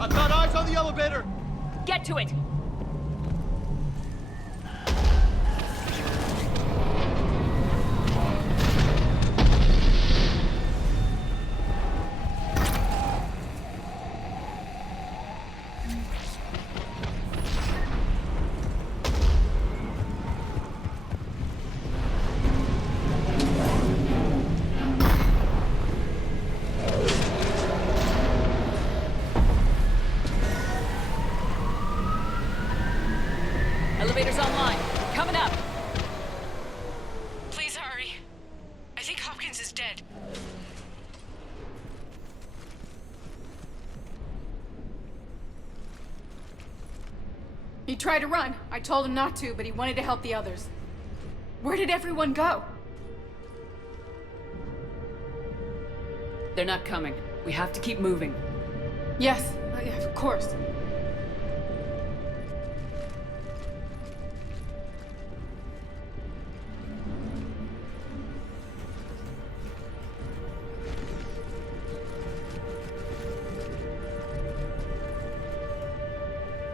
I've got eyes on the elevator! Get to it! Elevator's online. Coming up. Please hurry. I think Hopkins is dead. He tried to run. I told him not to, but he wanted to help the others. Where did everyone go? They're not coming. We have to keep moving. Yes, yeah, of course.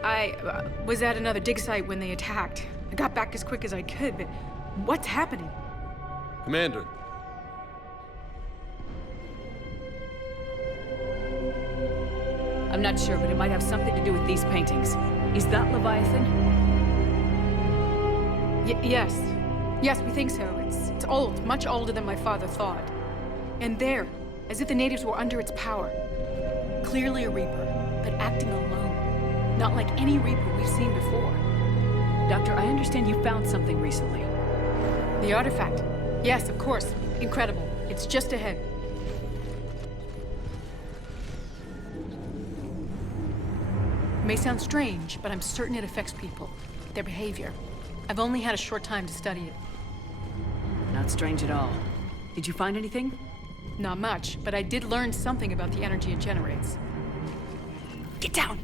I was at another dig site when they attacked. I got back as quick as I could, but what's happening? Commander. I'm not sure, but it might have something to do with these paintings. Is that Leviathan? Yes. Yes, we think so. It's old, much older than my father thought. And there, as if the natives were under its power. Clearly a Reaper, but acting alone. Not like any Reaper we've seen before. Doctor, I understand you found something recently. The artifact. Yes, of course. Incredible. It's just ahead. It may sound strange, but I'm certain it affects people. Their behavior. I've only had a short time to study it. Not strange at all. Did you find anything? Not much, but I did learn something about the energy it generates. Get down!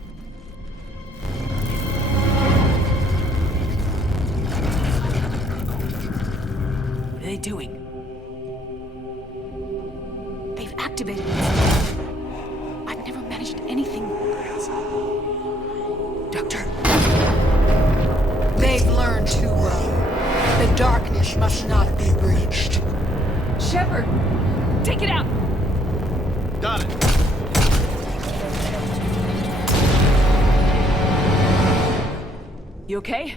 What are they doing? They've activated it. I've never managed anything. Doctor. They've learned too well. The darkness must not be breached. Shepard! Take it out! Got it. You okay?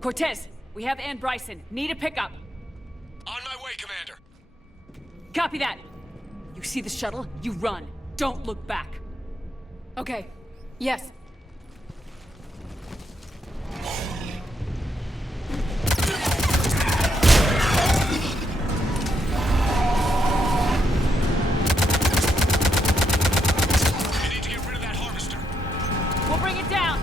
Cortez, we have Ann Bryson. Need a pickup. On my way, Commander. Copy that. You see the shuttle? You run. Don't look back. Okay. Yes. We need to get rid of that harvester. We'll bring it down.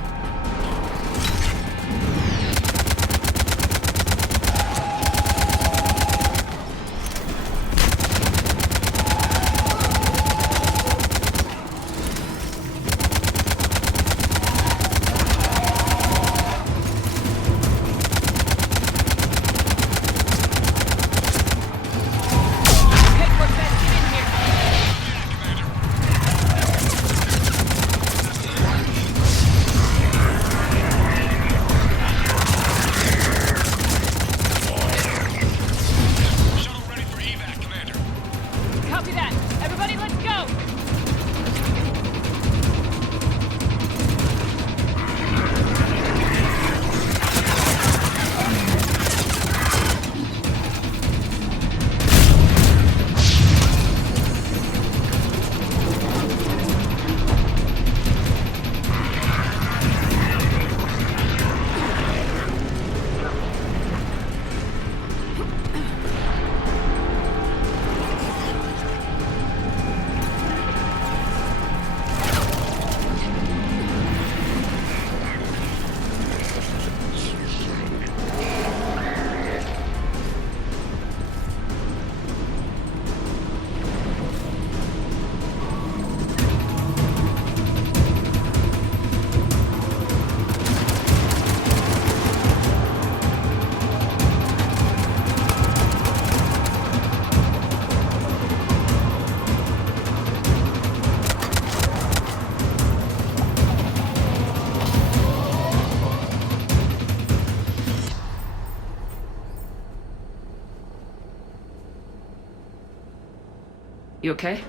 You okay?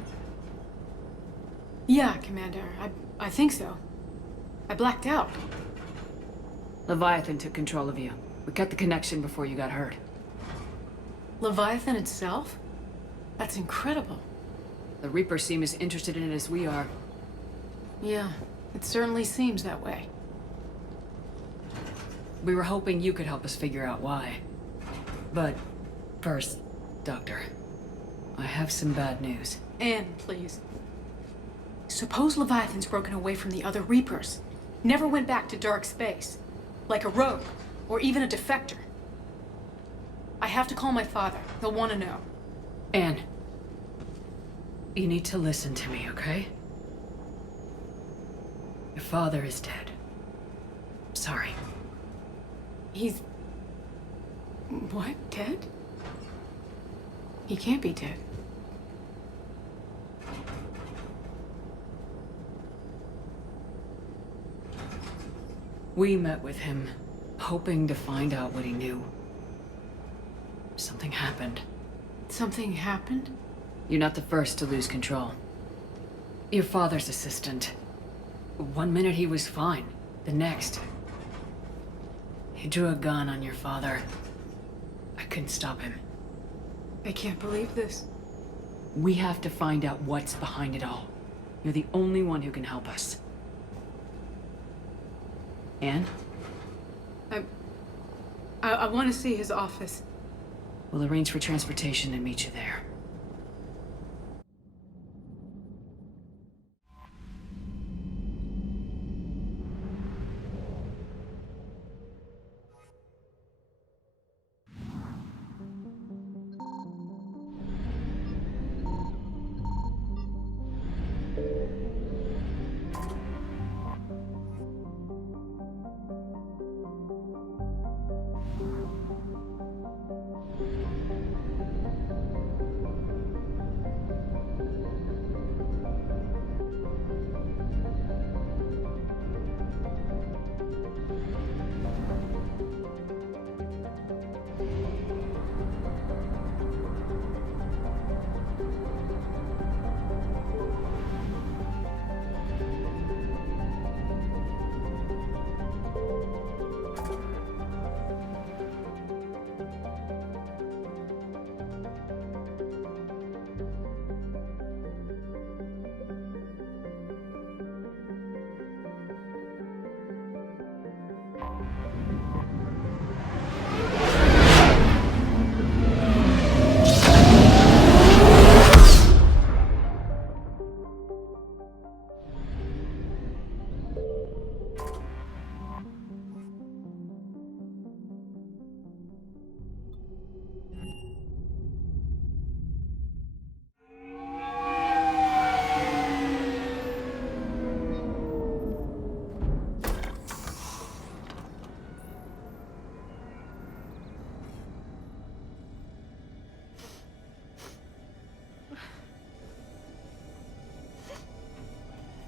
Yeah, Commander. I think so. I blacked out. Leviathan took control of you. We cut the connection before you got hurt. Leviathan itself? That's incredible. The Reapers seem as interested in it as we are. Yeah, it certainly seems that way. We were hoping you could help us figure out why. But first, Doctor, I have some bad news. Anne, please. Suppose Leviathan's broken away from the other Reapers. Never went back to dark space. Like a rogue, or even a defector. I have to call my father. He'll want to know. Anne, you need to listen to me, okay? Your father is dead. Sorry. He's... what? Dead? He can't be dead. We met with him, hoping to find out what he knew. Something happened. Something happened? You're not the first to lose control. Your father's assistant. One minute he was fine. The next, he drew a gun on your father. I couldn't stop him. I can't believe this. We have to find out what's behind it all. You're the only one who can help us. Anne? I want to see his office. We'll arrange for transportation and meet you there.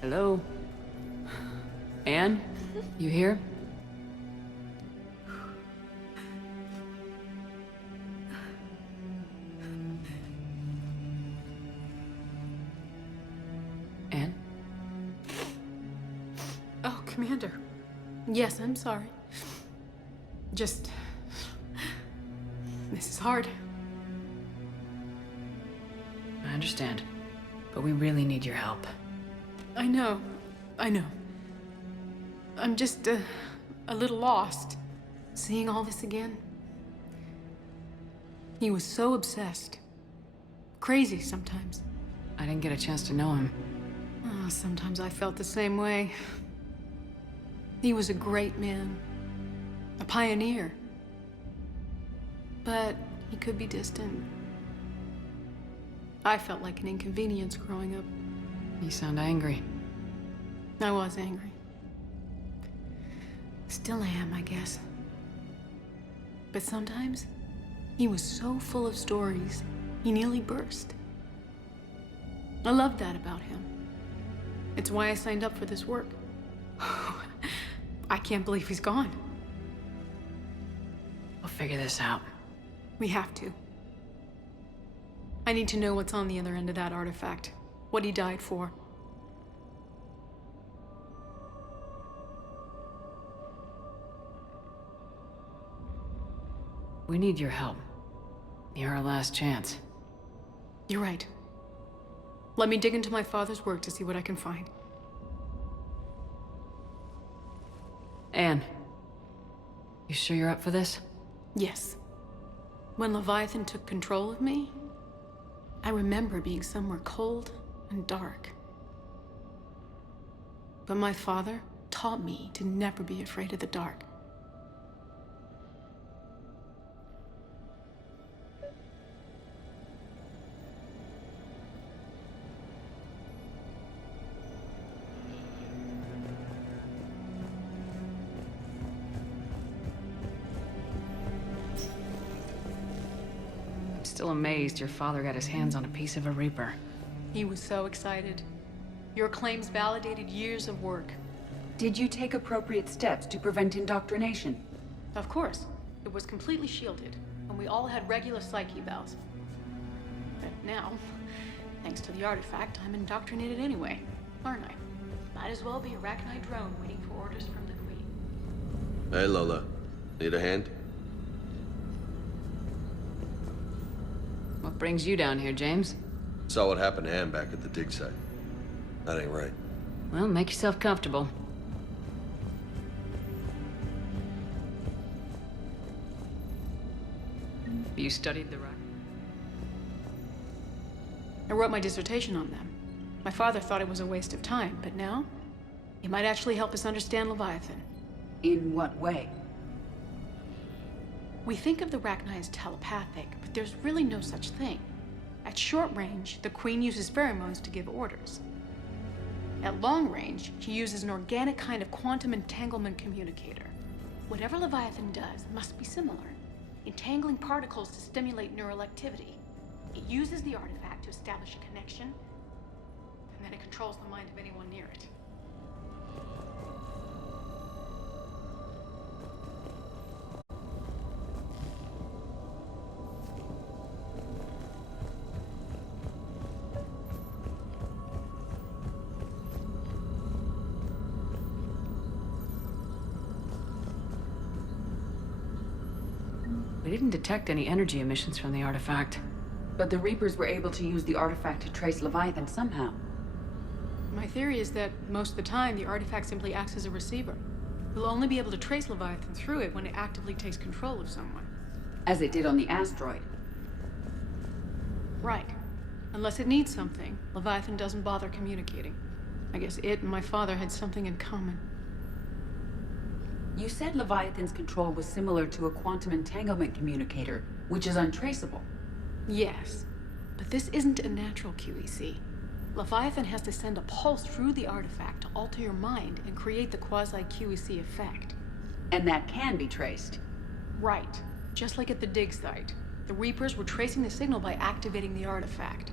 Hello? Anne? You here? Anne? Oh, Commander. Yes, I'm sorry. Just... this is hard. I understand. But we really need your help. I know. I'm just, a little lost. Seeing all this again. He was so obsessed. Crazy sometimes. I didn't get a chance to know him. Oh, sometimes I felt the same way. He was a great man. A pioneer. But he could be distant. I felt like an inconvenience growing up. You sound angry. I was angry. Still am, I guess. But sometimes, he was so full of stories, he nearly burst. I loved that about him. It's why I signed up for this work. I can't believe he's gone. We'll figure this out. We have to. I need to know what's on the other end of that artifact. What he died for. We need your help. You're our last chance. You're right. Let me dig into my father's work to see what I can find. Anne, you sure you're up for this? Yes. When Leviathan took control of me, I remember being somewhere cold and dark. But my father taught me to never be afraid of the dark. Still amazed your father got his hands on a piece of a Reaper. He was so excited. Your claims validated years of work. Did you take appropriate steps to prevent indoctrination? Of course. It was completely shielded, and we all had regular psych evals. But now, thanks to the artifact, I'm indoctrinated anyway, aren't I? Might as well be a Rachni drone waiting for orders from the Queen. Hey, Lola. Need a hand? What brings you down here, James? Saw what happened to Anne back at the dig site. That ain't right. Well, make yourself comfortable. You studied the rock? I wrote my dissertation on them. My father thought it was a waste of time, but now, it might actually help us understand Leviathan. In what way? We think of the Rachni as telepathic, but there's really no such thing. At short range, the Queen uses pheromones to give orders. At long range, she uses an organic kind of quantum entanglement communicator. Whatever Leviathan does must be similar, entangling particles to stimulate neural activity. It uses the artifact to establish a connection, and then it controls the mind of anyone near it. We didn't detect any energy emissions from the artifact. But the Reapers were able to use the artifact to trace Leviathan somehow. My theory is that most of the time, the artifact simply acts as a receiver. We'll only be able to trace Leviathan through it when it actively takes control of someone. As it did on the asteroid. Right. Unless it needs something, Leviathan doesn't bother communicating. I guess it and my father had something in common. You said Leviathan's control was similar to a quantum entanglement communicator, which is untraceable. Yes, but this isn't a natural QEC. Leviathan has to send a pulse through the artifact to alter your mind and create the quasi-QEC effect. And that can be traced. Right. Just like at the dig site. The Reapers were tracing the signal by activating the artifact.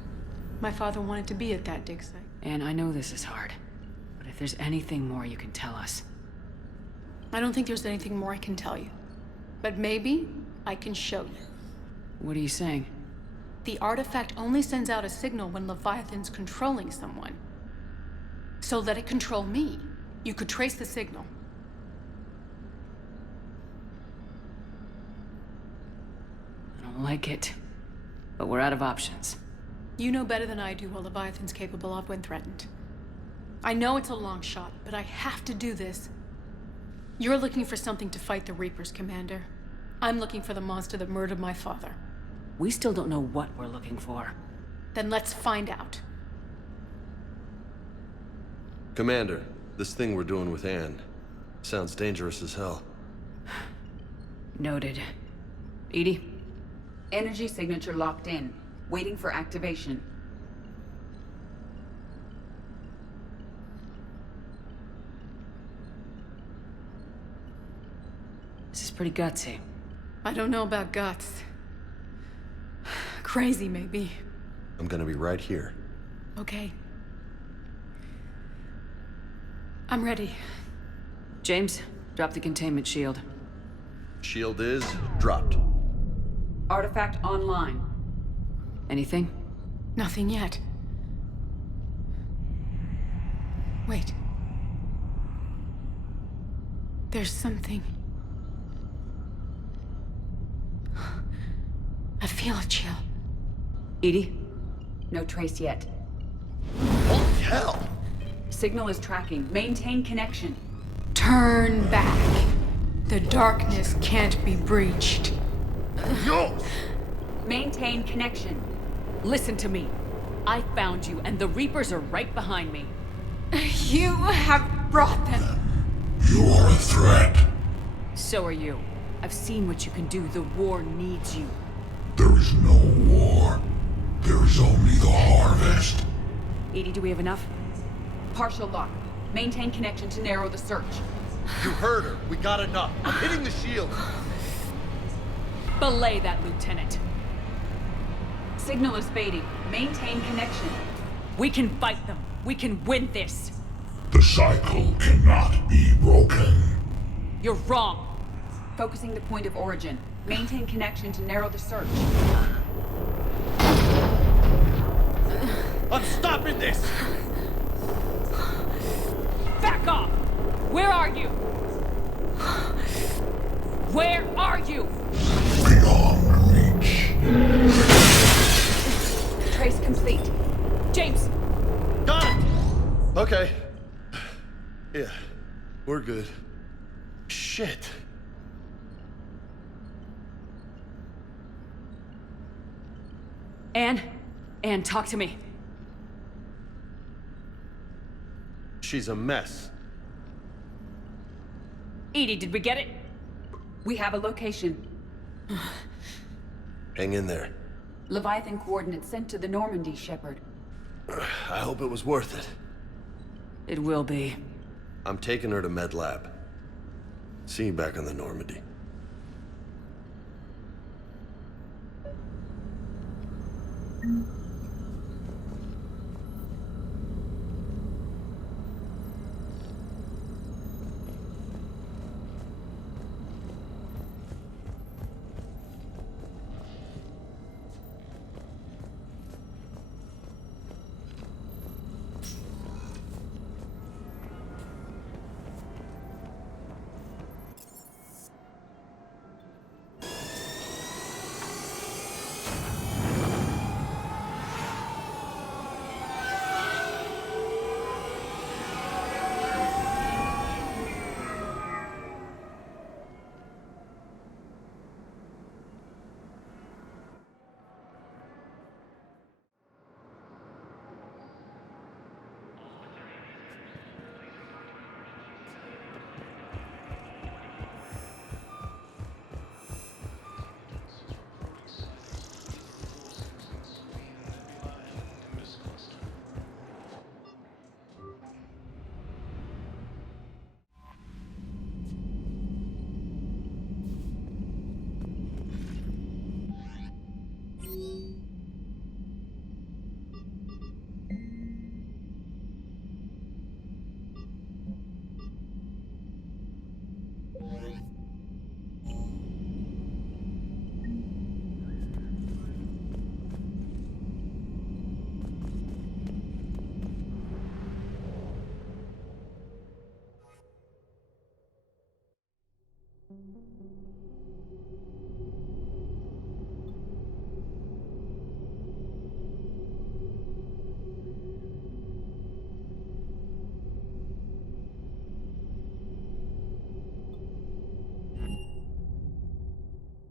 My father wanted to be at that dig site. And I know this is hard, but if there's anything more you can tell us. I don't think there's anything more I can tell you. But maybe I can show you. What are you saying? The artifact only sends out a signal when Leviathan's controlling someone. So let it control me. You could trace the signal. I don't like it, but we're out of options. You know better than I do what Leviathan's capable of when threatened. I know it's a long shot, but I have to do this. You're looking for something to fight the Reapers, Commander. I'm looking for the monster that murdered my father. We still don't know what we're looking for. Then let's find out. Commander, this thing we're doing with Anne sounds dangerous as hell. Noted. EDI? Energy signature locked in, waiting for activation. This is pretty gutsy. I don't know about guts. Crazy, maybe. I'm gonna be right here. Okay. I'm ready. James, drop the containment shield. Shield is dropped. Artifact online. Anything? Nothing yet. Wait. There's something. I feel a chill. Edie? No trace yet. Holy hell! Signal is tracking. Maintain connection. Turn back. The darkness can't be breached. Yo! Maintain connection. Listen to me. I found you, and the Reapers are right behind me. You have brought them. You are a threat. So are you. I've seen what you can do. The war needs you. There is no war. There is only the harvest. Edie, do we have enough? Partial lock. Maintain connection to narrow the search. You heard her. We got enough. I'm hitting the shield. Belay that, Lieutenant. Signal is fading. Maintain connection. We can fight them. We can win this. The cycle cannot be broken. You're wrong. Focusing the point of origin. Maintain connection to narrow the search. I'm stopping this! Back off! Where are you? Where are you? Beyond reach. Trace complete. James! Got it! Okay. Yeah, we're good. Shit. Anne, talk to me. She's a mess. Edie, did we get it? We have a location. Hang in there. Leviathan coordinates sent to the Normandy, Shepard. I hope it was worth it. It will be. I'm taking her to Med Lab. See you back on the Normandy.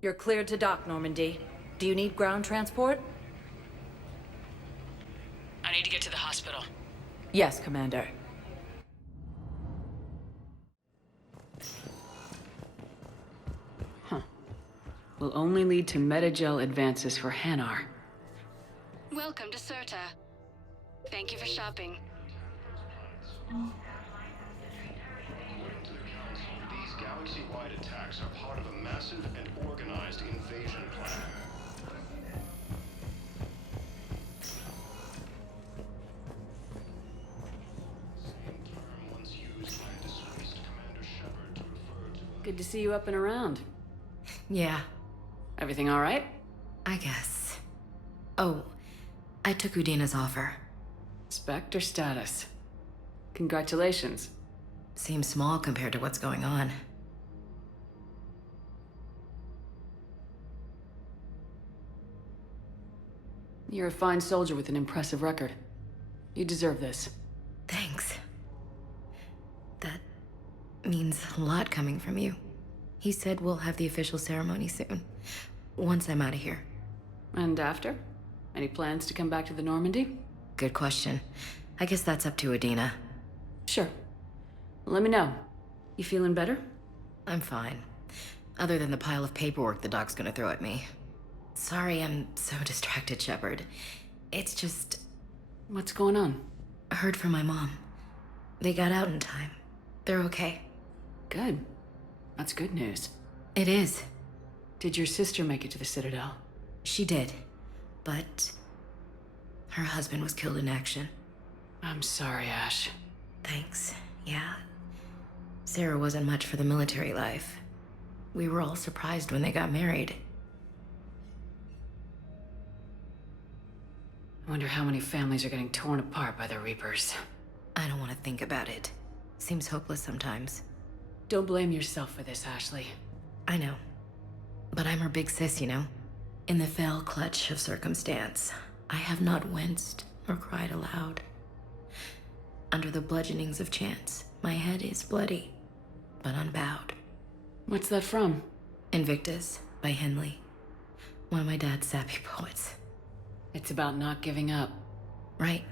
You're cleared to dock, Normandy. Do you need ground transport? I need to get to the hospital. Yes, Commander. Will only lead to metagel advances for Hanar. Welcome to Serta. Thank you for shopping. According to the Council, these galaxy-wide attacks are part of a massive and organized invasion plan. Same term once used by disgraced Commander Shepard to refer to a... Good to see you up and around. Yeah, Everything all right? I guess. Oh, I took Udina's offer. Spectre status. Congratulations. Seems small compared to what's going on. You're a fine soldier with an impressive record. You deserve this. Thanks. That means a lot coming from you. He said we'll have the official ceremony soon, once I'm out of here. And after? Any plans to come back to the Normandy? Good question. I guess that's up to Udina. Sure. Let me know. You feeling better? I'm fine. Other than the pile of paperwork the doc's gonna throw at me. Sorry I'm so distracted, Shepard. It's just... What's going on? I heard from my mom. They got out in time. They're okay. Good. That's good news. It is. Did your sister make it to the Citadel? She did. But... her husband was killed in action. I'm sorry, Ash. Thanks. Yeah. Sarah wasn't much for the military life. We were all surprised when they got married. I wonder how many families are getting torn apart by the Reapers. I don't want to think about it. Seems hopeless sometimes. Don't blame yourself for this, Ashley. I know. But I'm her big sis, you know? In the fell clutch of circumstance, I have not winced or cried aloud. Under the bludgeonings of chance, my head is bloody, but unbowed. What's that from? Invictus by Henley. One of my dad's sappy poets. It's about not giving up. Right.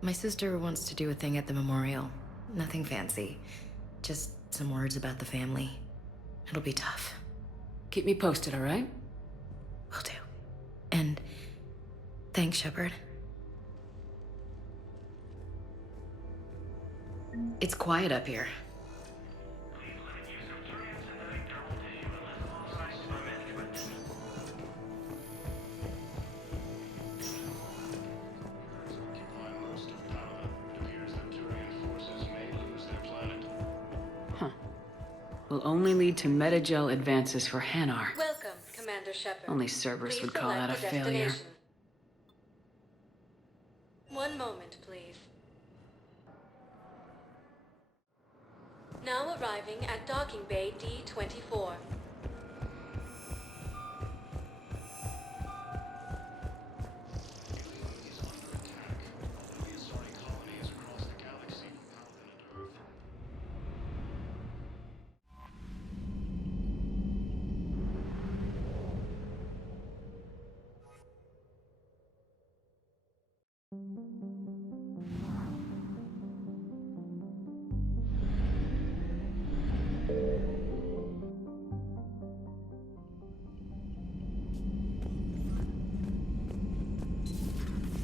My sister wants to do a thing at the memorial. Nothing fancy. Just some words about the family. It'll be tough. Keep me posted, all right? Will do. And thanks, Shepard. It's quiet up here. Will only lead to metagel advances for Hanar. Welcome, Commander Shepard. Only Cerberus Please would call that a select the failure. destination. One moment, please. Now arriving at docking bay D-24.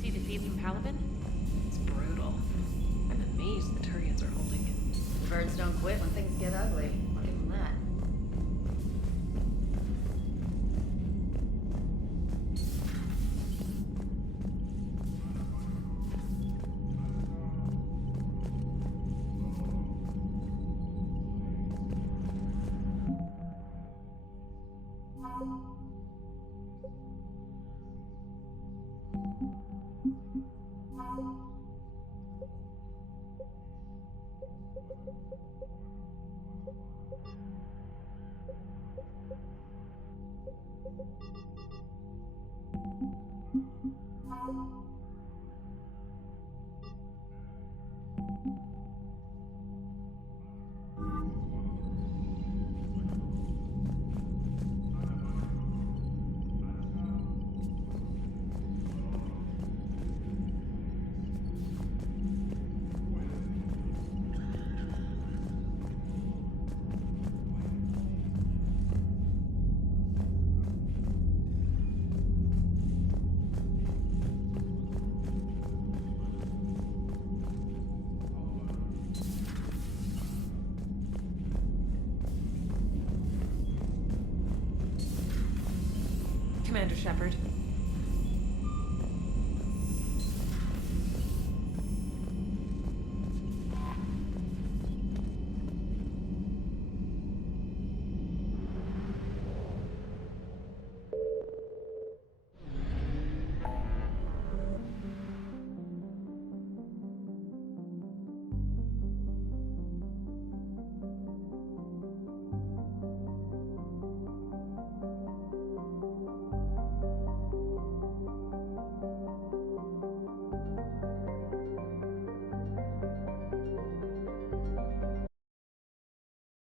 See the feed from Caliban? It's brutal. I'm amazed the Turians are holding it. The birds don't quit when things get ugly. I'll give them that. Commander Shepard,